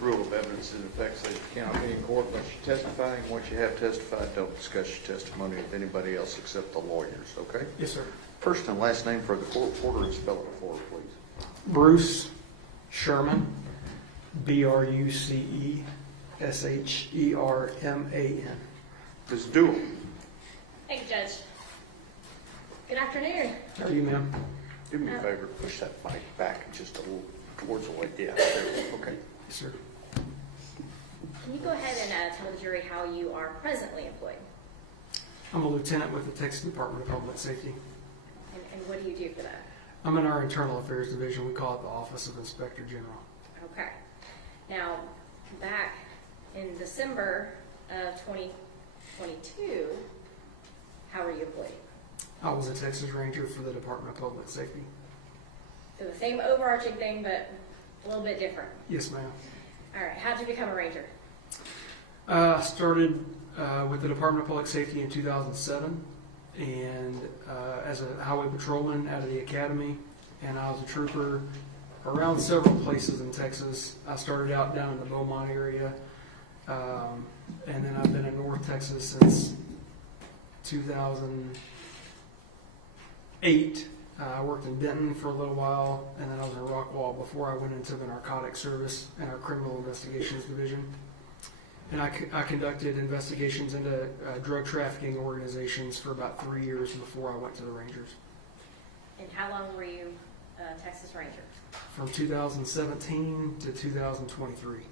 Rule of evidence in effect says you cannot be in court unless you testify, and once you have testified, don't discuss your testimony with anybody else except the lawyers, okay? Yes, sir. First and last name for the court reporter and spell it for her, please. Bruce Sherman, BruceSherman. Ms. Dewell. Thank you, Judge. Good afternoon. How are you, ma'am? Do me a favor, push that mic back just a little towards the way. Yeah, there we go. Okay. Yes, sir. Can you go ahead and tell the jury how you are presently employed? I'm a lieutenant with the Texas Department of Public Safety. And what do you do for that? I'm in our Internal Affairs Division. We call it the Office of Inspector General. Okay. Now, back in December of 2022, how were you employed? I was a Texas Ranger for the Department of Public Safety. So the same overarching thing, but a little bit different. Yes, ma'am. All right. How did you become a ranger? I started with the Department of Public Safety in 2007, and as a highway patrolman out of the academy, and I was a trooper around several places in Texas. I started out down in the Beaumont area, and then I've been in North Texas since 2008. I worked in Denton for a little while, and then I was in Rockwall before I went into the narcotics service and our criminal investigations division. And I conducted investigations into drug trafficking organizations for about 3 years before I went to the Rangers. And how long were you a Texas Ranger? From 2017 to 2023.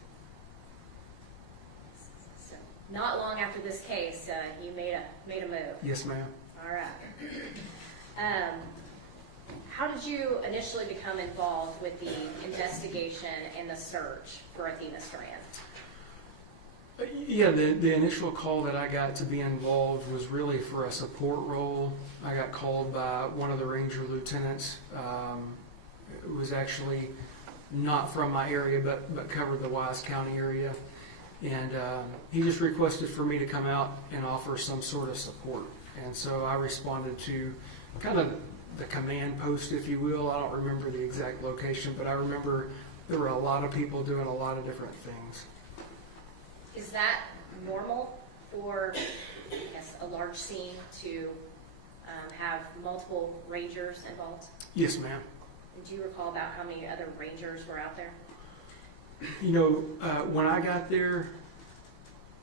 So not long after this case, you made a move. Yes, ma'am. All right. How did you initially become involved with the investigation and the search for Athena Strand? Yeah, the initial call that I got to be involved was really for a support role. I got called by one of the Ranger lieutenants. It was actually not from my area, but covered the Wise County area. And he just requested for me to come out and offer some sort of support. And so I responded to kind of the command post, if you will. I don't remember the exact location, but I remember there were a lot of people doing a lot of different things. Is that normal for, I guess, a large scene to have multiple Rangers involved? Yes, ma'am. And do you recall about how many other Rangers were out there? You know, when I got there,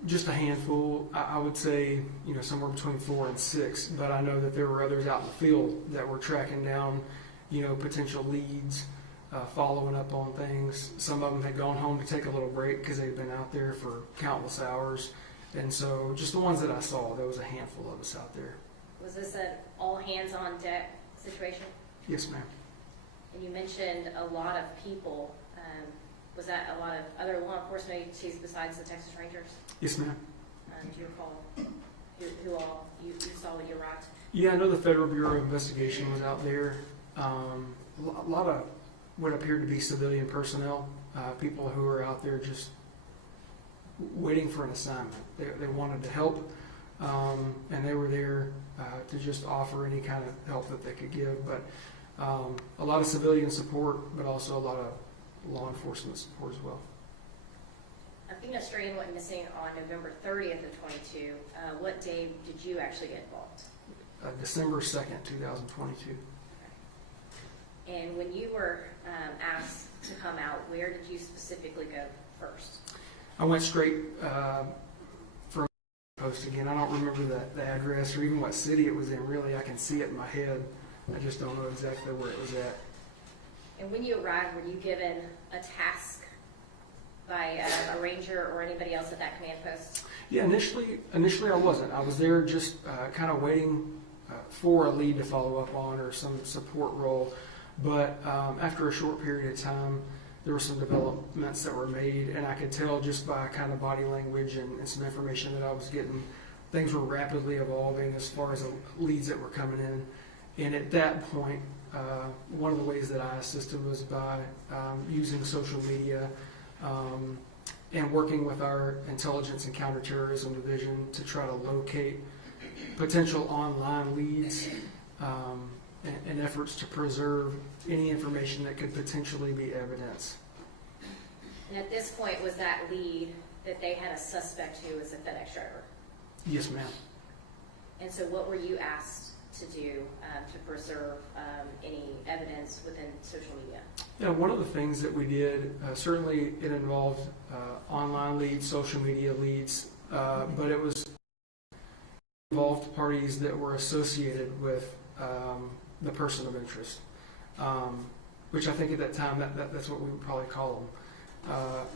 just a handful. I would say, you know, somewhere between 4 and 6. But I know that there were others out in the field that were tracking down, you know, potential leads, following up on things. Some of them had gone home to take a little break because they'd been out there for countless hours. And so just the ones that I saw, there was a handful of us out there. Was this an all-hands-on-deck situation? Yes, ma'am. And you mentioned a lot of people. Was that a lot of other law enforcement agencies besides the Texas Rangers? Yes, ma'am. Do you recall who all you saw when you arrived? Yeah, I know the Federal Bureau of Investigation was out there. A lot of what appeared to be civilian personnel, people who were out there just waiting for an assignment. They wanted to help, and they were there to just offer any kind of help that they could give. But a lot of civilian support, but also a lot of law enforcement support as well. Athena Strand went missing on November 30th of 22. What day did you actually get involved? December 2nd, 2022. And when you were asked to come out, where did you specifically go first? I went straight from post again. I don't remember the address or even what city it was in. Really, I can see it in my head. I just don't know exactly where it was at. And when you arrived, were you given a task by a ranger or anybody else at that command post? Yeah, initially I wasn't. I was there just kind of waiting for a lead to follow up on or some support role. But after a short period of time, there were some developments that were made, and I could tell just by kind of body language and some information that I was getting, things were rapidly evolving as far as the leads that were coming in. And at that point, one of the ways that I assisted was by using social media and working with our intelligence and counterterrorism division to try to locate potential online leads and efforts to preserve any information that could potentially be evidence. And at this point, was that lead that they had a suspect who was a FedEx driver? Yes, ma'am. And so what were you asked to do to preserve any evidence within social media? Yeah, one of the things that we did, certainly it involved online leads, social media leads, but it involved parties that were associated with the person of interest, which I think at that time, that's what we would probably call them,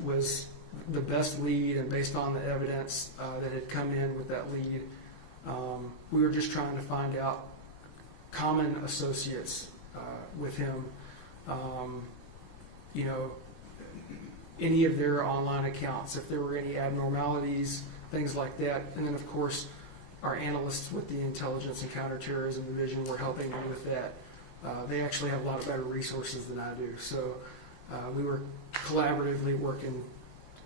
was the best lead, and based on the evidence that had come in with that lead, we were just trying to find out common associates with him, any of their online accounts, if there were any abnormalities, things like that. And then, of course, our analysts with the Intelligence and Counterterrorism Division were helping me with that. They actually have a lot of better resources than I do. So we were collaboratively working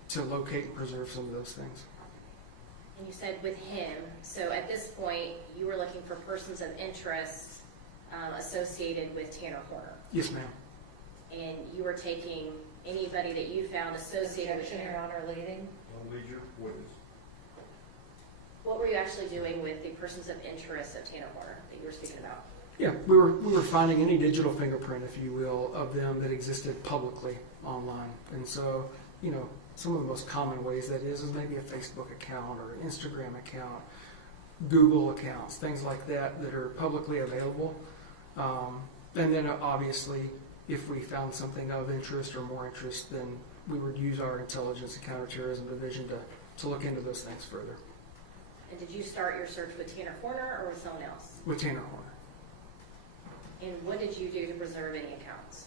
to locate and preserve some of those things. And you said with him, so at this point, you were looking for persons of interest associated with Tanner Horner. Yes, ma'am. And you were taking anybody that you found associated with Objection, Tanner. Your Honor, leading. Don't lead your witness. What were you actually doing with the persons of interest of Tanner Horner that you were speaking about? Yeah, we were finding any digital fingerprint, if you will, of them that existed publicly online. And so, some of the most common ways that is maybe a Facebook account or an Instagram account, Google accounts, things like that are publicly available. And then obviously, if we found something of interest or more interest, then we would use our Intelligence and Counterterrorism Division to look into those things further. And did you start your search with Tanner Horner or with someone else? With Tanner Horner. And what did you do to preserve any accounts?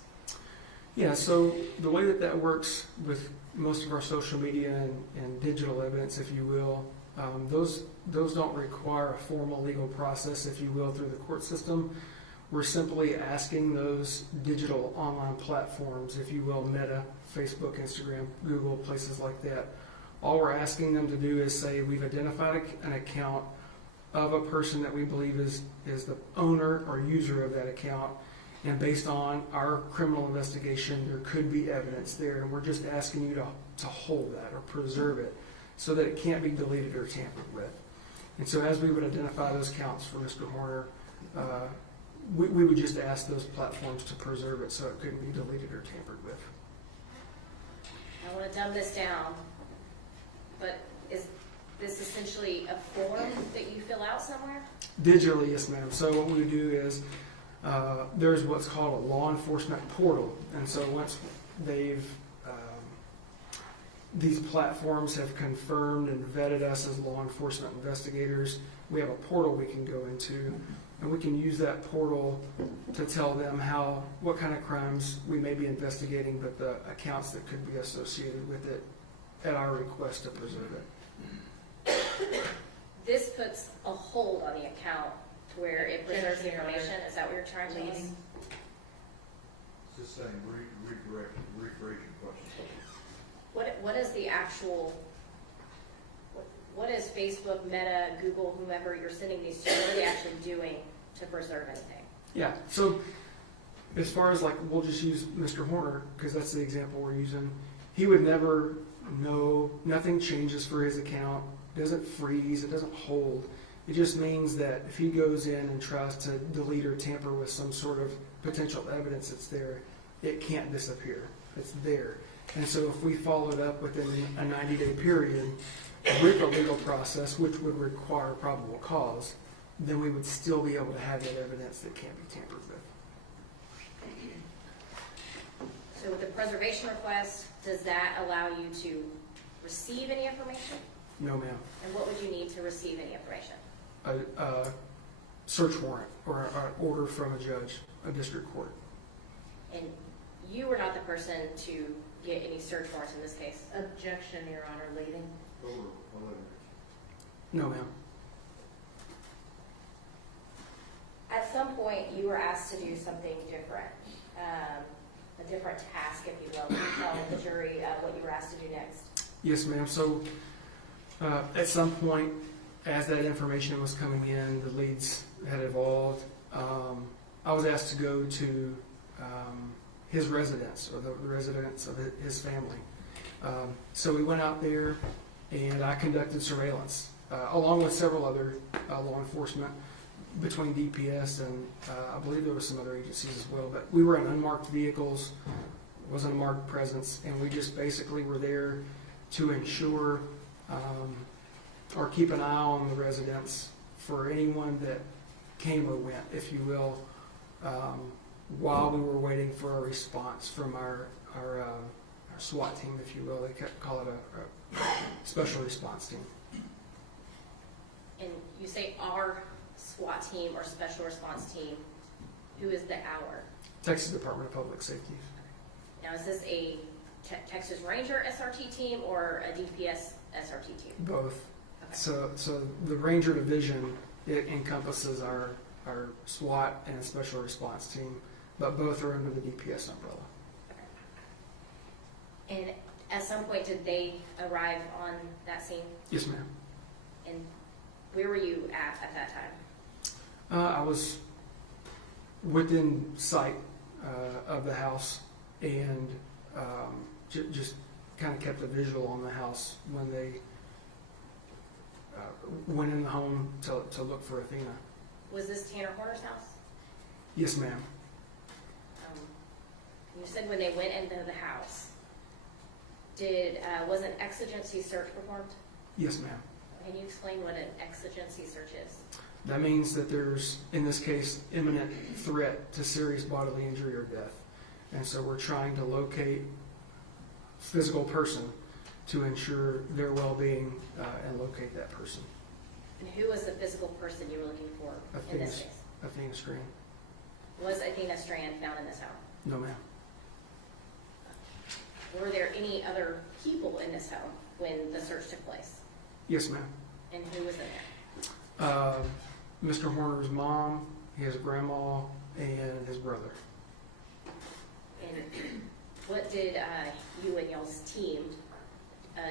Yeah, so the way that works with most of our social media and digital evidence, if you will, those don't require a formal legal process, if you will, through the court system. We're simply asking those digital online platforms, if you will, Meta, Facebook, Instagram, Google, places like that. All we're asking them to do is say we've identified an account of a person that we believe is the owner or user of that account, and based on our criminal investigation, there could be evidence there, and we're just asking you to hold that or preserve it so that it can't be deleted or tampered with. And so as we would identify those counts for Mr. Horner, we would just ask those platforms to preserve it so it couldn't be deleted or tampered with. I want to dumb this down, but is this essentially a form that you fill out somewhere? Digitally, yes, ma'am. So what we do is there's what's called a law enforcement portal, and so once these platforms have confirmed and vetted us as law enforcement investigators, we have a portal we can go into, and we can use that portal to tell them what kind of crimes we may be investigating, but the accounts that could be associated with it at our request to preserve it. This puts a hold on the account to where it preserves the information. Is that what you're trying to tell us? Just saying, rephrase your question. What is the actual, what is Facebook, Meta, Google, whomever you're sending these to, what are they actually doing to preserve anything? Yeah, so as far as we'll just use Mr. Horner, because that's the example we're using. He would never know, nothing changes for his account, doesn't freeze, it doesn't hold. It just means that if he goes in and tries to delete or tamper with some sort of potential evidence that's there, it can't disappear. It's there. And so if we followed up within a 90-day period with a legal process, which would require probable cause, then we would still be able to have that evidence that can't be tampered with. So with the preservation request, does that allow you to receive any information? No, ma'am. And what would you need to receive any information? A search warrant or an order from a judge, a district court. And you were not the person to get any search warrants in this case? Objection, Your Honor, leading. No, ma'am. At some point, you were asked to do something different, a different task, if you will. Can you tell the jury what you were asked to do next? Yes, ma'am. So at some point, as that information was coming in, the leads had evolved. I was asked to go to his residence, or the residence of his family, So we went out there and I conducted surveillance, along with several other law enforcement between DPS and I believe there were some other agencies as well. But we were in unmarked vehicles, wasn't a marked presence, and we just basically were there to ensure or keep an eye on the residents for anyone that came or went, if you will, while we were waiting for a response from our SWAT team, if you will. They call it a special response team. And you say our SWAT team or special response team. Who is the our? Texas Department of Public Safety. Now, is this a Texas Ranger SRT team or a DPS SRT team? Both. Okay. So the Ranger Division, it encompasses our SWAT and special response team, but both are under the DPS umbrella. And at some point, did they arrive on that scene? Yes, ma'am. And where were you at that time? I was within sight of the house and just kind of kept a visual on the house when they went in the home to look for Athena. Was this Tanner Horner's house? Yes, ma'am. You said when they went into the house, was an exigency search performed? Yes, ma'am. Can you explain what an exigency search is? That means that there's, in this case, imminent threat to serious bodily injury or death. And so we're trying to locate a physical person to ensure their well-being and locate that person. And who was the physical person you were looking for in this case? Athena Strand. Was Athena Strand found in this house? No, ma'am. Were there any other people in this home when the search took place? Yes, ma'am. And who was in there? Mr. Horner's mom, his grandma, and his brother. And what did you and y'all's team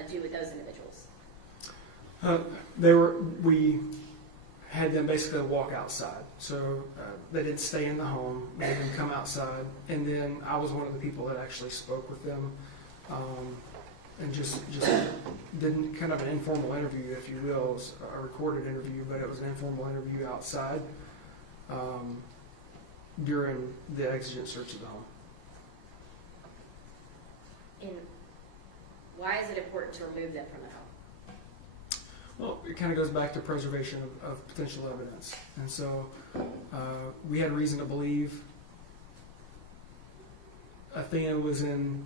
do with those individuals? We had them basically walk outside. So they didn't stay in the home, they didn't come outside. And then I was one of the people that actually spoke with them and just did kind of an informal interview, if you will. It was a recorded interview, but it was an informal interview outside during the exigent search of the home. And why is it important to remove them from the home? Well, it kind of goes back to preservation of potential evidence. And so we had reason to believe Athena was in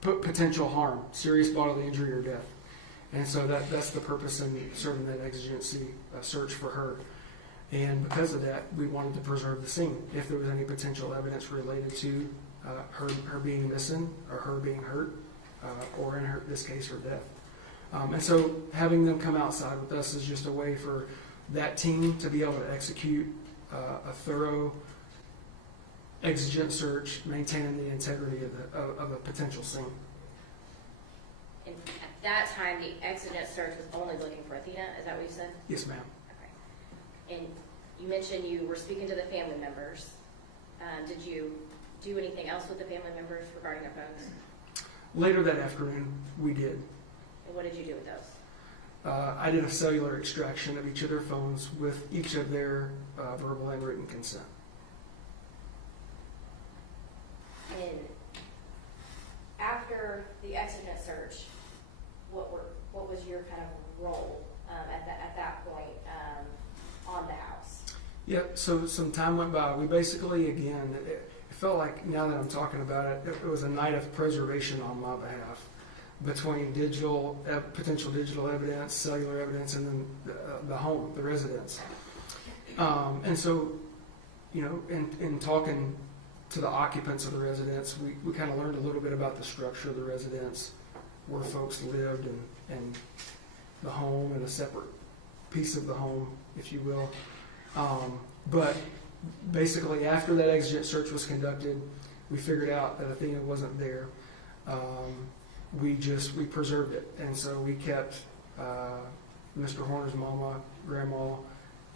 potential harm, serious bodily injury or death. And so that's the purpose in serving that exigency search for her. And because of that, we wanted to preserve the scene. If there was any potential evidence related to her being missing or her being hurt, or in this case, her death. And so having them come outside with us is just a way for that team to be able to execute a thorough exigent search, maintaining the integrity of a potential scene. And at that time, the exigent search was only looking for Athena, is that what you said? Yes, ma'am. Okay. And you mentioned you were speaking to the family members. Did you do anything else with the family members regarding their phones? Later that afternoon, we did. And what did you do with those? I did a cellular extraction of each of their phones with each of their verbal and written consent. And after the exigent search, what was your kind of role at that point on the house? Yeah, so some time went by. We basically, again, it felt like, now that I'm talking about it, it was a night of preservation on my behalf between potential digital evidence, cellular evidence, and then the home, the residence. And so, in talking to the occupants of the residence, we kind of learned a little bit about the structure of the residence, where folks lived, and the home, and a separate piece of the home, if you will. But basically, after that exigent search was conducted, we figured out that Athena wasn't there. We preserved it, and so we kept Mr. Horner's mama, grandma,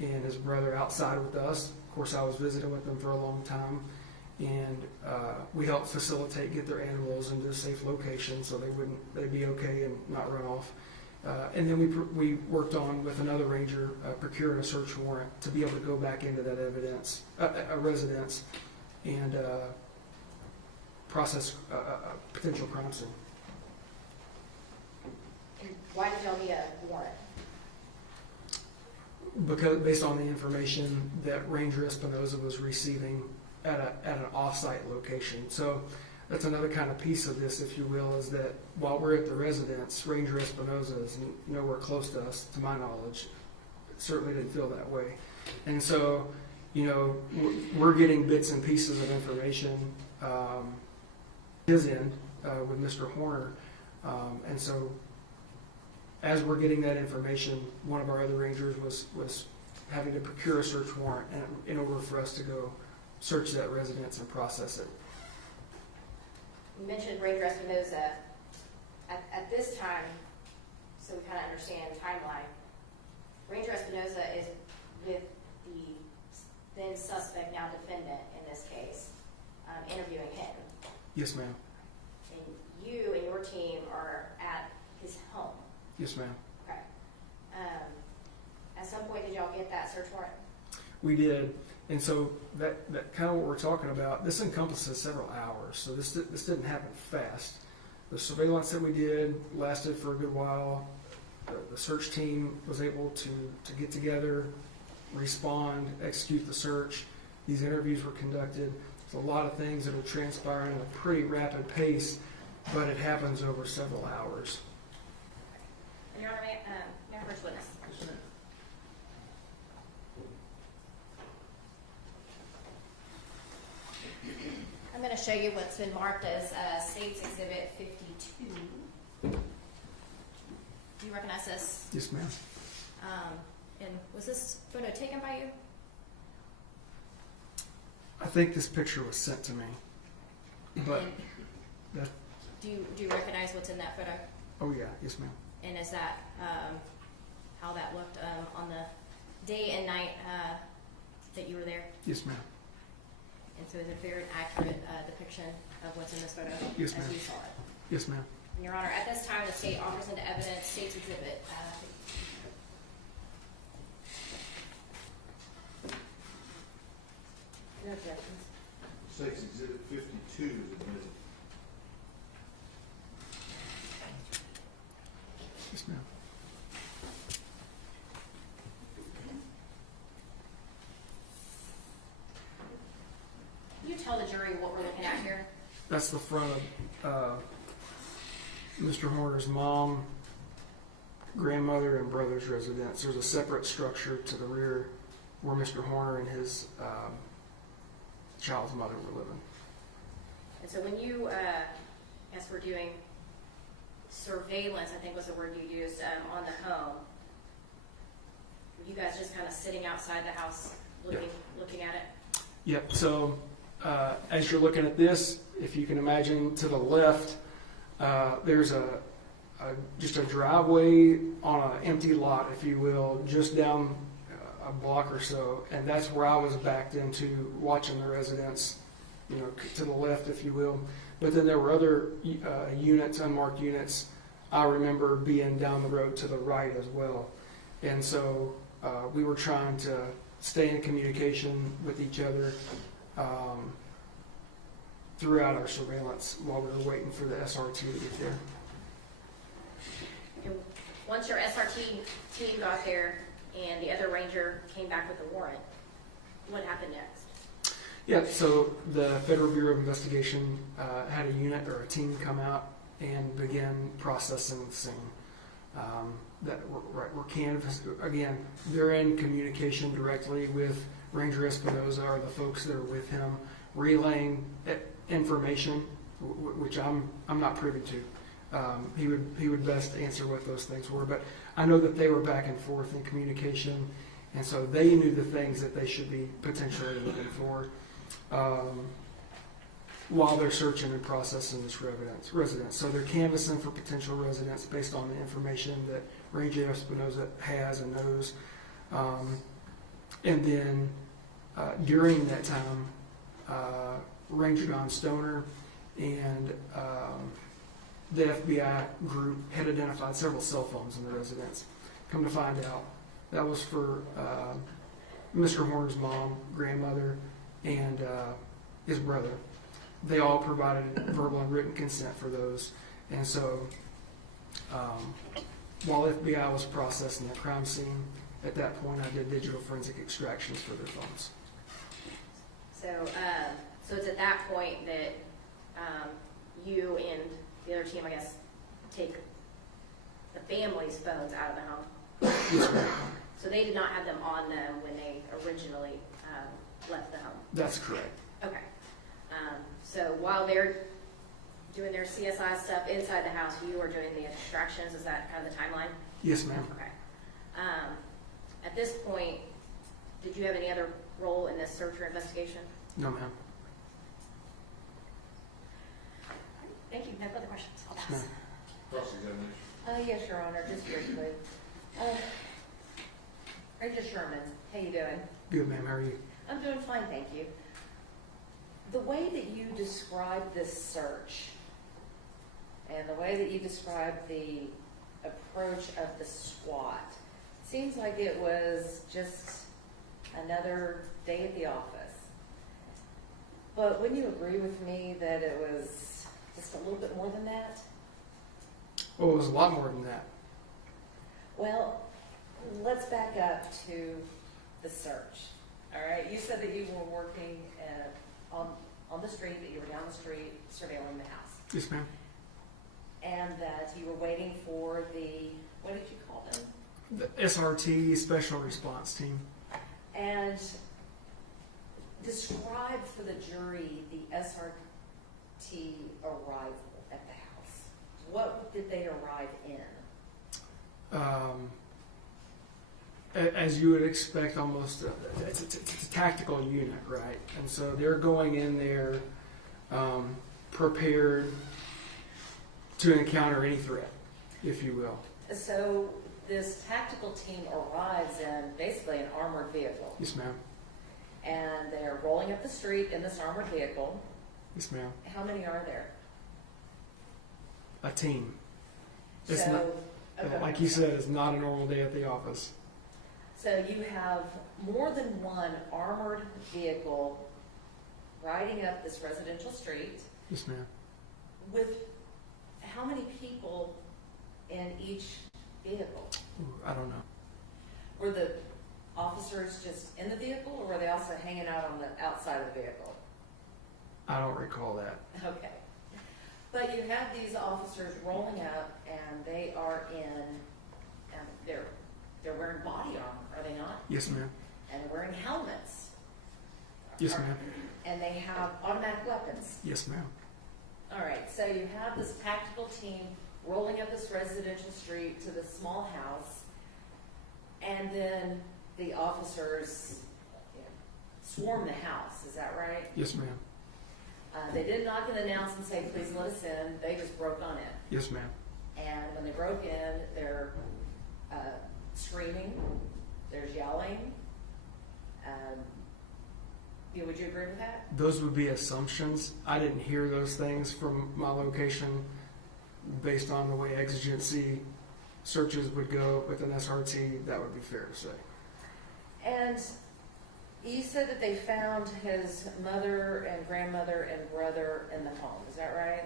and his brother outside with us. Of course, I was visiting with them for a long time, and we helped facilitate get their animals into a safe location so they'd be okay and not run off. And then we worked on with another ranger procuring a search warrant to be able to go back into that evidence, a residence, and process a potential crime scene. And why did y'all need a warrant? Because based on the information that Ranger Espinoza was receiving at an off-site location. So that's another kind of piece of this, if you will, is that while we're at the residence, Ranger Espinoza is nowhere close to us, to my knowledge. It certainly didn't feel that way. And so, you know, we're getting bits and pieces of information, his end, with Mr. Horner. And so as we're getting that information, one of our other rangers was having to procure a search warrant in order for us to go search that residence and process it. You mentioned Ranger Espinoza. At this time, so we kind of understand the timeline, Ranger Espinoza is with the then suspect, now defendant in this case, interviewing him. Yes, ma'am. And you and your team are at his home. Yes, ma'am. Okay. At some point, did y'all get that search warrant? We did. And so that kind of what we're talking about, this encompasses several hours. So this didn't happen fast. The surveillance that we did lasted for a good while. The search team was able to get together, respond, execute the search. These interviews were conducted. There's a lot of things that are transpiring at a pretty rapid pace, but it happens over several hours. And Your Honor, Mayor First Witness. I'm going to show you what's been marked as State's Exhibit 52. Do you recognize this? Yes, ma'am. And was this photo taken by you? I think this picture was sent to me, but that. Do you recognize what's in that photo? Oh yeah, yes, ma'am. And is that how that looked on the day and night that you were there? Yes, ma'am. And so is it a very accurate depiction of what's in this photo Yes, as ma'am. you saw it? Yes, ma'am. And Your Honor, at this time, the state offers into evidence State's Exhibit. No objections. State's Exhibit 52 is admitted. Yes, ma'am. Can you tell the jury what we're looking at here? That's the front of Mr. Horner's mom, grandmother, and brother's residence. There's a separate structure to the rear where Mr. Horner and his child's mother were living. And so when you, as we're doing surveillance, I think was the word you used, on the home, were you guys just kind of sitting outside the house looking at it? Yep. So as you're looking at this, if you can imagine to the left, there's just a driveway on an empty lot, if you will, just down a block or so, and that's where I was backed into watching the residents, you know, to the left, if you will. But then there were other units, unmarked units. I remember being down the road to the right as well, and so we were trying to stay in communication with each other throughout our surveillance while we were waiting for the SRT to get there. And once your SRT team got there and the other ranger came back with the warrant, what happened next? Yeah, so the Federal Bureau of Investigation had a unit or a team come out and begin processing the scene. We're canvassed again. They're in communication directly with Ranger Espinoza or the folks that are with him, relaying information, which I'm not privy to. He would best answer what those things were, but I know that they were back and forth in communication, and so they knew the things that they should be potentially looking for while they're searching and processing this residence. So they're canvassing for potential residents based on the information that Ranger Espinoza has and knows, and then during that time, Ranger Don Stoner and the FBI group had identified several cell phones in the residence. Come to find out, that was for Mr. Horner's mom, grandmother, and his brother. They all provided verbal and written consent for those. And so while FBI was processing the crime scene, at that point I did digital forensic extractions for their phones. So it's at that point that you and the other team, I guess, take the family's phones out of the home? Yes, ma'am. So they did not have them on them when they originally left the home? That's correct. Okay. So while they're doing their CSI stuff inside the house, you are doing the extractions. Is that kind of the timeline? Yes, ma'am. Okay. At this point, did you have any other role in this search or investigation? No, ma'am. Thank you. No further questions. I'll pass. Ma'am. Cross-examination. Yes, Your Honor, just briefly. Ranger Sherman, how you doing? Good, ma'am. How are you? I'm doing fine, thank you. The way that you described this search and the way that you described the approach of the SWAT seems like it was just another day at the office. But wouldn't you agree with me that it was just a little bit more than that? Well, it was a lot more than that. Well, let's back up to the search. All right, you said that you were working on the street, that you were down the street surveilling the house. Yes, ma'am. And that you were waiting for the, what did you call them? The SRT Special Response Team. And describe for the jury the SRT arrival at the house. What did they arrive in? As you would expect, almost it's a tactical unit, right? And so they're going in there prepared to encounter any threat, if you will. So this tactical team arrives in basically an armored vehicle. Yes, ma'am. And they're rolling up the street in this armored vehicle. Yes, ma'am. How many are there? A team. It's So, not, okay. like you said, it's not a normal day at the office. So you have more than one armored vehicle riding up this residential street Yes, ma'am. with how many people in each vehicle? Ooh, I don't know. Were the officers just in the vehicle, or were they also hanging out on the outside of the vehicle? I don't recall that. Okay. But you have these officers rolling up, and they are in, and they're wearing body armor, are they not? Yes, ma'am. And they're wearing helmets. Yes, ma'am. And they have automatic weapons. Yes, ma'am. All right, so you have this tactical team rolling up this residential street to the small house, and then the officers swarm the house, is that right? Yes, ma'am. They didn't knock and announce and say, please let us in, they just broke on in. Yes, ma'am. And when they broke in, they're screaming, there's yelling. Would you agree with that? Those would be assumptions. I didn't hear those things from my location based on the way exigency searches would go with an SRT. That would be fair to say. And you said that they found his mother and grandmother and brother in the home, is that right?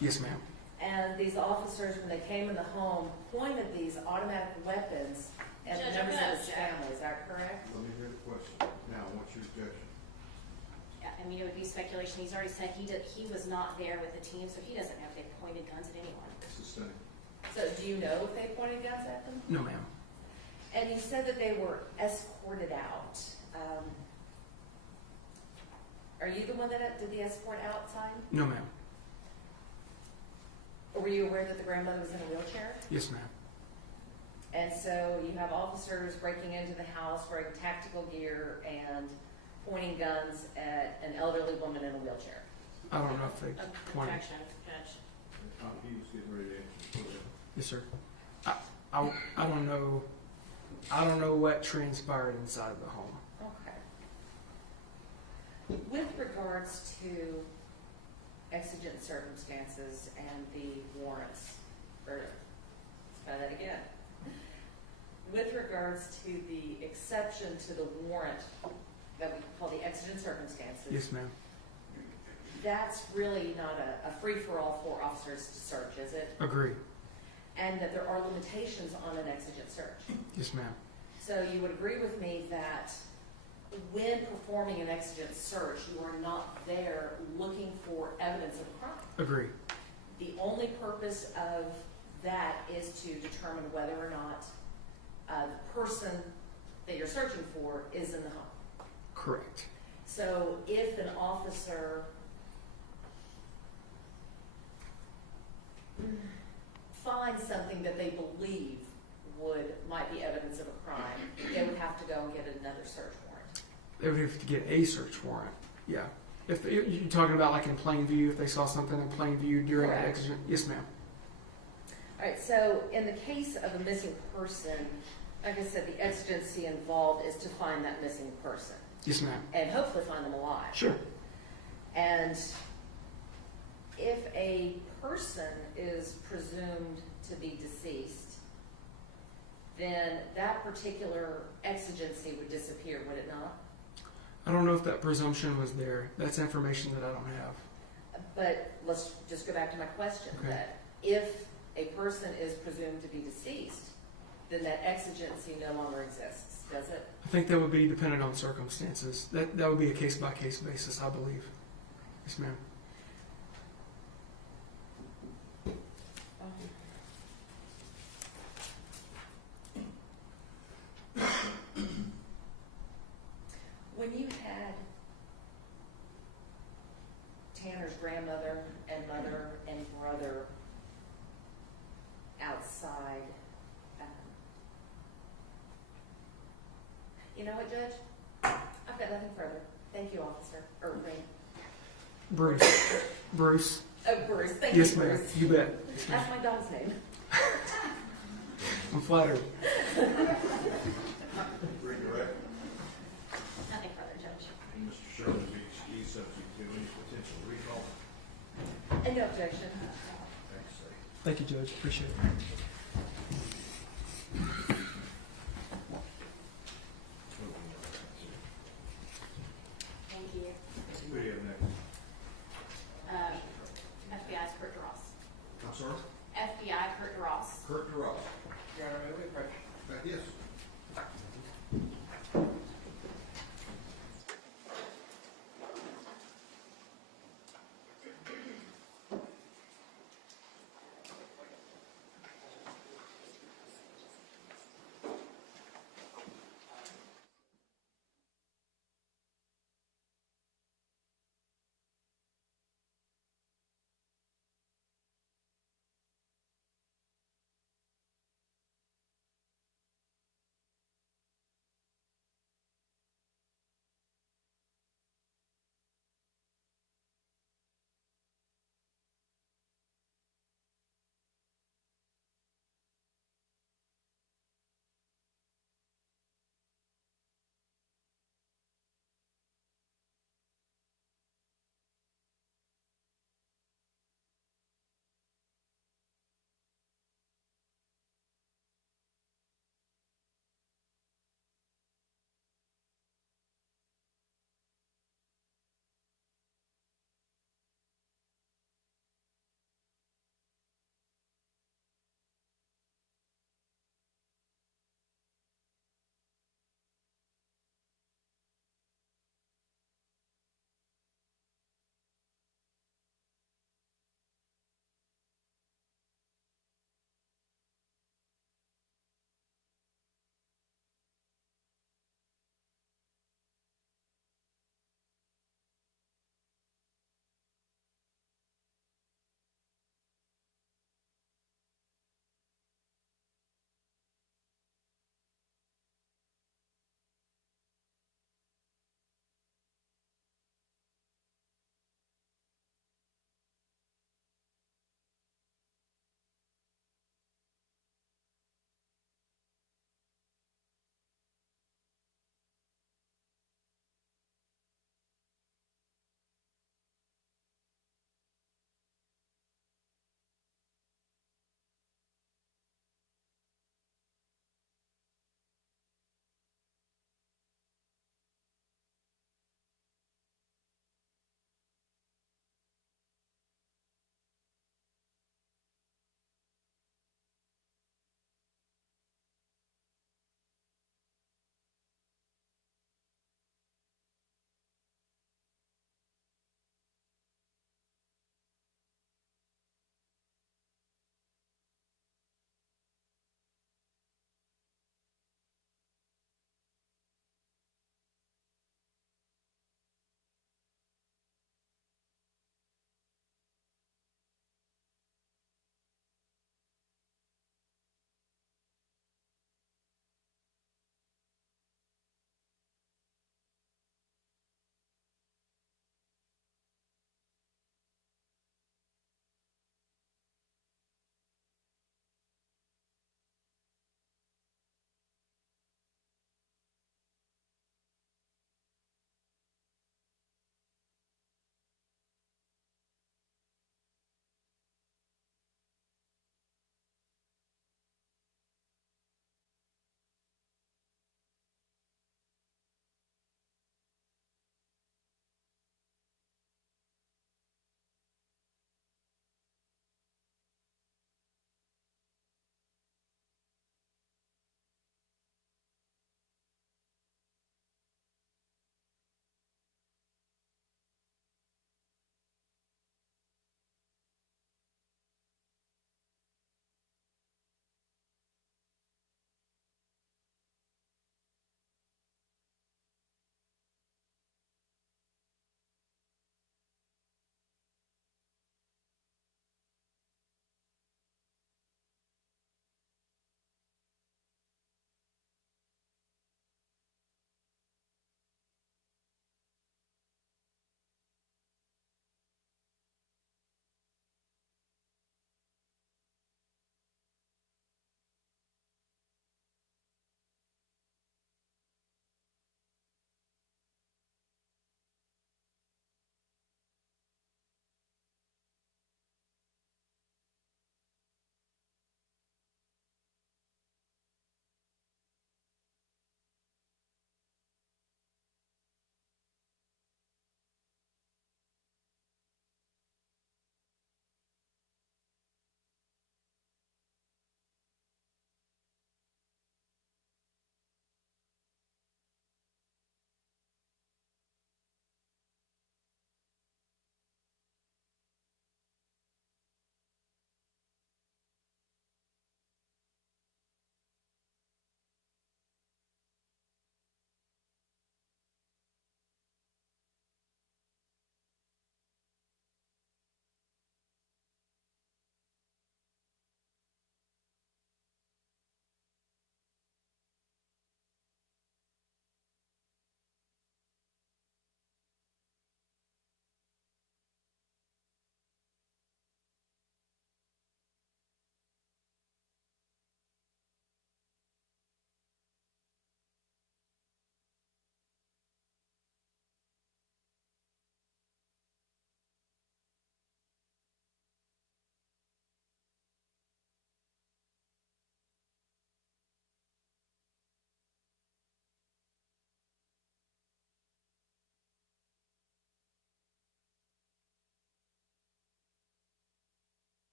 Yes, ma'am. And these officers, when they came in the home, pointed these automatic weapons at the members of his family, is that correct? Let me hear the question. Now, what's your objection? Yeah, I mean, it would be speculation. He's already said he was not there with the team, so he doesn't know if they pointed guns at anyone. Sustained. So do you know if they pointed guns at them? No, ma'am. And you said that they were escorted out. Are you the one that did the escort outside? No, ma'am. Or were you aware that the grandmother was in a wheelchair? Yes, ma'am. And so you have officers breaking into the house wearing tactical gear and pointing guns at an elderly woman in a wheelchair. I don't know if they pointed. Objection, Judge. He was getting ready to answer. Yes, sir. I don't know. I don't know what transpired inside the home. Okay. With regards to exigent circumstances and the warrants, or let's try that again. With regards to the exception to the warrant that we call the exigent circumstances. Yes, ma'am. That's really not a free-for-all for officers to search, is it? Agree. And that there are limitations on an exigent search. Yes, ma'am. So you would agree with me that when performing an exigent search, you are not there looking for evidence of a crime. Agree. The only purpose of that is to determine whether or not the person that you're searching for is in the home. Correct. So if an officer finds something that they believe might be evidence of a crime, they would have to go and get another search warrant. They would have to get a search warrant. Yeah. If you're talking about like in plain view, if they saw something in plain view during an exigent. Yes, ma'am. All right, so in the case of a missing person, like I said, the exigency involved is to find that missing person. Yes, ma'am. And hopefully find them alive. Sure. And if a person is presumed to be deceased, then that particular exigency would disappear, would it not? I don't know if that presumption was there. That's information that I don't have. But let's just go back to my question, Okay. that if a person is presumed to be deceased, then that exigency no longer exists, does it? I think that would be dependent on circumstances. That would be a case-by-case basis, I believe. Yes, ma'am. When you had Tanner's grandmother and mother and brother outside, you know what, Judge? I've got nothing further. Thank you, officer. Or Bruce. Bruce. Oh, Bruce. Thank yes, you, ma'am. Bruce. You bet. Yes, ma'am. That's my dog's name. I'm flattered. Redirect. Nothing further, Judge. Mr. Sherman be excused subject to any potential recall. And no objection. Thanks, sir. Thank you, Judge. Appreciate it. Thank you. Who do you have next? FBI's Kurt DeRoss. I'm sorry? FBI Kurt DeRoss. Kurt DeRoss. Your Honor, may we approach? Yes.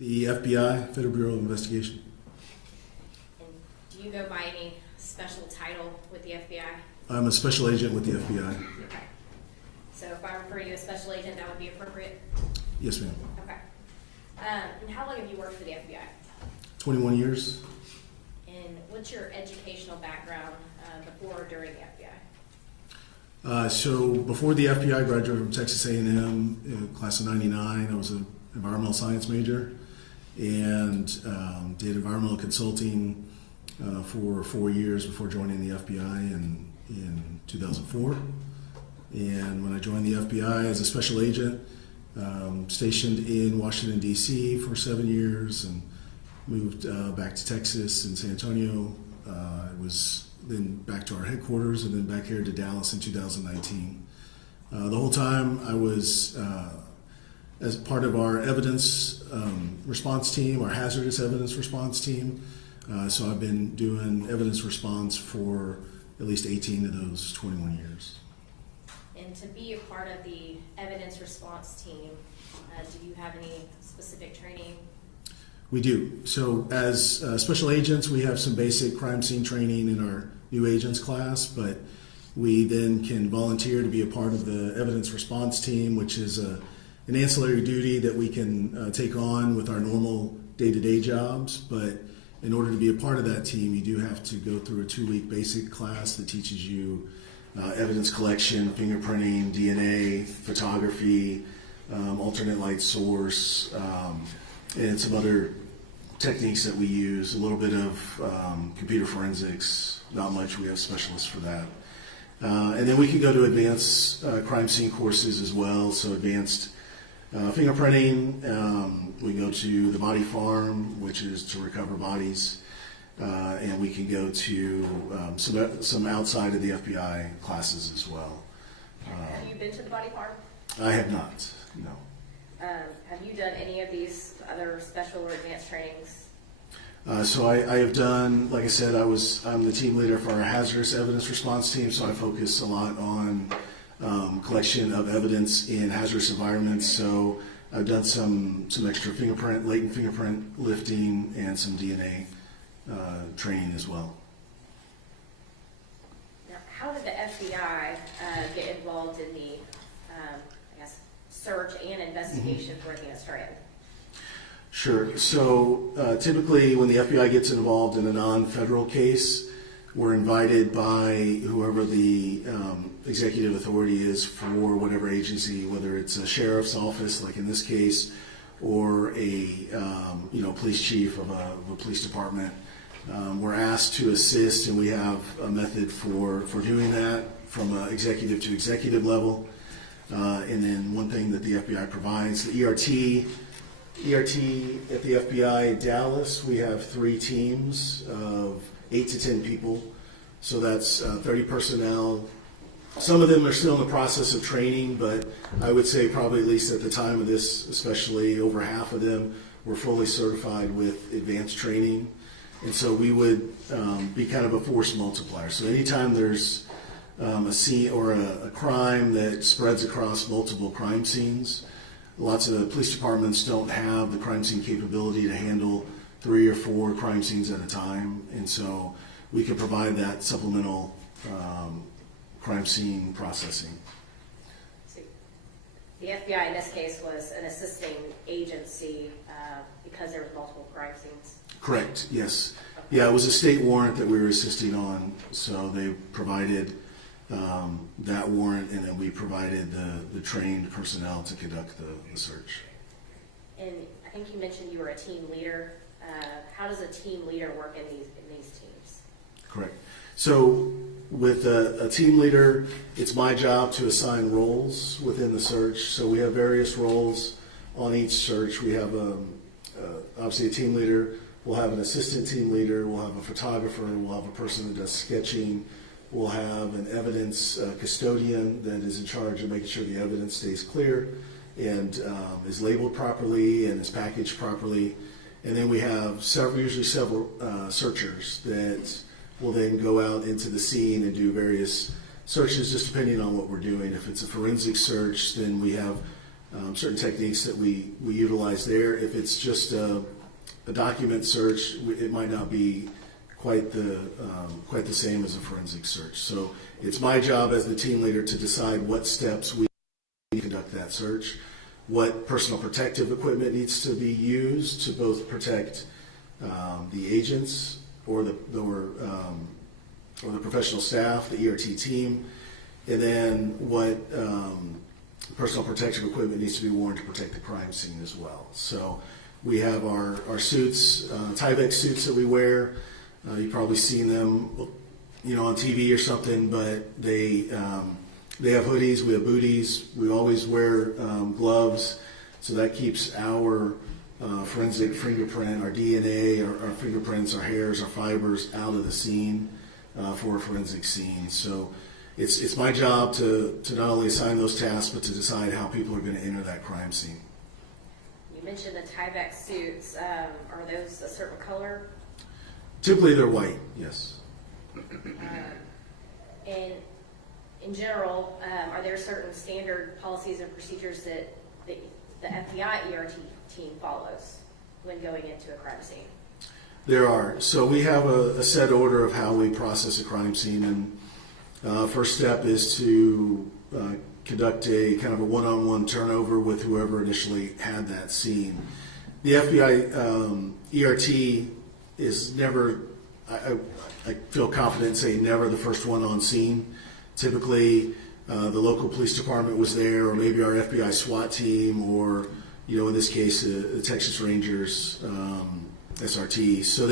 The FBI, Federal Bureau of Investigation. And do you go by any special title with the FBI? I'm a special agent with the FBI. Okay. So if I refer you as special agent, that would be appropriate? Yes, ma'am. Okay. And how long have you worked for the FBI? 21 years. And what's your educational background before or during the FBI? So before the FBI, I graduated from Texas A&M, class of '99. I was an environmental science major and did environmental consulting for 4 years before joining the FBI in 2004. And when I joined the FBI as a special agent, stationed in Washington, D.C. for 7 years and moved back to Texas and San Antonio. I was then back to our headquarters and then back here to Dallas in 2019. The whole time I was as part of our evidence response team, our hazardous evidence response team. So I've been doing evidence response for at least 18 of those 21 years. And to be a part of the evidence response team, do you have any specific training? We do. So as special agents, we have some basic crime scene training in our new agents class, but we then can volunteer to be a part of the evidence response team, which is an ancillary duty that we can take on with our normal day-to-day jobs. But in order to be a part of that team, you do have to go through a 2-week basic class that teaches you evidence collection, fingerprinting, DNA, photography, alternate light source, and some other techniques that we use, a little bit of computer forensics, not much, we have specialists for that. And then we can go to advanced crime scene courses as well, so advanced fingerprinting, we go to the body farm, which is to recover bodies, and we can go to some outside of the FBI classes as well. Have you been to the body farm? I have not, no. Have you done any of these other special or advanced trainings? So I have done, like I said, I'm the team leader for our hazardous evidence response team, so I focus a lot on collection of evidence in hazardous environments. So I've done some extra latent fingerprint lifting and some DNA training as well. Now, how did the FBI get involved in the, search and investigation for Athena Strand? Sure. So typically when the FBI gets involved in a non-federal case, we're invited by whoever the executive authority is for whatever agency, whether it's a sheriff's office, like in this case, or a police chief of a police department. We're asked to assist, and we have a method for doing that from executive to executive level. And then one thing that the FBI provides, the ERT at the FBI Dallas, we have 3 teams of 8 to 10 people. So that's 30 personnel. Some of them are still in the process of training, but I would say probably at least at the time of this, especially over half of them were fully certified with advanced training. And so we would be kind of a force multiplier. So anytime there's a scene or a crime that spreads across multiple crime scenes, lots of the police departments don't have the crime scene capability to handle 3 or 4 crime scenes at a time. And so we can provide that supplemental crime scene processing. So the FBI in this case was an assisting agency because there was multiple crime scenes? Correct, yes. Yeah, it was a state warrant that we were assisting on, so they provided that warrant, and then we provided the trained personnel to conduct the search. And I think you mentioned you were a team leader. How does a team leader work in these teams? Correct. So with a team leader, it's my job to assign roles within the search. So we have various roles on each search. We have obviously a team leader. We'll have an assistant team leader. We'll have a photographer. We'll have a person that does sketching. We'll have an evidence custodian that is in charge of making sure the evidence stays clear and is labeled properly and is packaged properly. And then we have usually several searchers that will then go out into the scene and do various searches just depending on what we're doing. If it's a forensic search, then we have certain techniques that we utilize there. If it's just a document search, it might not be quite the same as a forensic search. So it's my job as the team leader to decide what steps we conduct that search, what personal protective equipment needs to be used to both protect the agents or the professional staff, the ERT team, and then what personal protective equipment needs to be worn to protect the crime scene as well. So we have our suits, Tyvek suits that we wear. You've probably seen them, on TV or something, but they have hoodies, we have booties, we always wear gloves, so that keeps our forensic fingerprint, our DNA, our fingerprints, our hairs, our fibers out of the scene for a forensic scene. So it's my job to not only assign those tasks, but to decide how people are going to enter that crime scene. You mentioned the Tyvek suits. Are those a certain color? Typically they're white, yes. And in general, are there certain standard policies and procedures that the FBI ERT team follows when going into a crime scene? There are. So we have a set order of how we process a crime scene, and first step is to conduct a kind of a one-on-one turnover with whoever initially had that scene. The FBI ERT is never, I feel confident saying never the first one on scene. Typically, the local police department was there, or maybe our FBI SWAT team, or in this case, the Texas Rangers, SRT. So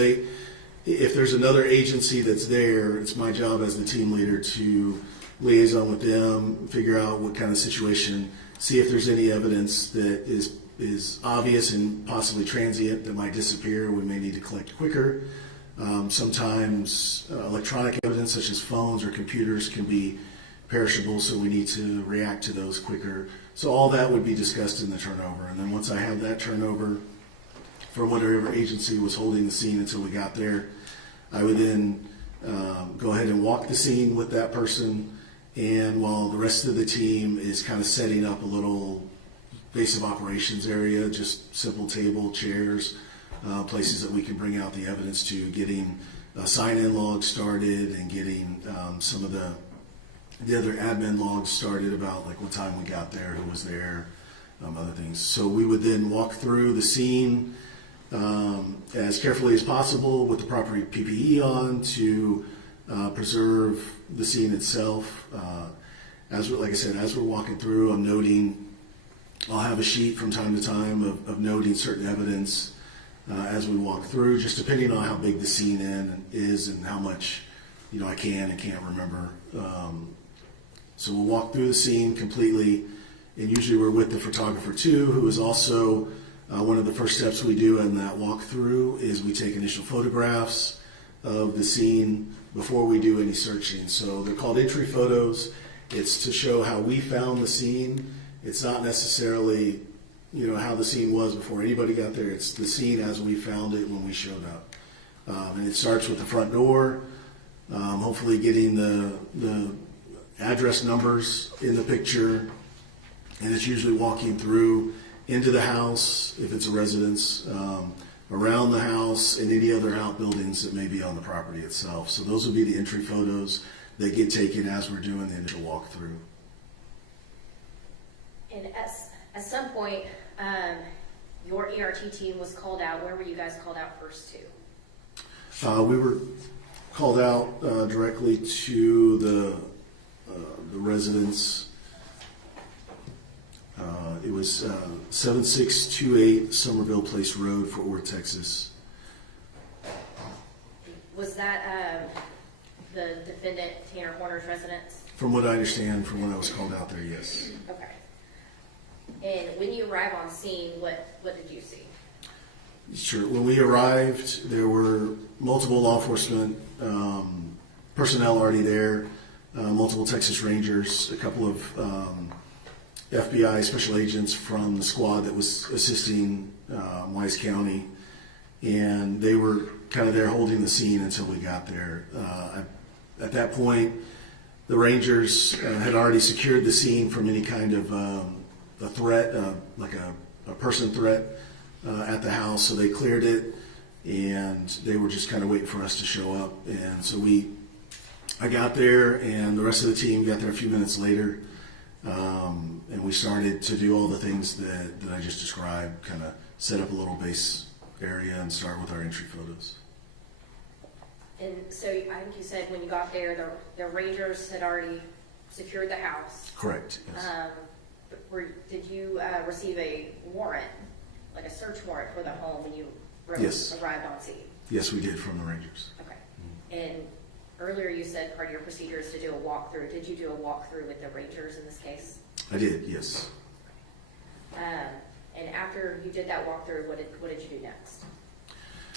if there's another agency that's there, it's my job as the team leader to liaison with them, figure out what kind of situation, see if there's any evidence that is obvious and possibly transient that might disappear. We may need to collect quicker. Sometimes electronic evidence such as phones or computers can be perishable, so we need to react to those quicker. So all that would be discussed in the turnover. And then once I have that turnover from whatever agency was holding the scene until we got there, I would then go ahead and walk the scene with that person, and while the rest of the team is kind of setting up a little base of operations area, just simple table, chairs, places that we can bring out the evidence to, getting sign-in logs started and getting some of the other admin logs started about like what time we got there, who was there, other things. So we would then walk through the scene as carefully as possible with the proper PPE on to preserve the scene itself. Like I said, as we're walking through, I'm noting, I'll have a sheet from time to time of noting certain evidence as we walk through, just depending on how big the scene is and how much I can and can't remember. So we'll walk through the scene completely, and usually we're with the photographer too, who is also one of the first steps we do in that walkthrough is we take initial photographs of the scene before we do any searching. So they're called entry photos. It's to show how we found the scene. It's not necessarily how the scene was before anybody got there. It's the scene as we found it when we showed up. And it starts with the front door, hopefully getting the address numbers in the picture, and it's usually walking through into the house, if it's a residence, around the house, and any other outbuildings that may be on the property itself. So those would be the entry photos that get taken as we're doing the initial walkthrough. And at some point, your ERT team was called out. Where were you guys called out first to? We were called out directly to the residence. It was 7628 Somerville Place Road, Fort Worth, Texas. Was that the defendant, Tanner Horner's residence? From what I understand, from when I was called out there, yes. Okay. And when you arrive on scene, what did you see? Sure. When we arrived, there were multiple law enforcement personnel already there, multiple Texas Rangers, a couple of FBI special agents from the squad that was assisting Wise County, and they were kind of there holding the scene until we got there. At that point, the Rangers had already secured the scene from any kind of a threat, like a person threat at the house, so they cleared it, and they were just kind of waiting for us to show up. And so I got there, and the rest of the team got there a few minutes later, and we started to do all the things that I just described, kind of set up a little base area and start with our entry photos. And so I think you said when you got there, the Rangers had already secured the house. Correct, yes. Did you receive a warrant, like a search warrant for the home when you Yes. arrived on scene? Yes, we did, from the Rangers. Okay. And earlier you said part of your procedure is to do a walkthrough. Did you do a walkthrough with the Rangers in this case? I did, yes. And after you did that walkthrough, what did you do next?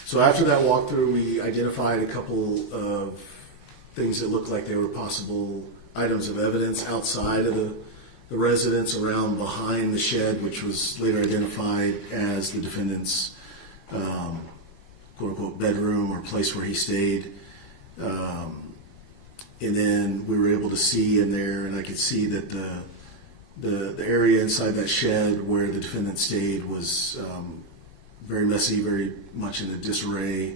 So after that walkthrough, we identified a couple of things that looked like they were possible items of evidence outside of the residence, around behind the shed, which was later identified as the defendant's quote-unquote bedroom or place where he stayed. And then we were able to see in there, and I could see that the area inside that shed where the defendant stayed was very messy, very much in a disarray.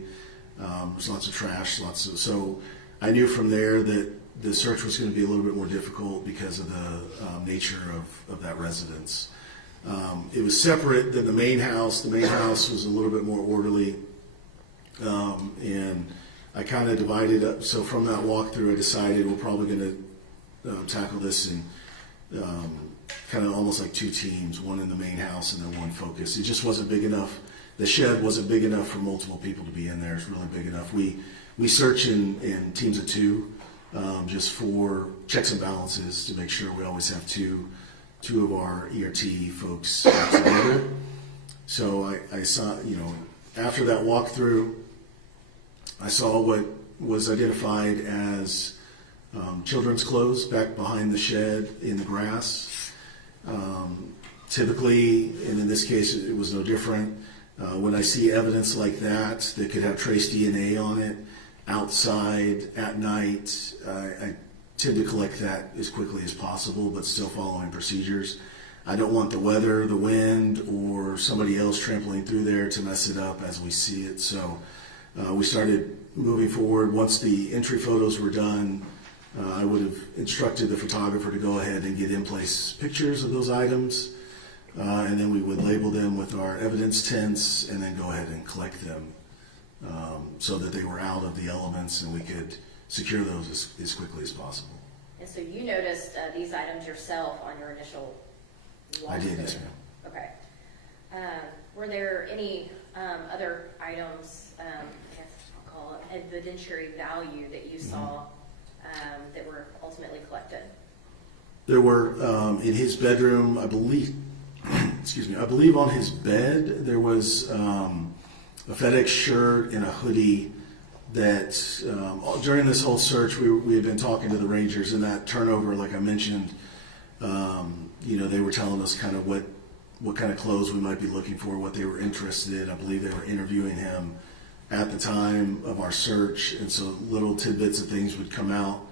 There's lots of trash, so I knew from there that the search was going to be a little bit more difficult because of the nature of that residence. It was separate than the main house. The main house was a little bit more orderly, and I kind of divided up. So from that walkthrough, I decided we're probably going to tackle this in kind of almost like two teams, one in the main house and then one focus. It just wasn't big enough. The shed wasn't big enough for multiple people to be in there. It's really big enough. We search in teams of two, just for checks and balances to make sure we always have two of our ERT folks together. So I saw, after that walkthrough, I saw what was identified as children's clothes back behind the shed in the grass. Typically, and in this case it was no different, when I see evidence like that could have trace DNA on it outside at night, I tend to collect that as quickly as possible, but still following procedures. I don't want the weather, the wind, or somebody else trampling through there to mess it up as we see it. So we started moving forward. Once the entry photos were done, I would have instructed the photographer to go ahead and get in-place pictures of those items, and then we would label them with our evidence tints and then go ahead and collect them so that they were out of the elements and we could secure those as quickly as possible. And so you noticed these items yourself on your initial walkthrough? I did, yes, ma'am. Okay. Were there any other items, I guess I'll call it, evidentiary value that you saw that were ultimately collected? There were, in his bedroom, I believe on his bed, there was a FedEx shirt and a hoodie that during this whole search, we had been talking to the Rangers, and that turnover, like I mentioned, they were telling us kind of what kind of clothes we might be looking for, what they were interested in. I believe they were interviewing him at the time of our search, and so little tidbits of things would come out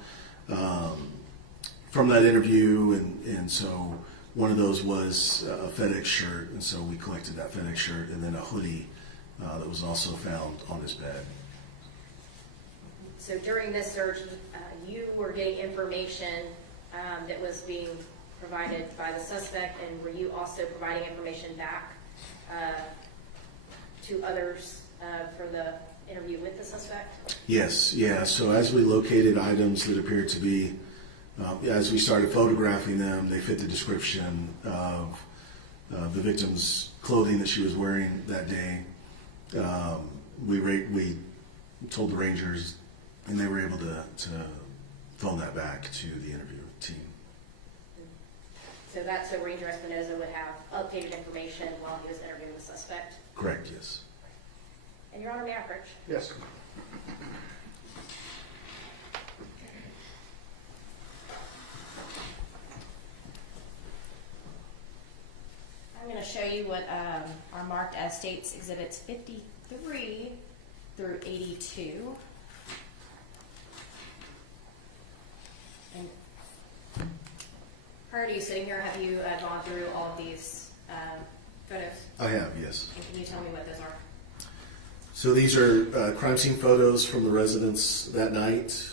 from that interview, and so one of those was a FedEx shirt, and so we collected that FedEx shirt, and then a hoodie that was also found on his bed. So during this search, you were getting information that was being provided by the suspect, and were you also providing information back to others for the interview with the suspect? Yes, yeah. So as we located items that appeared to be, as we started photographing them, they fit the description of the victim's clothing that she was wearing that day. We told the Rangers, and they were able to phone that back to the interview team. So that's so Ranger Espinoza would have updated information while he was interviewing the suspect? Correct, yes. And Your Honor, may I approach? Yes. I'm going to show you what are marked as States Exhibits 53 through 82. And prior prior to you sitting here, have you gone through all of these photos? I have, yes. And can you tell me what those are? So these are crime scene photos from the residence that night,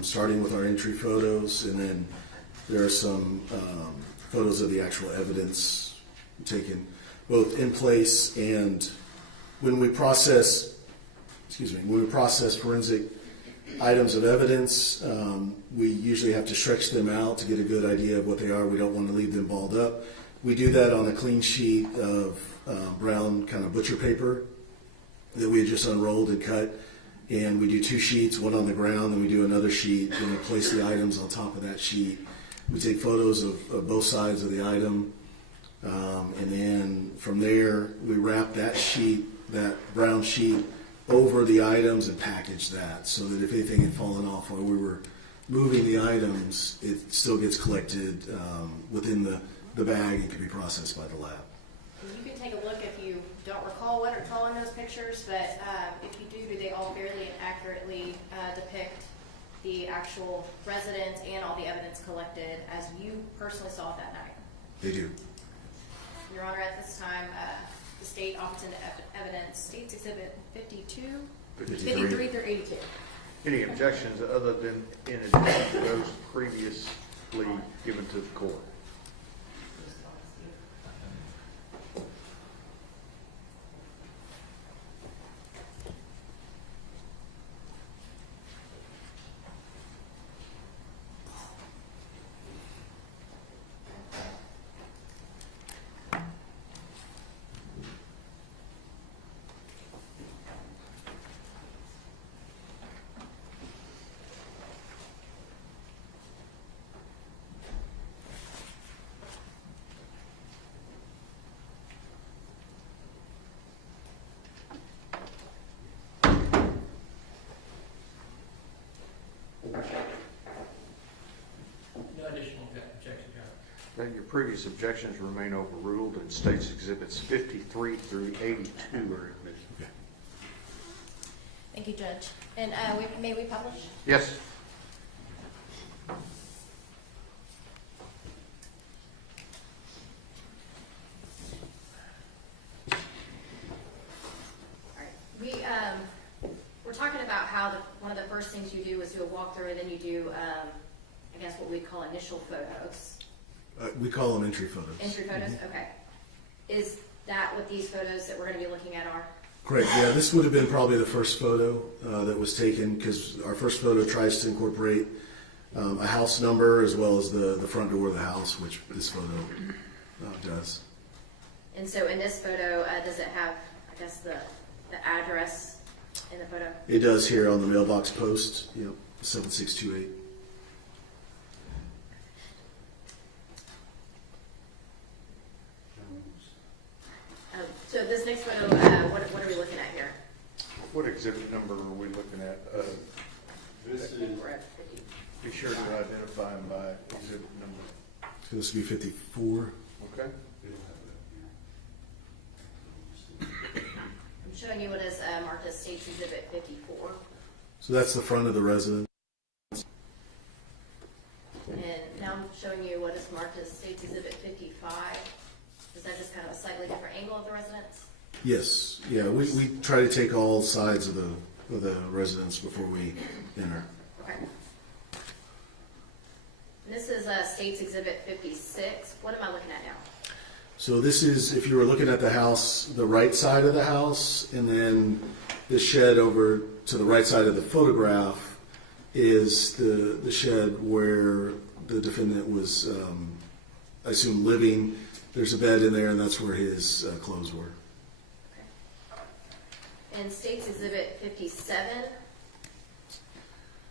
starting with our entry photos, and then there are some photos of the actual evidence taken both in place and when we process forensic items of evidence, we usually have to stretch them out to get a good idea of what they are. We don't want to leave them balled up. We do that on a clean sheet of brown kind of butcher paper that we had just unrolled and cut. And we do 2 sheets, one on the ground, and we do another sheet, and we place the items on top of that sheet. We take photos of both sides of the item, and then from there, we wrap that sheet, that brown sheet, over the items and package that so that if anything had fallen off while we were moving the items, it still gets collected within the bag and can be processed by the lab. You can take a look if you don't recall what are all in those pictures, but if you do they all fairly and accurately depict the actual residence and all the evidence collected as you personally saw it that night? They do. Your Honor, at this time, the state offers into evidence State's Exhibit 53 through 82. Any objections other than in addition to those previously given to the court? No additional objection, Your Honor. Then your previous objections remain overruled and States Exhibits 53 through 82 are admitted. Okay. Thank you, Judge. And may we publish? Yes. We're talking about how one of the first things you do is do a walkthrough, and then you do, I guess, what we'd call initial photos. We call them entry photos. Entry photos? Mm-hmm. Okay. Is that what these photos that we're going to be looking at are? Correct. Yeah, this would have been probably the first photo that was taken because our first photo tries to incorporate a house number as well as the front door of the house, which this photo does. And so in this photo, does it have, I guess, the address in the photo? It does here on the mailbox post, 7628. So this next photo, what are we looking at here? What exhibit number are we looking at? This is, be sure to identify them by exhibit number. So this would be 54. Okay. I'm showing you what is marked as State's Exhibit 54. So that's the front of the residence. And now I'm showing you what is marked as State's Exhibit 55. Is that just kind of a slightly different angle of the residence? Yes. Yeah, we try to take all sides of the residence before we enter. Okay. And this is State's Exhibit 56. What am I looking at now? So this is, if you were looking at the house, the right side of the house, and then the shed over to the right side of the photograph is the shed where the defendant was, I assume, living. There's a bed in there, and that's where his clothes were. Okay. And State's Exhibit 57,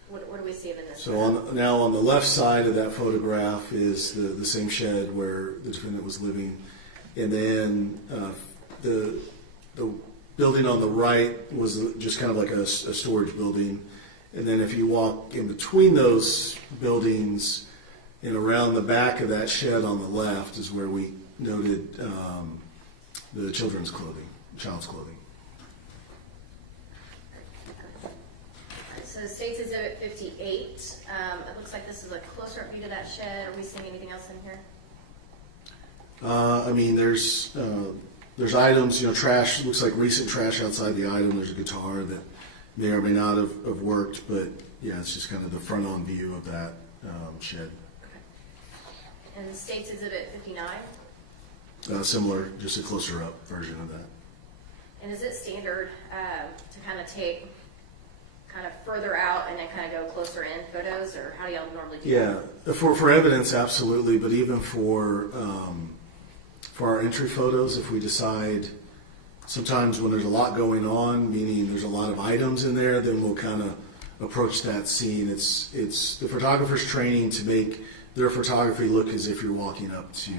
what do we see in this? So now on the left side of that photograph is the same shed where the defendant was living. And then the building on the right was just kind of like a storage building. And then if you walk in between those buildings and around the back of that shed on the left is where we noted the child's clothing. So So States Exhibit 58, it looks like this is a closer view to that shed. Are we seeing anything else in here? I mean, there's items, trash, looks like recent trash outside the item. There's a guitar that may or may not have worked, but yeah, it's just kind of the front-on view of that shed. And States Exhibit 59? Similar, just a closer-up version of that. And is it standard to kind of take kind of further out and then kind of go closer in photos, or how do y'all normally do that? Yeah, for evidence, absolutely, but even for our entry photos, if we decide, sometimes when there's a lot going on, meaning there's a lot of items in there, then we'll kind of approach that scene. It's the photographer's training to make their photography look as if you're walking up to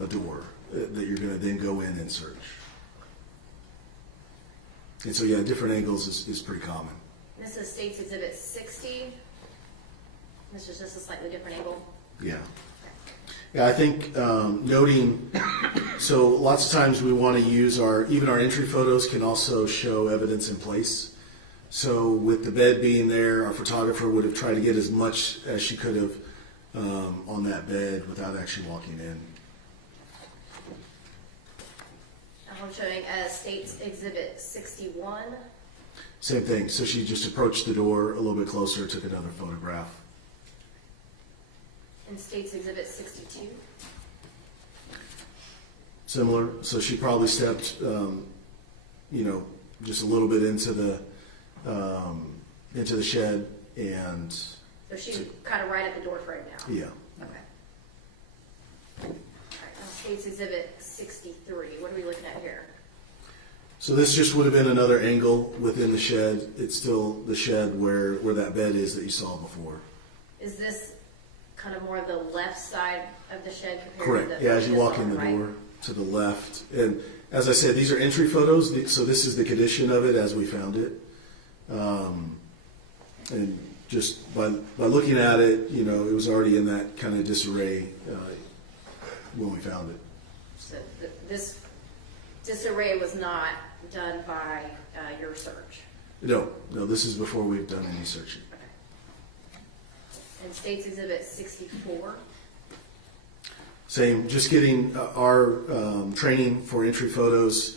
a door that you're going to then go in and search. And so, yeah, different angles is pretty common. This is States Exhibit 60. This is just a slightly different angle. Yeah. Yeah, I think noting, so lots of times we want to use even our entry photos can also show evidence in place. So with the bed being there, our photographer would have tried to get as much as she could have on that bed without actually walking in. I'm showing States Exhibit 61. Same thing. So she just approached the door a little bit closer, took another photograph. And States Exhibit 62. Similar. So she probably stepped, just a little bit into the shed, and. So she's kind of right at the door frame now. Yeah. Okay. All right. Now States Exhibit 63. What are we looking at here? So this just would have been another angle within the shed. It's still the shed where that bed is that you saw before. Is this kind of more of the left side of the shed compared Correct. to the Yeah, as you walk in the right? door to the left. And as I said, these are entry photos, so this is the condition of it as we found it. And just by looking at it, it was already in that kind of disarray when we found it. So this disarray was not done by your search? No, this is before we've done any searching. Okay. And States Exhibit 64? Same, just getting our training for entry photos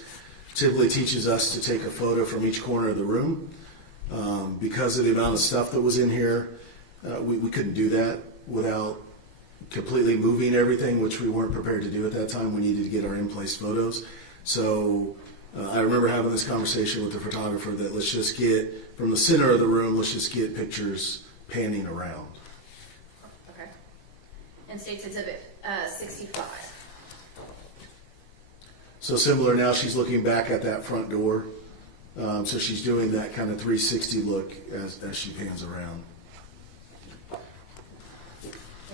typically teaches us to take a photo from each corner of the room. Because of the amount of stuff that was in here, we couldn't do that without completely moving everything, which we weren't prepared to do at that time. We needed to get our in-place photos. So I remember having this conversation with the photographer that let's just get, from the center of the room, let's just get pictures panning around. Okay. And States Exhibit 65? So similar, now she's looking back at that front door. So she's doing that kind of 360 look as she pans around.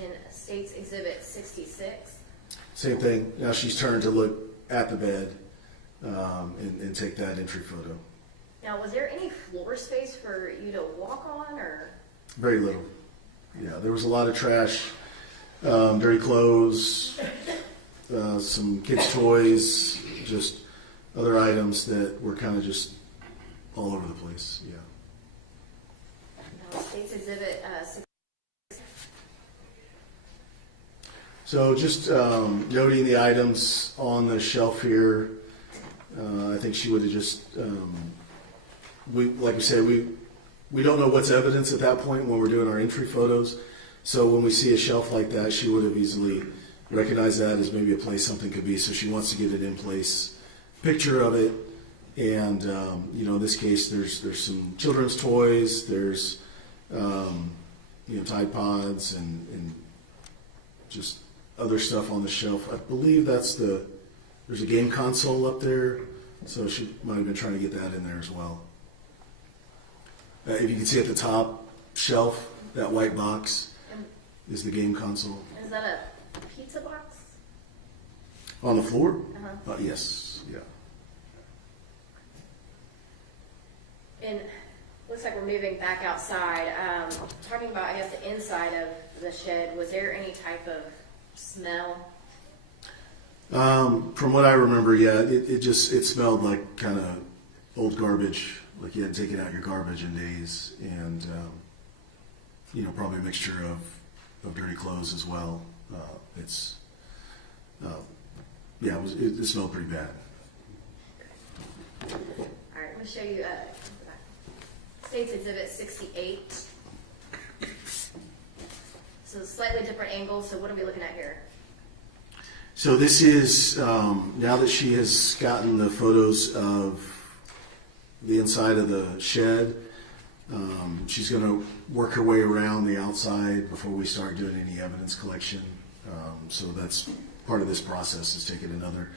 In States Exhibit 66? Same thing. Now she's turned to look at the bed and take that entry photo. Now, was there any floor space for you to walk on, or? Very little. Yeah, there was a lot of trash, dirty clothes, some kids' toys, just other items that were kind of just all over the place. Yeah. Now, States Exhibit 66. So just noting the items on the shelf here, I think she would have just, like we said, we don't know what's evidence at that point when we're doing our entry photos. So when we see a shelf like that, she would have easily recognized that as maybe a place something could be. So she wants to get it in place, picture of it, and in this case, there's some children's toys, there's Tide Pods and just other stuff on the shelf. I believe there's a game console up there, so she might have been trying to get that in there as well. If you can see at the top shelf, that white box is the game console. Is that a pizza box? On the floor? Uh-huh. Yes, yeah. And looks like we're moving back outside. Talking about, I guess, the inside of the shed, was there any type of smell? From what I remember, yeah, it smelled like kind of old garbage like you hadn't taken out your garbage in days, and probably a mixture of dirty clothes as well. It smelled pretty bad. All right, I'm going to show you State's Exhibit 68. So slightly different angle. So what are we looking at here? So this is, now that she has gotten the photos of the inside of the shed, she's going to work her way around the outside before we start doing any evidence collection. So that's part of this process, is taking another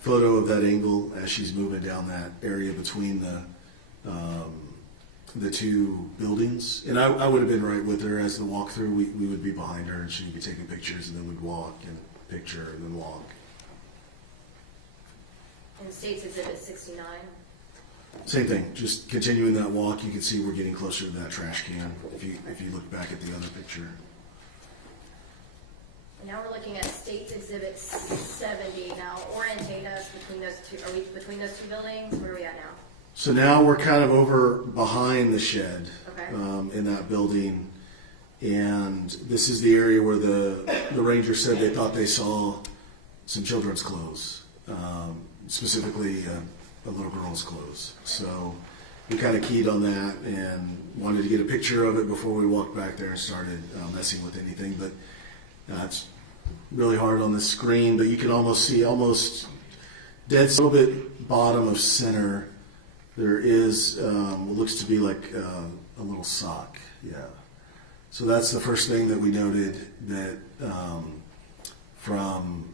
photo of that angle as she's moving down that area between the two buildings. And I would have been right with her as the walkthrough. We would be behind her and she would be taking pictures, and then we'd walk and picture and then walk. And State's Exhibit 69. Same thing, just continuing that walk. You can see we're getting closer to that trash can if you look back at the other picture. And now we're looking at State's Exhibit 70. Now orientate us between those two. Are we between those two buildings? Where are we at now? So now we're kind of over behind the shed, Okay. in that building. And this is the area where the ranger said they thought they saw some children's clothes, specifically a little girl's clothes. So we kind of keyed on that and wanted to get a picture of it before we walked back there and started messing with anything. But it's really hard on the screen, but you can almost see dead a little bit bottom of center. There is what looks to be like a little sock. Yeah. So that's the first thing that we noted, that from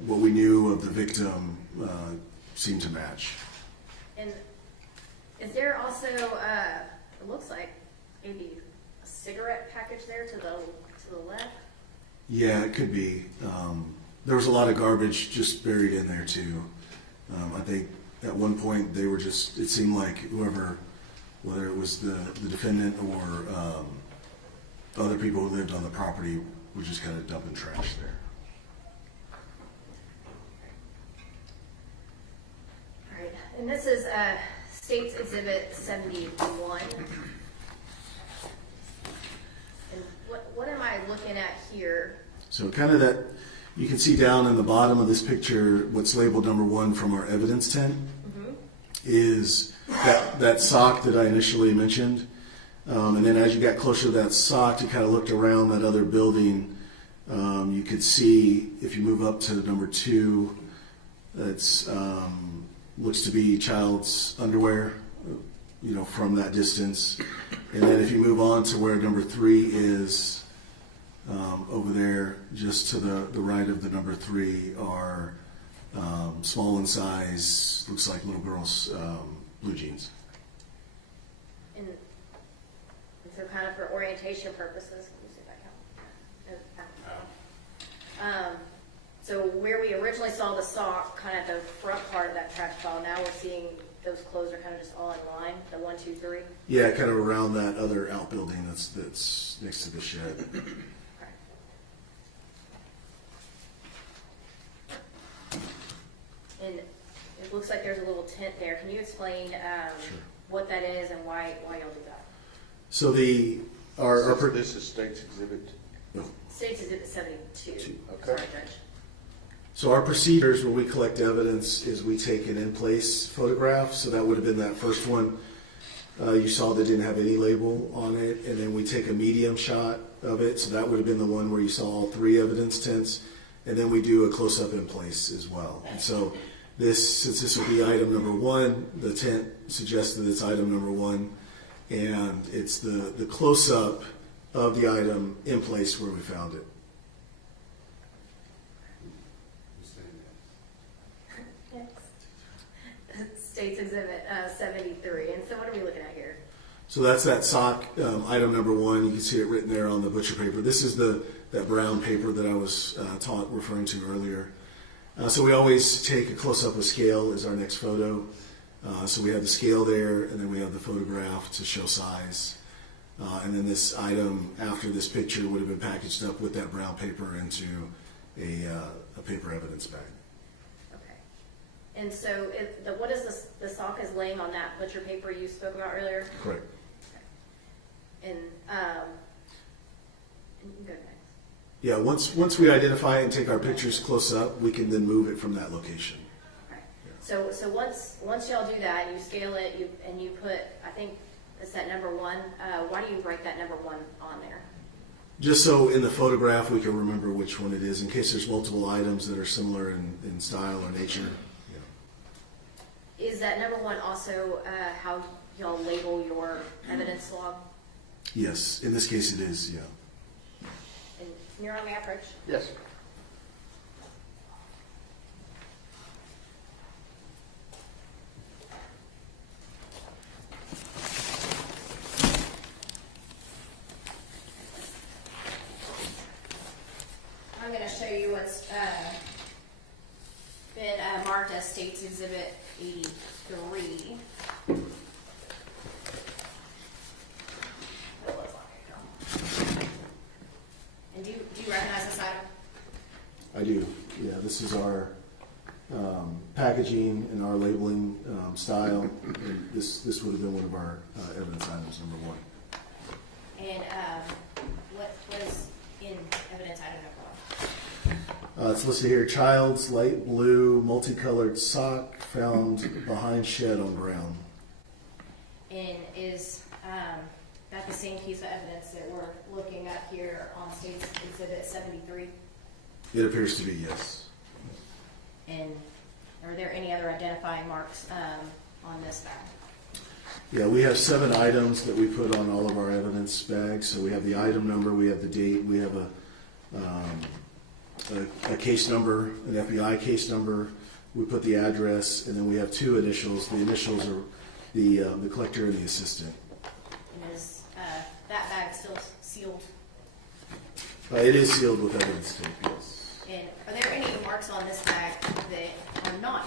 what we knew of the victim seemed to match. And is there also, it looks like maybe a cigarette package there to the left? Yeah, it could be. There was a lot of garbage just buried in there too. I think at one point they were just, it seemed like whoever, whether it was the defendant or other people who lived on the property, were just kind of dumping trash there. All right, and this is State's Exhibit 71. And what am I looking at here? So kind of that, you can see down in the bottom of this picture, what's labeled number 1 from our evidence tent is that sock that I initially mentioned. And then as you got closer to that sock, you kind of looked around that other building. You could see, if you move up to number 2, it's looks to be child's underwear, from that distance. And then if you move on to where number 3 is, over there, just to the right of the number 3 are small in size, looks like little girls' blue jeans. And so kind of for orientation purposes, let me see if I can. So where we originally saw the sock, kind of the front part of that trash pile, now we're seeing those clothes are kind of just all in line, the 1, 2, 3? Yeah, kind of around that other outbuilding that's next to the shed. And it looks like there's a little tent there. Can you explain what that is and why y'all do that? So this is State's Exhibit. State's Exhibit 72. Okay. Sorry, Judge. So our procedures when we collect evidence is we take an in-place photograph. So that would have been that first one you saw that didn't have any label on it. And then we take a medium shot of it. So that would have been the one where you saw all 3 evidence tents. And then we do a close-up in place as well. And so since this will be item number 1, the tent suggests that it's item number 1. And it's the close-up of the item in place where we found it. State's Exhibit 73. And so what are we looking at here? So that's that sock, item number 1. You can see it written there on the butcher paper. This is that brown paper that I was referring to earlier. So we always take a close-up with scale as our next photo. So we have the scale there, and then we have the photograph to show size. And then this item after this picture would have been packaged up with that brown paper into a paper evidence bag. Okay. And so what is the sock is laying on that butcher paper you spoke about earlier? Correct. And you can go next. Yeah, once we identify it and take our pictures close up, we can then move it from that location. So once y'all do that, you scale it, you put, I think it's that number 1. Why do you write that number 1 on there? Just so in the photograph we can remember which one it is, in case there's multiple items that are similar in style or nature. Is that number 1 also how y'all label your evidence log? Yes, in this case it is, yeah. And you're on average? Yes. I'm going to show you what's been marked as State's Exhibit 83. And do you recognize this item? I do. Yeah, this is our packaging and our labeling style. And this would have been one of our evidence items, number 1. And what was in evidence item number 1? It's listed here, child's light blue multicolored sock found behind shed on ground. And is that the same piece of evidence that we're looking at here on State's Exhibit 73? It appears to be, yes. And are there any other identifying marks on this bag? Yeah, we have 7 items that we put on all of our evidence bags. So we have the item number, we have the date, we have a case number, an FBI case number. We put the address, and then we have 2 initials. The initials are the collector and the assistant. And is that bag still sealed? It is sealed with evidence tape, yes. And are there any marks on this bag that are not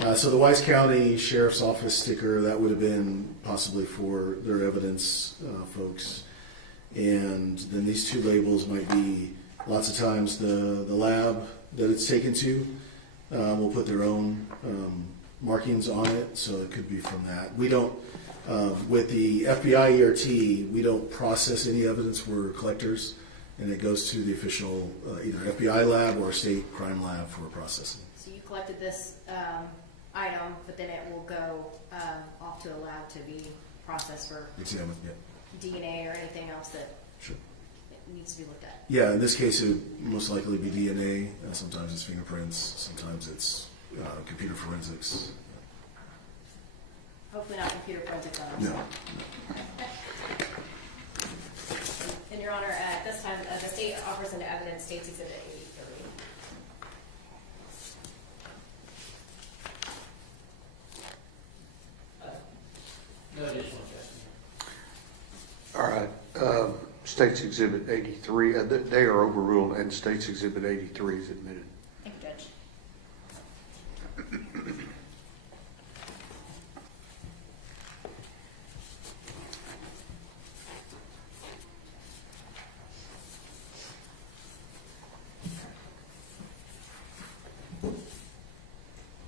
yours? So the Wise County Sheriff's Office sticker, that would have been possibly for their evidence folks. And then these 2 labels might be, lots of times, the lab that it's taken to will put their own markings on it, so it could be from that. We don't, with the FBI ERT, we don't process any evidence. We're collectors, and it goes to the official either FBI lab or state crime lab for processing. So you collected this item, but then it will go off to a lab to be processed for examined, yeah. DNA or anything else that sure. needs to be looked at. Yeah, in this case, it would most likely be DNA. Sometimes it's fingerprints. Sometimes it's computer forensics. Hopefully not computer forensics on No. And Your Honor, at this time, the state offers into evidence State's Exhibit 83. No additional objection. All right. State's Exhibit 83, they are overruled, and State's Exhibit 83 is admitted. Thank you, Judge.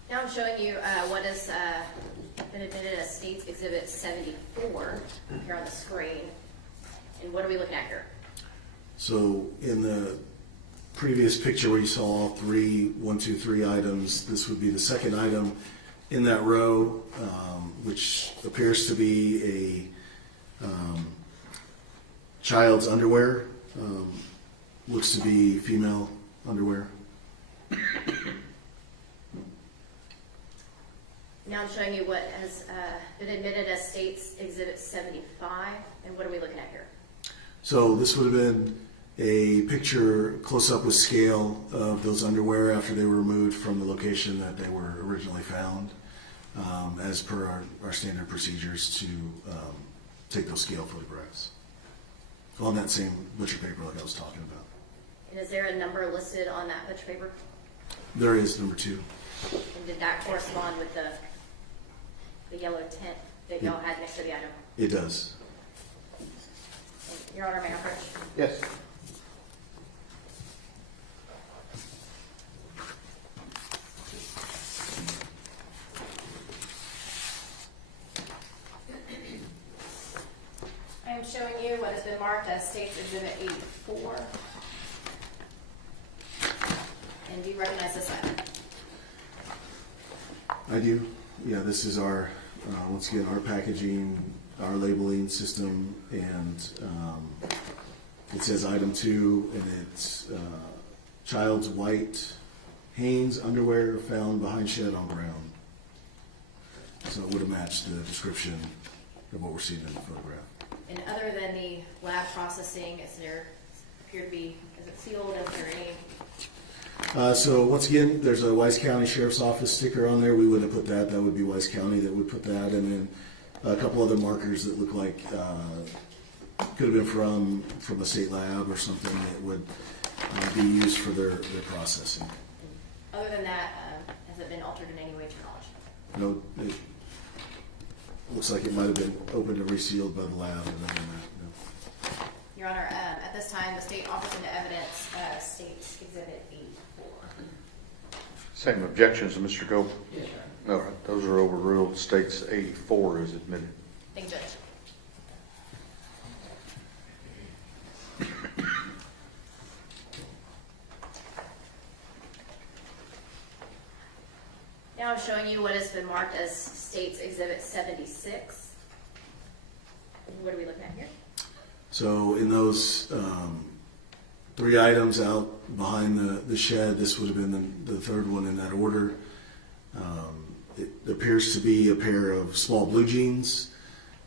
Now I'm showing you what has been admitted as State's Exhibit 74 here on the screen. And what are we looking at here? So in the previous picture where you saw all 3, 1, 2, 3 items, this would be the second item in that row, which appears to be a child's underwear. Looks to be female underwear. Now I'm showing you what has been admitted as State's Exhibit 75. And what are we looking at here? So this would have been a picture close up with scale of those underwear after they were removed from the location that they were originally found, as per our standard procedures to take those scale photographs on that same butcher paper like I was talking about. And is there a number listed on that butcher paper? There is number 2. And did that correspond with the yellow tint that y'all had next to the item? It does. Your Honor, may I approach? Yes. Exhibit 84. And do you recognize this item? I do. Yeah, this is our, once again, our packaging, our labeling system, and it says item 2, and it's child's white Hanes underwear found behind shed on ground. So it would have matched the description of what we're seeing in the photograph. And other than the lab processing, is it sealed? Is there any? So once again, there's a Wise County Sheriff's Office sticker on there. We wouldn't have put that. That would be Wise County that would put that. And then a couple other markers that look like could have been from a state lab or something that would be used for their processing. Other than that, has it been altered in any way to your knowledge? No, it looks like it might have been opened and resealed by the lab. Other than that, no. Your Honor, at this time, the state offers into evidence State's Exhibit 84. Same objections to Mr. Gold? Yes, sir. All right, those are overruled. States 84 is admitted. Thank you, Judge. Now I'm showing you what has been marked as State's Exhibit 76. What are we looking at here? So in those 3 items out behind the shed, this would have been the third one in that order. It appears to be a pair of small blue jeans.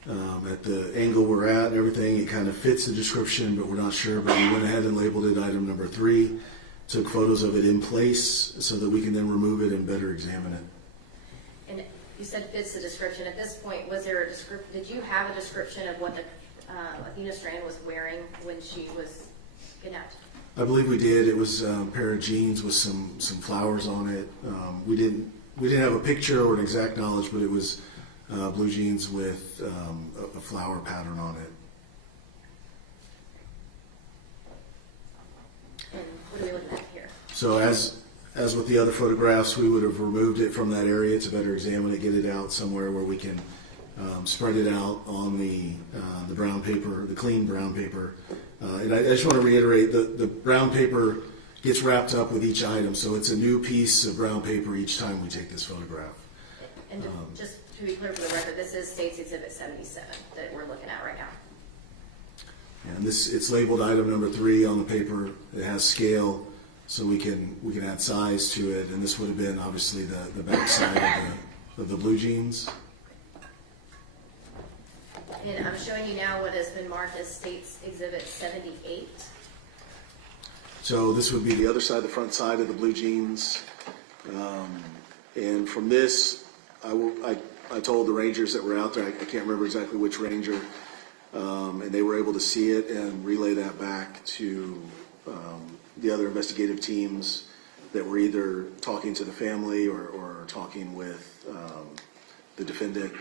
At the angle we're at and everything, it kind of fits the description, but we're not sure. But we went ahead and labeled it item number 3, took photos of it in place so that we can then remove it and better examine it. And you said fits the description. At this point, was there a description? Did you have a description of what the Athena Strand was wearing when she was kidnapped? I believe we did. It was a pair of jeans with some flowers on it. We didn't have a picture or an exact knowledge, but it was blue jeans with a flower pattern on it. And what are we looking at here? So as with the other photographs, we would have removed it from that area to better examine it, get it out somewhere where we can spread it out on the brown paper, the clean brown paper. And I just want to reiterate, the brown paper gets wrapped up with each item, so it's a new piece of brown paper each time we take this photograph. And just to be clear for the record, this is State's Exhibit 77 that we're looking at right now. And it's labeled item number 3 on the paper. It has scale, so we can add size to it. And this would have been obviously the back side of the blue jeans. And I'm showing you now what has been marked as State's Exhibit 78. So this would be the other side, the front side of the blue jeans. And from this, I told the rangers that were out there, I can't remember exactly which ranger, and they were able to see it and relay that back to the other investigative teams that were either talking to the family or talking with the defendant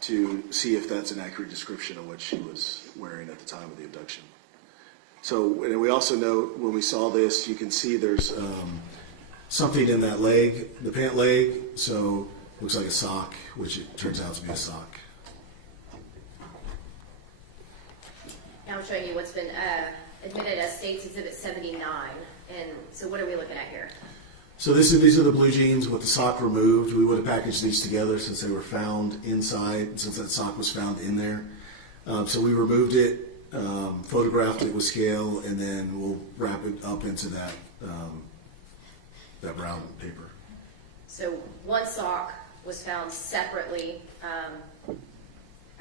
to see if that's an accurate description of what she was wearing at the time of the abduction. So, and we also note when we saw this, you can see there's something in that leg, the pant leg, so looks like a sock, which it turns out to be a sock. Now I'm showing you what's been admitted as State's Exhibit 79. And so what are we looking at here? So these are the blue jeans with the sock removed. We would have packaged these together since they were found inside, since that sock was found in there. So we removed it, photographed it with scale, and then we'll wrap it up into that brown paper. So one sock was found separately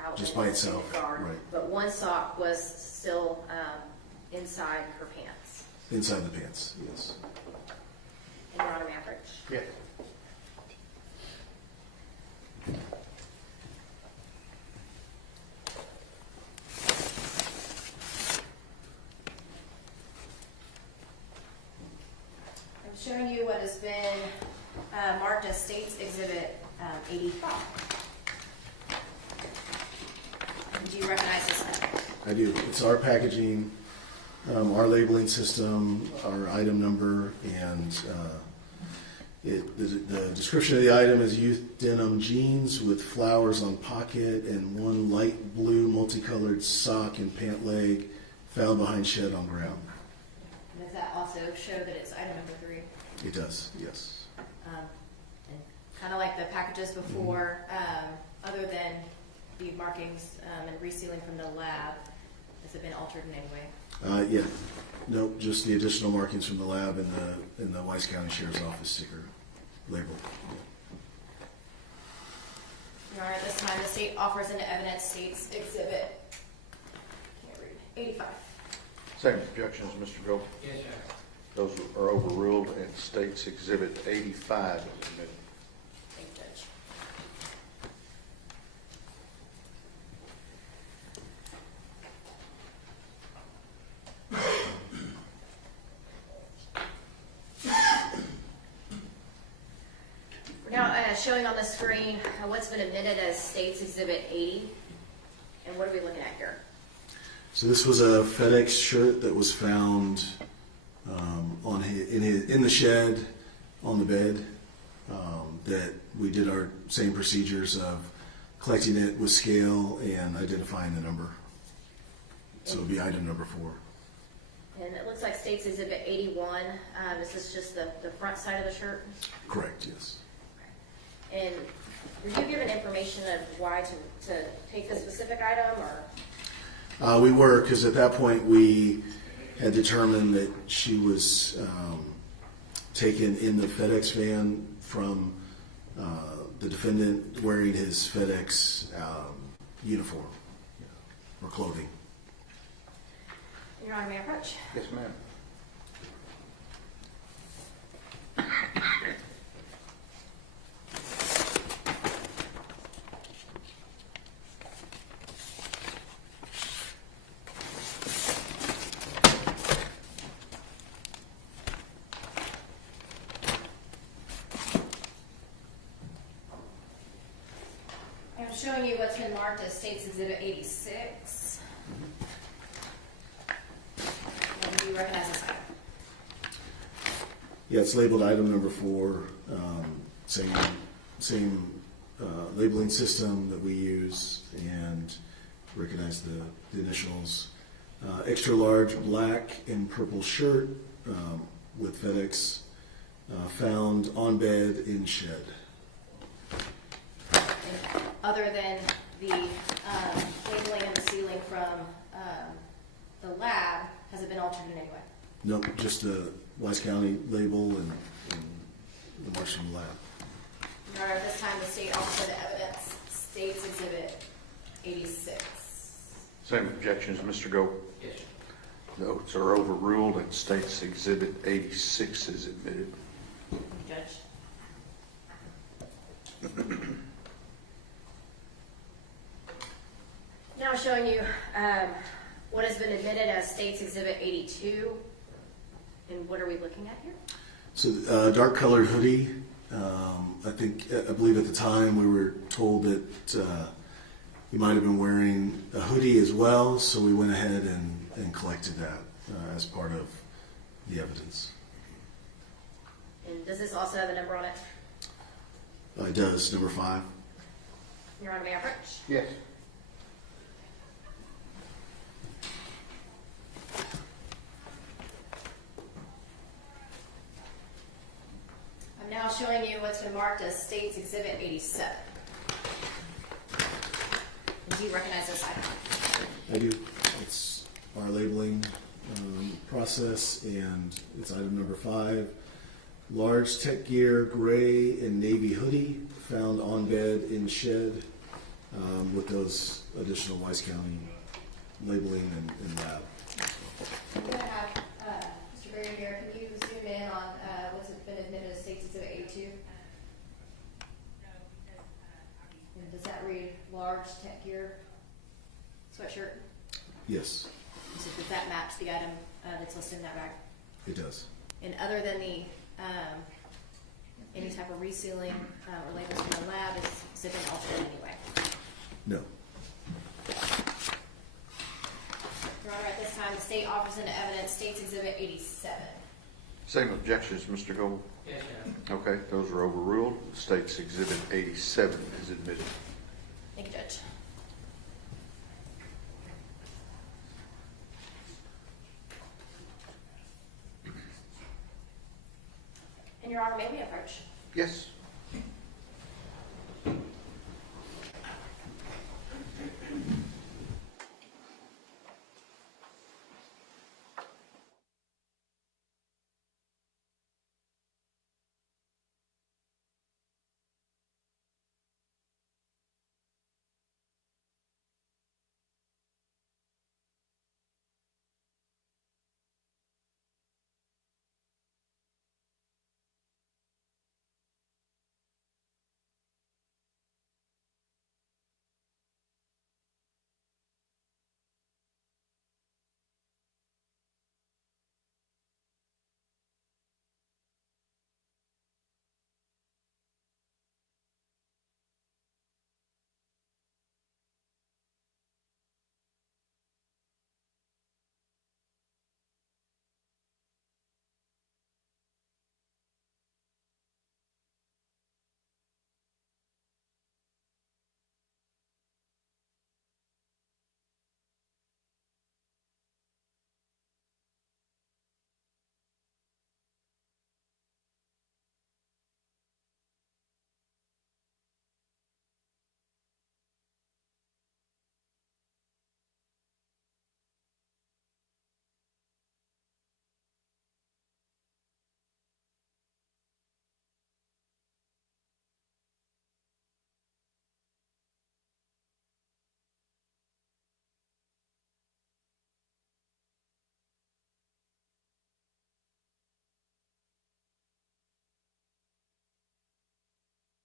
out Just in by the itself, yard, right. but one sock was still inside her pants. Inside the pants, yes. And Your Honor, may I approach? Yeah. I'm showing you what has been marked as State's Exhibit 85. Do you recognize this item? I do. It's our packaging, our labeling system, our item number, and the description of the item is youth denim jeans with flowers on pocket and one light blue multicolored sock and pant leg Found behind shed on ground. And does that also show that it's item number 3? It does, yes. And kind of like the packages before, other than the markings and resealing from the lab, has it been altered in any way? Yeah. Nope, just the additional markings from the lab and the Weiss County Sheriff's Office sticker label. Your Honor, at this time, the state offers into evidence state's exhibit, can't read, 85. Same objections, Mr. Gold? Yes, sir. Those are overruled, and states exhibit 85 is admitted. Thank you, Judge. We're now showing on the screen what's been admitted as state's exhibit 80. And what are we looking at here? So this was a FedEx shirt that was found in the shed on the bed. That we did our same procedures of collecting it with scale and identifying the number. So it would be item number 4. And it looks like state's exhibit 81. Is this just the front side of the shirt? Correct, yes. And were you given information of why to take this specific item, or? We were, because at that point we had determined that she was taken in the FedEx van from the defendant wearing his FedEx uniform or clothing. Your Honor, may I approach? Yes, ma'am. I'm showing you what's been marked as state's exhibit 86. And do you recognize this item? Yeah, it's labeled item number 4. Same labeling system that we use, and recognize the initials. Extra large black and purple shirt with FedEx, found on bed in shed. Other than the labeling and the sealing from the lab, has it been altered in any way? Nope, just the Weiss County label and the marks from the lab. Your Honor, at this time, the state offers the evidence, state's exhibit 86. Same objections, Mr. Gold? Yes, sir. Notes are overruled, and states exhibit 86 is admitted. Judge. Now showing you what has been admitted as state's exhibit 82. And what are we looking at here? So dark colored hoodie. I believe at the time we were told that you might have been wearing a hoodie as well, so we went ahead and collected that as part of the evidence. And does this also have a number on it? It does, number 5. Your Honor, may I approach? Yes. I'm now showing you what's been marked as state's exhibit 87. And do you recognize this item? I do. It's our labeling process, and it's item number 5. Large tech gear, gray and navy hoodie, found on bed in shed with those additional Weiss County labeling and lab. I'm going to have Mr. Barry here. Can you zoom in on what's been admitted as state's exhibit 82? And does that read large tech gear sweatshirt? Yes, So does that match the item that's listed in that bag? it does. And other than the any type of resealing or labels from the lab, is it been altered in any way? No. Your Honor, at this time, the state offers into evidence state's exhibit 87. Same objections, Mr. Gold? Yes, sir. Okay, those are overruled. State's exhibit 87 is admitted. Thank you, Judge. And Your Honor, may we approach? Yes.